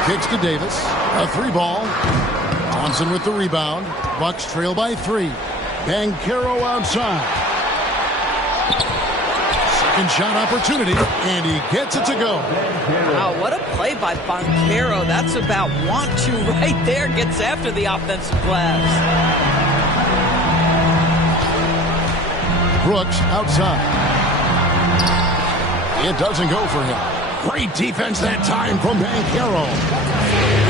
Kicks to Davis. A 3-ball. Thompson with the rebound. Bucks trail by 3. Banchero outside. Second shot opportunity, and he gets it to go. Wow, what a play by Banchero. That's about want to right there. Gets after the offensive glass. Brooks outside. It doesn't go for him. Great defense that time from Banchero.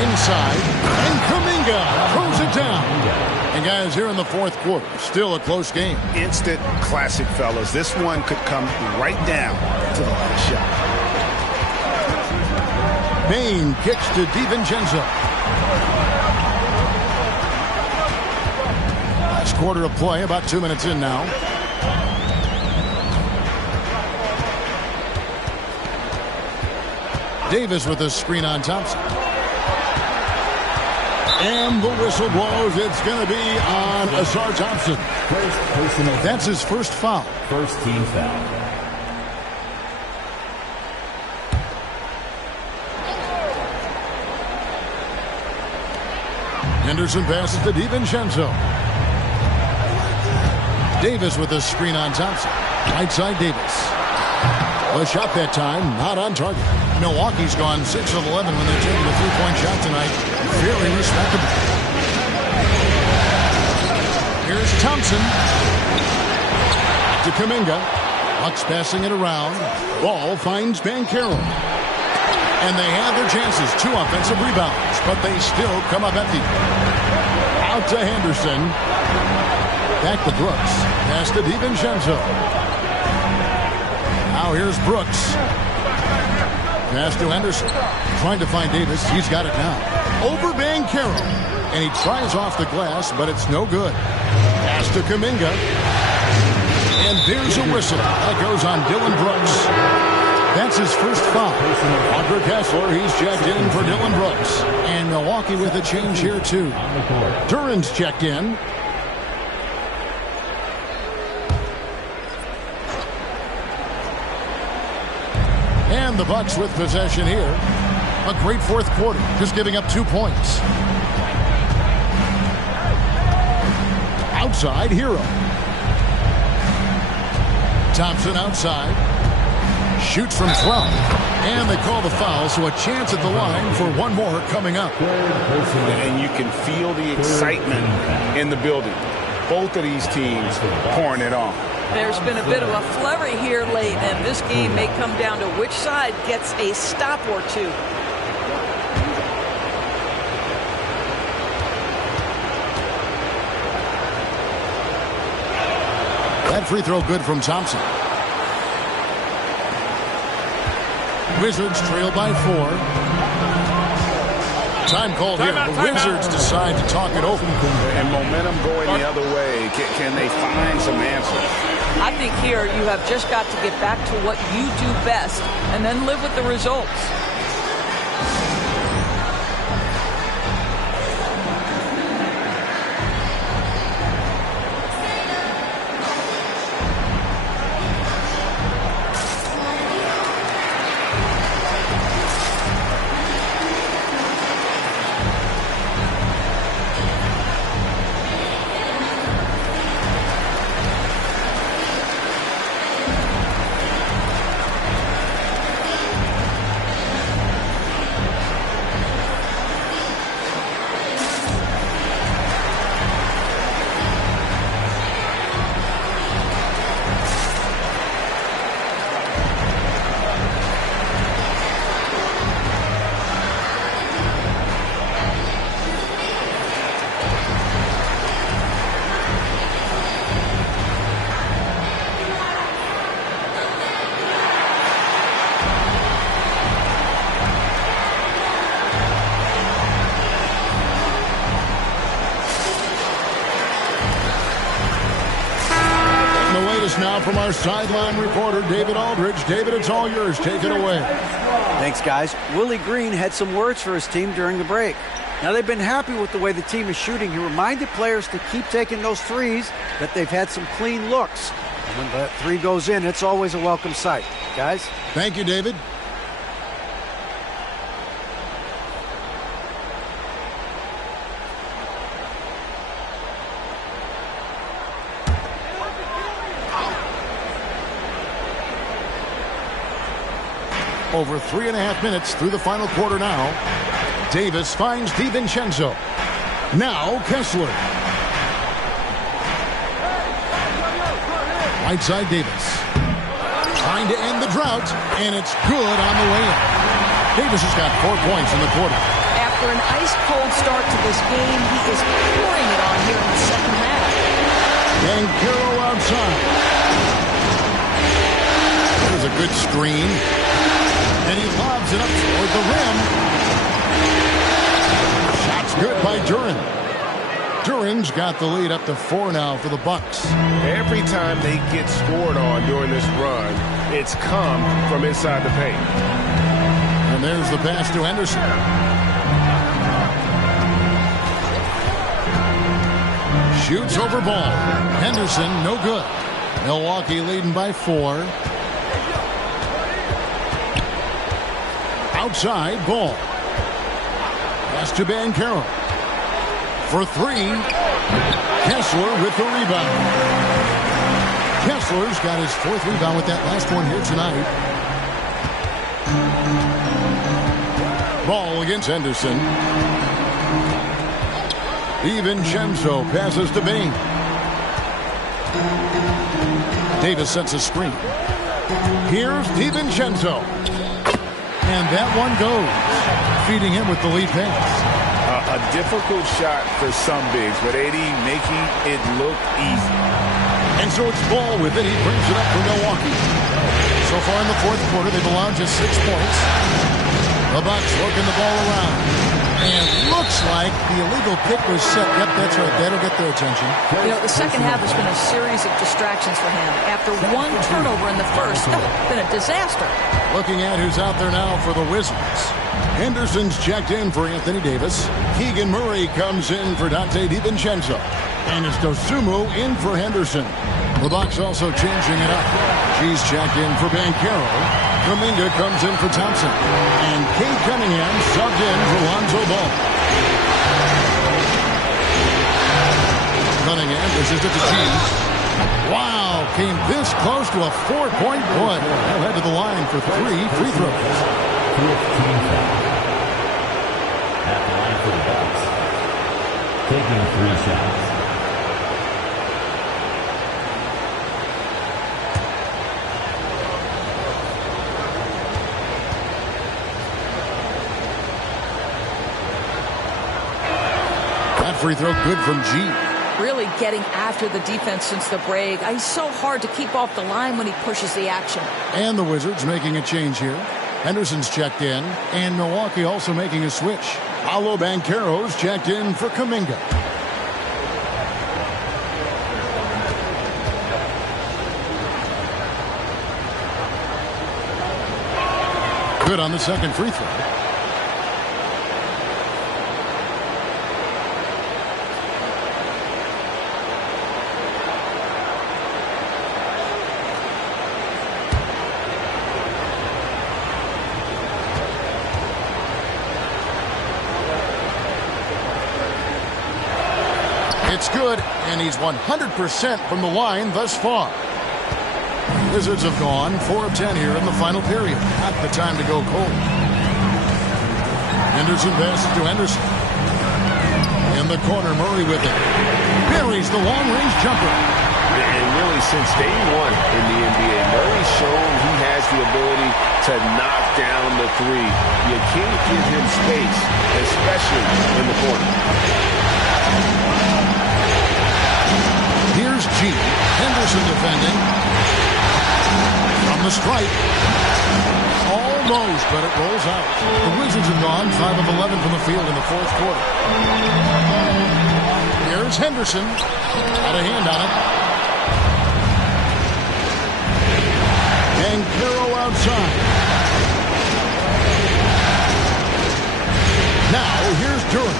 Inside, and Kuminga throws it down. And guys, here in the fourth quarter, still a close game. Instant classic, fellas. This one could come right down to the last shot. Bain kicks to DiVincenzo. Last quarter of play, about 2 minutes in now. Davis with a screen on Thompson. And the whistle blows. It's going to be on Asar Thompson. That's his first foul. First team foul. Henderson passes to DiVincenzo. Davis with a screen on Thompson. Right side Davis. A shot that time, not on target. Milwaukee's gone 6 of 11 when they're taking a 3-point shot tonight. Very respectable. Here's Thompson. To Kuminga. Bucks passing it around. Ball finds Banchero. And they have their chances. 2 offensive rebounds, but they still come up empty. Out to Henderson. Back to Brooks. Pass to DiVincenzo. Now here's Brooks. Pass to Henderson. Trying to find Davis. He's got it now. Over Banchero. And he tries off the glass, but it's no good. Pass to Kuminga. And there's a whistle. That goes on Dylan Brooks. That's his first foul. Walker Kessler, he's checked in for Dylan Brooks. And Milwaukee with a change here, too. Duran's checked in. And the Bucks with possession here. A great fourth quarter, just giving up 2 points. Outside, Hero. Thompson outside. Shoots from 12. And they call the foul, so a chance at the line for one more coming up. And you can feel the excitement in the building. Both of these teams pouring it on. There's been a bit of a flurry here late, and this game may come down to which side gets a stop or two. That free throw good from Thompson. Wizards trail by 4. Time called here. The Wizards decide to talk it over. And momentum going the other way. Can they find some answers? I think here you have just got to get back to what you do best and then live with the results. Now from our sideline reporter, David Aldridge. David, it's all yours. Take it away. Thanks, guys. Willie Green had some words for his team during the break. Now, they've been happy with the way the team is shooting. He reminded players to keep taking those threes, that they've had some clean looks. And when that three goes in, it's always a welcome sight. Guys? Thank you, David. Over 3.5 minutes through the final quarter now. Davis finds DiVincenzo. Now Kessler. Right side Davis. Trying to end the drought, and it's good on the way in. Davis has got 4 points in the quarter. After an ice-cold start to this game, he is pouring it on here in the second half. And Carroll outside. There's a good screen. And he lobs it up toward the rim. Shot's good by Duren. Duren's got the lead up to 4 now for the Bucks. Every time they get scored on during this run, it's come from inside the paint. And there's the pass to Henderson. Shoots over ball. Henderson, no good. Milwaukee leading by 4. Outside, ball. Pass to Banchero. For 3. Kessler with the rebound. Kessler's got his 4th rebound with that last one here tonight. Ball against Henderson. DiVincenzo passes to Bain. Davis sets a screen. Here's DiVincenzo. And that one goes, feeding him with the lead pass. A difficult shot for some bigs, but AD making it look easy. And so it's Ball with it. He brings it up for Milwaukee. So far in the fourth quarter, they've allowed just 6 points. The Bucks working the ball around. And looks like the illegal pick was set. Yep, that's right. That'll get their attention. You know, the second half has been a series of distractions for him. After 1 turnover in the first, it's been a disaster. Looking at who's out there now for the Wizards. Henderson's checked in for Anthony Davis. Keegan Murray comes in for Dante DiVincenzo. And it's Dosunmu in for Henderson. The Bucks also changing it up. She's checked in for Banchero. Kuminga comes in for Thompson. And Kate Cunningham subbed in for Lonzo Ball. Cunningham dishes it to Cheese. Wow, came this close to a 4-point play. They'll head to the line for 3 free throws. At the line for the Bucks, taking 3 shots. That free throw good from G. Really getting after the defense since the break. He's so hard to keep off the line when he pushes the action. And the Wizards making a change here. Henderson's checked in, and Milwaukee also making a switch. Paolo Banchero's checked in for Kuminga. Good on the second free throw. It's good, and he's 100% from the line thus far. Wizards have gone 4 of 10 here in the final period. Not the time to go cold. Henderson passes to Henderson. In the corner, Murray with it. Buries the long-range jumper. And really, since day one in the NBA, Murray's shown he has the ability to knock down the three. You can't give him space, especially in the corner. Here's G. Henderson defending. From the stripe. Almost, but it rolls out. The Wizards have gone 5 of 11 from the field in the fourth quarter. Here's Henderson. Got a hand on it. And Caro outside. Now, here's Durant.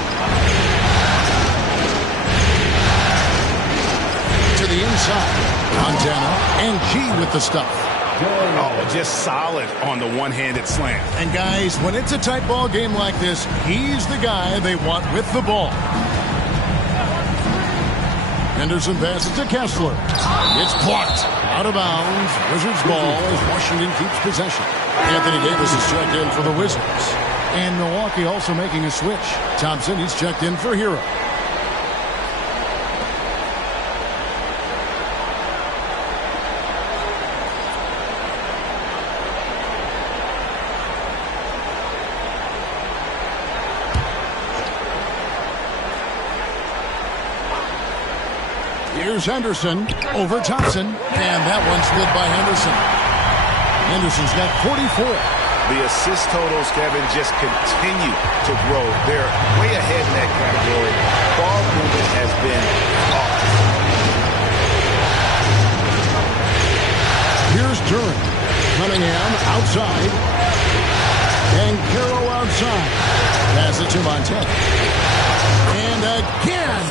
To the inside. Montana and G with the stuff. Oh, just solid on the one-handed slam. And guys, when it's a tight ball game like this, he's the guy they want with the ball. Henderson passes to Kessler. It's blocked. Out of bounds. Wizards ball as Washington keeps possession. Anthony Davis is checked in for the Wizards. And Milwaukee also making a switch. Thompson, he's checked in for Hero. Here's Henderson over Thompson, and that one's good by Henderson. Henderson's got 44. The assist totals, Kevin, just continue to grow. They're way ahead in that category. Ball movement has been awesome. Here's Durant. Cunningham outside. And Caro outside. Pass it to Montana. And again.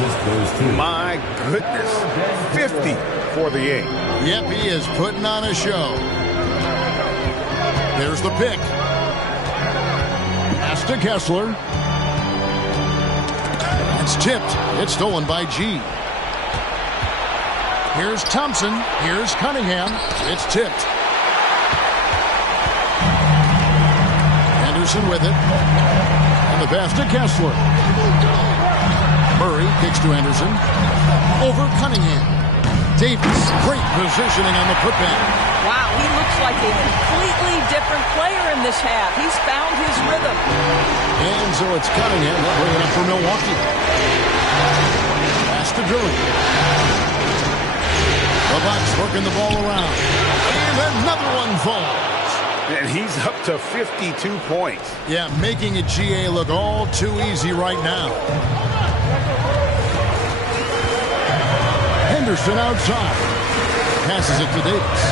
My goodness. 50 for the 8. Yep, he is putting on a show. There's the pick. Pass to Kessler. It's tipped. It's stolen by G. Here's Thompson. Here's Cunningham. It's tipped. Henderson with it. And the pass to Kessler. Murray kicks to Henderson. Over Cunningham. Davis, great positioning on the putback. Wow, he looks like a completely different player in this half. He's found his rhythm. And so it's Cunningham. They'll bring it up for Milwaukee. Pass to Durant. The Bucks working the ball around. And another one falls. And he's up to 52 points. Yeah, making a GA look all too easy right now. Henderson outside. Passes it to Davis.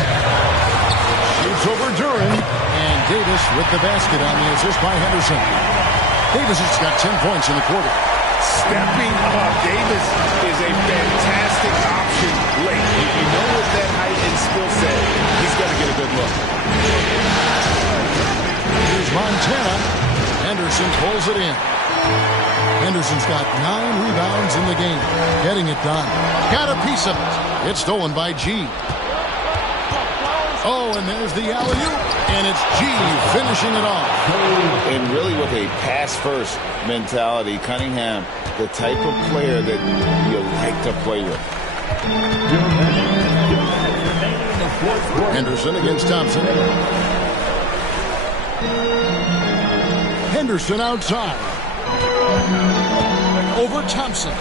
Shoots over Durant. And Davis with the basket on the assist by Henderson. Davis has got 10 points in the quarter. Stepping up. Davis is a fantastic option late. You know, with that height and skill set, he's going to get a good look. Here's Montana. Henderson pulls it in. Henderson's got 9 rebounds in the game. Getting it done. Got a piece of it. It's stolen by G. Oh, and there's the alley-oop. And it's G finishing it off. And really with a pass-first mentality, Cunningham, the type of player that you like to play with. Henderson against Thompson. Henderson outside. over Thompson.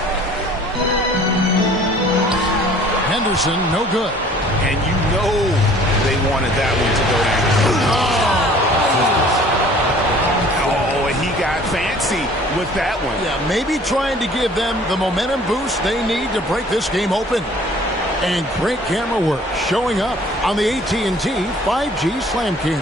Henderson, no good. And you know they wanted that one to go down. Oh, and he got fancy with that one. Yeah, maybe trying to give them the momentum boost they need to break this game open. And great camera work showing up on the AT&T 5G Slam King.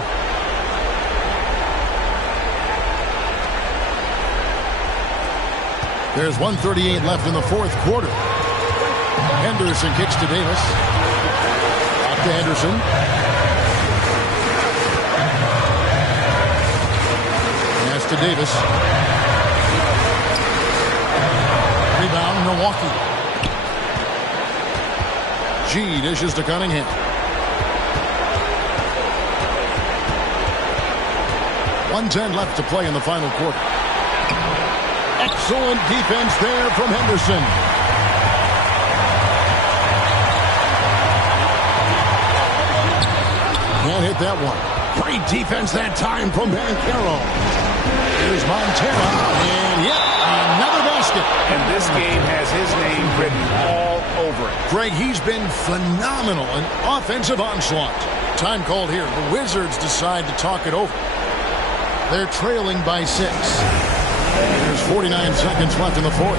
There's 1:38 left in the fourth quarter. Henderson kicks to Davis. Back to Henderson. Pass to Davis. Rebound, Milwaukee. G dishes to Cunningham. .110 left to play in the final quarter. Excellent defense there from Henderson. Can't hit that one. Great defense that time from Banchero. Here's Montana, and yet another basket. And this game has his name written all over it. Greg, he's been phenomenal in offensive onslaught. Time called here. The Wizards decide to talk it over. They're trailing by 6. There's 49 seconds left in the fourth.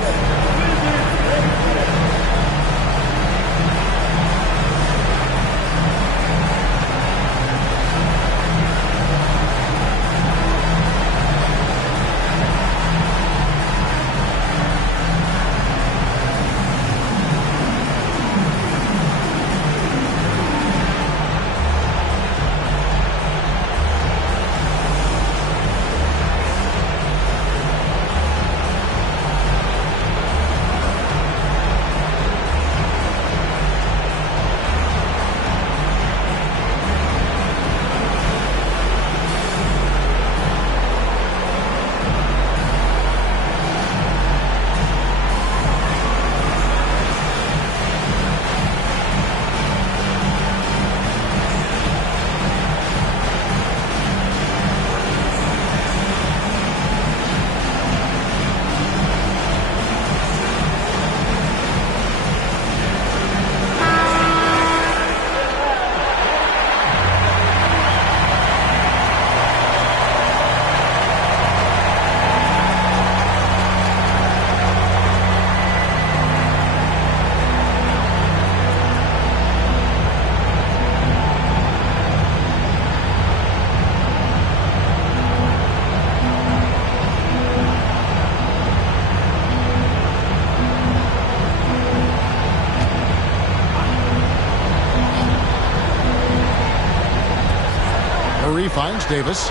Finds Davis.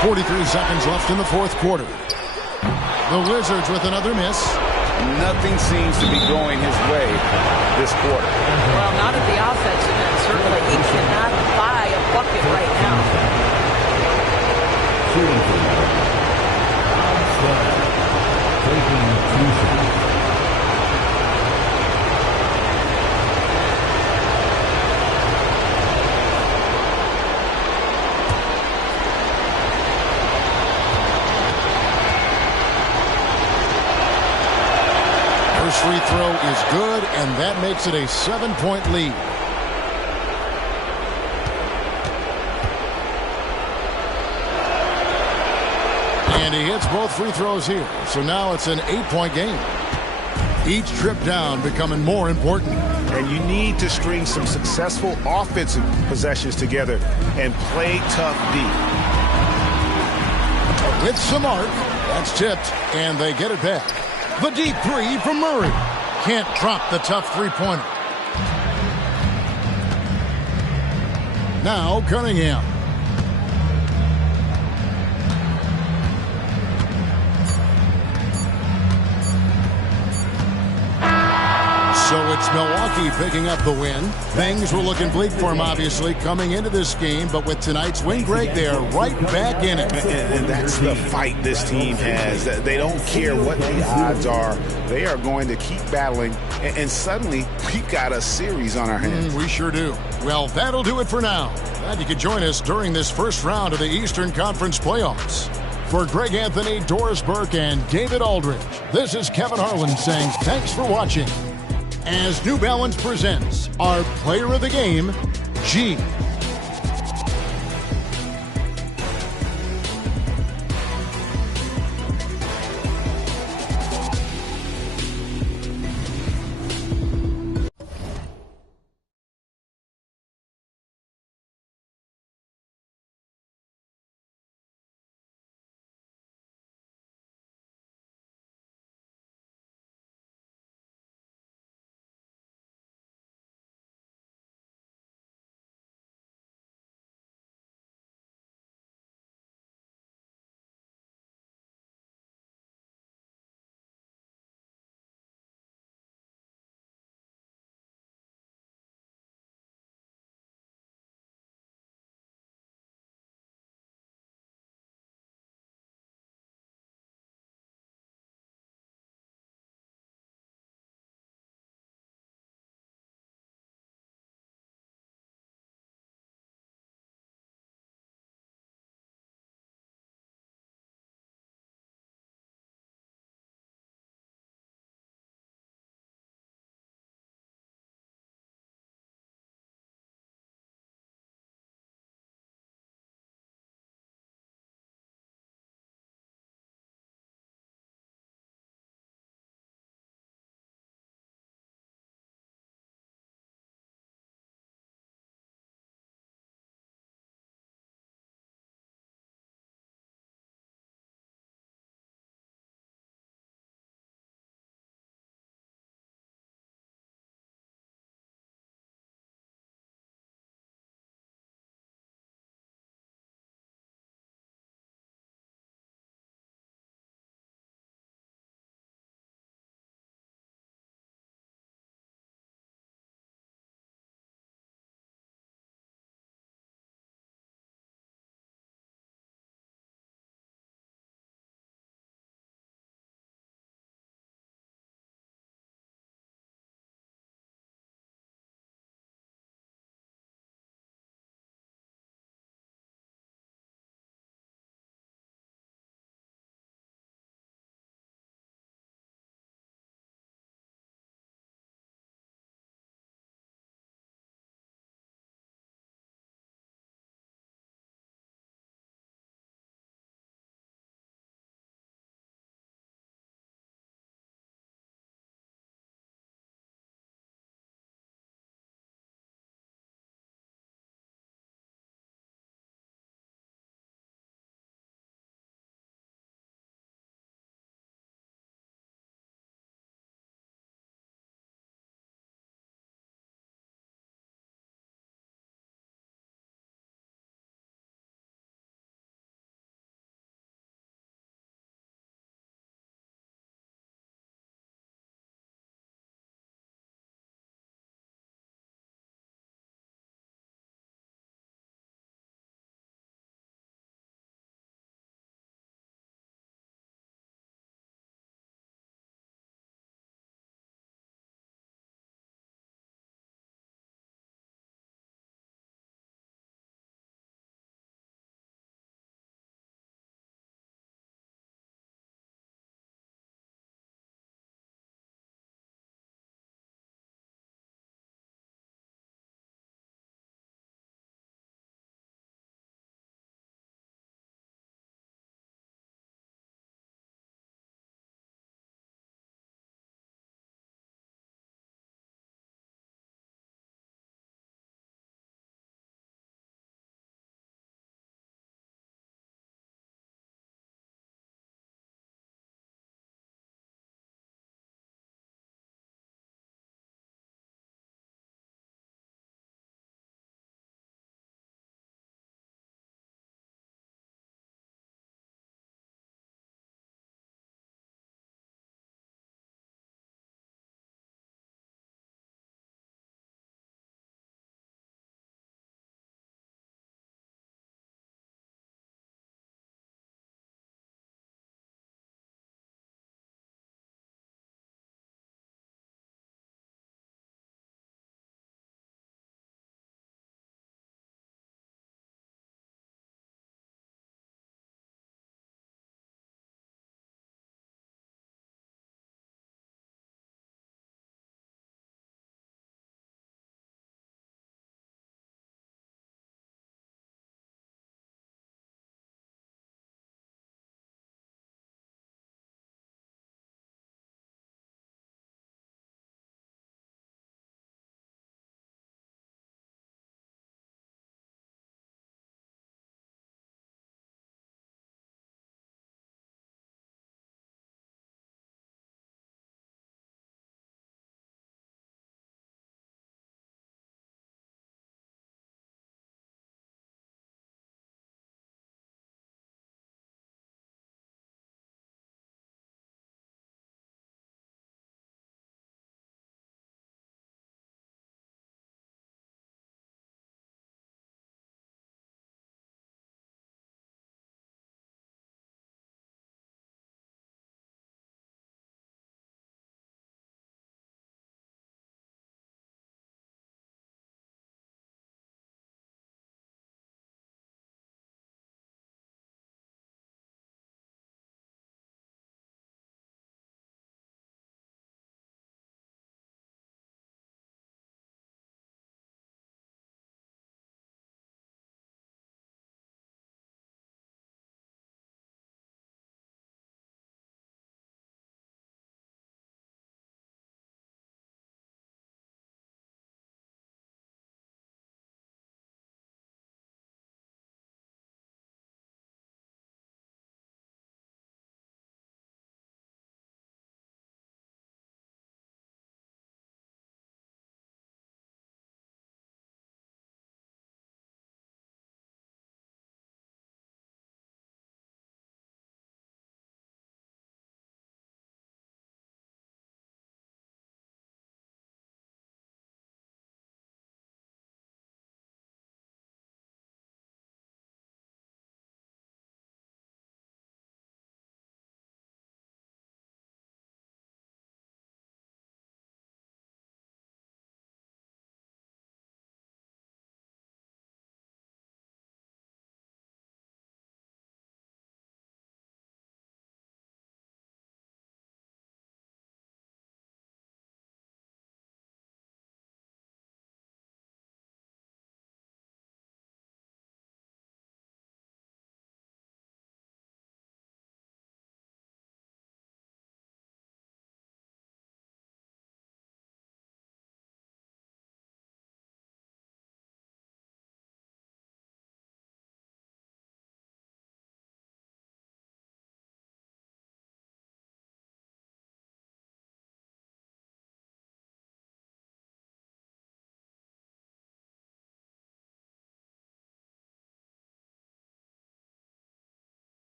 43 seconds left in the fourth quarter. The Wizards with another miss. Nothing seems to be going his way this quarter. Well, not at the offensive end. Certainly, he cannot buy a bucket right now. First free throw is good, and that makes it a 7-point lead. And he hits both free throws here. So now it's an 8-point game. Each trip down becoming more important. And you need to string some successful offensive possessions together and play tough D. With some arc, that's tipped, and they get it back. The deep three from Murray. Can't drop the tough three-pointer. Now Cunningham. So it's Milwaukee picking up the win. Things were looking bleak for him, obviously, coming into this game. But with tonight's win, Greg, they are right back in it. And that's the fight this team has. They don't care what the odds are. They are going to keep battling. And suddenly, we've got a series on our hands. We sure do. Well, that'll do it for now. Glad you could join us during this first round of the Eastern Conference playoffs. For Greg Anthony, Doris Burke, and David Aldridge, this is Kevin Harlan saying thanks for watching. As New Balance presents our player of the game, G.